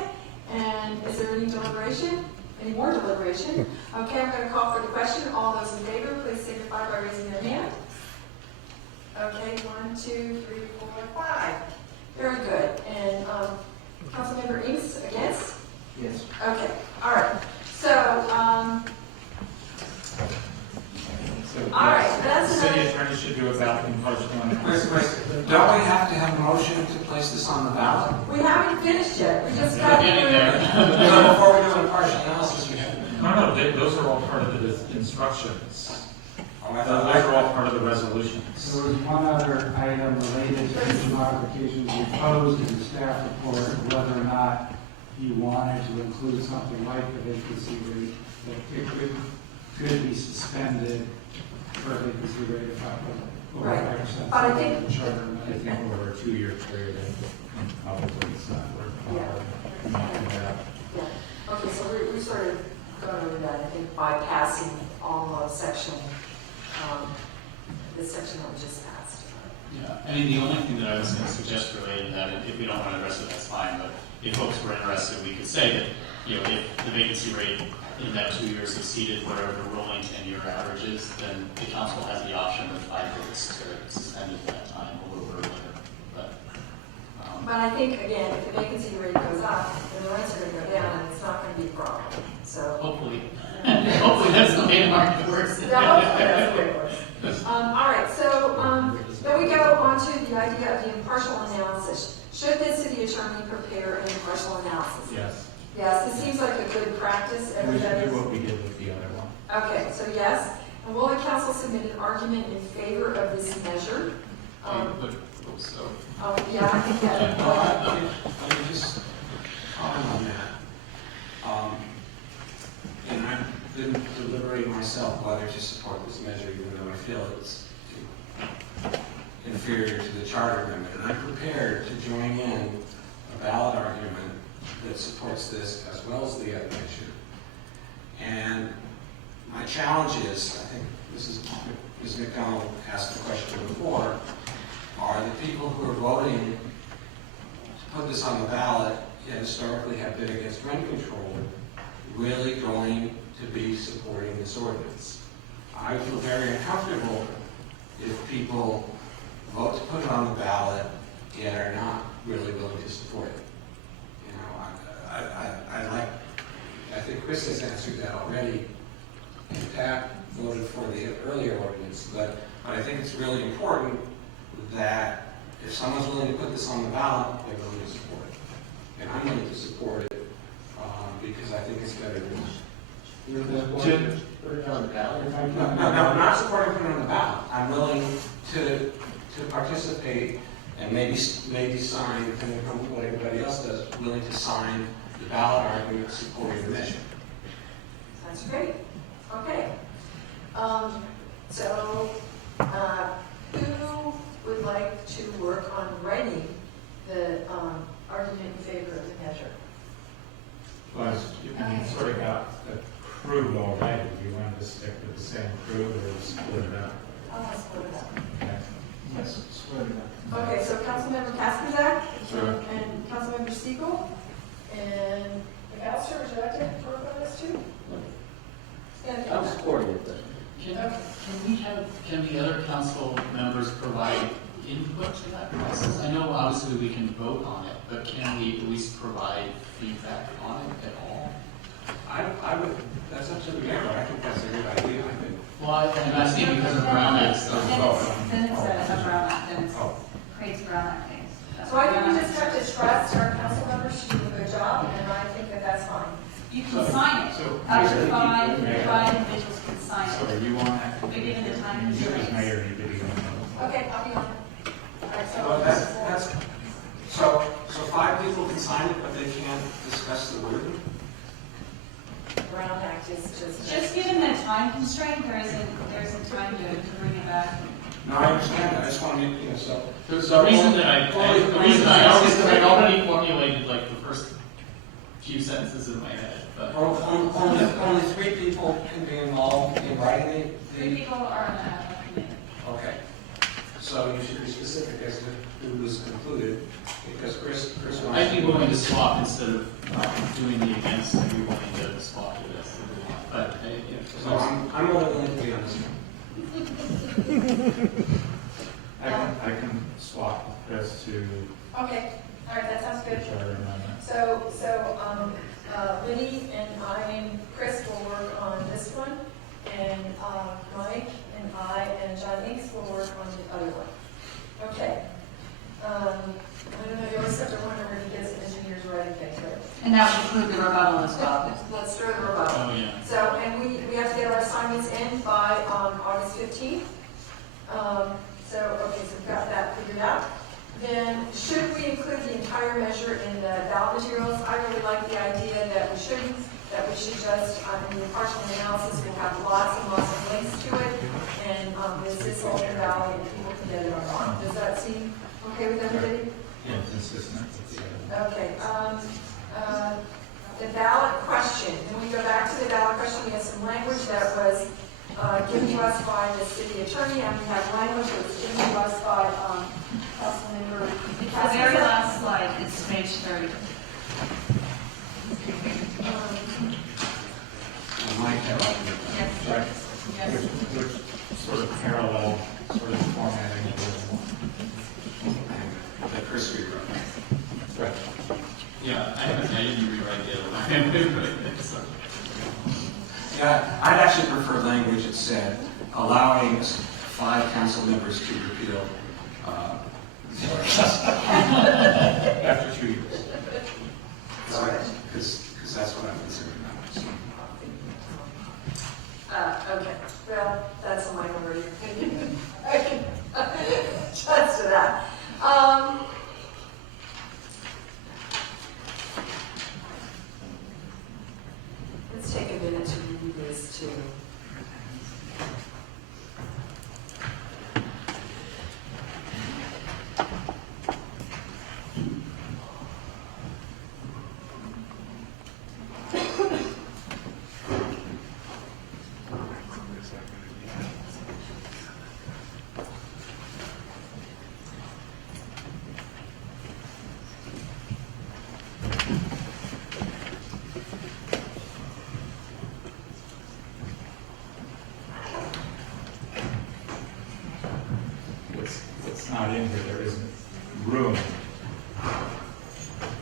and is there any deliberation? Any more deliberation? Okay, I'm going to call for the question. All those in favor, please signify by raising their hand. Okay, 1, 2, 3, 4, 5. Very good. And Councilmember Inks against? Yes. Okay, all right. So, all right, that's The city enough. attorney should do a ballot impartial analysis. Don't we have to have a motion to place this on the ballot? We haven't finished yet. We just got Getting there. So before we do an impartial analysis, we have. No, those are all part of the instructions. Those are all part of the resolutions. There was one other item related to the modifications we posed in the staff report, whether or not you wanted to include something like the vacancy rate, that it could be suspended for a vacancy rate of over Right. 5%. But I think- The charter I amendment. think over a 2-year period, probably it's not worth it. Yeah, okay, so we sort of gone over that, I think, by passing all of section, the section that we just passed. Yeah, I mean, the only thing that I was going to suggest related to that, if we don't want to address it, that's fine, but if folks were interested, we could say that, if the vacancy rate in that 2 years exceeded whatever the rolling 10-year average is, then the council has the option of 5 votes to suspend it at that time, a little earlier. But I think, again, if the vacancy rate goes up, then the rents are going to go down, and it's not going to be a problem, so. Hopefully. Hopefully that's the way the market works. Yeah, hopefully that's the way it works. All right, so then we go on to the idea of the impartial analysis. Should the city attorney prepare an impartial analysis? Yes. Yes, it seems like a good practice. We should Everybody. do what we did with the other one. Okay, so yes. And will the council submit an argument in favor of this measure? So, Yeah, I think that. Let me just comment on that. And I've been deliberating myself whether to support this measure, even though I feel it's inferior to the charter amendment. And I'm prepared to join in a ballot argument that supports this as well as the other measure. And my challenge is, I think Ms. McDonald asked the question before, are the people who are voting to put this on the ballot, yet historically have been against rent control, really going to be supporting this ordinance? I feel very uncomfortable if people vote to put it on the ballot, yet are not really willing to support it. You know, I think Chris has answered that already, and Pat voted for the earlier ordinance, but I think it's really important that if someone's willing to put this on the ballot, they're willing to support it. And I'm willing to support it because I think it's better than Put it on the ballot? No, I'm not supporting putting it on the ballot. I'm willing to participate and maybe sign, depending on what everybody else does, willing to sign the ballot argument supporting the measure. That's great. Okay. Who would like to work on writing the argument in favor of the measure? Well, you sort of got a crew already. Do you want to stick with the same crew or split it up? I'll split it up. Okay. Yes, split it up. Okay, so Councilmember Kasperzak Sure. and Councilmember Siegel and McAllister, would you like to work on this too? I'm supporting it then. Can the other council members provide input to that process? I know obviously we can vote on it, but can we at least provide feedback on it at all? I would, that's up to the mayor, but I think that's a good idea. Well, I'm asking because of Brown Act. Then it's a Brown Act, then it creates Brown Act things. So I think we just have to trust our council members to do a good job, and I think that that's fine. You can sign it. Up to five individuals can sign it. So you want that? But given the time You as constraints. mayor need to be on it. Okay, I'll be on it. All right, So 5 people can sign it, but they can't discuss the wording? Brown Act is Just given the time constraint, there isn't time to bring it back. No, I understand that. I just want to make, so. The reason that I already formulated like the first few sentences in my head, but. Only 3 people can be involved in writing the. 3 people are on the committee. Okay. So you should be specific as to who was included, because Chris wants. I'd be willing to swap instead of doing the against. I'd be willing to swap to this. But So I'm only willing to be on this one. I can swap this to Okay, all right, that sounds good. the charter amendment. So Liddy and I and Chris will work on this one, and Mike and I and John Inks will work on the other one. Okay. I don't know, you always have to wonder where he gets engineers writing things, right? And that would include the rebuttal as well. Let's throw the rebuttal. Oh, yeah. So, and we have to get our assignments in by August 15th. Okay, so we've got that figured out. Then, should we include the entire measure in the ballot materials? I really like the idea that we shouldn't, that we should just, in the partial analysis, we'll have lots and lots of links to it, and is this open ballot, and people can get it or not. Does that seem okay with everybody? Yeah, consistent. Okay, the ballot question, when we go back to the ballot question, we have some language that was given to us by the city attorney, and we have language that was given to us by Councilmember. The very last slide is page 30. Mike had all Yes. Right. Yes. Which sort of parallel sort of formatting of the Chris rewrote. Right. Yeah, I didn't rewrite the other one. Yeah, I'd actually prefer language that said allowing 5 council members to repeal after 2 years. Because that's what I'm concerned about. Okay, well,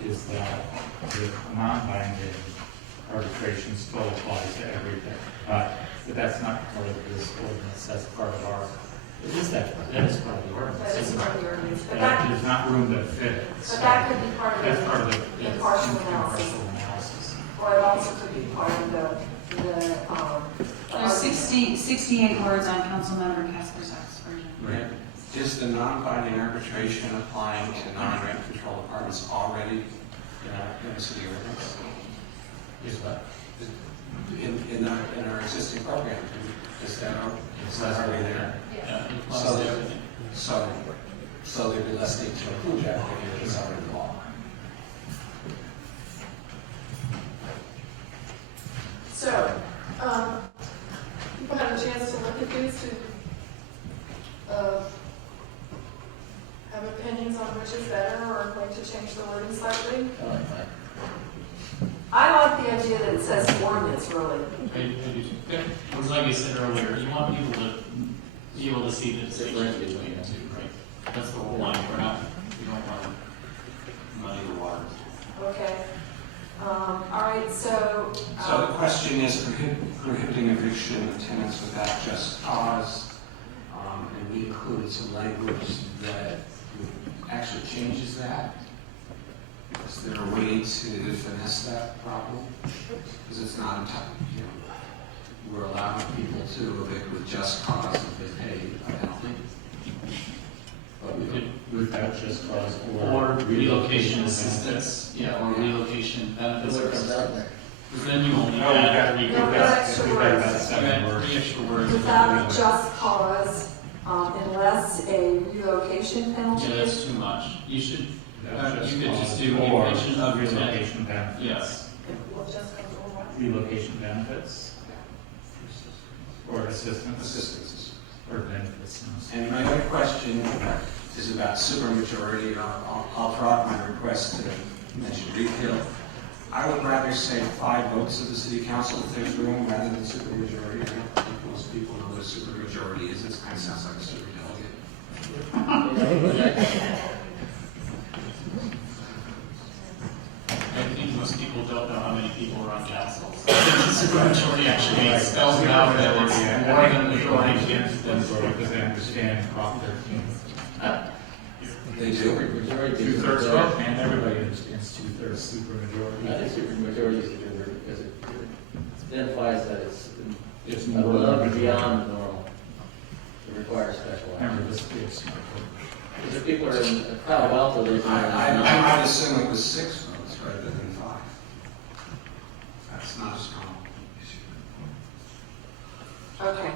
is that the non-binding arbitration still applies to everything. But that's not part of this ordinance, that's part of our, that is part of the ordinance. That is part of the ordinance, but There's not room to fit it. but that could be part of That's part of the the impartial analysis. analysis. Or it also could be part of the There's 68 words on Councilmember Casper's version. Right. Is the non-binding arbitration applying to non-rent control apartments already in the city ordinance? Is what? In our existing program, is that already there? Yeah. So there'd be less need to include that if it's already law. So, people had a chance to look at these to have opinions on which is better or like to change the wording slightly. I like the idea that it says ordinance, really. It's like I said earlier, you want people to be able to see the distinction between the two, right? That's the whole line. We don't want to muddy the waters. Okay. All right, so. So the question is prohibiting eviction of tenants without just cause, and we included some language that actually changes that. Is there a way to finesse that problem? Because it's not entirely, we're allowing people to evict with just cause if they pay a penalty. But we could, without just cause Or relocation assistance, or relocation benefits. Because then you only add we've got about 7 words. 3 extra words. Without just cause, unless a relocation penalty. Yeah, that's too much. You should, Just you could cause just do or eviction of relocation benefits. Yes. Relocation benefits. Or assistance. Or benefits. And my other question is about supermajority. I'll drop my request to mention repeal. I would rather say 5 votes of the city council if there's room rather than supermajority. I don't think most people know what a supermajority is. It kind of sounds like a superdelegate. I think most people don't know how many people are on council. So supermajority actually spells out that it's more than the majority. Because they understand Prop 13. They do. Two-thirds vote, and everybody understands two-thirds supermajority. I think supermajority is good because it identifies that it's more above and than beyond the normal. It requires special action. Remember, this is Because if people are in Palo Alto, they I might assume it was 6 votes rather than 5. That's not a strong issue. Okay.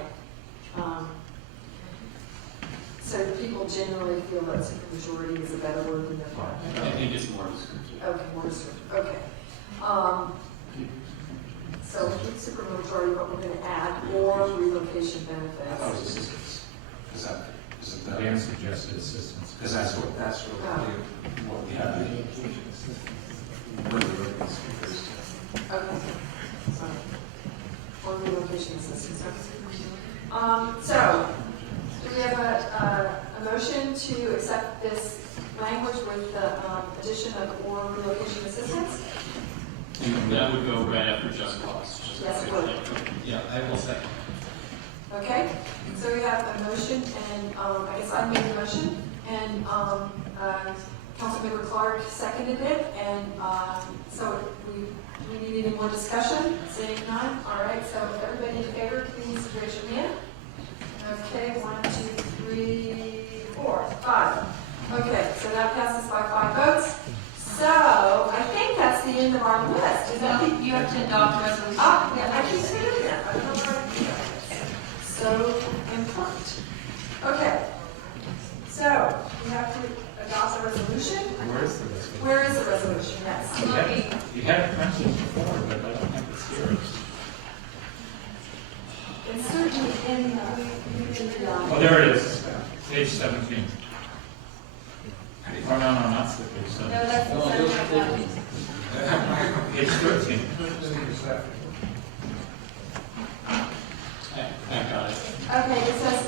So people generally feel that supermajority is a better word than their part. I think it's more descriptive. Okay, more descriptive. Okay. So keep supermajority, but we're going to add or relocation benefits. I thought it was assistance. Is it better? Dan suggested assistance. Because that's what we have. Okay. Sorry. Or relocation assistance. So, do we have a motion to accept this language with the addition of or relocation assistance? And that would go right after just cause. Yes, it would. Yeah, I will second. Okay, so we have a motion, and I guess I made the motion, and Councilmember Clark seconded it, and so we need any more discussion? Seeing none, all right, so if everybody in favor, please raise your hand. Okay, 1, 2, 3, 4, 5. Okay, so that passes by 5 votes. So I think that's the end of our list. Is that You have to adopt a resolution. yeah, I keep saying that. I don't know where I do that. So important. Okay. So we have to adopt a resolution. Where is the resolution? Where is the resolution? Yes. You had it printed before, but I don't think it's here. It's certainly in Oh, there it is. Page 17. Oh, no, that's the page 17. No, that's the Page 13. I got it. Okay, it says,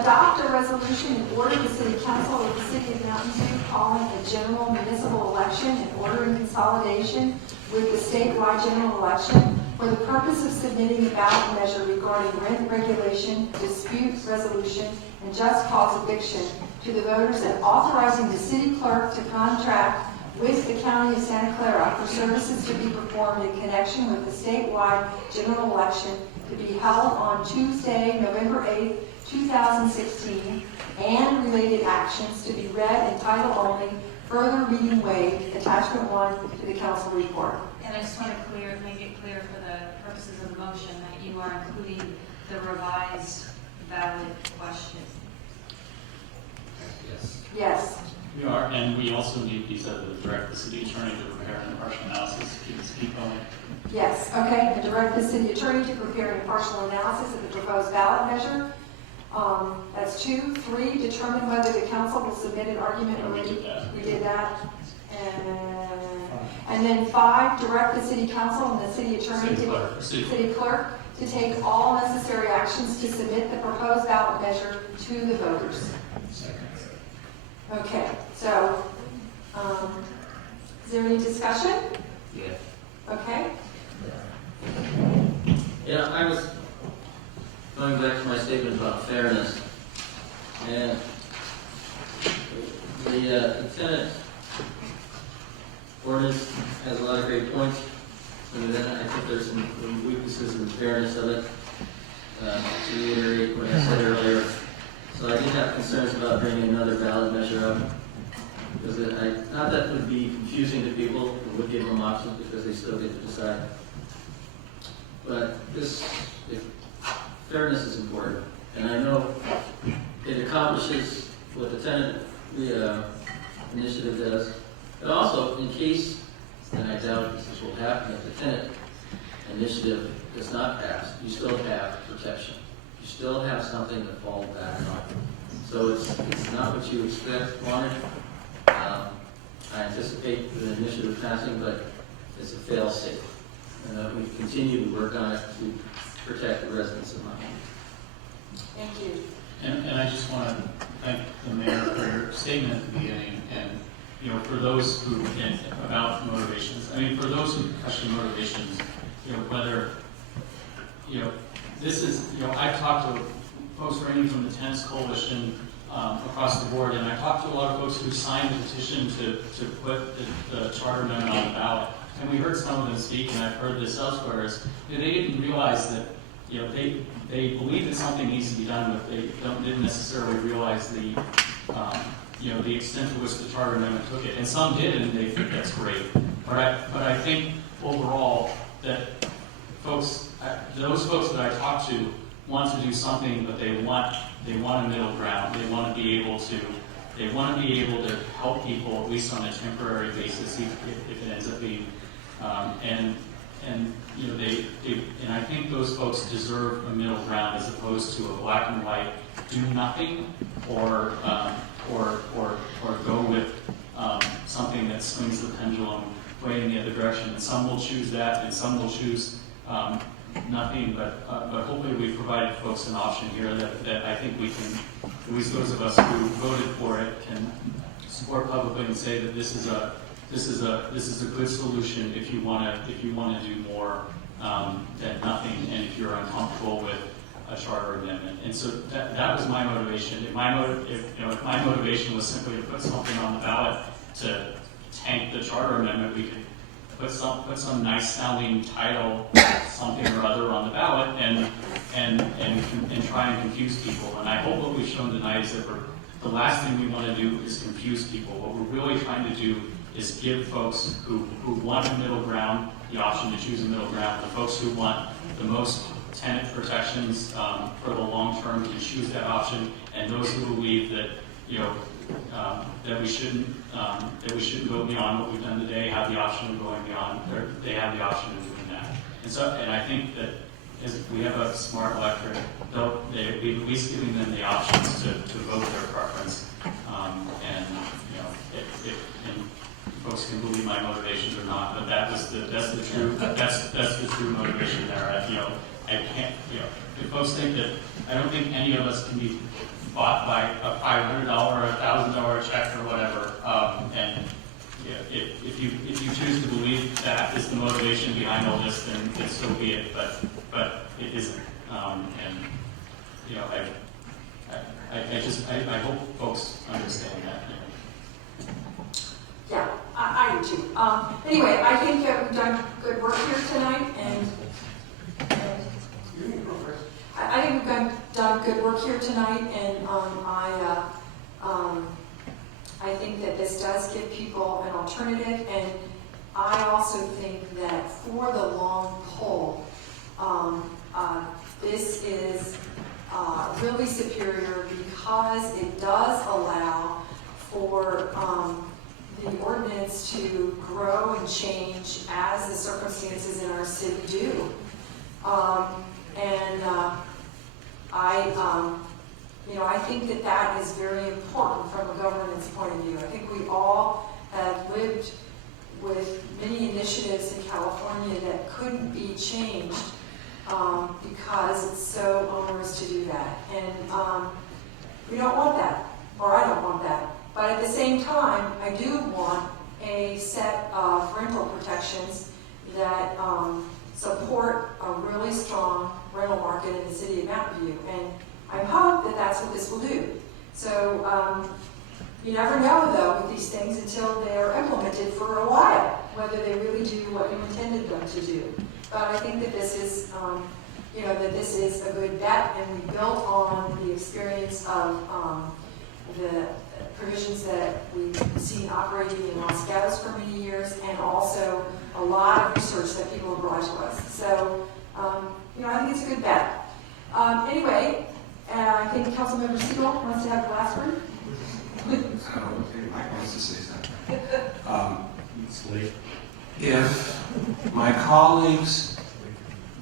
Adopt a resolution and order the City Council of the City of Mountain View calling a general municipal election and ordering consolidation with the statewide general election for the purpose of submitting a ballot measure regarding rent regulation, dispute resolution, and just cause eviction to the voters, and authorizing the city clerk to contract with the County of Santa Clara for services to be performed in connection with the statewide general election to be held on Tuesday, November 8th, 2016, and related actions to be read in title only, further reading waived, attachment 1 to the council report. And I just want to make it clear for the purposes of the motion that you are including the revised ballot question. Yes. Yes. We are, and we also need these other direct the city attorney to prepare an impartial analysis. Can you speak on it? Yes, okay, and direct the city attorney to prepare an impartial analysis of the proposed ballot measure. That's 2. 3, determine whether the council will submit an argument already. We did that. And then 5, direct the city council and the city attorney city clerk to take all necessary actions to submit the proposed ballot measure to the voters. Okay, so, is there any discussion? Yeah. Okay. Yeah, I was going back to my statement about fairness, and the tenant ordinance has a lot of great points, and then I think there's some weaknesses in the fairness of it. To reiterate what I said earlier, so I did have concerns about bringing another ballot measure up, because not that it would be confusing to people, it would give them options because they still get to decide. But fairness is important, and I know it accomplishes what the tenant initiative does. But also, in case, and I doubt this will happen, if the tenant initiative does not pass, you still have protection. You still have something to fall back on. So it's not what you wanted. I anticipate the initiative passing, but it's a fail-safe. And we continue to work on it to protect the residents of my home. Thank you. And I just want to thank the mayor for your statement at the beginning, and for those who, and about motivations. I mean, for those who question motivations, whether this is, I've talked to folks ranging from the Tenants Coalition across the board, and I talked to a lot of folks who signed the petition to put the charter amendment on the ballot. And we heard some of them speak, and I've heard this elsewhere, is they didn't realize that, they believe that something needs to be done, but they didn't necessarily realize the extent to which the charter amendment took it. And some did, and they think that's great. But I think overall that those folks that I talk to want to do something, but they want a middle ground. They want to be able to help people, at least on a temporary basis, if it ends up being, and I think those folks deserve a middle ground as opposed to a black and white do nothing or go with something that swings the pendulum way in the other direction. And some will choose that, and some will choose nothing. But hopefully we've provided folks an option here that I think we can, at least those of us who voted for it, can support publicly and say that this is a good solution if you want to do more than nothing, and if you're uncomfortable with a charter amendment. And so that was my motivation. If my motivation was simply to put something on the ballot to tank the charter amendment, we could put some nice sounding title, something or other, on the ballot and try and confuse people. And I hope what we've shown tonight is that the last thing we want to do is confuse people. What we're really trying to do is give folks who want a middle ground the option to choose a middle ground. The folks who want the most tenant protections for the long term can choose that option, and those who believe that that we shouldn't go beyond what we've done today have the option of going beyond. They have the option of doing that. And I think that as we have a smart electorate, we're at least giving them the options to vote their preference. And folks can believe my motivations or not, but that's the true motivation there. I can't, if folks think that, I don't think any of us can be bought by a $500 or $1,000 check or whatever. And if you choose to believe that is the motivation behind all this, then so be it. But it isn't. And you know, I hope folks understand that. Yeah, I do too. Anyway, I think that we've done good work here tonight, and I think we've done good work here tonight, and I think that this does give people an alternative, and I also think that for the long pull, this is really superior because it does allow for the ordinance to grow and change as the circumstances in our city do. I think that that is very important from a governance point of view. I think we all have lived with many initiatives in California that couldn't be changed because it's so onerous to do that. And we don't want that, or I don't want that. But at the same time, I do want a set of rental protections that support a really strong rental market in the city of Mountain View. And I hope that that's what this will do. So you never know, though, with these things until they're implemented for a while, whether they really do what you intended them to do. But I think that this is, that this is a good bet, and we built on the experience of the provisions that we've seen operating in Los Gatos for many years, and also a lot of research that people have brought to us. So, I think it's a good bet. Anyway, I think Councilmember Siegel wants to have the last word. I don't know if Mike wants to say something. If my colleagues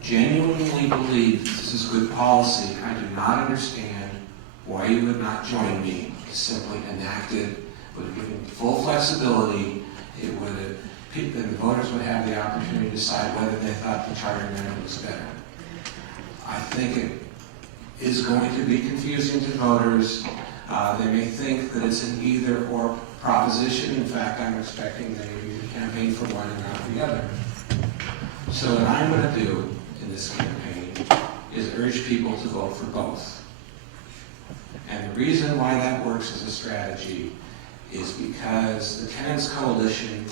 genuinely believe this is good policy, I do not understand why you would not join me to simply enact it, would have given full flexibility. It would have, then the voters would have the opportunity to decide whether they thought the charter amendment was better. I think it is going to be confusing to voters. They may think that it's an either-or proposition. In fact, I'm expecting they will campaign for one and not the other. So what I'm going to do in this campaign is urge people to vote for both. And the reason why that works as a strategy is because the Tenants Coalition,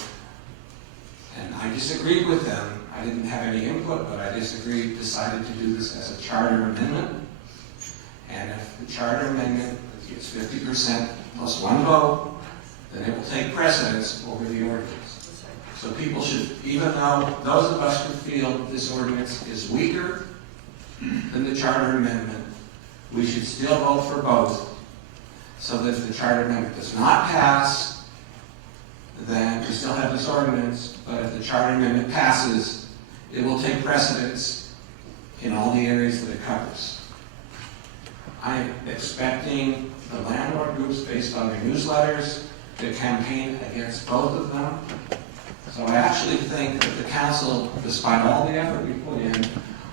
and I disagreed with them, I didn't have any input, but I disagreed, decided to do this as a charter amendment. And if the charter amendment gets 50% plus one vote, then it will take precedence over the ordinance. So people should, even though those of us who feel that this ordinance is weaker than the charter amendment, we should still vote for both, so that if the charter amendment does not pass, then we still have this ordinance, but if the charter amendment passes, it will take precedence in all the areas that it covers. I'm expecting the landlord groups, based on their newsletters, to campaign against both of them. So I actually think that the council, despite all the effort we put in,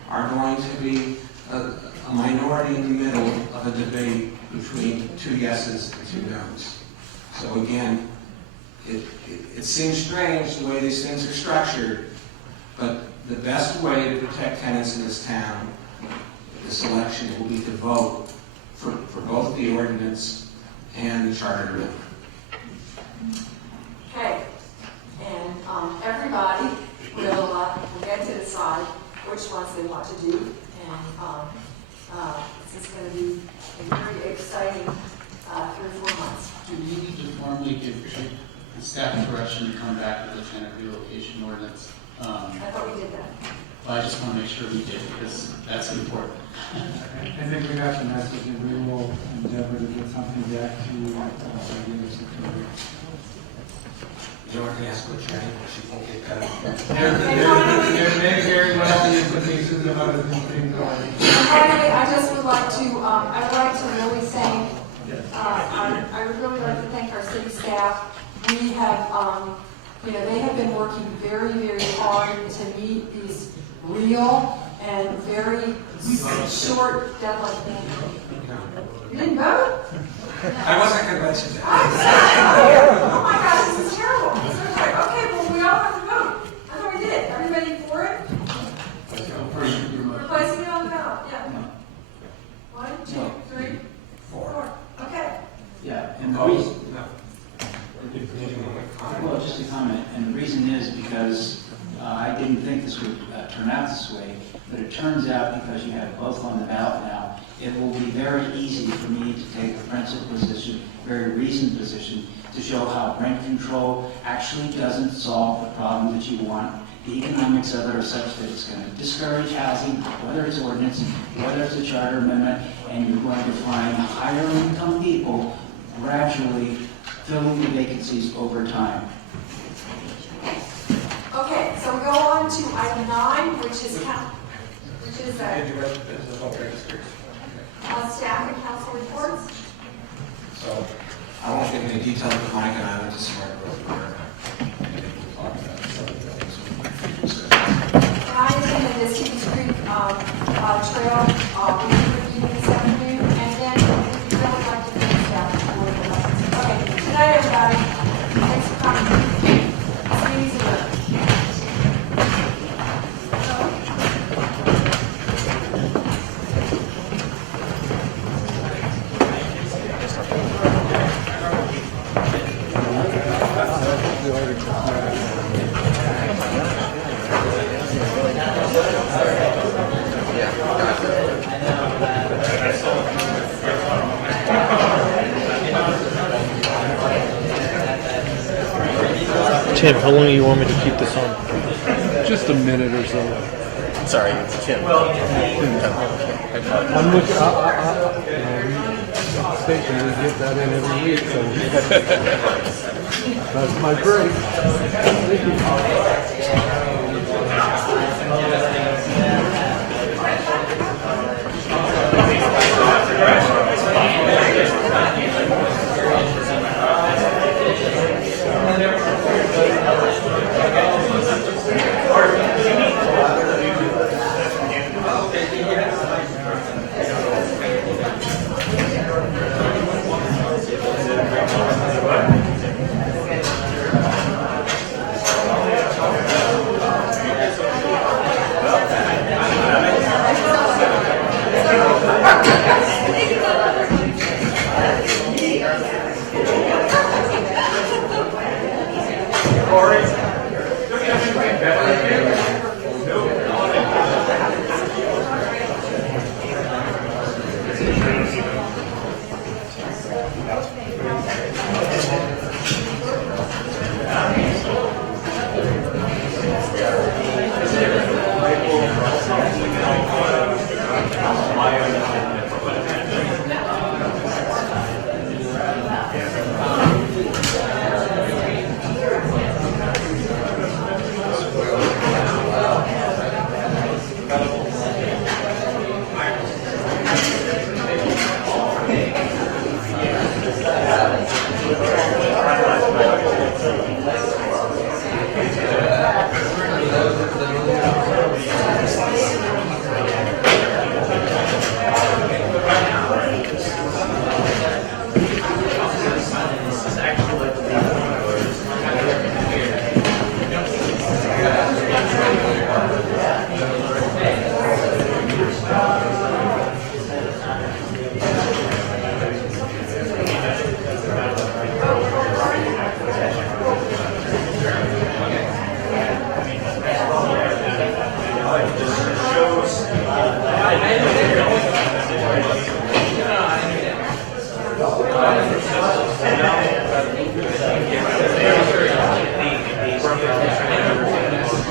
are going to be a minority in the middle of a debate between two yeses and two noes. So again, it seems strange the way these things are structured, but the best way to protect tenants in this town, this election, will be to vote for both the ordinance and the charter amendment. Okay, and everybody will get to decide which ones they want to do, and this is going to be a very exciting 3 or 4 months. Do we need to formally give the staff direction to come back with a tenant relocation ordinance? I thought we did that. Well, I just want to make sure we did, because that's important. I think we got the message, and we will endeavor to get something back to you by the end of September. You don't have to ask what Jenny, but she won't get that. There may very well be implications of other things going. Finally, I just would like to, I would like to really thank, I would really like to thank our city staff. We have, they have been working very, very hard to meet these real and very short deadlines. You didn't vote? I wasn't convinced. I'm sorry. Oh my gosh, this is terrible. So it's like, okay, well, we all have to vote. I thought we did. Everybody for it? Replacing it on the ballot, yeah. 1, 2, 3, 4. Okay. Yeah, and the reason, well, just a comment, and the reason is because I didn't think this would turn out this way, but it turns out because you have both on the ballot now, it will be very easy for me to take a principled position, very reasoned position, to show how rent control actually doesn't solve the problem that you want. The economics of it are such that it's going to discourage housing, whether it's ordinance, whether it's a charter amendment, and you're going to find higher income people gradually filling the vacancies over time. Okay, so we go on to item 9, which is staff and council reports. So I won't get into detail with Mike and I, just start with And I attended this Kings Creek Trail meeting this afternoon, and then we really like to thank staff for the lessons. Okay, good night, everybody. Thanks for coming. See you soon. Tim, how long do you want me to keep this on? Just a minute or so. Sorry, it's Tim. I'm looking, station, we get that in every week, so that's my break. Thank you.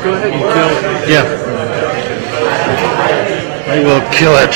Go ahead and kill it. Yeah. I will kill it.